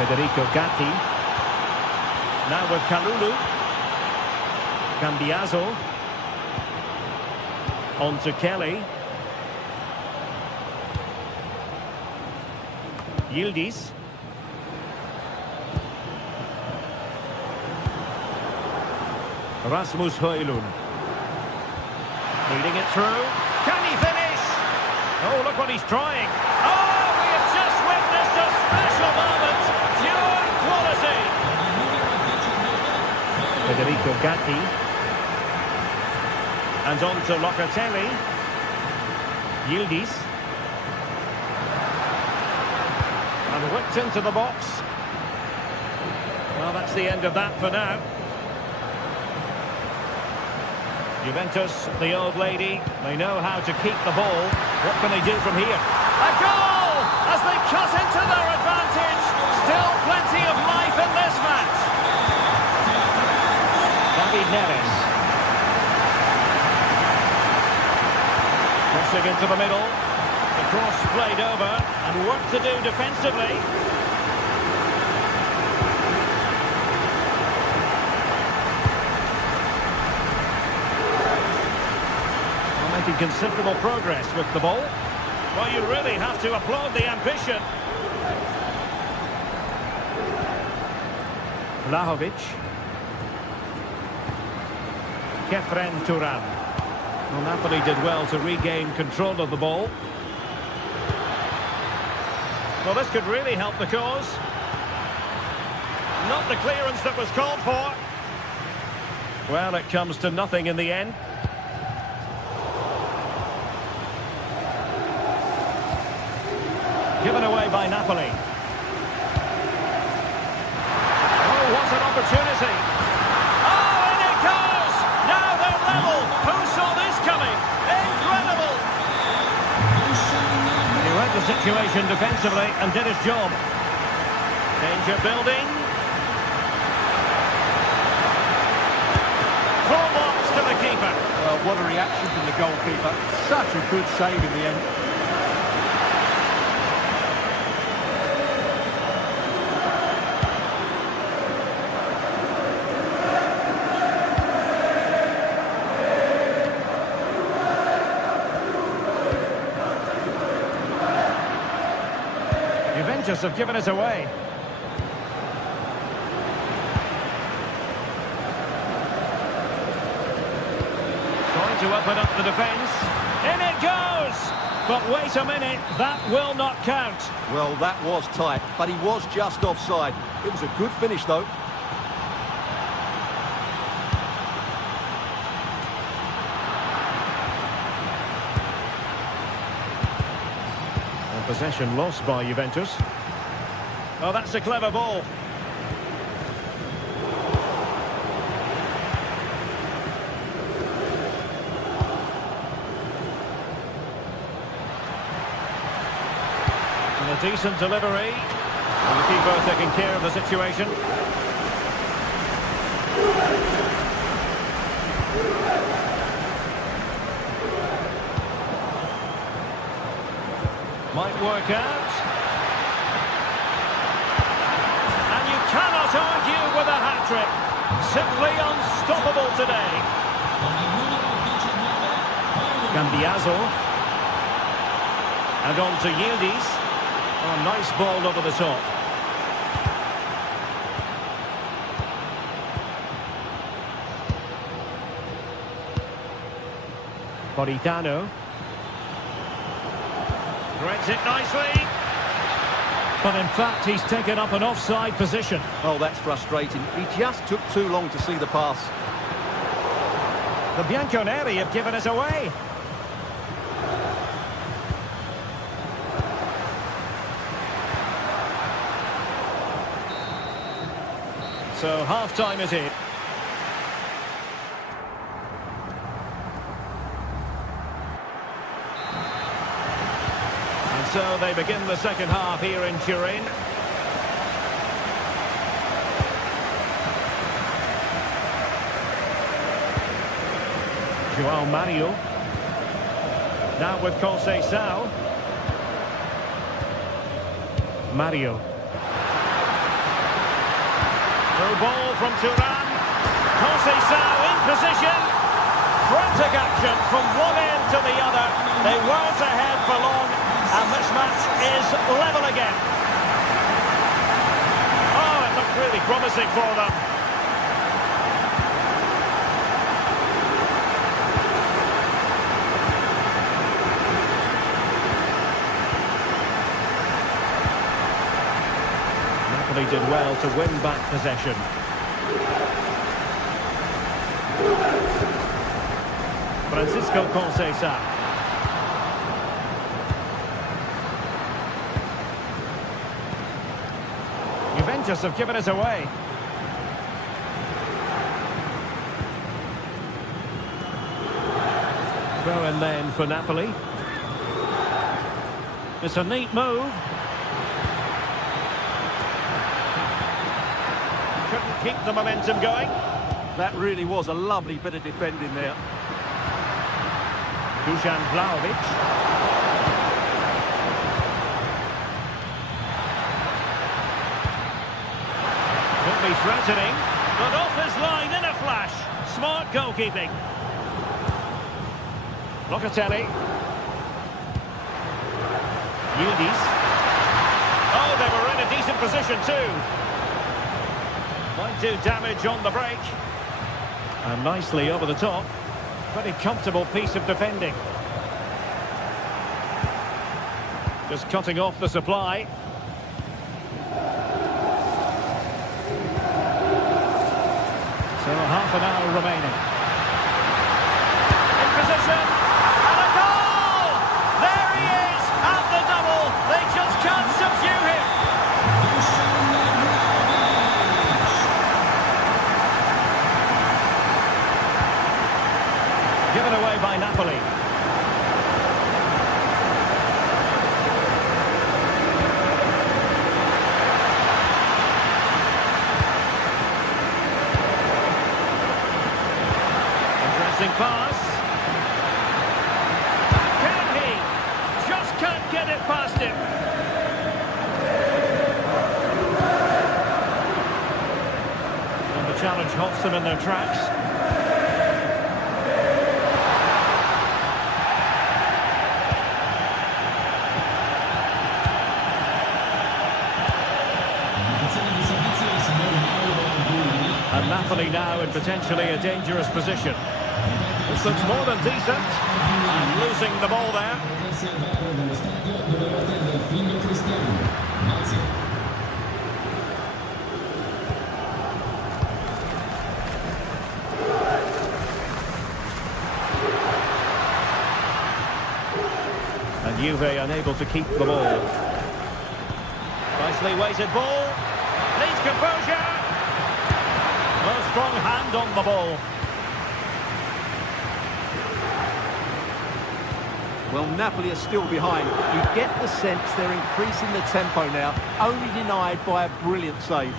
Federico Gatti. Now with Kalulu. Cambiaso. On to Kelly. Yildiz. Rasmus Højlund. Leading it through. Can he finish? Oh, look what he's trying. Oh, we have just witnessed a special moment. Pure quality. Federico Gatti. And on to Locatelli. Yildiz. And whipped into the box. Well, that's the end of that for now. Juventus, the old lady, they know how to keep the ball. What can they do from here? A goal! As they cut into their advantage. Still plenty of life in this match. David Neres. Crossing into the middle. The cross played over and work to do defensively. Making considerable progress with the ball. Well, you really have to applaud the ambition. Vlahovic. Kefren Thuram. Well, Napoli did well to regain control of the ball. Well, this could really help the cause. Not the clearance that was called for. Well, it comes to nothing in the end. Given away by Napoli. Oh, what an opportunity. Oh, in it goes! Now they're level. Who saw this coming? Incredible! He read the situation defensively and did his job. Danger building. Full box to the keeper. Well, what a reaction from the goalkeeper. Such a good save in the end. Juventus have given it away. Trying to open up the defence. In it goes! But wait a minute, that will not count. Well, that was tight, but he was just offside. It was a good finish, though. And possession lost by Juventus. Oh, that's a clever ball. A decent delivery. And the keeper taking care of the situation. Might work out. And you cannot argue with a hat-trick. Simply unstoppable today. Cambiaso. And on to Yildiz. Oh, nice ball over the top. Politano. Threads it nicely. But in fact, he's taken up an offside position. Oh, that's frustrating. He just took too long to see the pass. The Bianconeri have given us away. So half-time is in. And so they begin the second half here in Turin. Joao Mario. Now with Conceição. Mario. Through ball from Turan. Conceição in position. Frantic action from one end to the other. They weren't ahead for long, and this match is level again. Oh, it looked really promising for them. Napoli did well to win back possession. Francisco Conceição. Juventus have given us away. Throw in then for Napoli. It's a neat move. Couldn't keep the momentum going. That really was a lovely bit of defending there. Dusan Vlahovic. Could be threatening, but off his line in a flash. Smart goalkeeping. Locatelli. Yildiz. Oh, they were in a decent position too. Might do damage on the break. And nicely over the top. Pretty comfortable piece of defending. Just cutting off the supply. So half an hour remaining. In position. And a goal! There he is at the double. They just can't subdue him. Given away by Napoli. Interesting pass. Can he? Just can't get it past him. And the challenge halts them in their tracks. And Napoli now in potentially a dangerous position. This looks more than decent. And losing the ball there. And Juve unable to keep the ball. Nicely weighted ball. Needs composure. A strong hand on the ball. Well, Napoli are still behind. You get the sense they're increasing the tempo now, only denied by a brilliant save.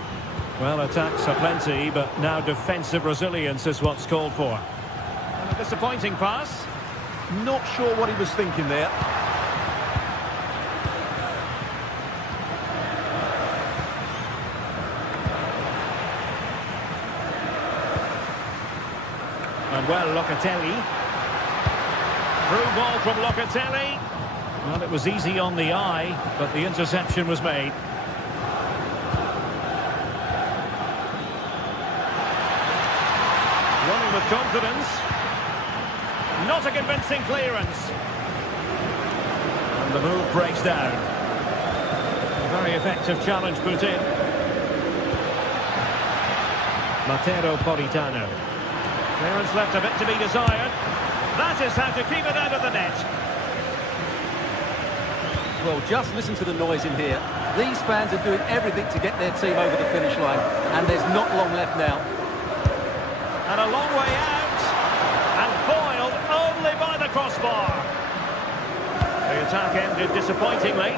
Well, attacks are plenty, but now defensive resilience is what's called for. And a disappointing pass. Not sure what he was thinking there. And well, Locatelli. Through ball from Locatelli. Well, it was easy on the eye, but the interception was made. Running with confidence. Not a convincing clearance. And the move breaks down. A very effective challenge put in. Matteo Politano. Clearance left a bit to be desired. That is how to keep it out of the net. Well, just listen to the noise in here. These fans are doing everything to get their team over the finish line, and there's not long left now. And a long way out, and foiled only by the crossbar. The attack ended disappointingly.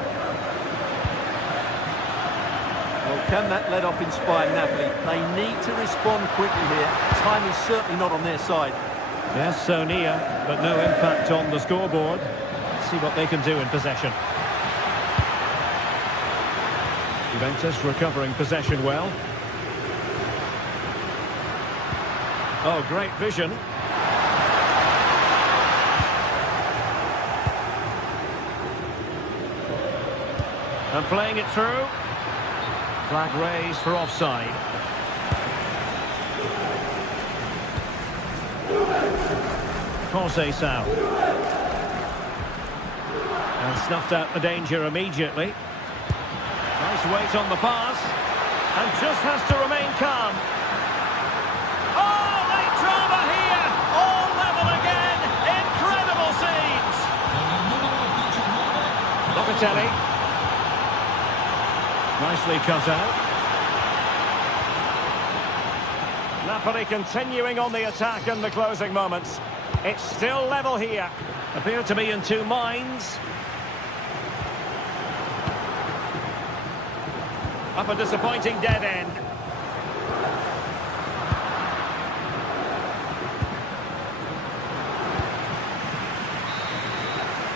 Well, can that let-off inspire Napoli? They need to respond quickly here. Time is certainly not on their side. Yes, so near, but no impact on the scoreboard. Let's see what they can do in possession. Juventus recovering possession well. Oh, great vision. And playing it through. Flag raised for offside. Conceição. And snuffed out the danger immediately. Nice weight on the pass. And just has to remain calm. Oh, late drama here. All level again. Incredible scenes. Locatelli. Nicely cut out. Napoli continuing on the attack in the closing moments. It's still level here. Appear to be in two minds. Up a disappointing dead end.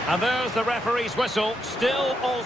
And there's the referee's whistle. Still all...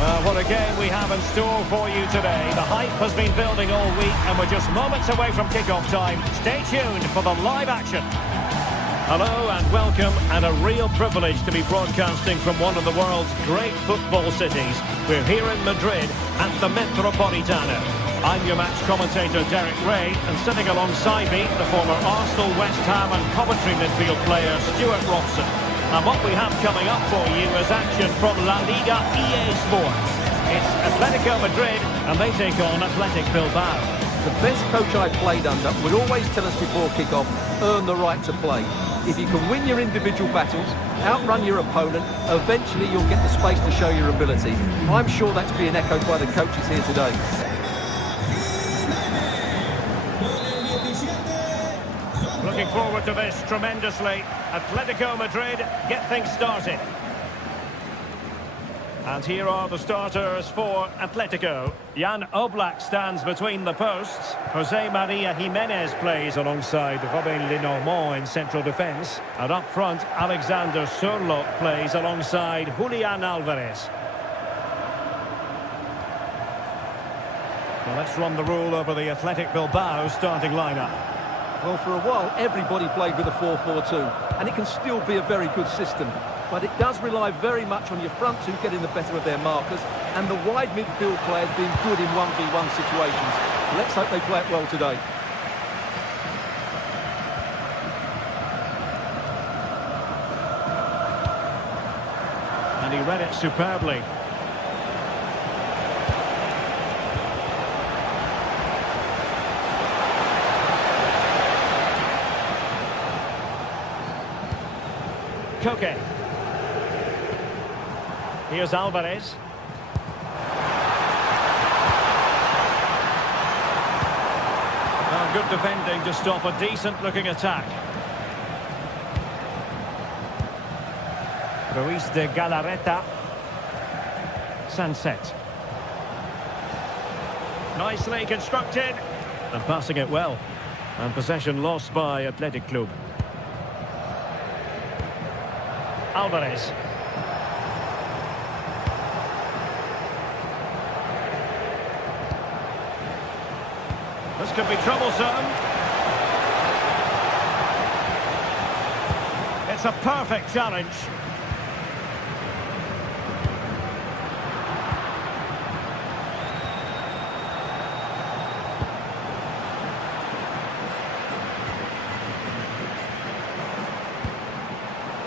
Well, what a game we have in store for you today. The hype has been building all week and we're just moments away from kick-off time. Stay tuned for the live action. Hello and welcome, and a real privilege to be broadcasting from one of the world's great football cities. We're here in Madrid at the Metropolitano. I'm your match commentator Derek Ray, and sitting alongside me, the former Arsenal, West Ham and Coventry midfield player Stuart Robson. And what we have coming up for you is action from La Liga EA Sports. It's Atletico Madrid and they take on Athletic Bilbao. The best coach I played under would always tell us before kick-off, earn the right to play. If you can win your individual battles, outrun your opponent, eventually you'll get the space to show your ability. I'm sure that's being echoed by the coaches here today. Looking forward to this tremendously. Atletico Madrid get things started. And here are the starters for Atletico. Jan Oblak stands between the posts. Jose Maria Jimenez plays alongside Robin Lenormand in central defence. And up front, Alexander Sørloth plays alongside Julian Alvarez. Well, let's run the rule over the Athletic Bilbao starting lineup. Well, for a while, everybody played with a 4-4-2, and it can still be a very good system. But it does rely very much on your front two getting the better of their markers and the wide midfield players being good in 1v1 situations. Let's hope they play it well today. And he read it superbly. Koke. Here's Alvarez. Well, good defending to stop a decent-looking attack. Ruiz de Galarreta. Sunset. Nicely constructed. And passing it well. And possession lost by Athletic Club. Alvarez. This could be troublesome. It's a perfect challenge.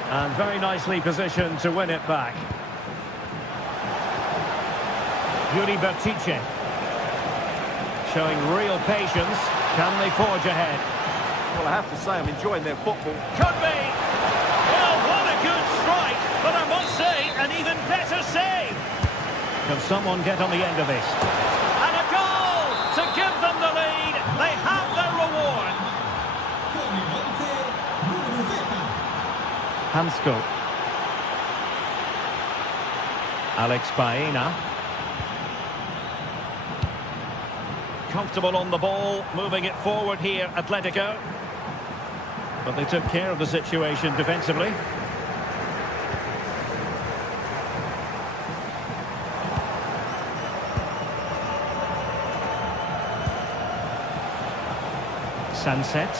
And very nicely positioned to win it back. Yuri Bertice. Showing real patience. Can they forge ahead? Well, I have to say, I'm enjoying their football. Could be. Well, what a good strike. But I must say, an even better save. Can someone get on the end of this? And a goal to give them the lead. They have their reward. Hansko. Alex Baena. Comfortable on the ball, moving it forward here, Atletico. But they took care of the situation defensively. Sunset.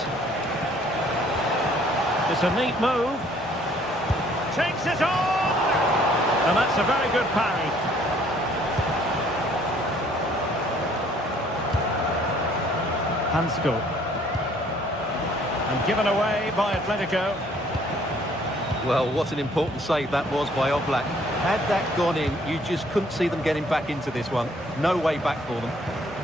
It's a neat move. Takes it on! And that's a very good parry. Hansko. And given away by Atletico. Well, what an important save that was by Oblak. Had that gone in, you just couldn't see them getting back into this one. No way back for them.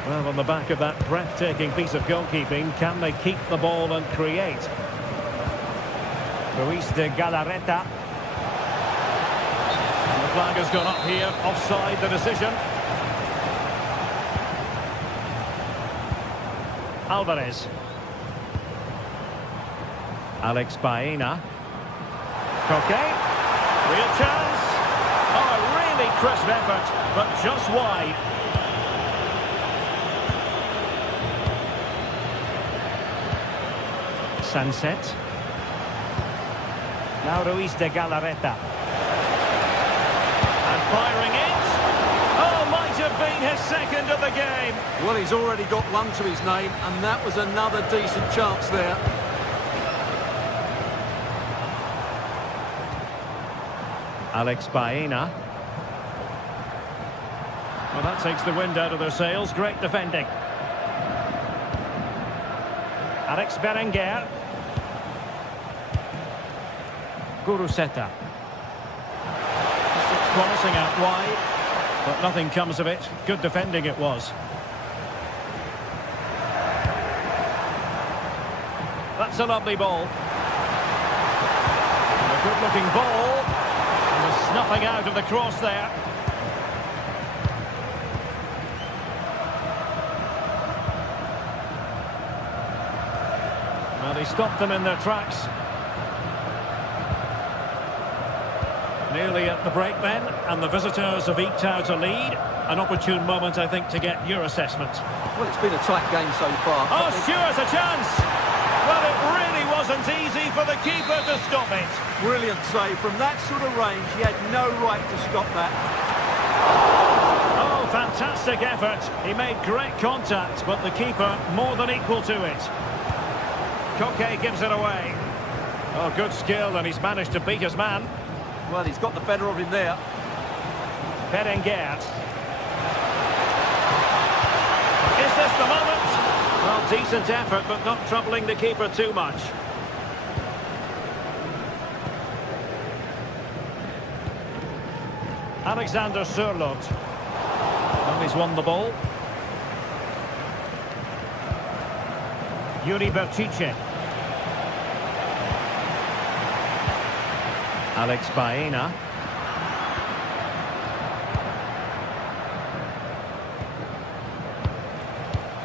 Well, on the back of that breathtaking piece of goalkeeping, can they keep the ball and create? Ruiz de Galarreta. And the flag has gone up here, offside the decision. Alvarez. Alex Baena. Koke. Real chance. Oh, a really crisp effort, but just wide. Sunset. Now Ruiz de Galarreta. And firing it. Oh, might have been his second of the game. Well, he's already got one to his name, and that was another decent chance there. Alex Baena. Well, that takes the wind out of their sails. Great defending. Alex Berenguer. Guruseta. This looks promising out wide, but nothing comes of it. Good defending it was. that's a lovely ball. And a good-looking ball. And the snuffing out of the cross there. Well, he stopped them in their tracks. Nearly at the break then, and the visitors have eked out a lead. An opportune moment, I think, to get your assessment. Well, it's been a tight game so far. Oh, Stewart, a chance! Well, it really wasn't easy for the keeper to stop it. Brilliant save. From that sort of range, he had no right to stop that. Oh, fantastic effort. He made great contact, but the keeper more than equal to it. Koke gives it away. Oh, good skill, and he's managed to beat his man. Well, he's got the better of him there. Berenguer. Is this the moment? Well, decent effort, but not troubling the keeper too much. Alexander Sørloth. Well, he's won the ball. Yuri Berchiche. Alex Baena.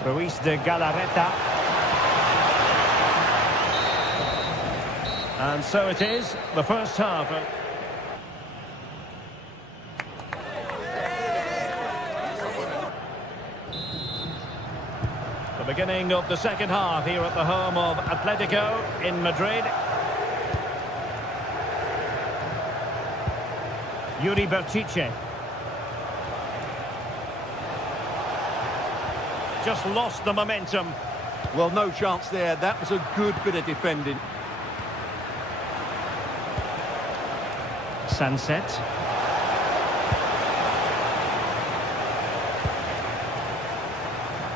Ruiz de Galarreta. And so it is, the first half. The beginning of the second half here at the home of Atletico in Madrid. Yuri Berchiche. Just lost the momentum. Well, no chance there. That was a good bit of defending. Sunset.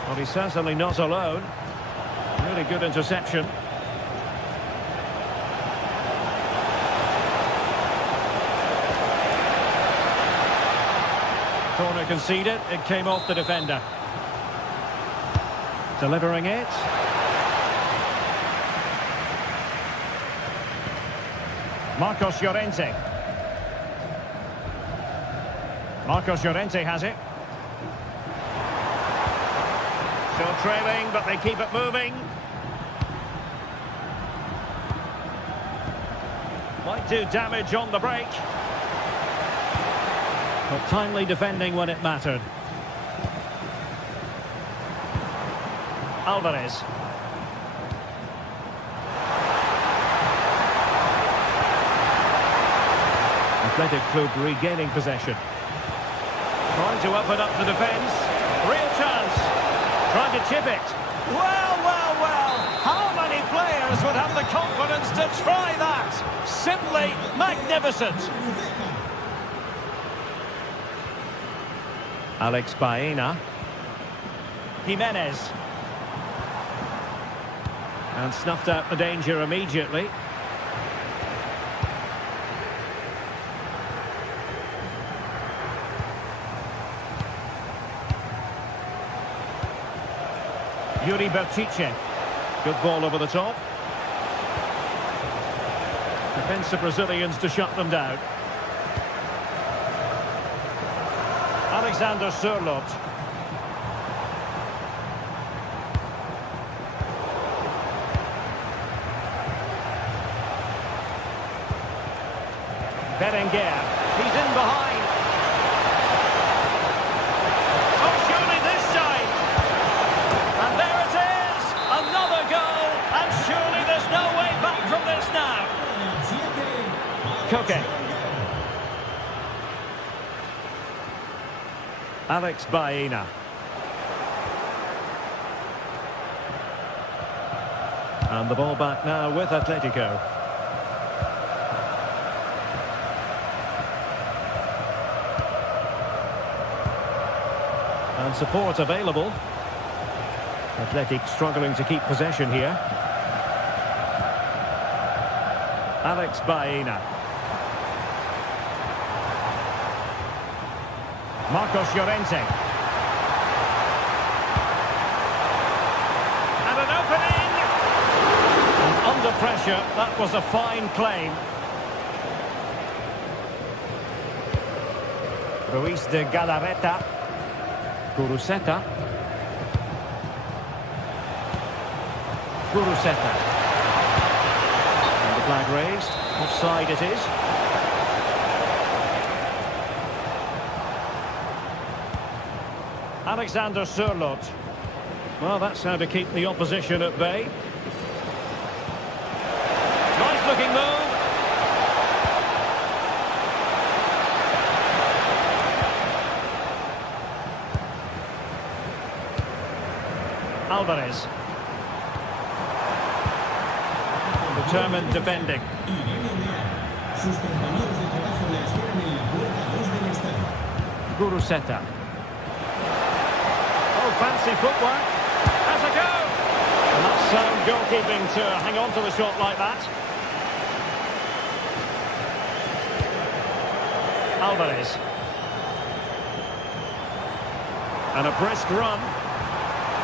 Well, he's certainly not alone. Really good interception. Corner conceded. It came off the defender. Delivering it. Marcos Llorente. Marcos Llorente has it. Still trailing, but they keep it moving. Might do damage on the break. But timely defending when it mattered. Alvarez. Athletic Club regaining possession. Trying to open up the defence. Real chance. Trying to chip it. Well, well, well. How many players would have the confidence to try that? Simply magnificent. Alex Baena. Jimenez. And snuffed out the danger immediately. Yuri Berchiche. Good ball over the top. Defensive Brazilians to shut them down. Alexander Sørloth. Berenguer. He's in behind. Oh, surely this time. And there it is. Another goal. And surely there's no way back from this now. Koke. Alex Baena. And the ball back now with Atletico. And support available. Athletic struggling to keep possession here. Alex Baena. Marcos Llorente. And an opening. And under pressure. That was a fine claim. Ruiz de Galarreta. Guruseta. Guruseta. And the flag raised. Offside it is. Alexander Sørloth. Well, that's how to keep the opposition at bay. Nice looking move. Alvarez. Determined defending. Sus compañeros de trabajo le esperan en la puerta 2 del estadio. Guruseta. Oh, fancy footwork. Has a go. And that's sound goalkeeping to hang on to the shot like that. Alvarez. And a brisk run.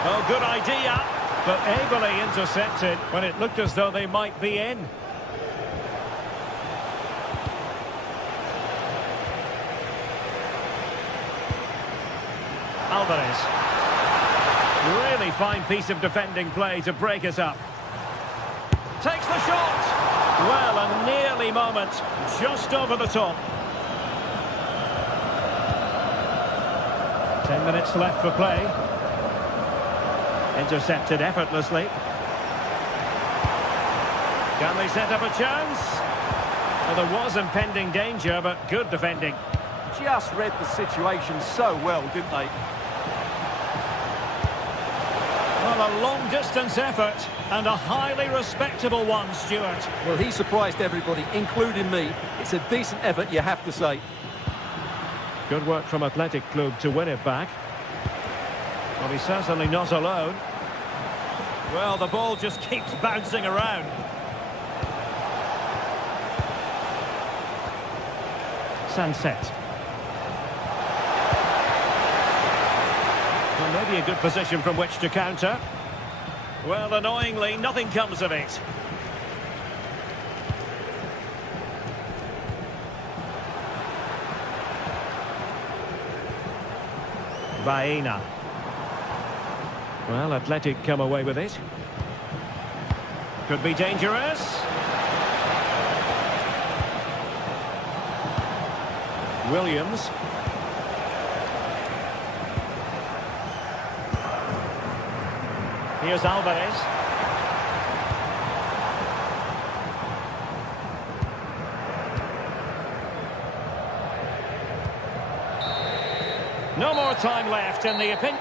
Oh, good idea, but ably intercepted when it looked as though they might be in. Alvarez. Really fine piece of defending play to break us up. Takes the shot. Well, a nearly moment, just over the top. 10 minutes left for play. Intercepted effortlessly. Can they set up a chance? Well, there was impending danger, but good defending. Just read the situation so well, didn't they? Well, a long-distance effort and a highly respectable one, Stuart. Well, he surprised everybody, including me. It's a decent effort, you have to say. Good work from Athletic Club to win it back. Well, he's certainly not alone. Well, the ball just keeps bouncing around. Sunset. Well, maybe a good position from which to counter. Well, annoyingly, nothing comes of it. Baena. Well, Athletic come away with it. Could be dangerous. Williams. Here's Alvarez. No more time left in the opinion.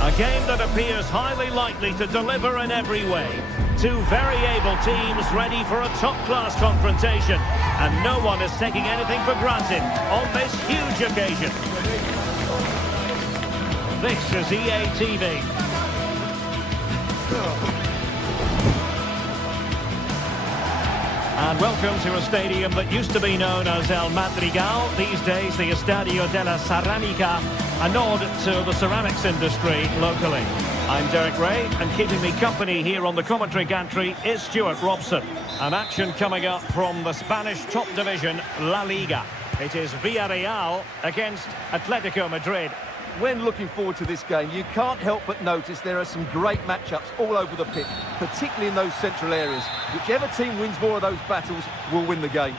A game that appears highly likely to deliver in every way. Two very able teams ready for a top-class confrontation. And no one is taking anything for granted on this huge occasion. This is EA TV. And welcome to a stadium that used to be known as El Madrigal, these days the Estadio de la Ceramica, a nod to the ceramics industry locally. I'm Derek Ray, and keeping me company here on the commentary gantry is Stuart Robson. An action coming up from the Spanish top division, La Liga. It is Villarreal against Atletico Madrid. When looking forward to this game, you can't help but notice there are some great matchups all over the pitch, particularly in those central areas. Whichever team wins more of those battles will win the game.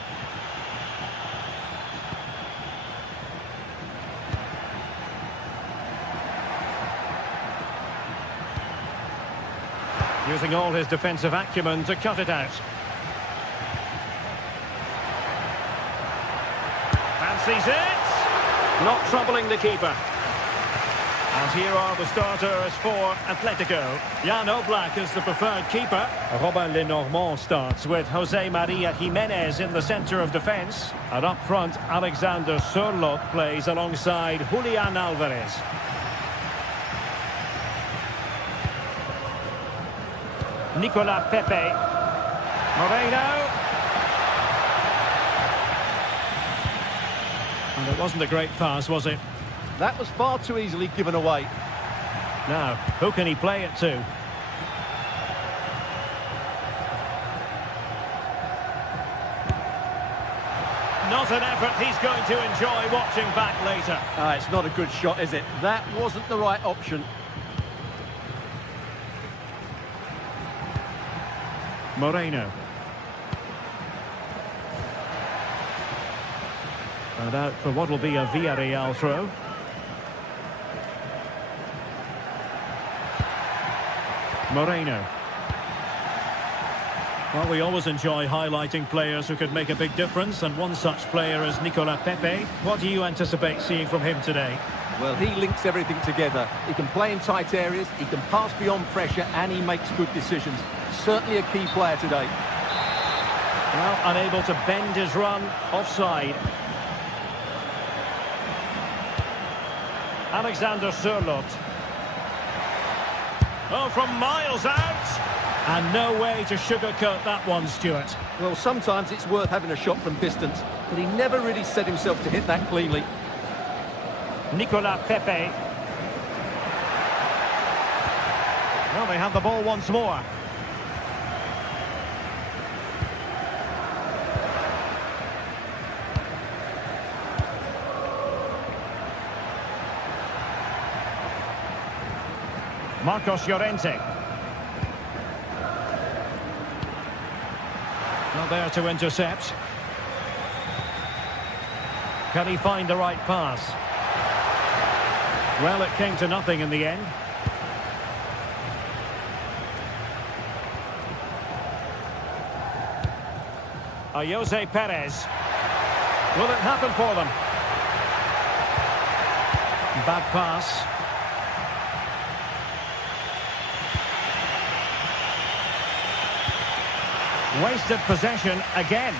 Using all his defensive acumen to cut it out. Fancies it! Not troubling the keeper. And here are the starters for Atletico. Jan Oblak is the preferred keeper. Robin Lenormand starts with Jose Maria Jimenez in the centre of defence. And up front, Alexander Sørloth plays alongside Julian Alvarez. Nicolas Pepe. Moreno. And it wasn't a great pass, was it? That was far too easily given away. Now, who can he play it to? Not an effort he's going to enjoy watching back later. It's not a good shot, is it? That wasn't the right option. Moreno. And out for what will be a Villarreal throw. Moreno. Well, we always enjoy highlighting players who could make a big difference, and one such player is Nicolas Pepe. What do you anticipate seeing from him today? Well, he links everything together. He can play in tight areas, he can pass beyond pressure, and he makes good decisions. Certainly a key player today. Well, unable to bend his run, offside. Alexander Sørloth. Oh, from miles out! And no way to sugarcoat that one, Stuart. Well, sometimes it's worth having a shot from distance, but he never really set himself to hit that cleanly. Nicolas Pepe. Well, they have the ball once more. Marcos Llorente. Not there to intercept. Can he find the right pass? Well, it came to nothing in the end. Jose Perez. Will it happen for them? Bad pass. Wasted possession again.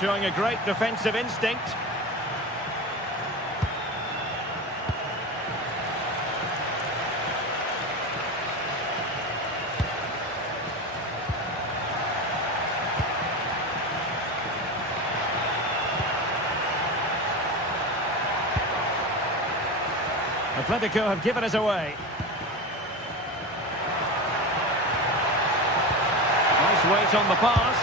Showing a great defensive instinct. Atletico have given us away. Nice weight on the pass.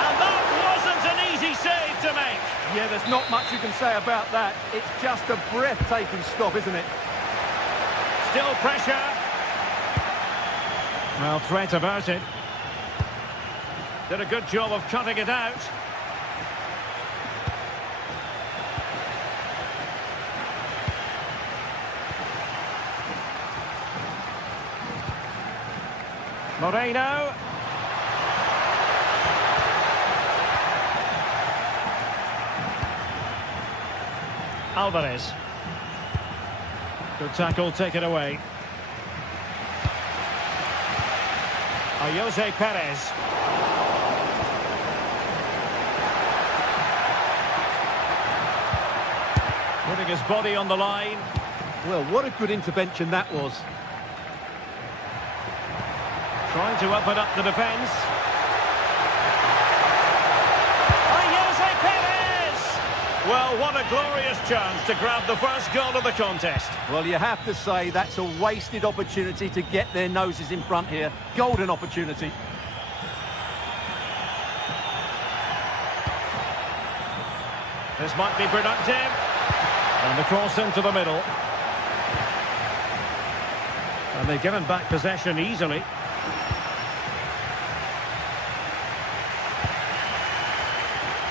And that wasn't an easy save to make. Yeah, there's not much you can say about that. It's just a breathtaking stop, isn't it? Still pressure. Well, threat averted. Did a good job of cutting it out. Moreno. Alvarez. Good tackle, take it away. Jose Perez. putting his body on the line. Well, what a good intervention that was. Trying to open up the defence. Well, what a glorious chance to grab the first goal of the contest. Well, you have to say that's a wasted opportunity to get their noses in front here. Golden opportunity. This might be productive. And the cross into the middle. And they've given back possession easily.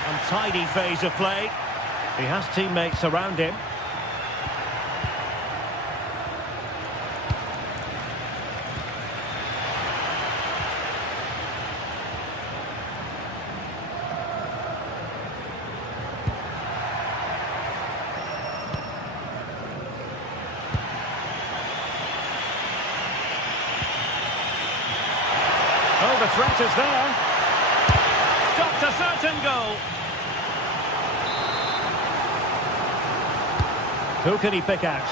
Untidy phase of play. He has teammates around him. Oh, the threat is there. Stopped a certain goal. Who can he pick out?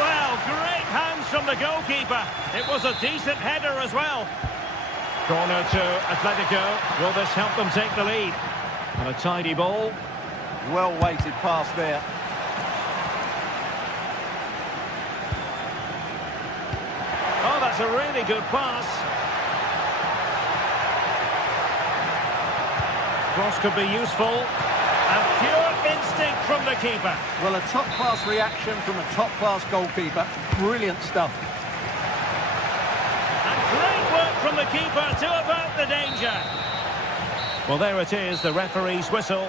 Well, great hands from the goalkeeper. It was a decent header as well. Corner to Atletico. Will this help them take the lead? And a tidy ball. Well-weighted pass there. Oh, that's a really good pass. Cross could be useful. And pure instinct from the keeper. Well, a top-class reaction from a top-class goalkeeper. Brilliant stuff. And great work from the keeper to avert the danger. Well, there it is, the referee's whistle.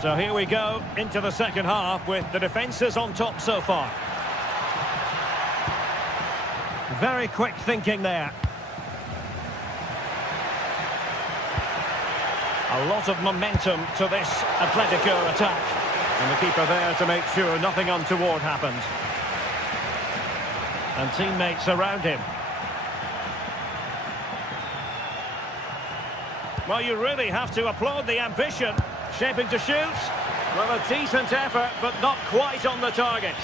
So here we go into the second half with the defences on top so far. Very quick thinking there. A lot of momentum to this Atletico attack. And the keeper there to make sure nothing untoward happened. And teammates around him. Well, you really have to applaud the ambition. Shaping to shoot. Well, a decent effort, but not quite on the target.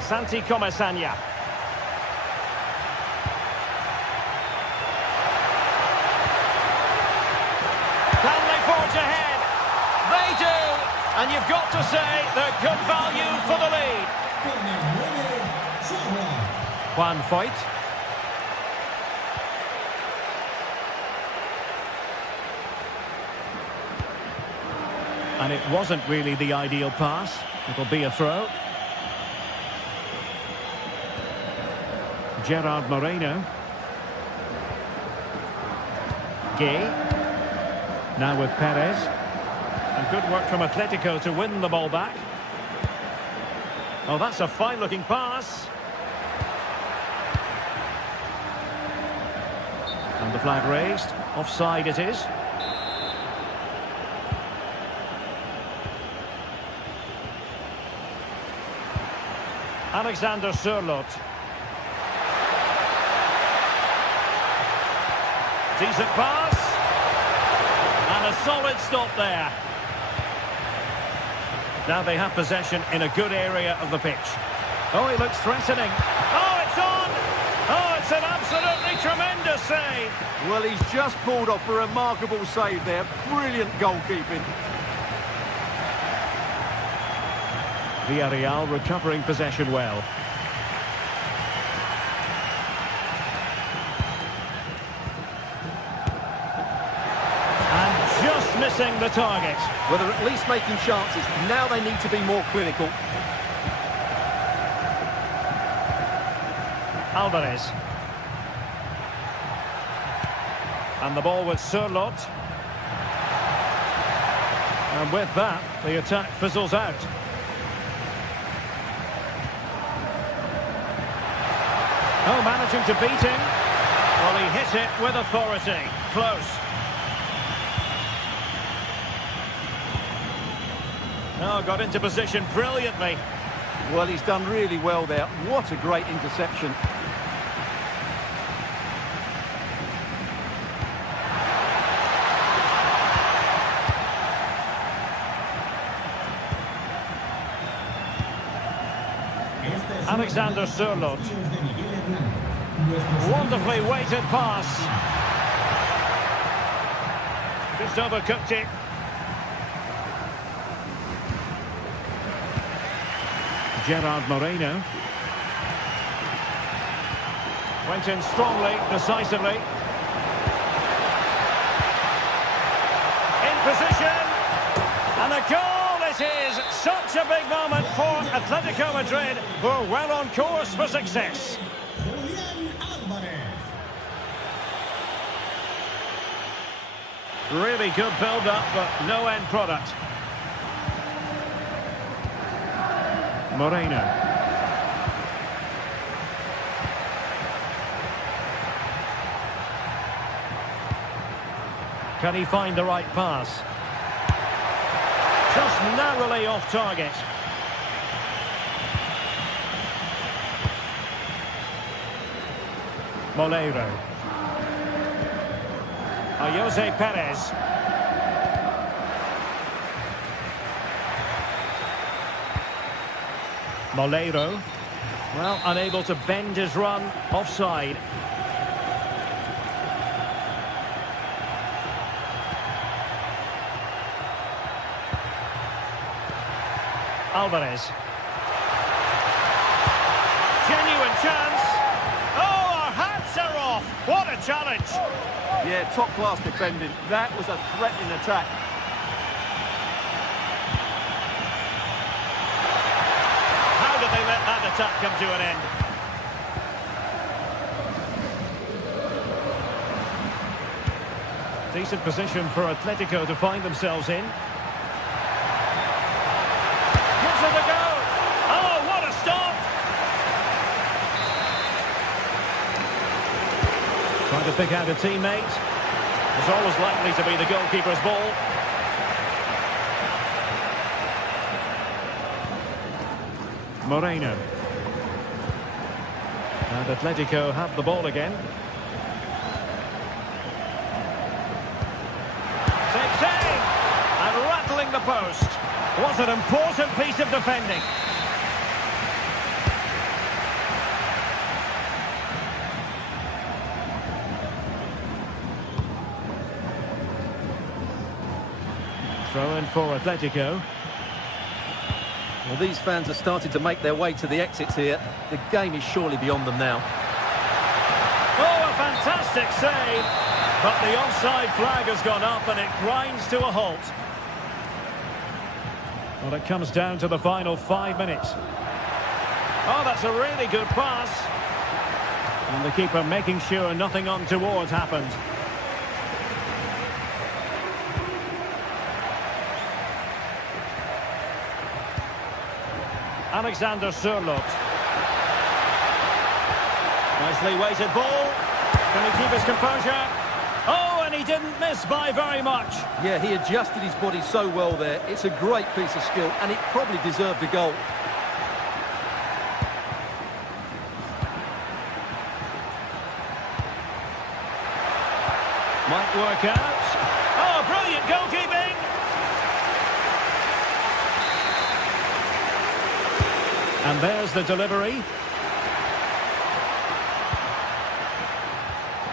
Santi Comesaña. Can they forge ahead? They do! And you've got to say they're good value for the lead. Juan Foyt. And it wasn't really the ideal pass. It'll be a throw. Gerard Moreno. Gay. Now with Perez. And good work from Atletico to win the ball back. Oh, that's a fine-looking pass. And the flag raised. Offside it is. Alexander Sørloth. Decent pass. And a solid stop there. Now they have possession in a good area of the pitch. Oh, he looks threatening. Oh, it's on! Oh, it's an absolutely tremendous save. Well, he's just pulled off a remarkable save there. Brilliant goalkeeping. Villarreal recovering possession well. And just missing the target. Well, they're at least making chances. Now they need to be more clinical. Alvarez. And the ball with Sørloth. And with that, the attack fizzles out. Oh, managing to beat him. Well, he hit it with authority. Close. Oh, got into position brilliantly. Well, he's done really well there. What a great interception. Alexander Sørloth. Wonderfully weighted pass. Just overcooked it. Gerard Moreno. Went in strongly, decisively. In position. And a goal it is. Such a big moment for Atletico Madrid, who are well on course for success. Really good build-up, but no end product. Moreno. Can he find the right pass? Just narrowly off target. Molero. Jose Perez. Molero. Well, unable to bend his run. Offside. Alvarez. Genuine chance. Oh, our hats are off. What a challenge. Yeah, top-class defending. That was a threatening attack. How did they let that attack come to an end? Decent position for Atletico to find themselves in. Gives it a go. Oh, what a stop! Trying to pick out a teammate. It's always likely to be the goalkeeper's ball. Moreno. And Atletico have the ball again. Safe save! And rattling the post. What an important piece of defending. Throw in for Atletico. Well, these fans have started to make their way to the exits here. The game is surely beyond them now. Oh, a fantastic save! But the offside flag has gone up and it grinds to a halt. Well, it comes down to the final 5 minutes. Oh, that's a really good pass. And the keeper making sure nothing untoward happened. Alexander Sørloth. Nicely weighted ball. Can he keep his composure? Oh, and he didn't miss by very much. Yeah, he adjusted his body so well there. It's a great piece of skill, and it probably deserved a goal. Might work out. Oh, brilliant goalkeeping. And there's the delivery.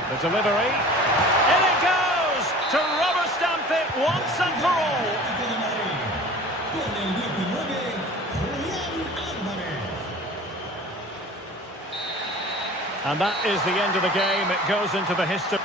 The delivery. In it goes! To rubber stamp it once and for all. And that is the end of the game. It goes into the history.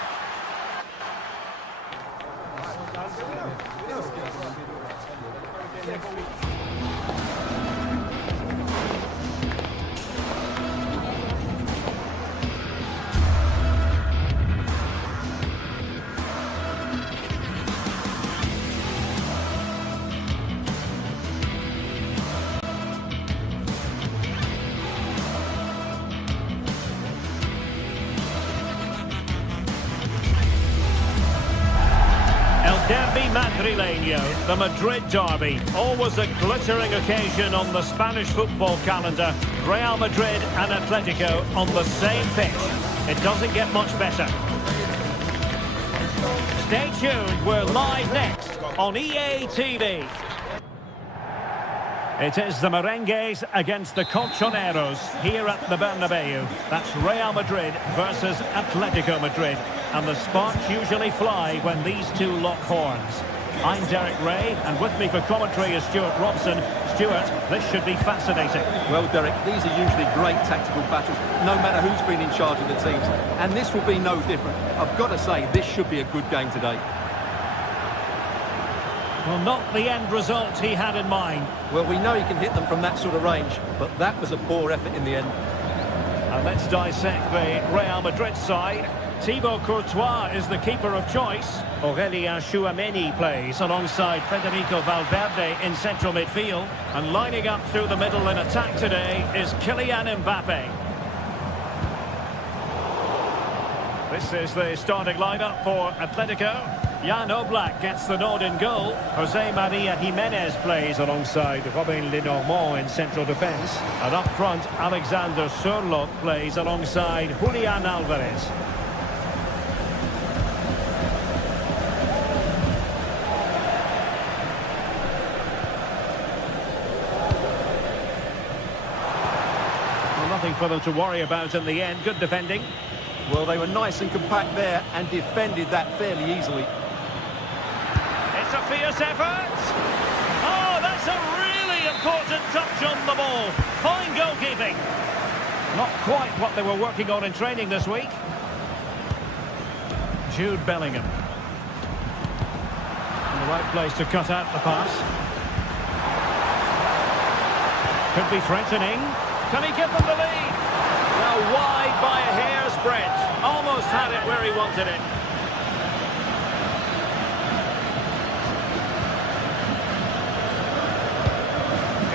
Madrileño, the Madrid derby. Always a glittering occasion on the Spanish football calendar. Real Madrid and Atletico on the same pitch. It doesn't get much better. Stay tuned, we're live next on EA TV. It is the Merengues against the Colchoneros here at the Bernabeu. That's Real Madrid versus Atletico Madrid. And the sparks usually fly when these two lock horns. I'm Derek Ray, and with me for commentary is Stuart Robson. Stuart, this should be fascinating. Well, Derek, these are usually great tactical battles, no matter who's been in charge of the teams. And this will be no different. I've got to say, this should be a good game today. Well, not the end result he had in mind. Well, we know he can hit them from that sort of range, but that was a poor effort in the end. And let's dissect the Real Madrid side. Thibaut Courtois is the keeper of choice. Aurelien Tchouameni plays alongside Federico Valverde in central midfield. And lining up through the middle in attack today is Kylian Mbappe. This is the starting lineup for Atletico. Jan Oblak gets the nod in goal. Jose Maria Jimenez plays alongside Robin Lenormand in central defence. And up front, Alexander Sørloth plays alongside Julian Alvarez. Well, nothing for them to worry about in the end. Good defending. Well, they were nice and compact there and defended that fairly easily. It's a fierce effort. Oh, that's a really important touch on the ball. Fine goalkeeping. Not quite what they were working on in training this week. Jude Bellingham. In the right place to cut out the pass. Could be threatening. Can he give them the lead? Now wide by a hair's breadth. Almost had it where he wanted it.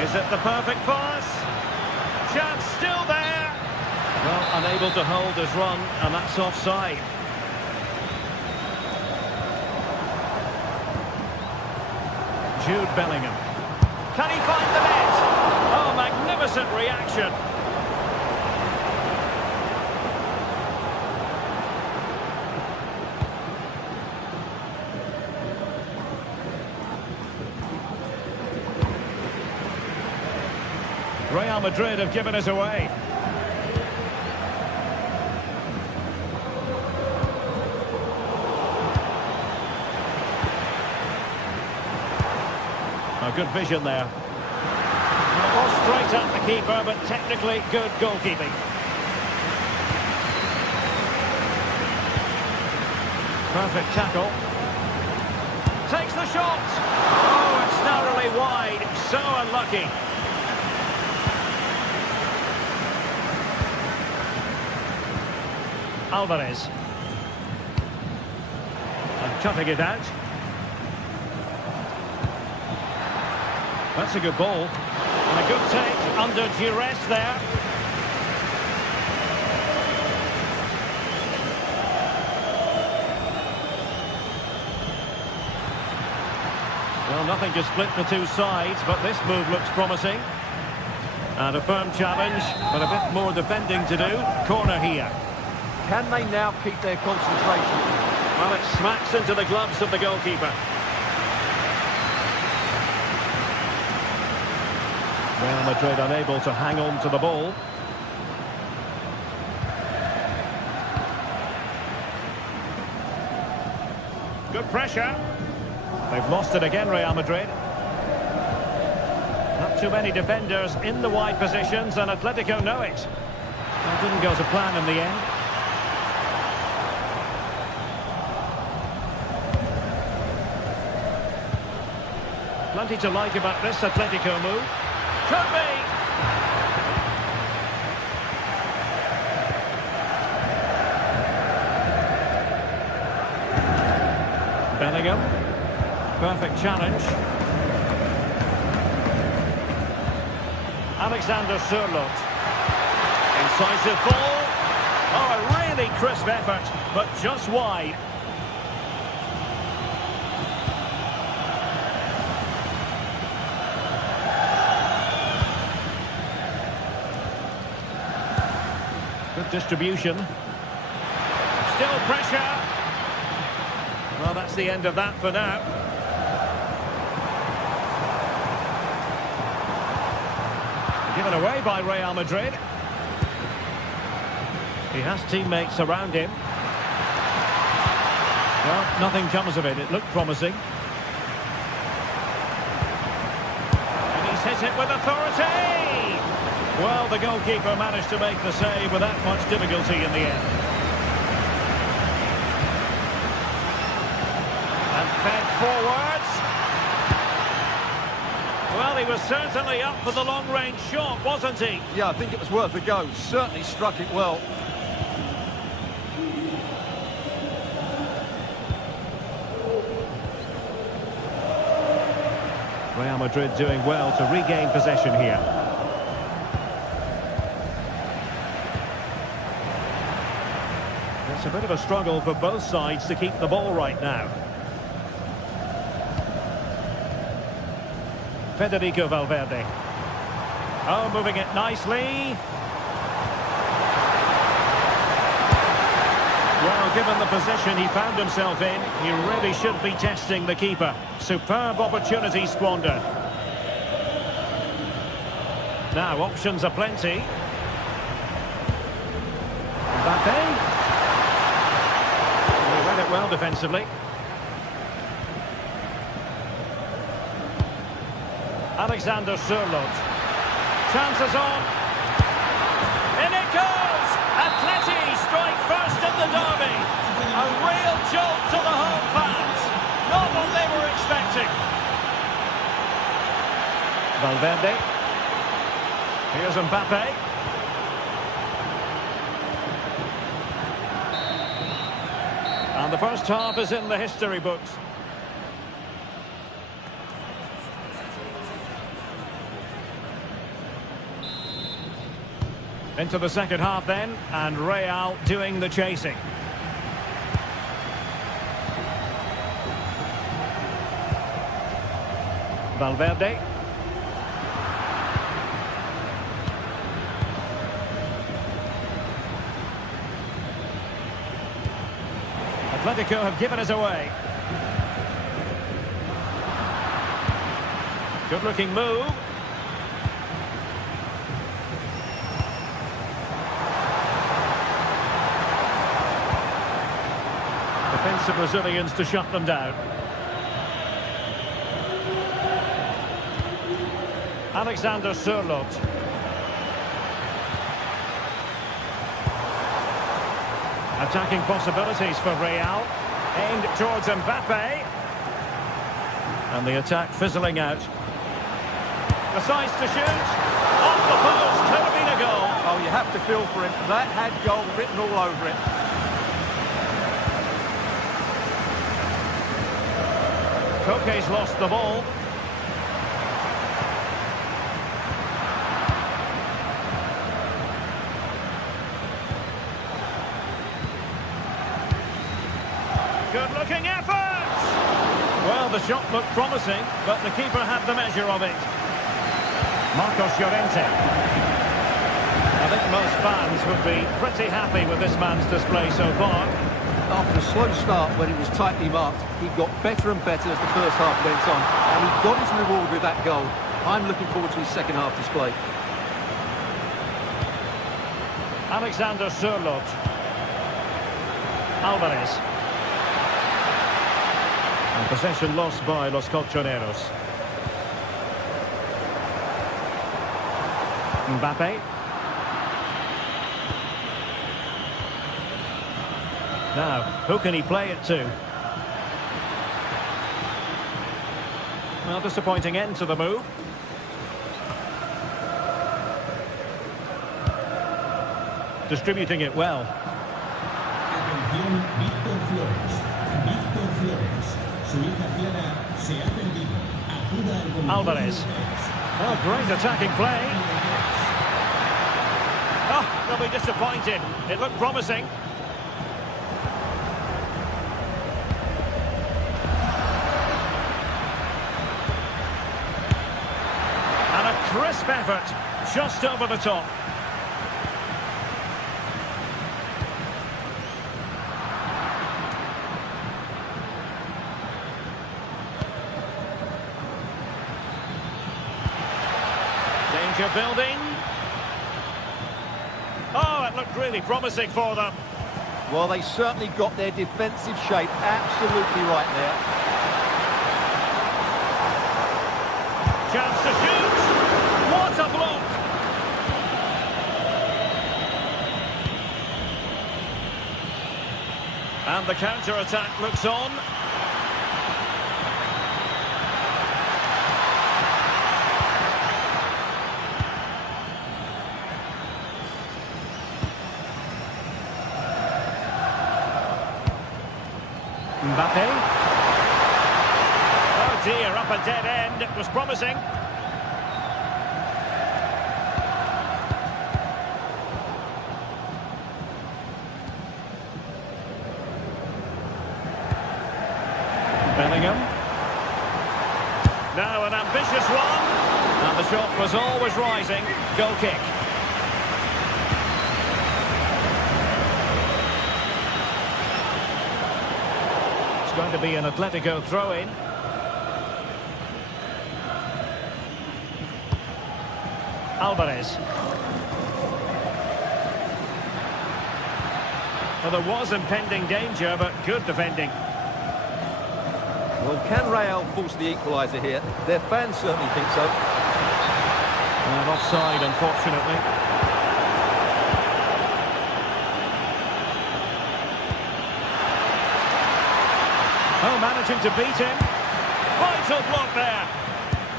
Is it the perfect pass? Chance still there. Well, unable to hold his run, and that's offside. Jude Bellingham. Can he find the net? Oh, magnificent reaction. Real Madrid have given us away. A good vision there. Well, straight at the keeper, but technically good goalkeeping. Perfect tackle. Takes the shot. Oh, it's narrowly wide. So unlucky. Alvarez. And cutting it out. That's a good ball. And a good take under duress there. Well, nothing to split the two sides, but this move looks promising. And a firm challenge, but a bit more defending to do. Corner here. Can they now keep their concentration? Well, it smacks into the gloves of the goalkeeper. Real Madrid unable to hang on to the ball. Good pressure. They've lost it again, Real Madrid. Not too many defenders in the wide positions, and Atletico know it. It didn't go to plan in the end. Plenty to like about this Atletico move. Could be! Bellingham. Perfect challenge. Alexander Sørloth. Incisive ball. Oh, a really crisp effort, but just wide. Good distribution. Still pressure. Well, that's the end of that for now. Given away by Real Madrid. He has teammates around him. Well, nothing comes of it. It looked promising. And he's hit it with authority! Well, the goalkeeper managed to make the save without much difficulty in the end. And fed forwards. Well, he was certainly up for the long-range shot, wasn't he? Yeah, I think it was worth a go. Certainly struck it well. Real Madrid doing well to regain possession here. It's a bit of a struggle for both sides to keep the ball right now. Federico Valverde. Oh, moving it nicely. Well, given the position he found himself in, he really should be testing the keeper. Superb opportunity squandered. Now, options are plenty. Mbappe. He read it well defensively. Alexander Sørloth. Chances on. In it goes! Atleti strike first in the derby. A real jolt to the home fans. Not what they were expecting. Valverde. Here's Mbappe. And the first half is in the history books. Into the second half then, and Real doing the chasing. Valverde. Atletico have given us away. Good looking move. Defensive Brazilians to shut them down. Alexander Sørloth. Attacking possibilities for Real. Aimed towards Mbappe. And the attack fizzling out. Decides to shoot. Off the post. Could have been a goal. Oh, you have to feel for him. That had goal written all over it. Koke's lost the ball. Good-looking effort! Well, the shot looked promising, but the keeper had the measure of it. Marcos Llorente. I think most fans would be pretty happy with this man's display so far. After a slow start when it was tightly marked, he got better and better as the first half went on, and he got his reward with that goal. I'm looking forward to his second half display. Alexander Sørloth. Alvarez. And possession lost by Los Colchoneros. Mbappe. Now, who can he play it to? Well, disappointing end to the move. Distributing it well. Alvarez. Oh, great attacking play. Oh, they'll be disappointed. It looked promising. And a crisp effort, just over the top. Danger building. Oh, it looked really promising for them. Well, they certainly got their defensive shape absolutely right there. Chance to shoot. What a block. And the counter-attack looks on. Mbappe. Oh dear, up a dead end. It was promising. Bellingham. Now an ambitious one. And the shot was always rising. Goal kick. Going to be an Atletico throw-in. Alvarez. Well, there was impending danger, but good defending. Well, can Real force the equaliser here? Their fans certainly think so. And offside, unfortunately. Oh, managing to beat him. Vital block there.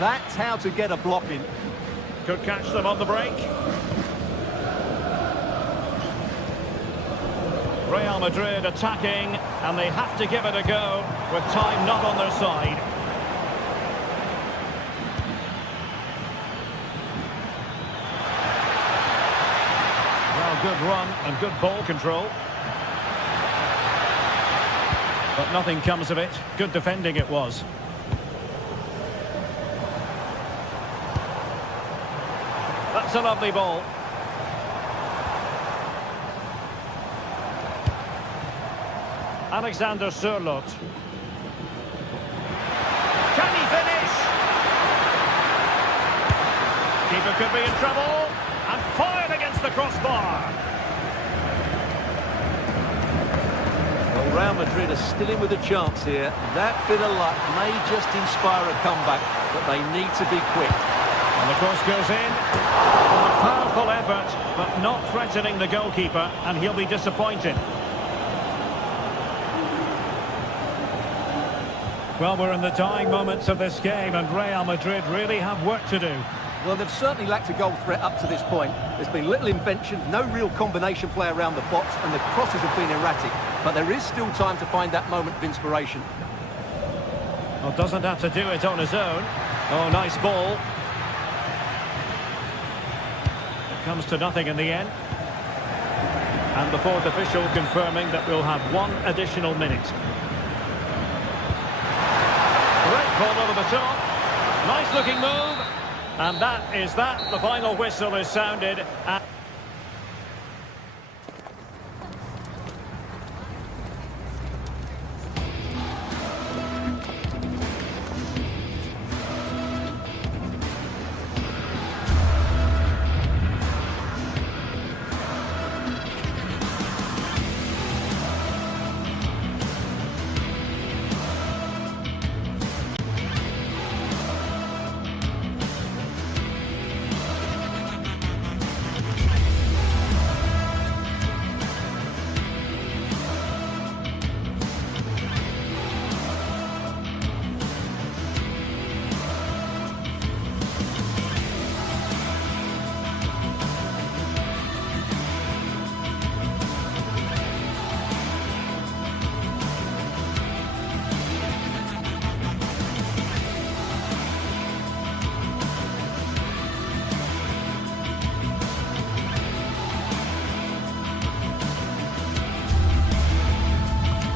That's how to get a block in. Could catch them on the break. Real Madrid attacking, and they have to give it a go with time not on their side. Well, good run and good ball control. But nothing comes of it. Good defending it was. That's a lovely ball. Alexander Sørloth. Can he finish? Keeper could be in trouble. And fired against the crossbar. Real Madrid are still in with a chance here. That bit of luck may just inspire a comeback, but they need to be quick. And the cross goes in. A powerful effort, but not threatening the goalkeeper, and he'll be disappointed. Well, we're in the dying moments of this game, and Real Madrid really have work to do. Well, they've certainly lacked a goal threat up to this point. There's been little invention, no real combination play around the box, and the crosses have been erratic. But there is still time to find that moment of inspiration. Well, doesn't have to do it on his own. Oh, nice ball. It comes to nothing in the end. And the fourth official confirming that we'll have one additional minute. Great ball over the top. Nice looking move. And that is that. The final whistle is sounded.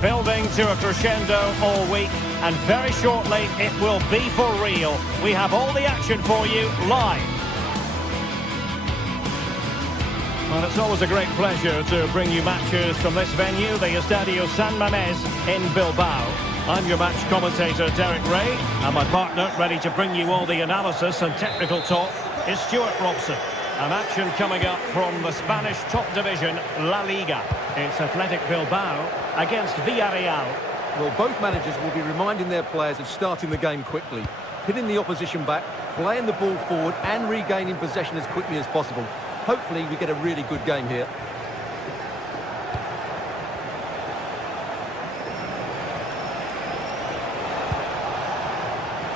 Building to a crescendo all week, and very shortly it will be for real. We have all the action for you live. Well, it's always a great pleasure to bring you matches from this venue, the Estadio San Mamés in Bilbao. I'm your match commentator, Derek Ray, and my partner ready to bring you all the analysis and technical talk is Stuart Robson. An action coming up from the Spanish top division, La Liga. It's Athletic Bilbao against Villarreal. Well, both managers will be reminding their players of starting the game quickly, hitting the opposition back, playing the ball forward and regaining possession as quickly as possible. Hopefully we get a really good game here.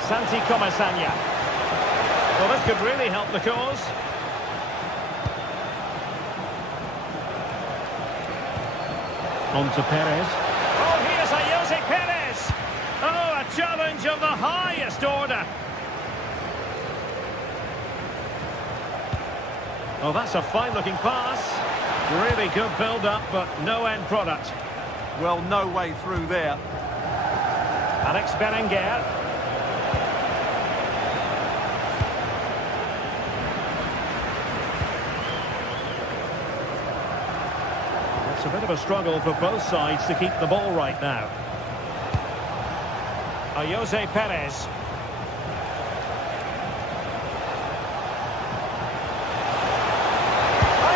Santi Comesaña. Well, this could really help the cause. On to Perez. Oh, here's a Jose Perez. Oh, a challenge of the highest order. Oh, that's a fine-looking pass. Really good build-up, but no end product. Well, no way through there. Alex Berenguer. It's a bit of a struggle for both sides to keep the ball right now. Jose Perez.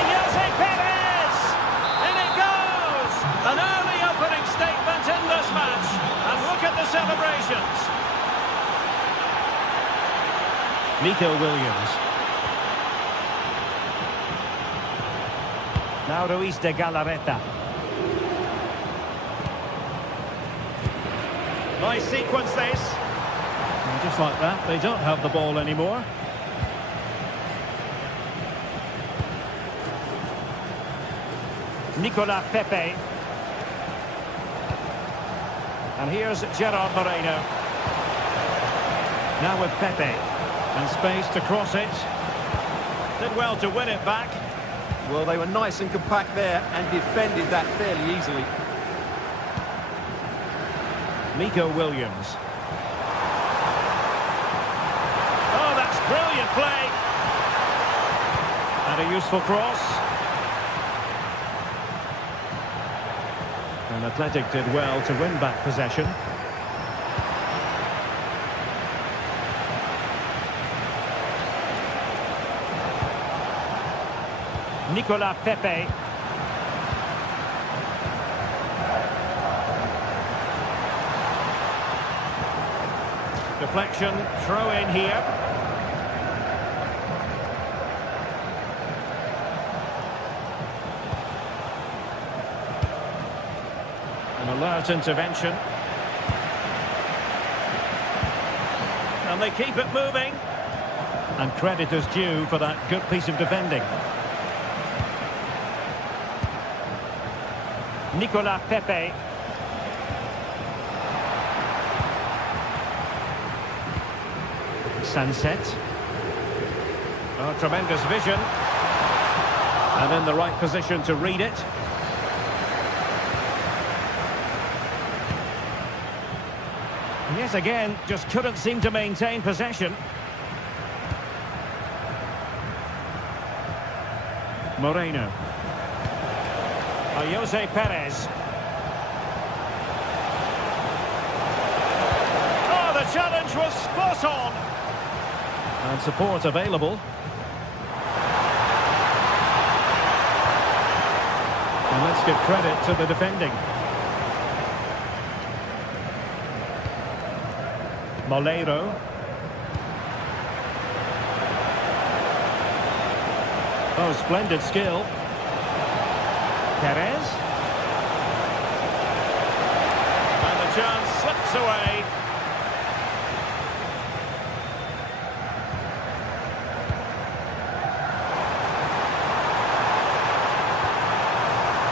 Jose Perez! In it goes! An early opening statement in this match. And look at the celebrations. Nico Williams. Now Ruiz de Galarreta. Nice sequence this. And just like that, they don't have the ball anymore. Nicolas Pepe. And here's Gerard Moreno. Now with Pepe. And space to cross it. Did well to win it back. Well, they were nice and compact there and defended that fairly easily. Nico Williams. Oh, that's brilliant play. And a useful cross. And Athletic did well to win back possession. Nicolas Pepe. Deflection, throw in here. An alert intervention. And they keep it moving. And credit is due for that good piece of defending. Nicolas Pepe. Sunset. Oh, tremendous vision. And in the right position to read it. Yes, again, just couldn't seem to maintain possession. Moreno. Jose Perez. Oh, the challenge was spot on. And support available. And let's give credit to the defending. Molero. Oh, splendid skill. Perez. And the chance slips away.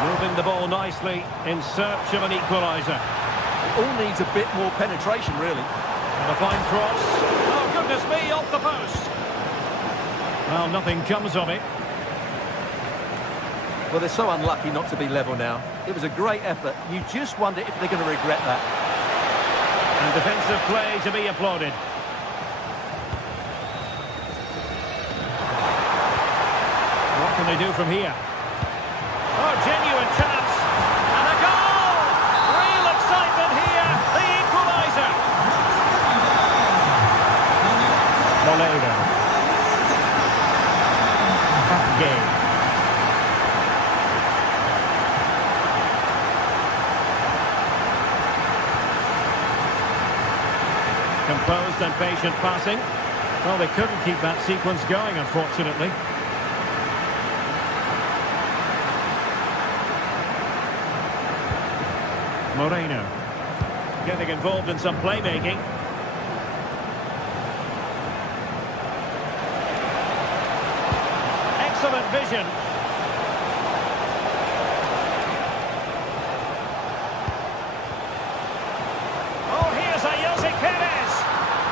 Moving the ball nicely in search of an equaliser. It all needs a bit more penetration, really. And a fine cross. Oh, goodness me, off the post. Well, nothing comes of it. Well, they're so unlucky not to be level now. It was a great effort. You just wonder if they're going to regret that. And defensive play to be applauded. What can they do from here? Oh, genuine chance. And a goal! Real excitement here. The equaliser. Molero. Composed and patient passing. Well, they couldn't keep that sequence going, unfortunately. Moreno. Getting involved in some playmaking. Excellent vision. Oh, here's a Jose Perez.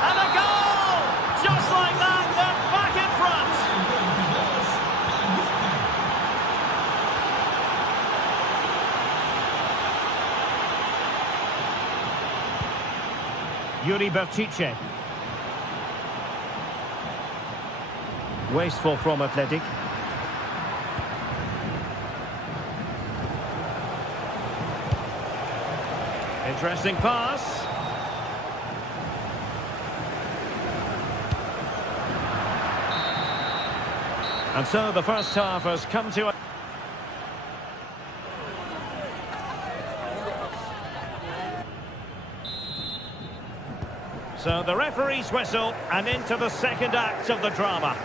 And a goal! Just like that, they're back in front. Yuri Berchiche. Wasteful from Athletic. Interesting pass. And so the first half has come to a... So the referee's whistle, and into the second act of the drama.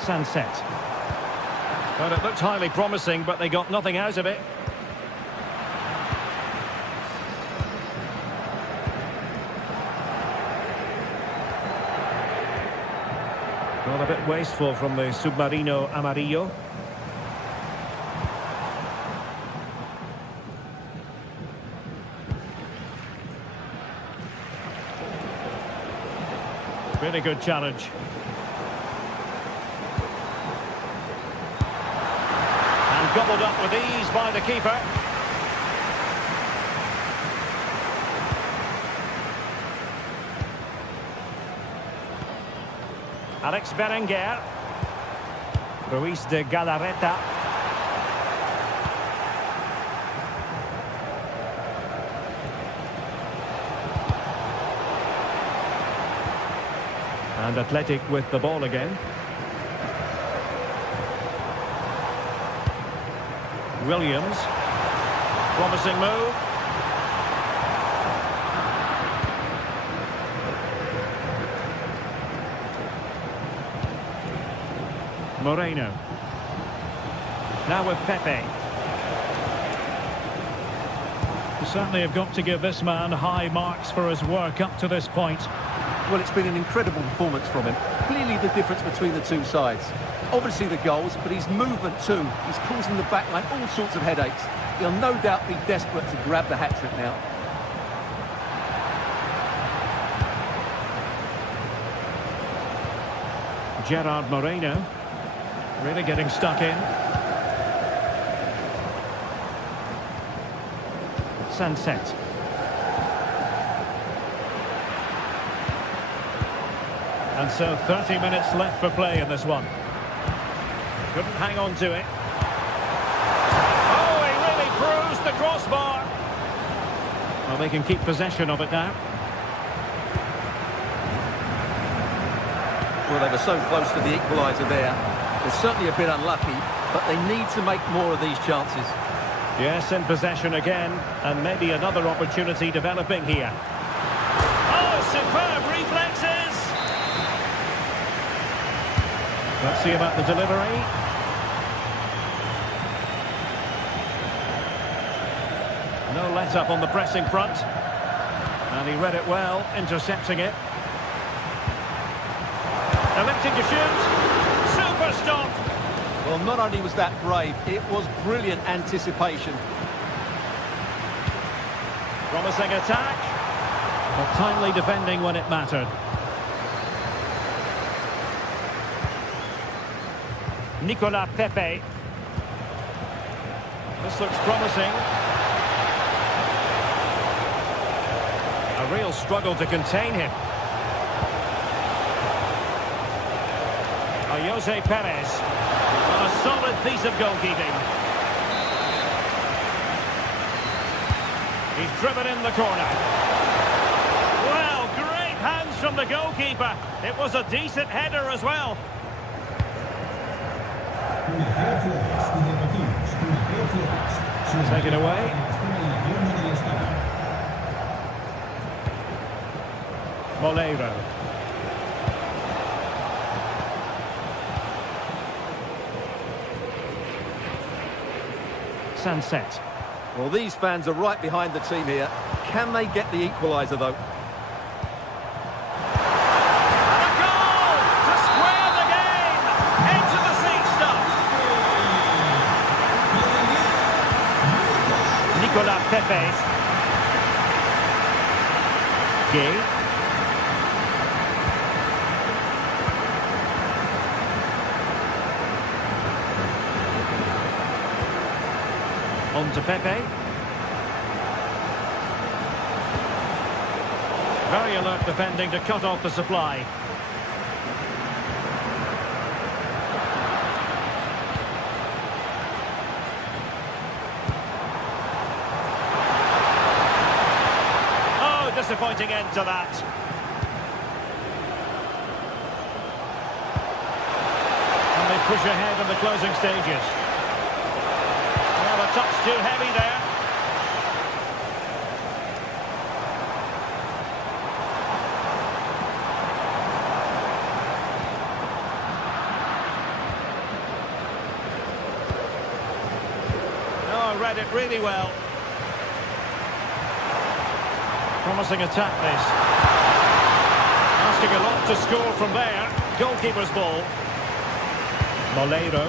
Sunset. Well, it looked highly promising, but they got nothing out of it. Well, a bit wasteful from the Submarino Amarillo. Really good challenge. And gobbled up with ease by the keeper. Alex Berenguer. Ruiz de Galarreta. And Athletic with the ball again. Williams. Promising move. Moreno. Now with Pepe. You certainly have got to give this man high marks for his work up to this point. Well, it's been an incredible performance from him. Clearly the difference between the two sides. Obviously the goals, but his movement too. He's causing the backline all sorts of headaches. He'll no doubt be desperate to grab the hat-trick now. Gerard Moreno. Really getting stuck in. Sunset. And so 30 minutes left for play in this one. Couldn't hang on to it. Oh, he really bruised the crossbar. Well, they can keep possession of it now. Well, they were so close to the equaliser there. They're certainly a bit unlucky, but they need to make more of these chances. Yes, in possession again, and maybe another opportunity developing here. Oh, superb reflexes! Let's see about the delivery. No let-up on the pressing front. And he read it well, intercepting it. Elected to shoot. Super stop. Well, not only was that brave, it was brilliant anticipation. Promising attack. But timely defending when it mattered. Nicolas Pepe. This looks promising. A real struggle to contain him. Jose Perez. A solid piece of goalkeeping. He's driven in the corner. Well, great hands from the goalkeeper. It was a decent header as well. Take it away. Moleiro. Sunset. Well, these fans are right behind the team here. Can they get the equaliser, though? A goal to square the game. Into the seat stuff. Nicolas Pepe. Gay. On to Pepe. Very alert defending to cut off the supply. Oh, disappointing end to that. And they push ahead in the closing stages. A touch too heavy there. Oh, read it really well. Promising attack this. Asking a lot to score from there. Goalkeeper's ball. Moleiro.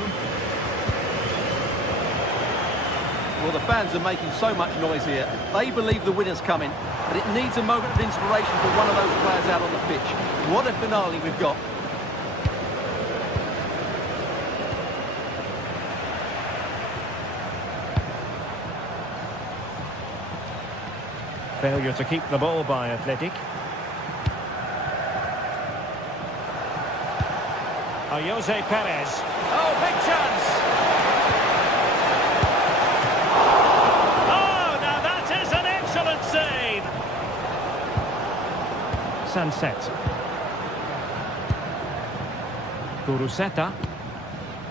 Well, the fans are making so much noise here. They believe the winner's coming, but it needs a moment of inspiration for one of those players out on the pitch. What a finale we've got. Failure to keep the ball by Athletic. Jose Perez. Oh, big chance! Sunset. Guruseta.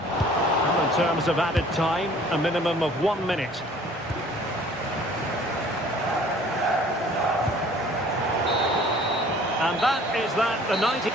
Well, in terms of added time, a minimum of 1 minute. And that is that, the 90...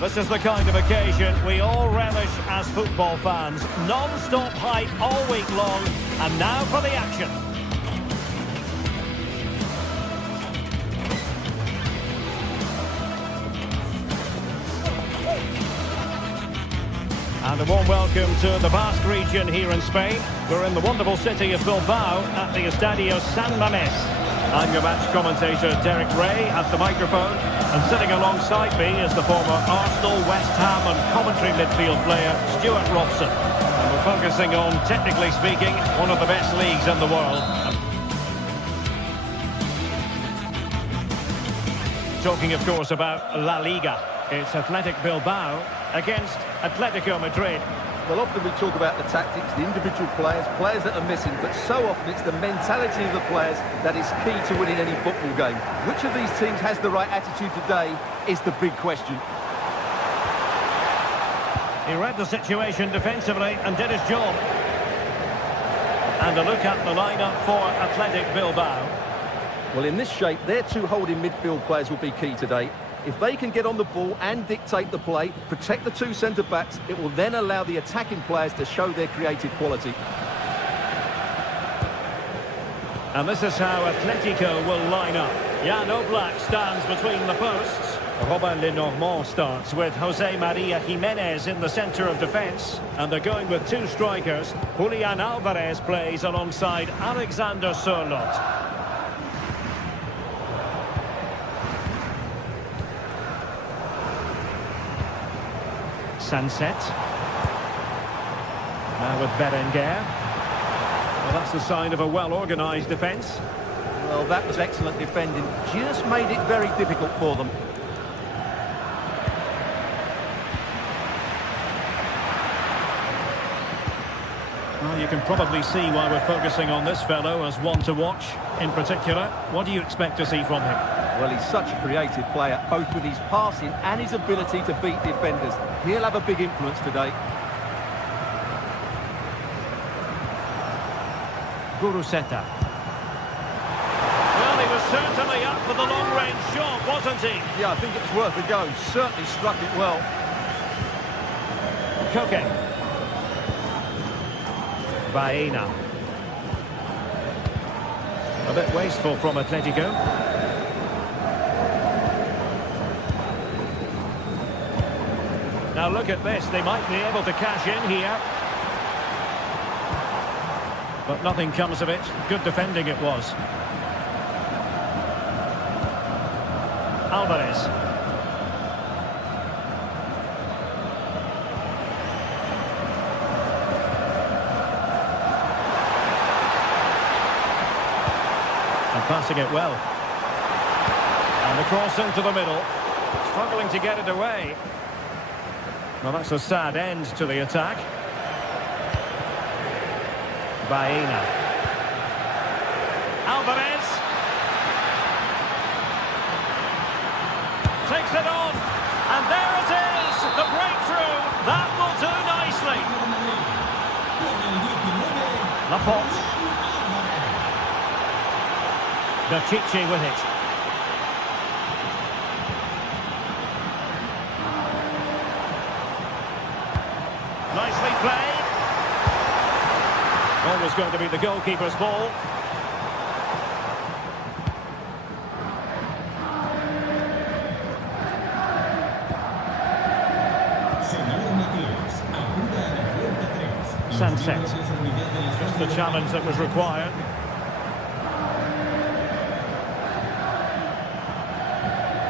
This is the kind of occasion we all relish as football fans. Non-stop hype all week long, and now for the action. And a warm welcome to the Basque region here in Spain. We're in the wonderful city of Bilbao at the Estadio San Mamés. I'm your match commentator Derek Ray at the microphone, and sitting alongside me is the former Arsenal, West Ham and Coventry midfield player Stuart Robson. And we're focusing on, technically speaking, one of the best leagues in the world. Talking, of course, about La Liga. It's Athletic Bilbao against Atletico Madrid. Well, often we talk about the tactics, the individual players that are missing, but so often it's the mentality of the players that is key to winning any football game. Which of these teams has the right attitude today is the big question. He read the situation defensively and did his job. And a look at the lineup for Athletic Bilbao. Well, in this shape, their two holding midfield players will be key today. If they can get on the ball and dictate the play, protect the two centre-backs, it will then allow the attacking players to show their creative quality. And this is how Atletico will line up. Jan Oblak stands between the posts. Robin Lenormand starts with Jose Maria Jimenez in the centre of defence. And they're going with two strikers. Julian Alvarez plays alongside Alexander Sørloth. Sunset. Now with Berenguer. Well, that's the sign of a well-organised defence. Well, that was excellent defending. Just made it very difficult for them. Well, you can probably see why we're focusing on this fellow as one to watch. In particular, what do you expect to see from him? Well, he's such a creative player, both with his passing and his ability to beat defenders. He'll have a big influence today. Guruseta. Well, he was certainly up for the long-range shot, wasn't he? Yeah, I think it's worth a go. Certainly struck it well. Koke. Baena. A bit wasteful from Atletico. Now look at this, they might be able to cash in here. But nothing comes of it. Good defending it was. Alvarez. And passing it well. And the cross into the middle. Struggling to get it away. Well, that's a sad end to the attack. Baena. Alvarez. Takes it on. And there it is. The breakthrough. That will do nicely. Laporte. Berchichi with it. Nicely played. Always going to be the goalkeeper's ball. Sunset. Just the challenge that was required.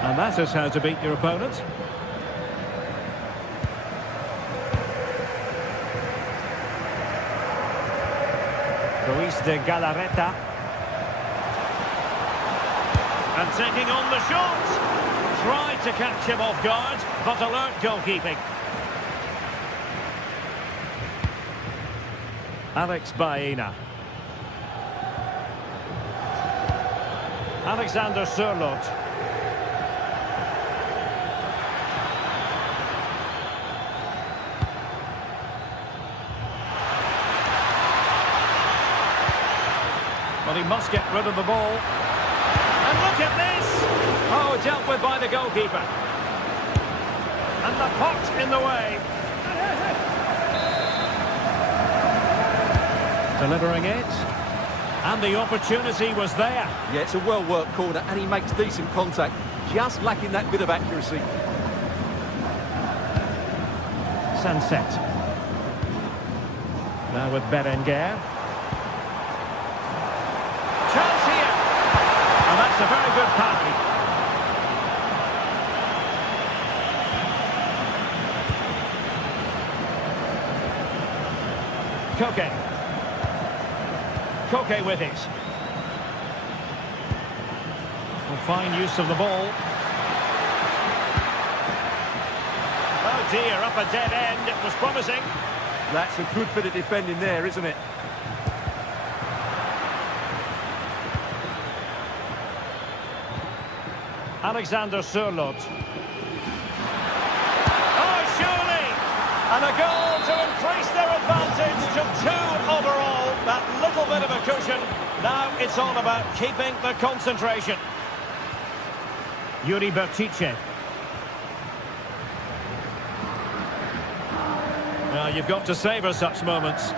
And that is how to beat your opponent. Luis de Galarreta. And taking on the shot. Tried to catch him off guard, but alert goalkeeping. Alex Baena. Alexander Sørloth. Well, he must get rid of the ball. And look at this! Oh, dealt with by the goalkeeper. And the pot in the way. Delivering it. And the opportunity was there. Yeah, it's a well-worked corner, and he makes decent contact. Just lacking that bit of accuracy. Sunset. Now with Berenguer. Chance here. And that's a very good parry. Koke. Koke with it. Well, fine use of the ball. Oh dear, up a dead end. It was promising. That's a good bit of defending there, isn't it? Alexander Sørloth. Oh, surely! And a goal to increase their advantage to 2 overall. That little bit of a cushion. Now it's all about keeping the concentration. Yuri Bertice. Well, you've got to savour such moments.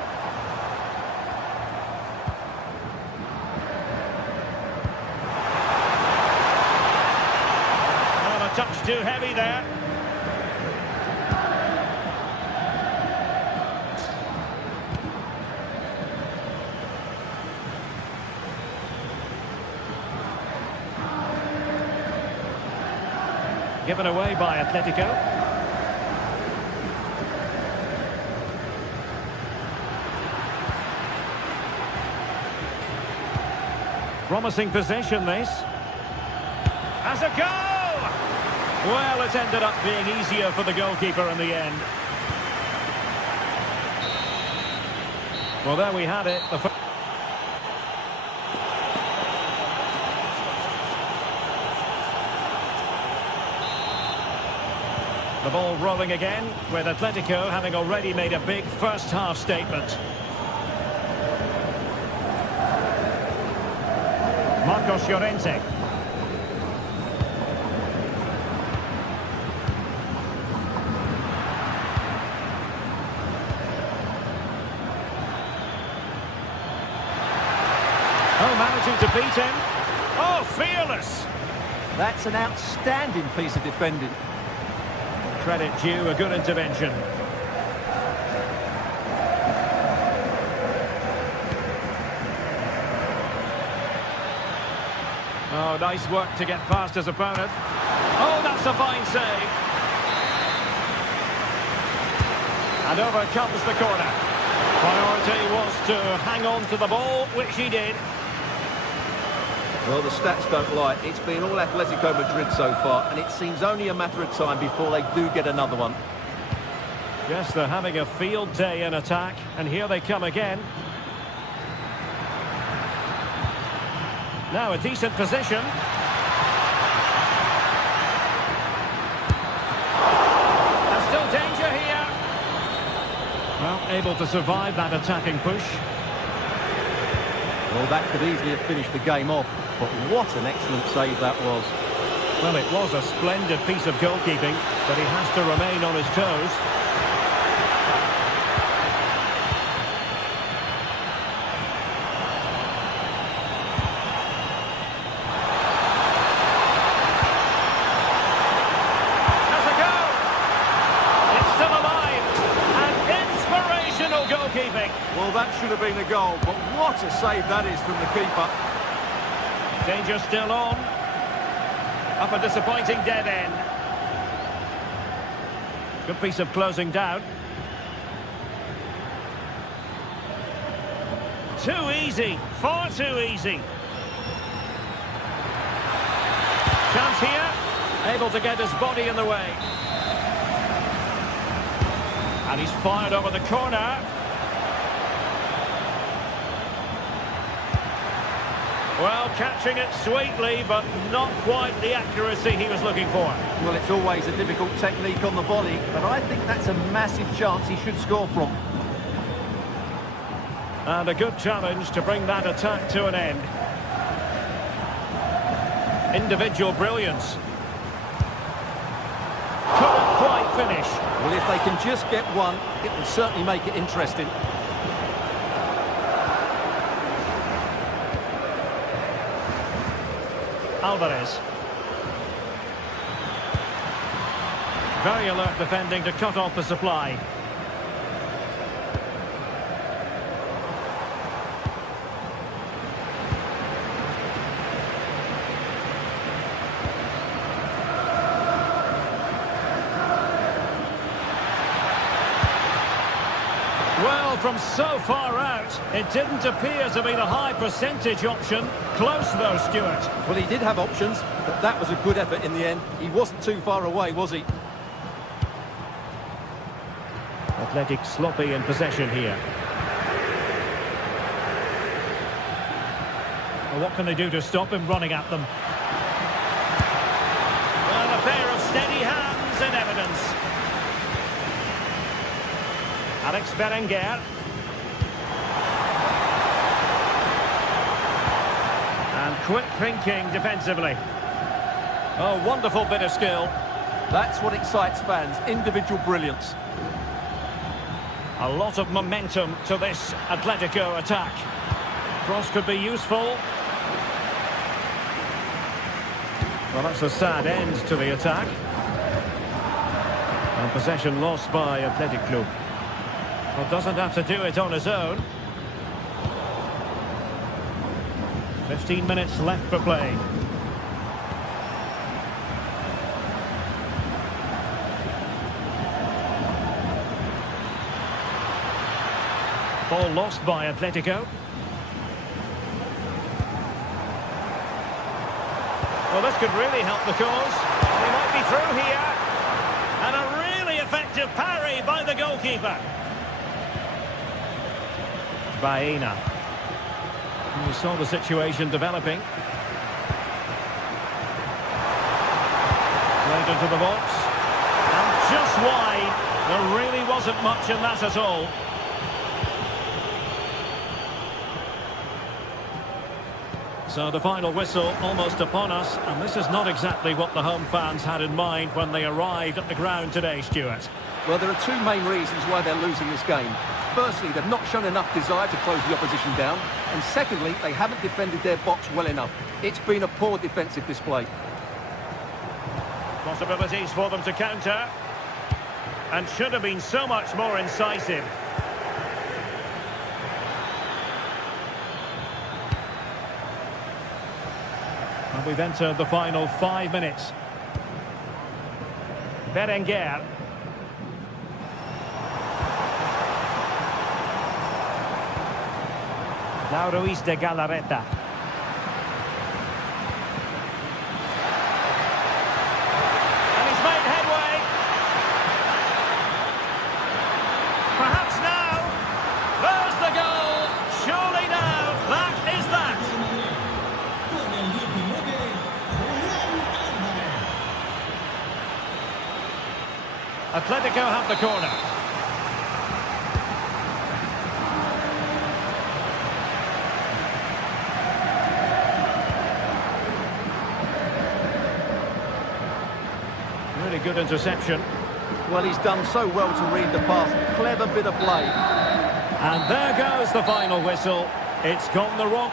Well, a touch too heavy there. Given away by Atletico. Promising possession, this. As a go! Well, it ended up being easier for the goalkeeper in the end. Well, there we had it. The ball rolling again, with Atletico having already made a big first-half statement. Marcos Llorente. Oh, managing to beat him. Oh, fearless. That's an outstanding piece of defending. Credit due, a good intervention. Oh, nice work to get past his opponent. Oh, that's a fine save. And over comes the corner. Priority was to hang on to the ball, which he did. Well, the stats don't lie. It's been all Atletico Madrid so far, and it seems only a matter of time before they do get another one. Yes, they're having a field day in attack, and here they come again. Now a decent position. There's still danger here. Well, able to survive that attacking push. Well, that could easily have finished the game off, but what an excellent save that was. Well, it was a splendid piece of goalkeeping, but he has to remain on his toes. Well, that should have been a goal, but what a save that is from the keeper. Danger still on. Up a disappointing dead end. Good piece of closing down. Too easy, far too easy. Chance here, able to get his body in the way. And he's fired over the corner. Well, catching it sweetly, but not quite the accuracy he was looking for. Well, it's always a difficult technique on the volley, but I think that's a massive chance he should score from. And a good challenge to bring that attack to an end. Individual brilliance. Couldn't quite finish. Well, if they can just get one, it will certainly make it interesting. Alvarez. Very alert defending to cut off the supply. Well, from so far out, it didn't appear to be the high percentage option. Close though, Stuart. Well, he did have options, but that was a good effort in the end. He wasn't too far away, was he? Athletic sloppy in possession here. Well, what can they do to stop him running at them? Well, a pair of steady hands in evidence. Alex Berenguer. And quick thinking defensively. Oh, wonderful bit of skill. That's what excites fans, individual brilliance. A lot of momentum to this Atletico attack. Cross could be useful. Well, that's a sad end to the attack. And possession lost by Athletic Club. Well, doesn't have to do it on his own. 15 minutes left for play. Ball lost by Atletico. Well, this could really help the cause. They might be through here. And a really effective parry by the goalkeeper. Baena. We saw the situation developing. Played into the box. And just wide. There really wasn't much in that at all. So the final whistle almost upon us, and this is not exactly what the home fans had in mind when they arrived at the ground today, Stuart. Well, there are two main reasons why they're losing this game. Firstly, they've not shown enough desire to close the opposition down. And secondly, they haven't defended their box well enough. It's been a poor defensive display. Possibilities for them to counter. And should have been so much more incisive. And we've entered the final 5 minutes. Berenguer. Now Ruiz de Galarreta. And he's made headway. Perhaps now. There's the goal. Surely now. That is that. Atletico have the corner. Really good interception. Well, he's done so well to read the pass. Clever bit of play. And there goes the final whistle. It's gone the wrong...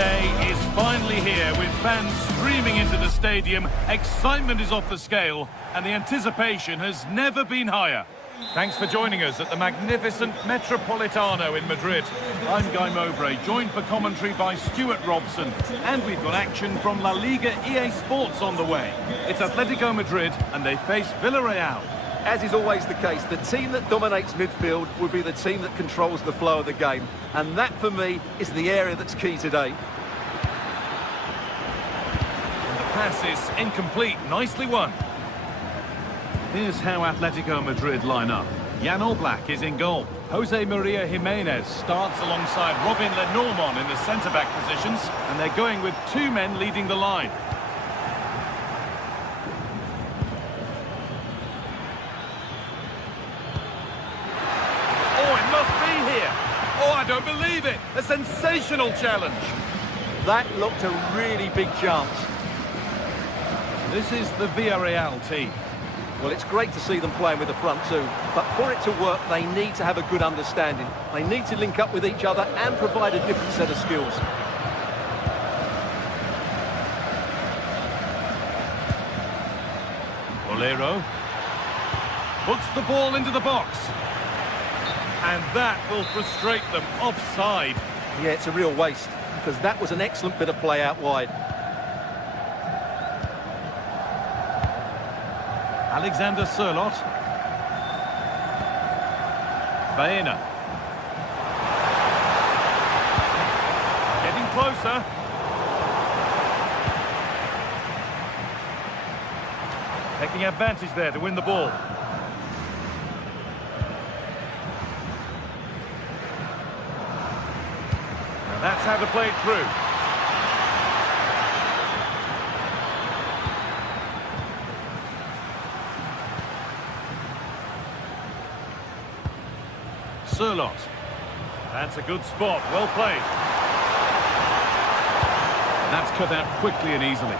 day is finally here with fans streaming into the stadium. Excitement is off the scale and the anticipation has never been higher. Thanks for joining us at the magnificent Metropolitano in Madrid. I'm Guy Mowbray, joined for commentary by Stuart Robson. And we've got action from La Liga EA Sports on the way. It's Atletico Madrid and they face Villarreal. As is always the case, the team that dominates midfield will be the team that controls the flow of the game. And that, for me, is the area that's key today. And the pass is incomplete. Nicely won. Here's how Atletico Madrid line up. Jan Oblak is in goal. Jose Maria Jimenez starts alongside Robin Lenormand in the centre-back positions. And they're going with two men leading the line. Oh, I don't believe it! A sensational challenge! That looked a really big chance. This is the Villarreal team. Well, it's great to see them playing with the front two, but for it to work, they need to have a good understanding. They need to link up with each other and provide a different set of skills. Bolero puts the ball into the box. And that will frustrate them. Offside. Yeah, it's a real waste, because that was an excellent bit of play out wide. Alexander Sørloth. Baena. Getting closer. Taking advantage there to win the ball. That's how to play it through. Sørloth. That's a good spot. Well played. That's cut out quickly and easily.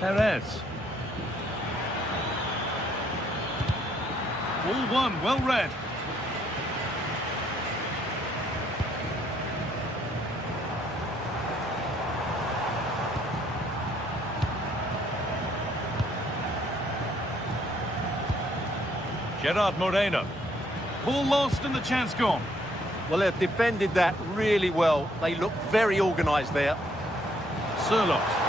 Perez. Ball one, well read. Gerard Moreno. Ball lost and the chance gone. Well, they've defended that really well. They look very organised there. Sørloth.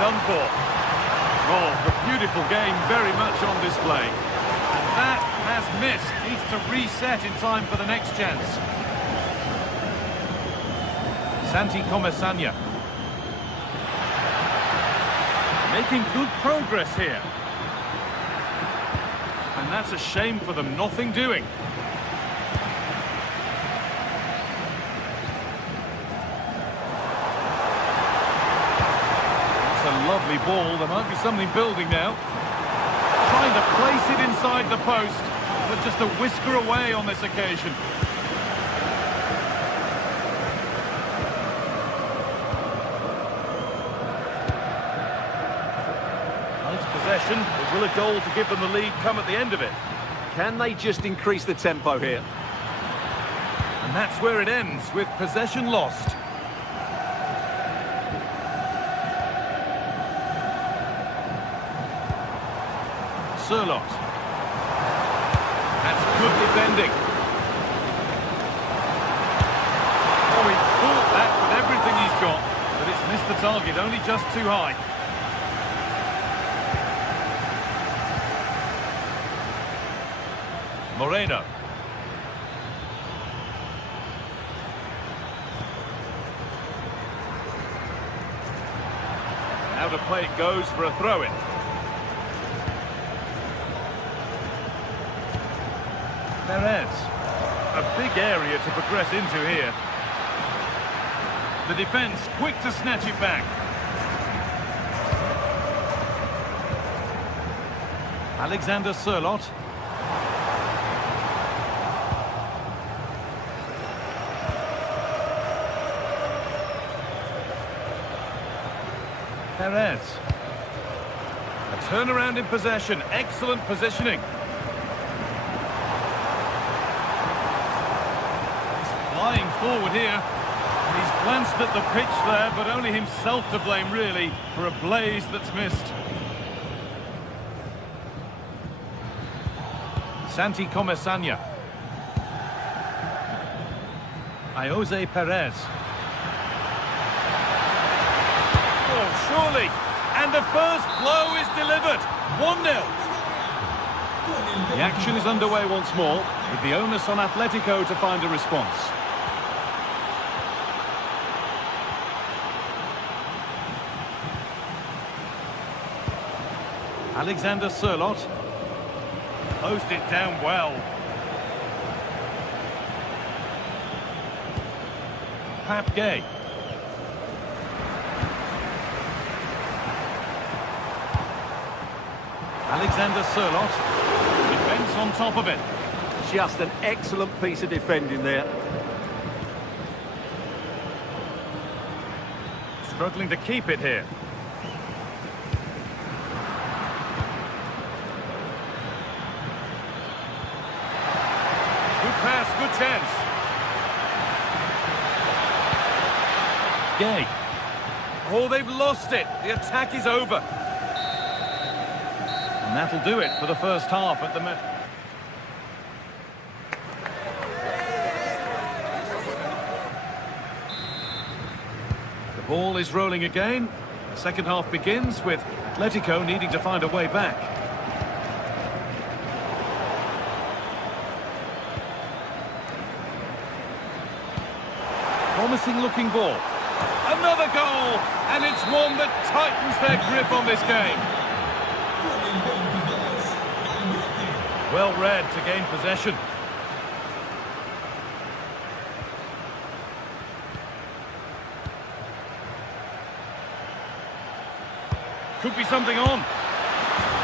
Done for. Oh, the beautiful game very much on display. And that has missed. Needs to reset in time for the next chance. Santi Comesaña. Making good progress here. And that's a shame for them. Nothing doing. A lovely ball. There might be something building now. Trying to place it inside the post, but just a whisker away on this occasion. Nice possession, but will a goal to give them the lead come at the end of it? Can they just increase the tempo here? And that's where it ends, with possession lost. Sørloth. That's good defending. Oh, he caught that with everything he's got, but it's missed the target, only just too high. Moreno. Out of play it goes for a throw-in. Perez. A big area to progress into here. The defence quick to snatch it back. Alexander Sørloth. Perez. A turnaround in possession. Excellent positioning. He's flying forward here. He's glanced at the pitch there, but only himself to blame, really, for a blaze that's missed. Santi Comesaña. Jose Perez. Oh, surely. And the first blow is delivered. 1-0. The action is underway once more, with the onus on Atletico to find a response. Alexander Sørloth. Closed it down well. Pap Gay. Alexander Sørloth. Defence on top of it. Just an excellent piece of defending there. Struggling to keep it here. Good pass, good chance. Gay. Oh, they've lost it. The attack is over. And that'll do it for the first half at the minute. The ball is rolling again. The second half begins with Atletico needing to find a way back. Promising looking ball. Another goal! And it's one that tightens their grip on this game. Well read to gain possession. Could be something on.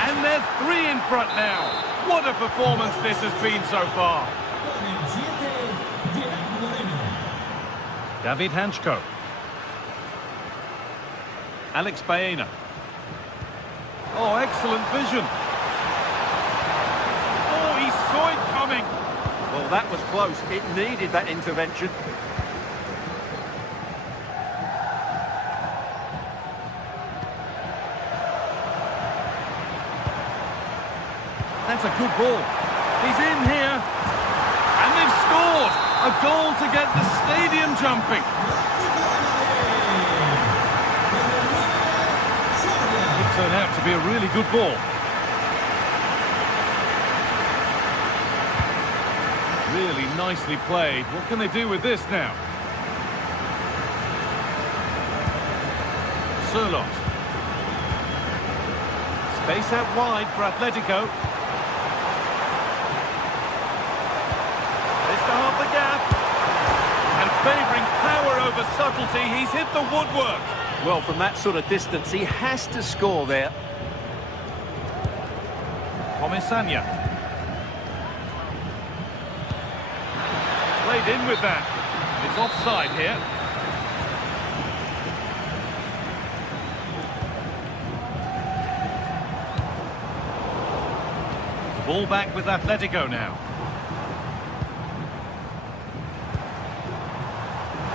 And they're 3 in front now. What a performance this has been so far. David Hanchko. Alex Baena. Oh, excellent vision. Oh, he saw it coming. Well, that was close. It needed that intervention. That's a good ball. He's in here. And they've scored. A goal to get the stadium jumping. Could turn out to be a really good ball. Really nicely played. What can they do with this now? Sørloth. Space out wide for Atletico. This to half the gap. And favouring power over subtlety, he's hit the woodwork. Well, from that sort of distance, he has to score there. Comesaña. Played in with that. It's offside here. The ball back with Atletico now.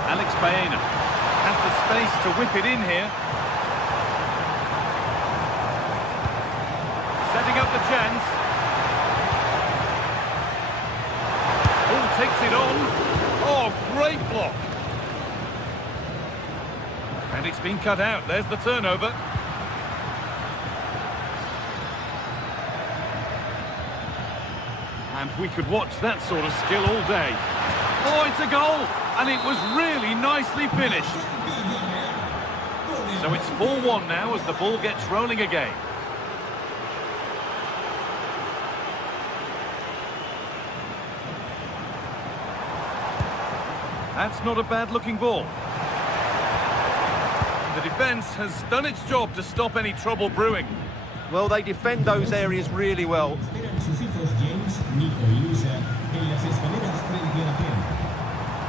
Alex Baena has the space to whip it in here. Setting up the chance. Oh, takes it on. Oh, great block. And it's been cut out. There's the turnover. And we could watch that sort of skill all day. Oh, it's a goal! And it was really nicely finished. So it's 4-1 now as the ball gets rolling again. That's not a bad-looking ball. The defence has done its job to stop any trouble brewing. Well, they defend those areas really well.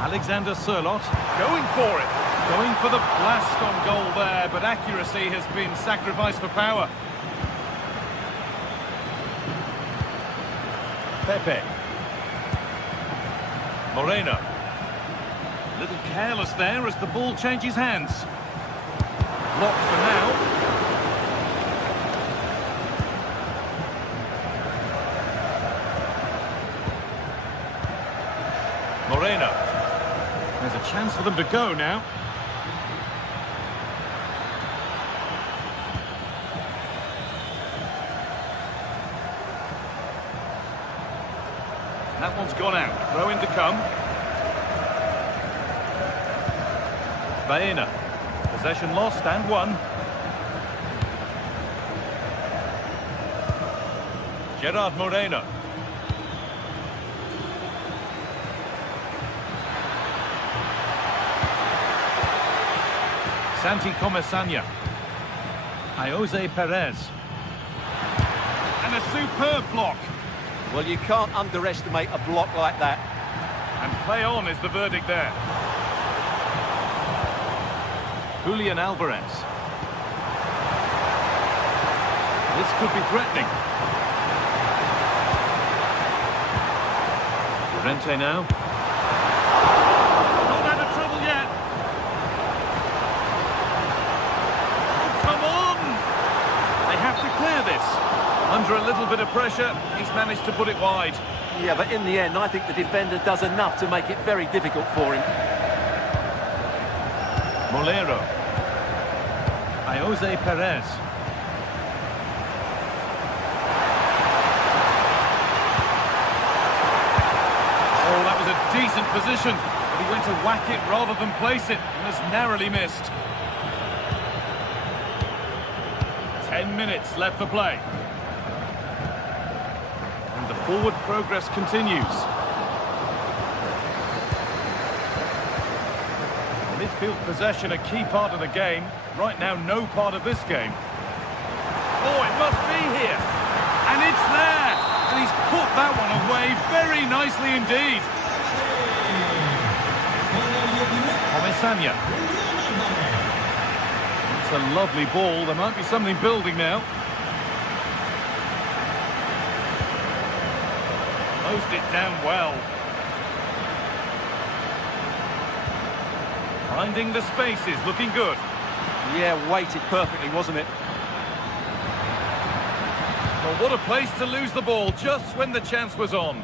Alexander Sørloth going for it. Going for the blast on goal there, but accuracy has been sacrificed for power. Pepe. Moreno. A little careless there as the ball changes hands. Blocked for now. Moreno. There's a chance for them to go now. That one's gone out. Throw in to come. Baena. Possession lost and won. Gerard Moreno. Santi Comesanya. Jose Perez. And a superb block. Well, you can't underestimate a block like that. And play on is the verdict there. Julian Alvarez. This could be threatening. Llorente now. Not out of trouble yet. Come on! They have to clear this. Under a little bit of pressure, he's managed to put it wide. Yeah, but in the end, I think the defender does enough to make it very difficult for him. Molero. Jose Perez. Oh, that was a decent position, but he went to whack it rather than place it, and has narrowly missed. 10 minutes left for play. And the forward progress continues. Midfield possession a key part of the game. Right now, no part of this game. Oh, it must be here. And it's there. And he's put that one away very nicely indeed. Comesanya. It's a lovely ball. There might be something building now. Closed it down well. Finding the spaces, looking good. Yeah, weighted perfectly, wasn't it? Well, what a place to lose the ball just when the chance was on.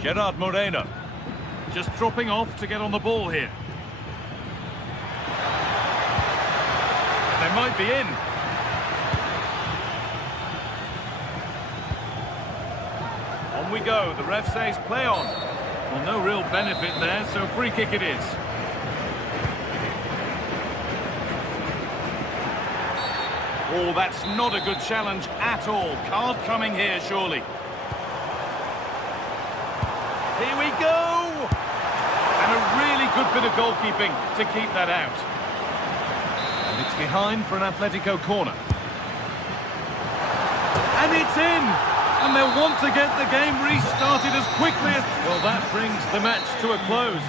Gerard Moreno. Just dropping off to get on the ball here. They might be in. On we go. The ref says play on. Well, no real benefit there, so free kick it is. Oh, that's not a good challenge at all. Card coming here, surely. Here we go! And a really good bit of goalkeeping to keep that out. And it's behind for an Atletico corner. And it's in! And they'll want to get the game restarted as quickly as... Well, that brings the match to a close.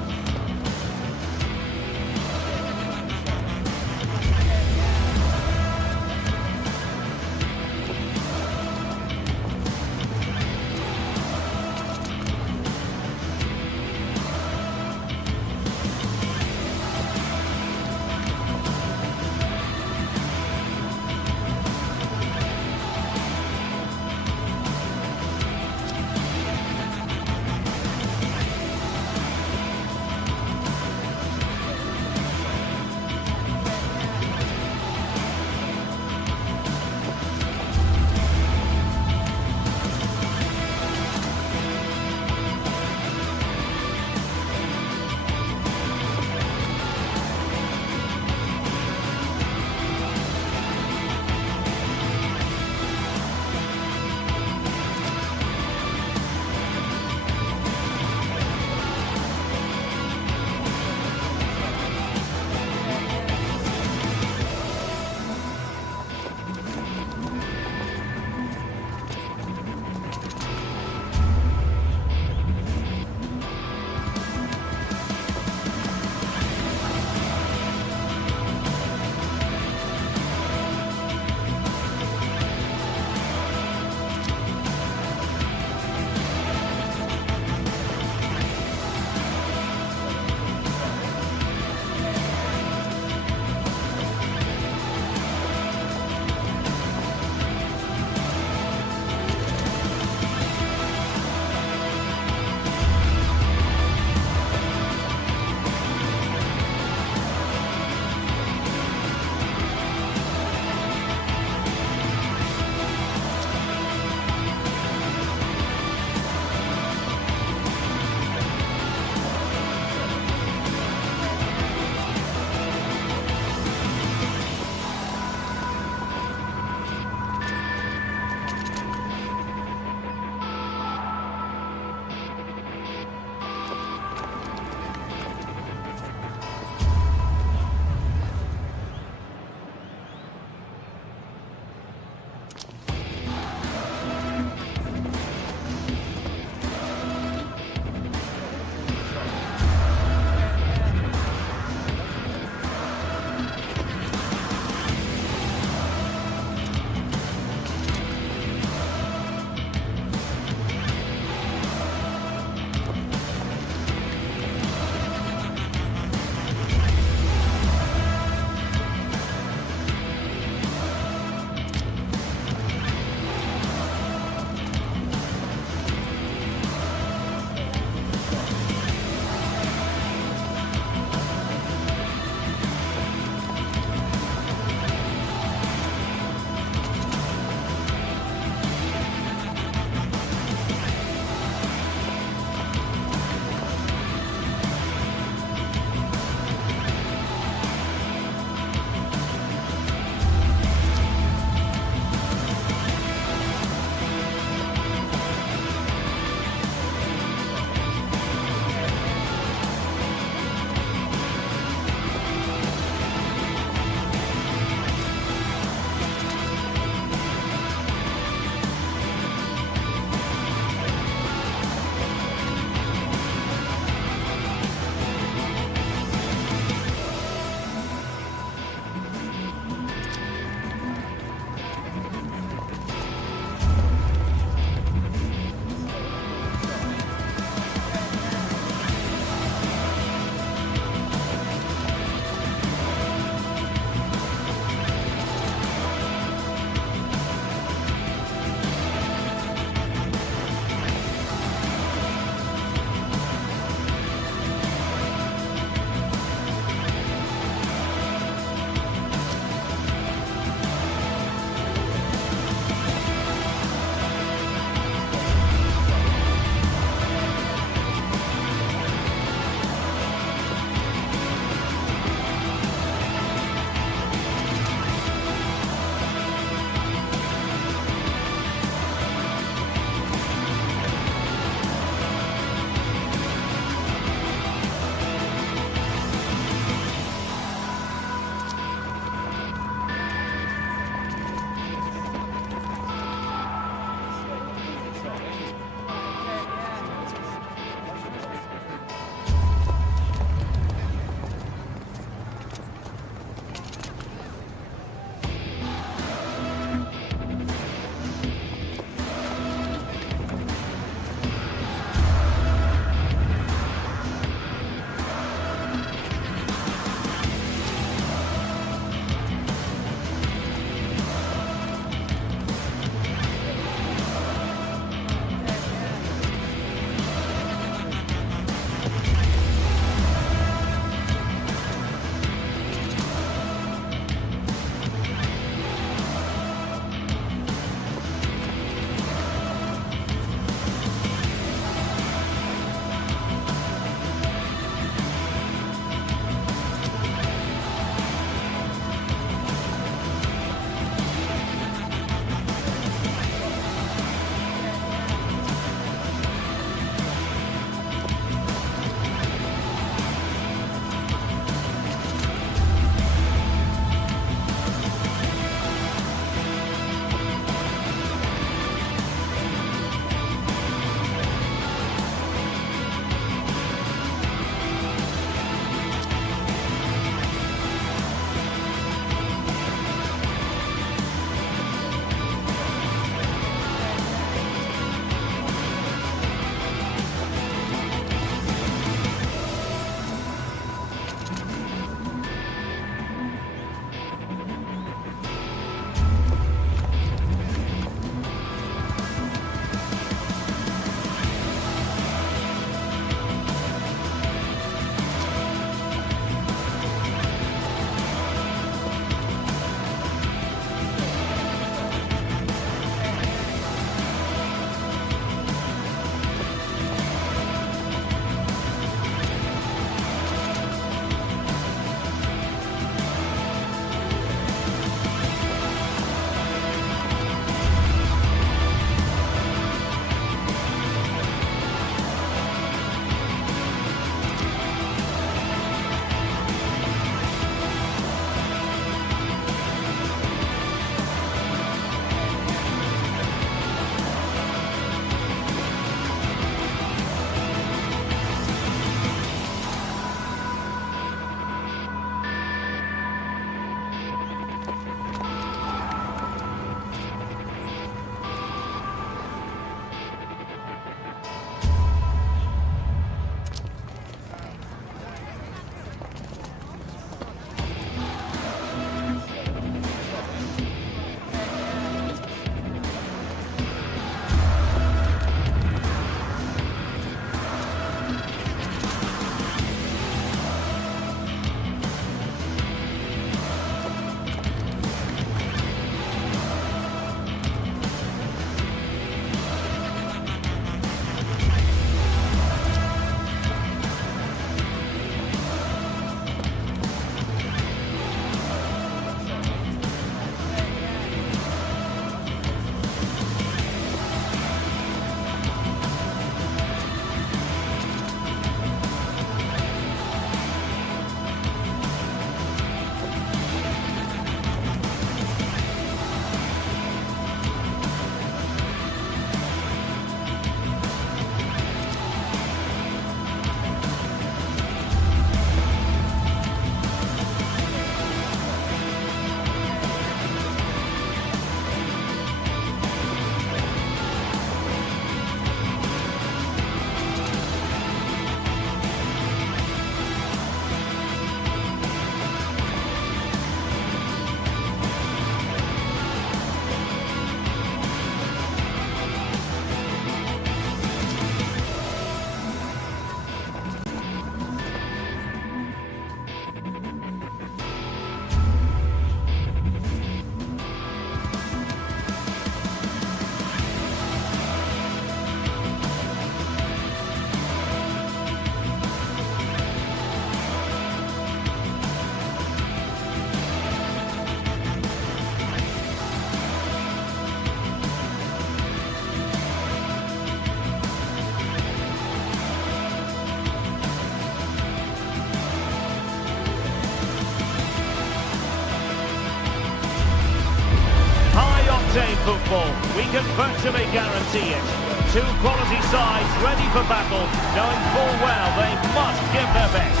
entertain football. We can virtually guarantee it. Two quality sides ready for battle, knowing full well they must give their best.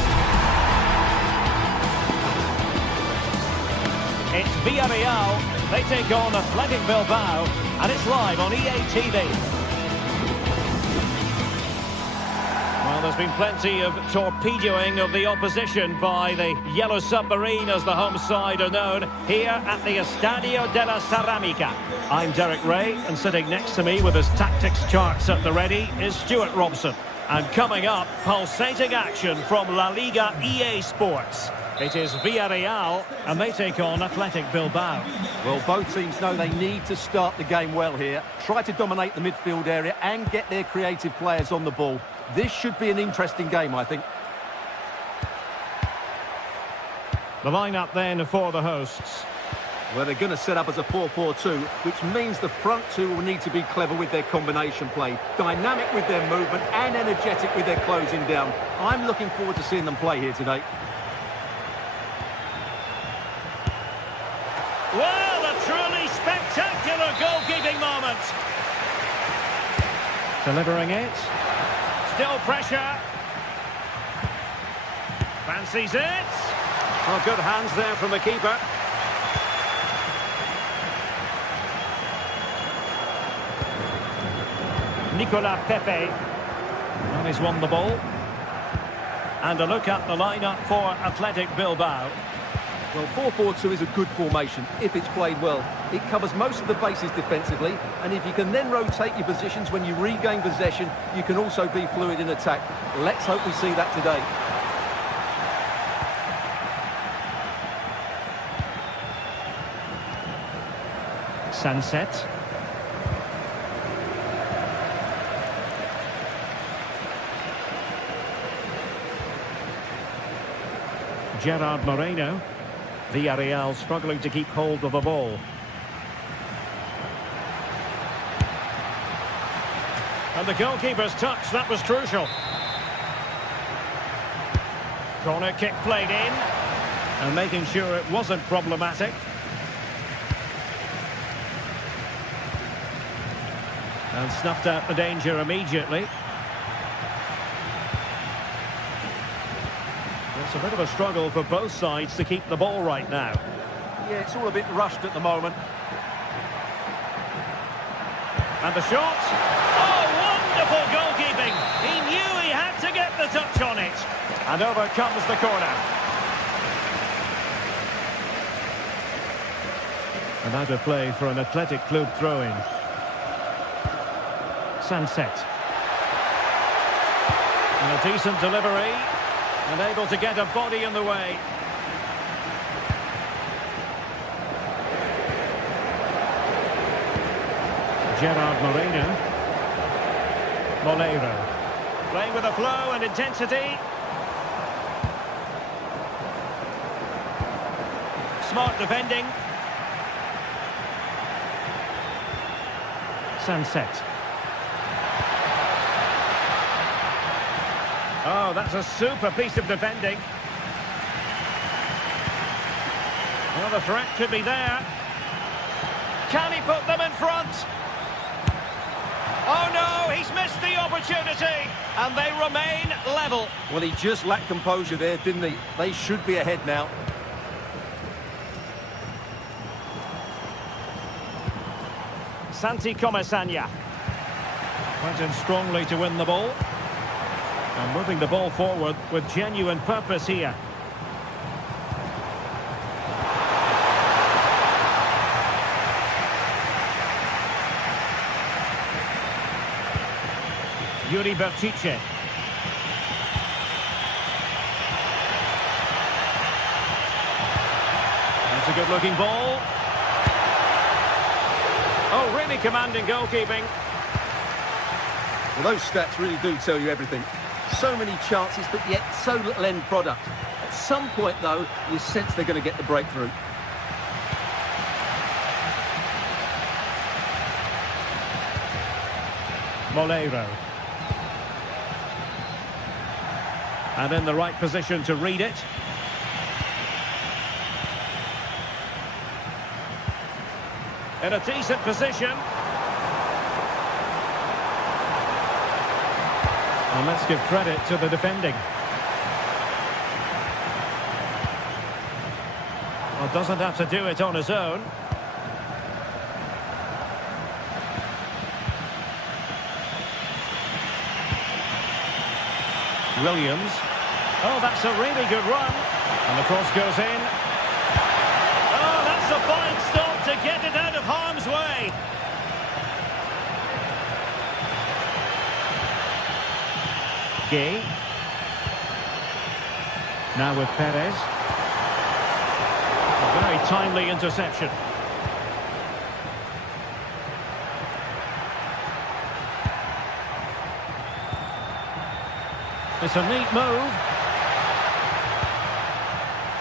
It's Villarreal. They take on Athletic Bilbao, and it's live on EA TV. Well, there's been plenty of torpedoing of the opposition by the Yellow Submarine, as the home side are known, here at the Estadio de la Ceramica. I'm Derek Ray, and sitting next to me with his tactics charts at the ready is Stuart Robson. And coming up, pulsating action from La Liga EA Sports. It is Villarreal, and they take on Athletic Bilbao. Well, both teams know they need to start the game well here. Try to dominate the midfield area and get their creative players on the ball. This should be an interesting game, I think. The lineup then for the hosts. Well, they're going to set up as a 4-4-2, which means the front two will need to be clever with their combination play, dynamic with their movement and energetic with their closing down. I'm looking forward to seeing them play here today. Well, a truly spectacular goalkeeping moment. Delivering it. Still pressure. Fancies it. Oh, good hands there from the keeper. Nicolas Pepe. And he's won the ball. And a look at the lineup for Athletic Bilbao. Well, 4-4-2 is a good formation if it's played well. It covers most of the bases defensively, and if you can then rotate your positions when you regain possession, you can also be fluid in attack. Let's hope we see that today. Sunset. Gerard Moreno. Villarreal struggling to keep hold of the ball. And the goalkeeper's touch, that was crucial. Corner kick played in, and making sure it wasn't problematic. And snuffed out the danger immediately. It's a bit of a struggle for both sides to keep the ball right now. Yeah, it's all a bit rushed at the moment. And the shot. Oh, wonderful goalkeeping. He knew he had to get the touch on it. And over comes the corner. And out of play for an Athletic Club throw-in. Sunset. And a decent delivery. And able to get a body in the way. Gerard Moreno. Molero. Playing with a flow and intensity. Smart defending. Sunset. Oh, that's a super piece of defending. Well, the threat could be there. Can he put them in front? Oh no, he's missed the opportunity, and they remain level. Well, he just lacked composure there, didn't he? They should be ahead now. Santi Comesaña. Went in strongly to win the ball. And moving the ball forward with genuine purpose here. Yuri Bertice. That's a good-looking ball. Oh, really commanding goalkeeping. Well, those stats really do tell you everything. So many chances, but yet so little end product. At some point, though, you sense they're going to get the breakthrough. Molero. And in the right position to read it. In a decent position. And let's give credit to the defending. Well, doesn't have to do it on his own. Williams. Oh, that's a really good run. And the cross goes in. Oh, that's a fine stop to get it out of harm's way. Gay. Now with Perez. A very timely interception. It's a neat move.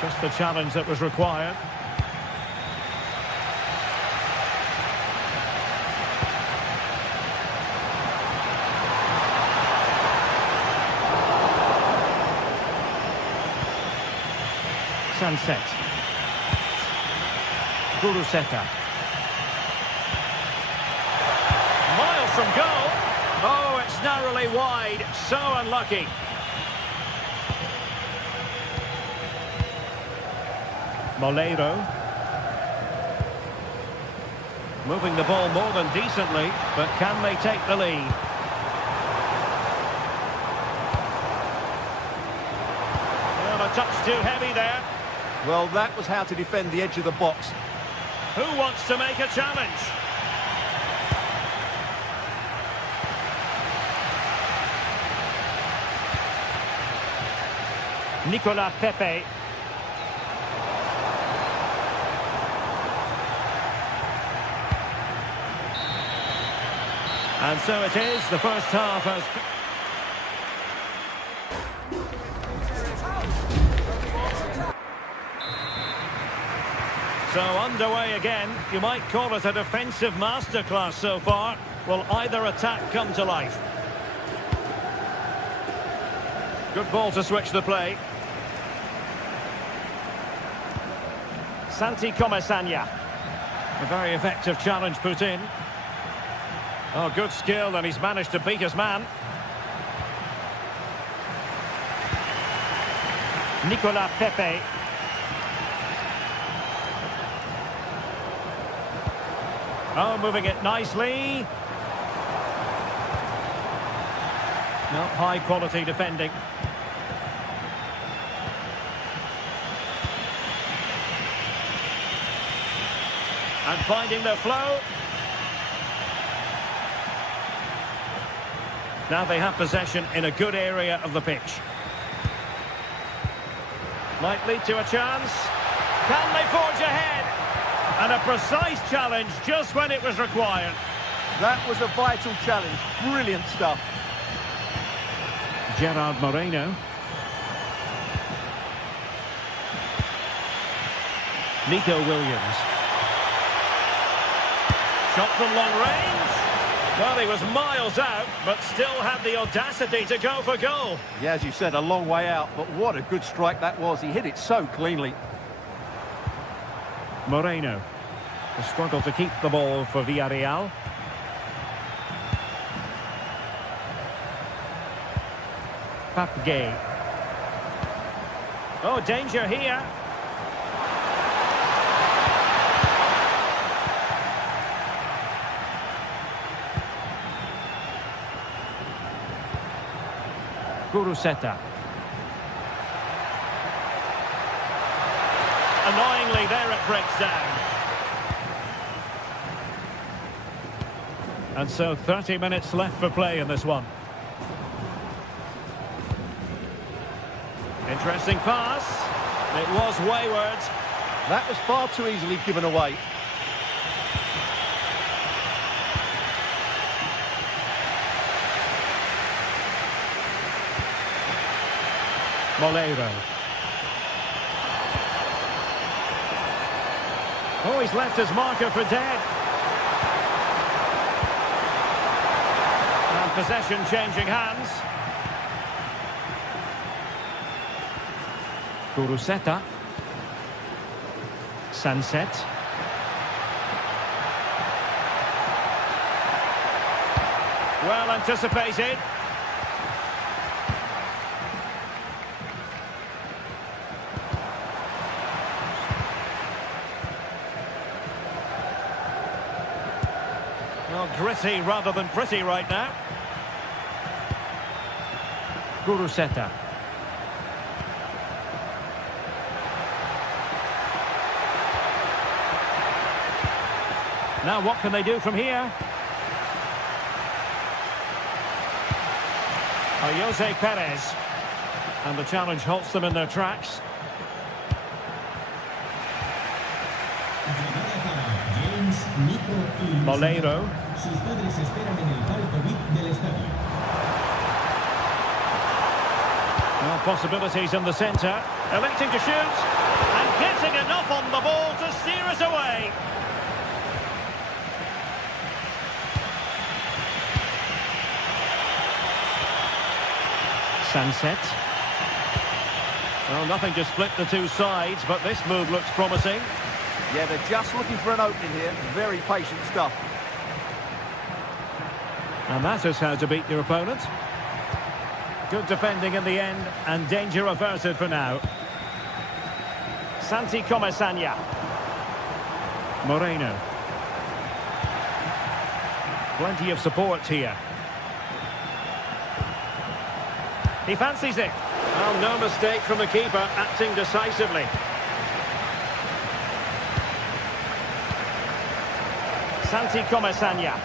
Just the challenge that was required. Sunset. Guruseta. Miles from goal. Oh, it's narrowly wide. So unlucky. Moleiro. Moving the ball more than decently, but can they take the lead? Well, a touch too heavy there. Well, that was how to defend the edge of the box. Who wants to make a challenge? Nicolas Pepe. And so it is, the first half has... So underway again. You might call it a defensive masterclass so far. Will either attack come to life? Good ball to switch the play. Santi Comesanya. A very effective challenge put in. Oh, good skill, and he's managed to beat his man. Nicolas Pepe. Oh, moving it nicely. No, high-quality defending. And finding the flow. Now they have possession in a good area of the pitch. Might lead to a chance. Can they forge ahead? And a precise challenge just when it was required. That was a vital challenge. Brilliant stuff. Gerard Moreno. Nico Williams. Shot from long range. Well, he was miles out, but still had the audacity to go for goal. Yeah, as you said, a long way out, but what a good strike that was. He hit it so cleanly. Moreno. The struggle to keep the ball for Villarreal. Papgay. Oh, danger here. Guruseta. Annoyingly, there it breaks down. And so 30 minutes left for play in this one. Interesting pass. It was wayward. That was far too easily given away. Moleiro. Oh, he's left his marker for dead. And possession changing hands. Guruseta. Sunset. Well anticipated. Well, gritty rather than pretty right now. Guruseta. Now what can they do from here? Jose Perez. And the challenge halts them in their tracks. Molero. Sus padres esperan en el palco VIP del estadio. Well, possibilities in the centre. Electing to shoot. And getting enough on the ball to steer it away. Sunset. Well, nothing to split the two sides, but this move looks promising. Yeah, they're just looking for an opening here. Very patient stuff. And that is how to beat your opponent. Good defending in the end, and danger averted for now. Santi Comesaña. Moreno. Plenty of support here. He fancies it. Well, no mistake from the keeper, acting decisively. Santi Comesaña.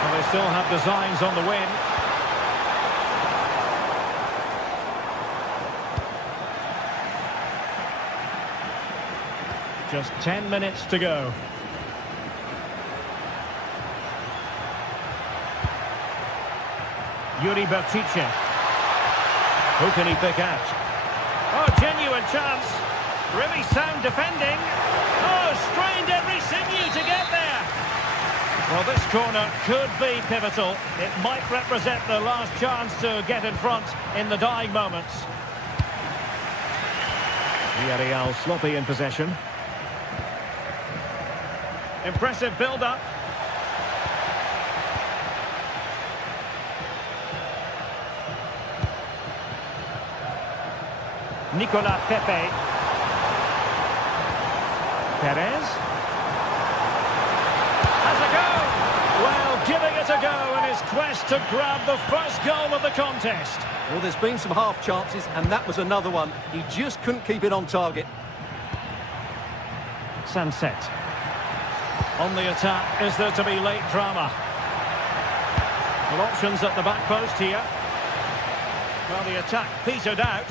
Well, they still have designs on the win. Just 10 minutes to go. Yuri Bertice. Who can he pick out? Oh, genuine chance. Really sound defending. Oh, strained every sinew to get there. Well, this corner could be pivotal. It might represent the last chance to get in front in the dying moments. Villarreal sloppy in possession. Impressive build-up. Nicolas Pepe. Perez. Has a go. Well, giving it a go in his quest to grab the first goal of the contest. Well, there's been some half chances, and that was another one. He just couldn't keep it on target. Sunset. On the attack, is there to be late drama? Well, options at the back post here. Well, the attack petered out.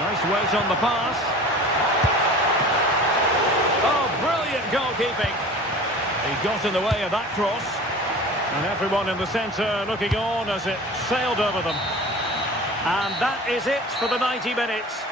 Nice weight on the pass. Oh, brilliant goalkeeping. He got in the way of that cross. And everyone in the centre looking on as it sailed over them. And that is it for the 90 minutes.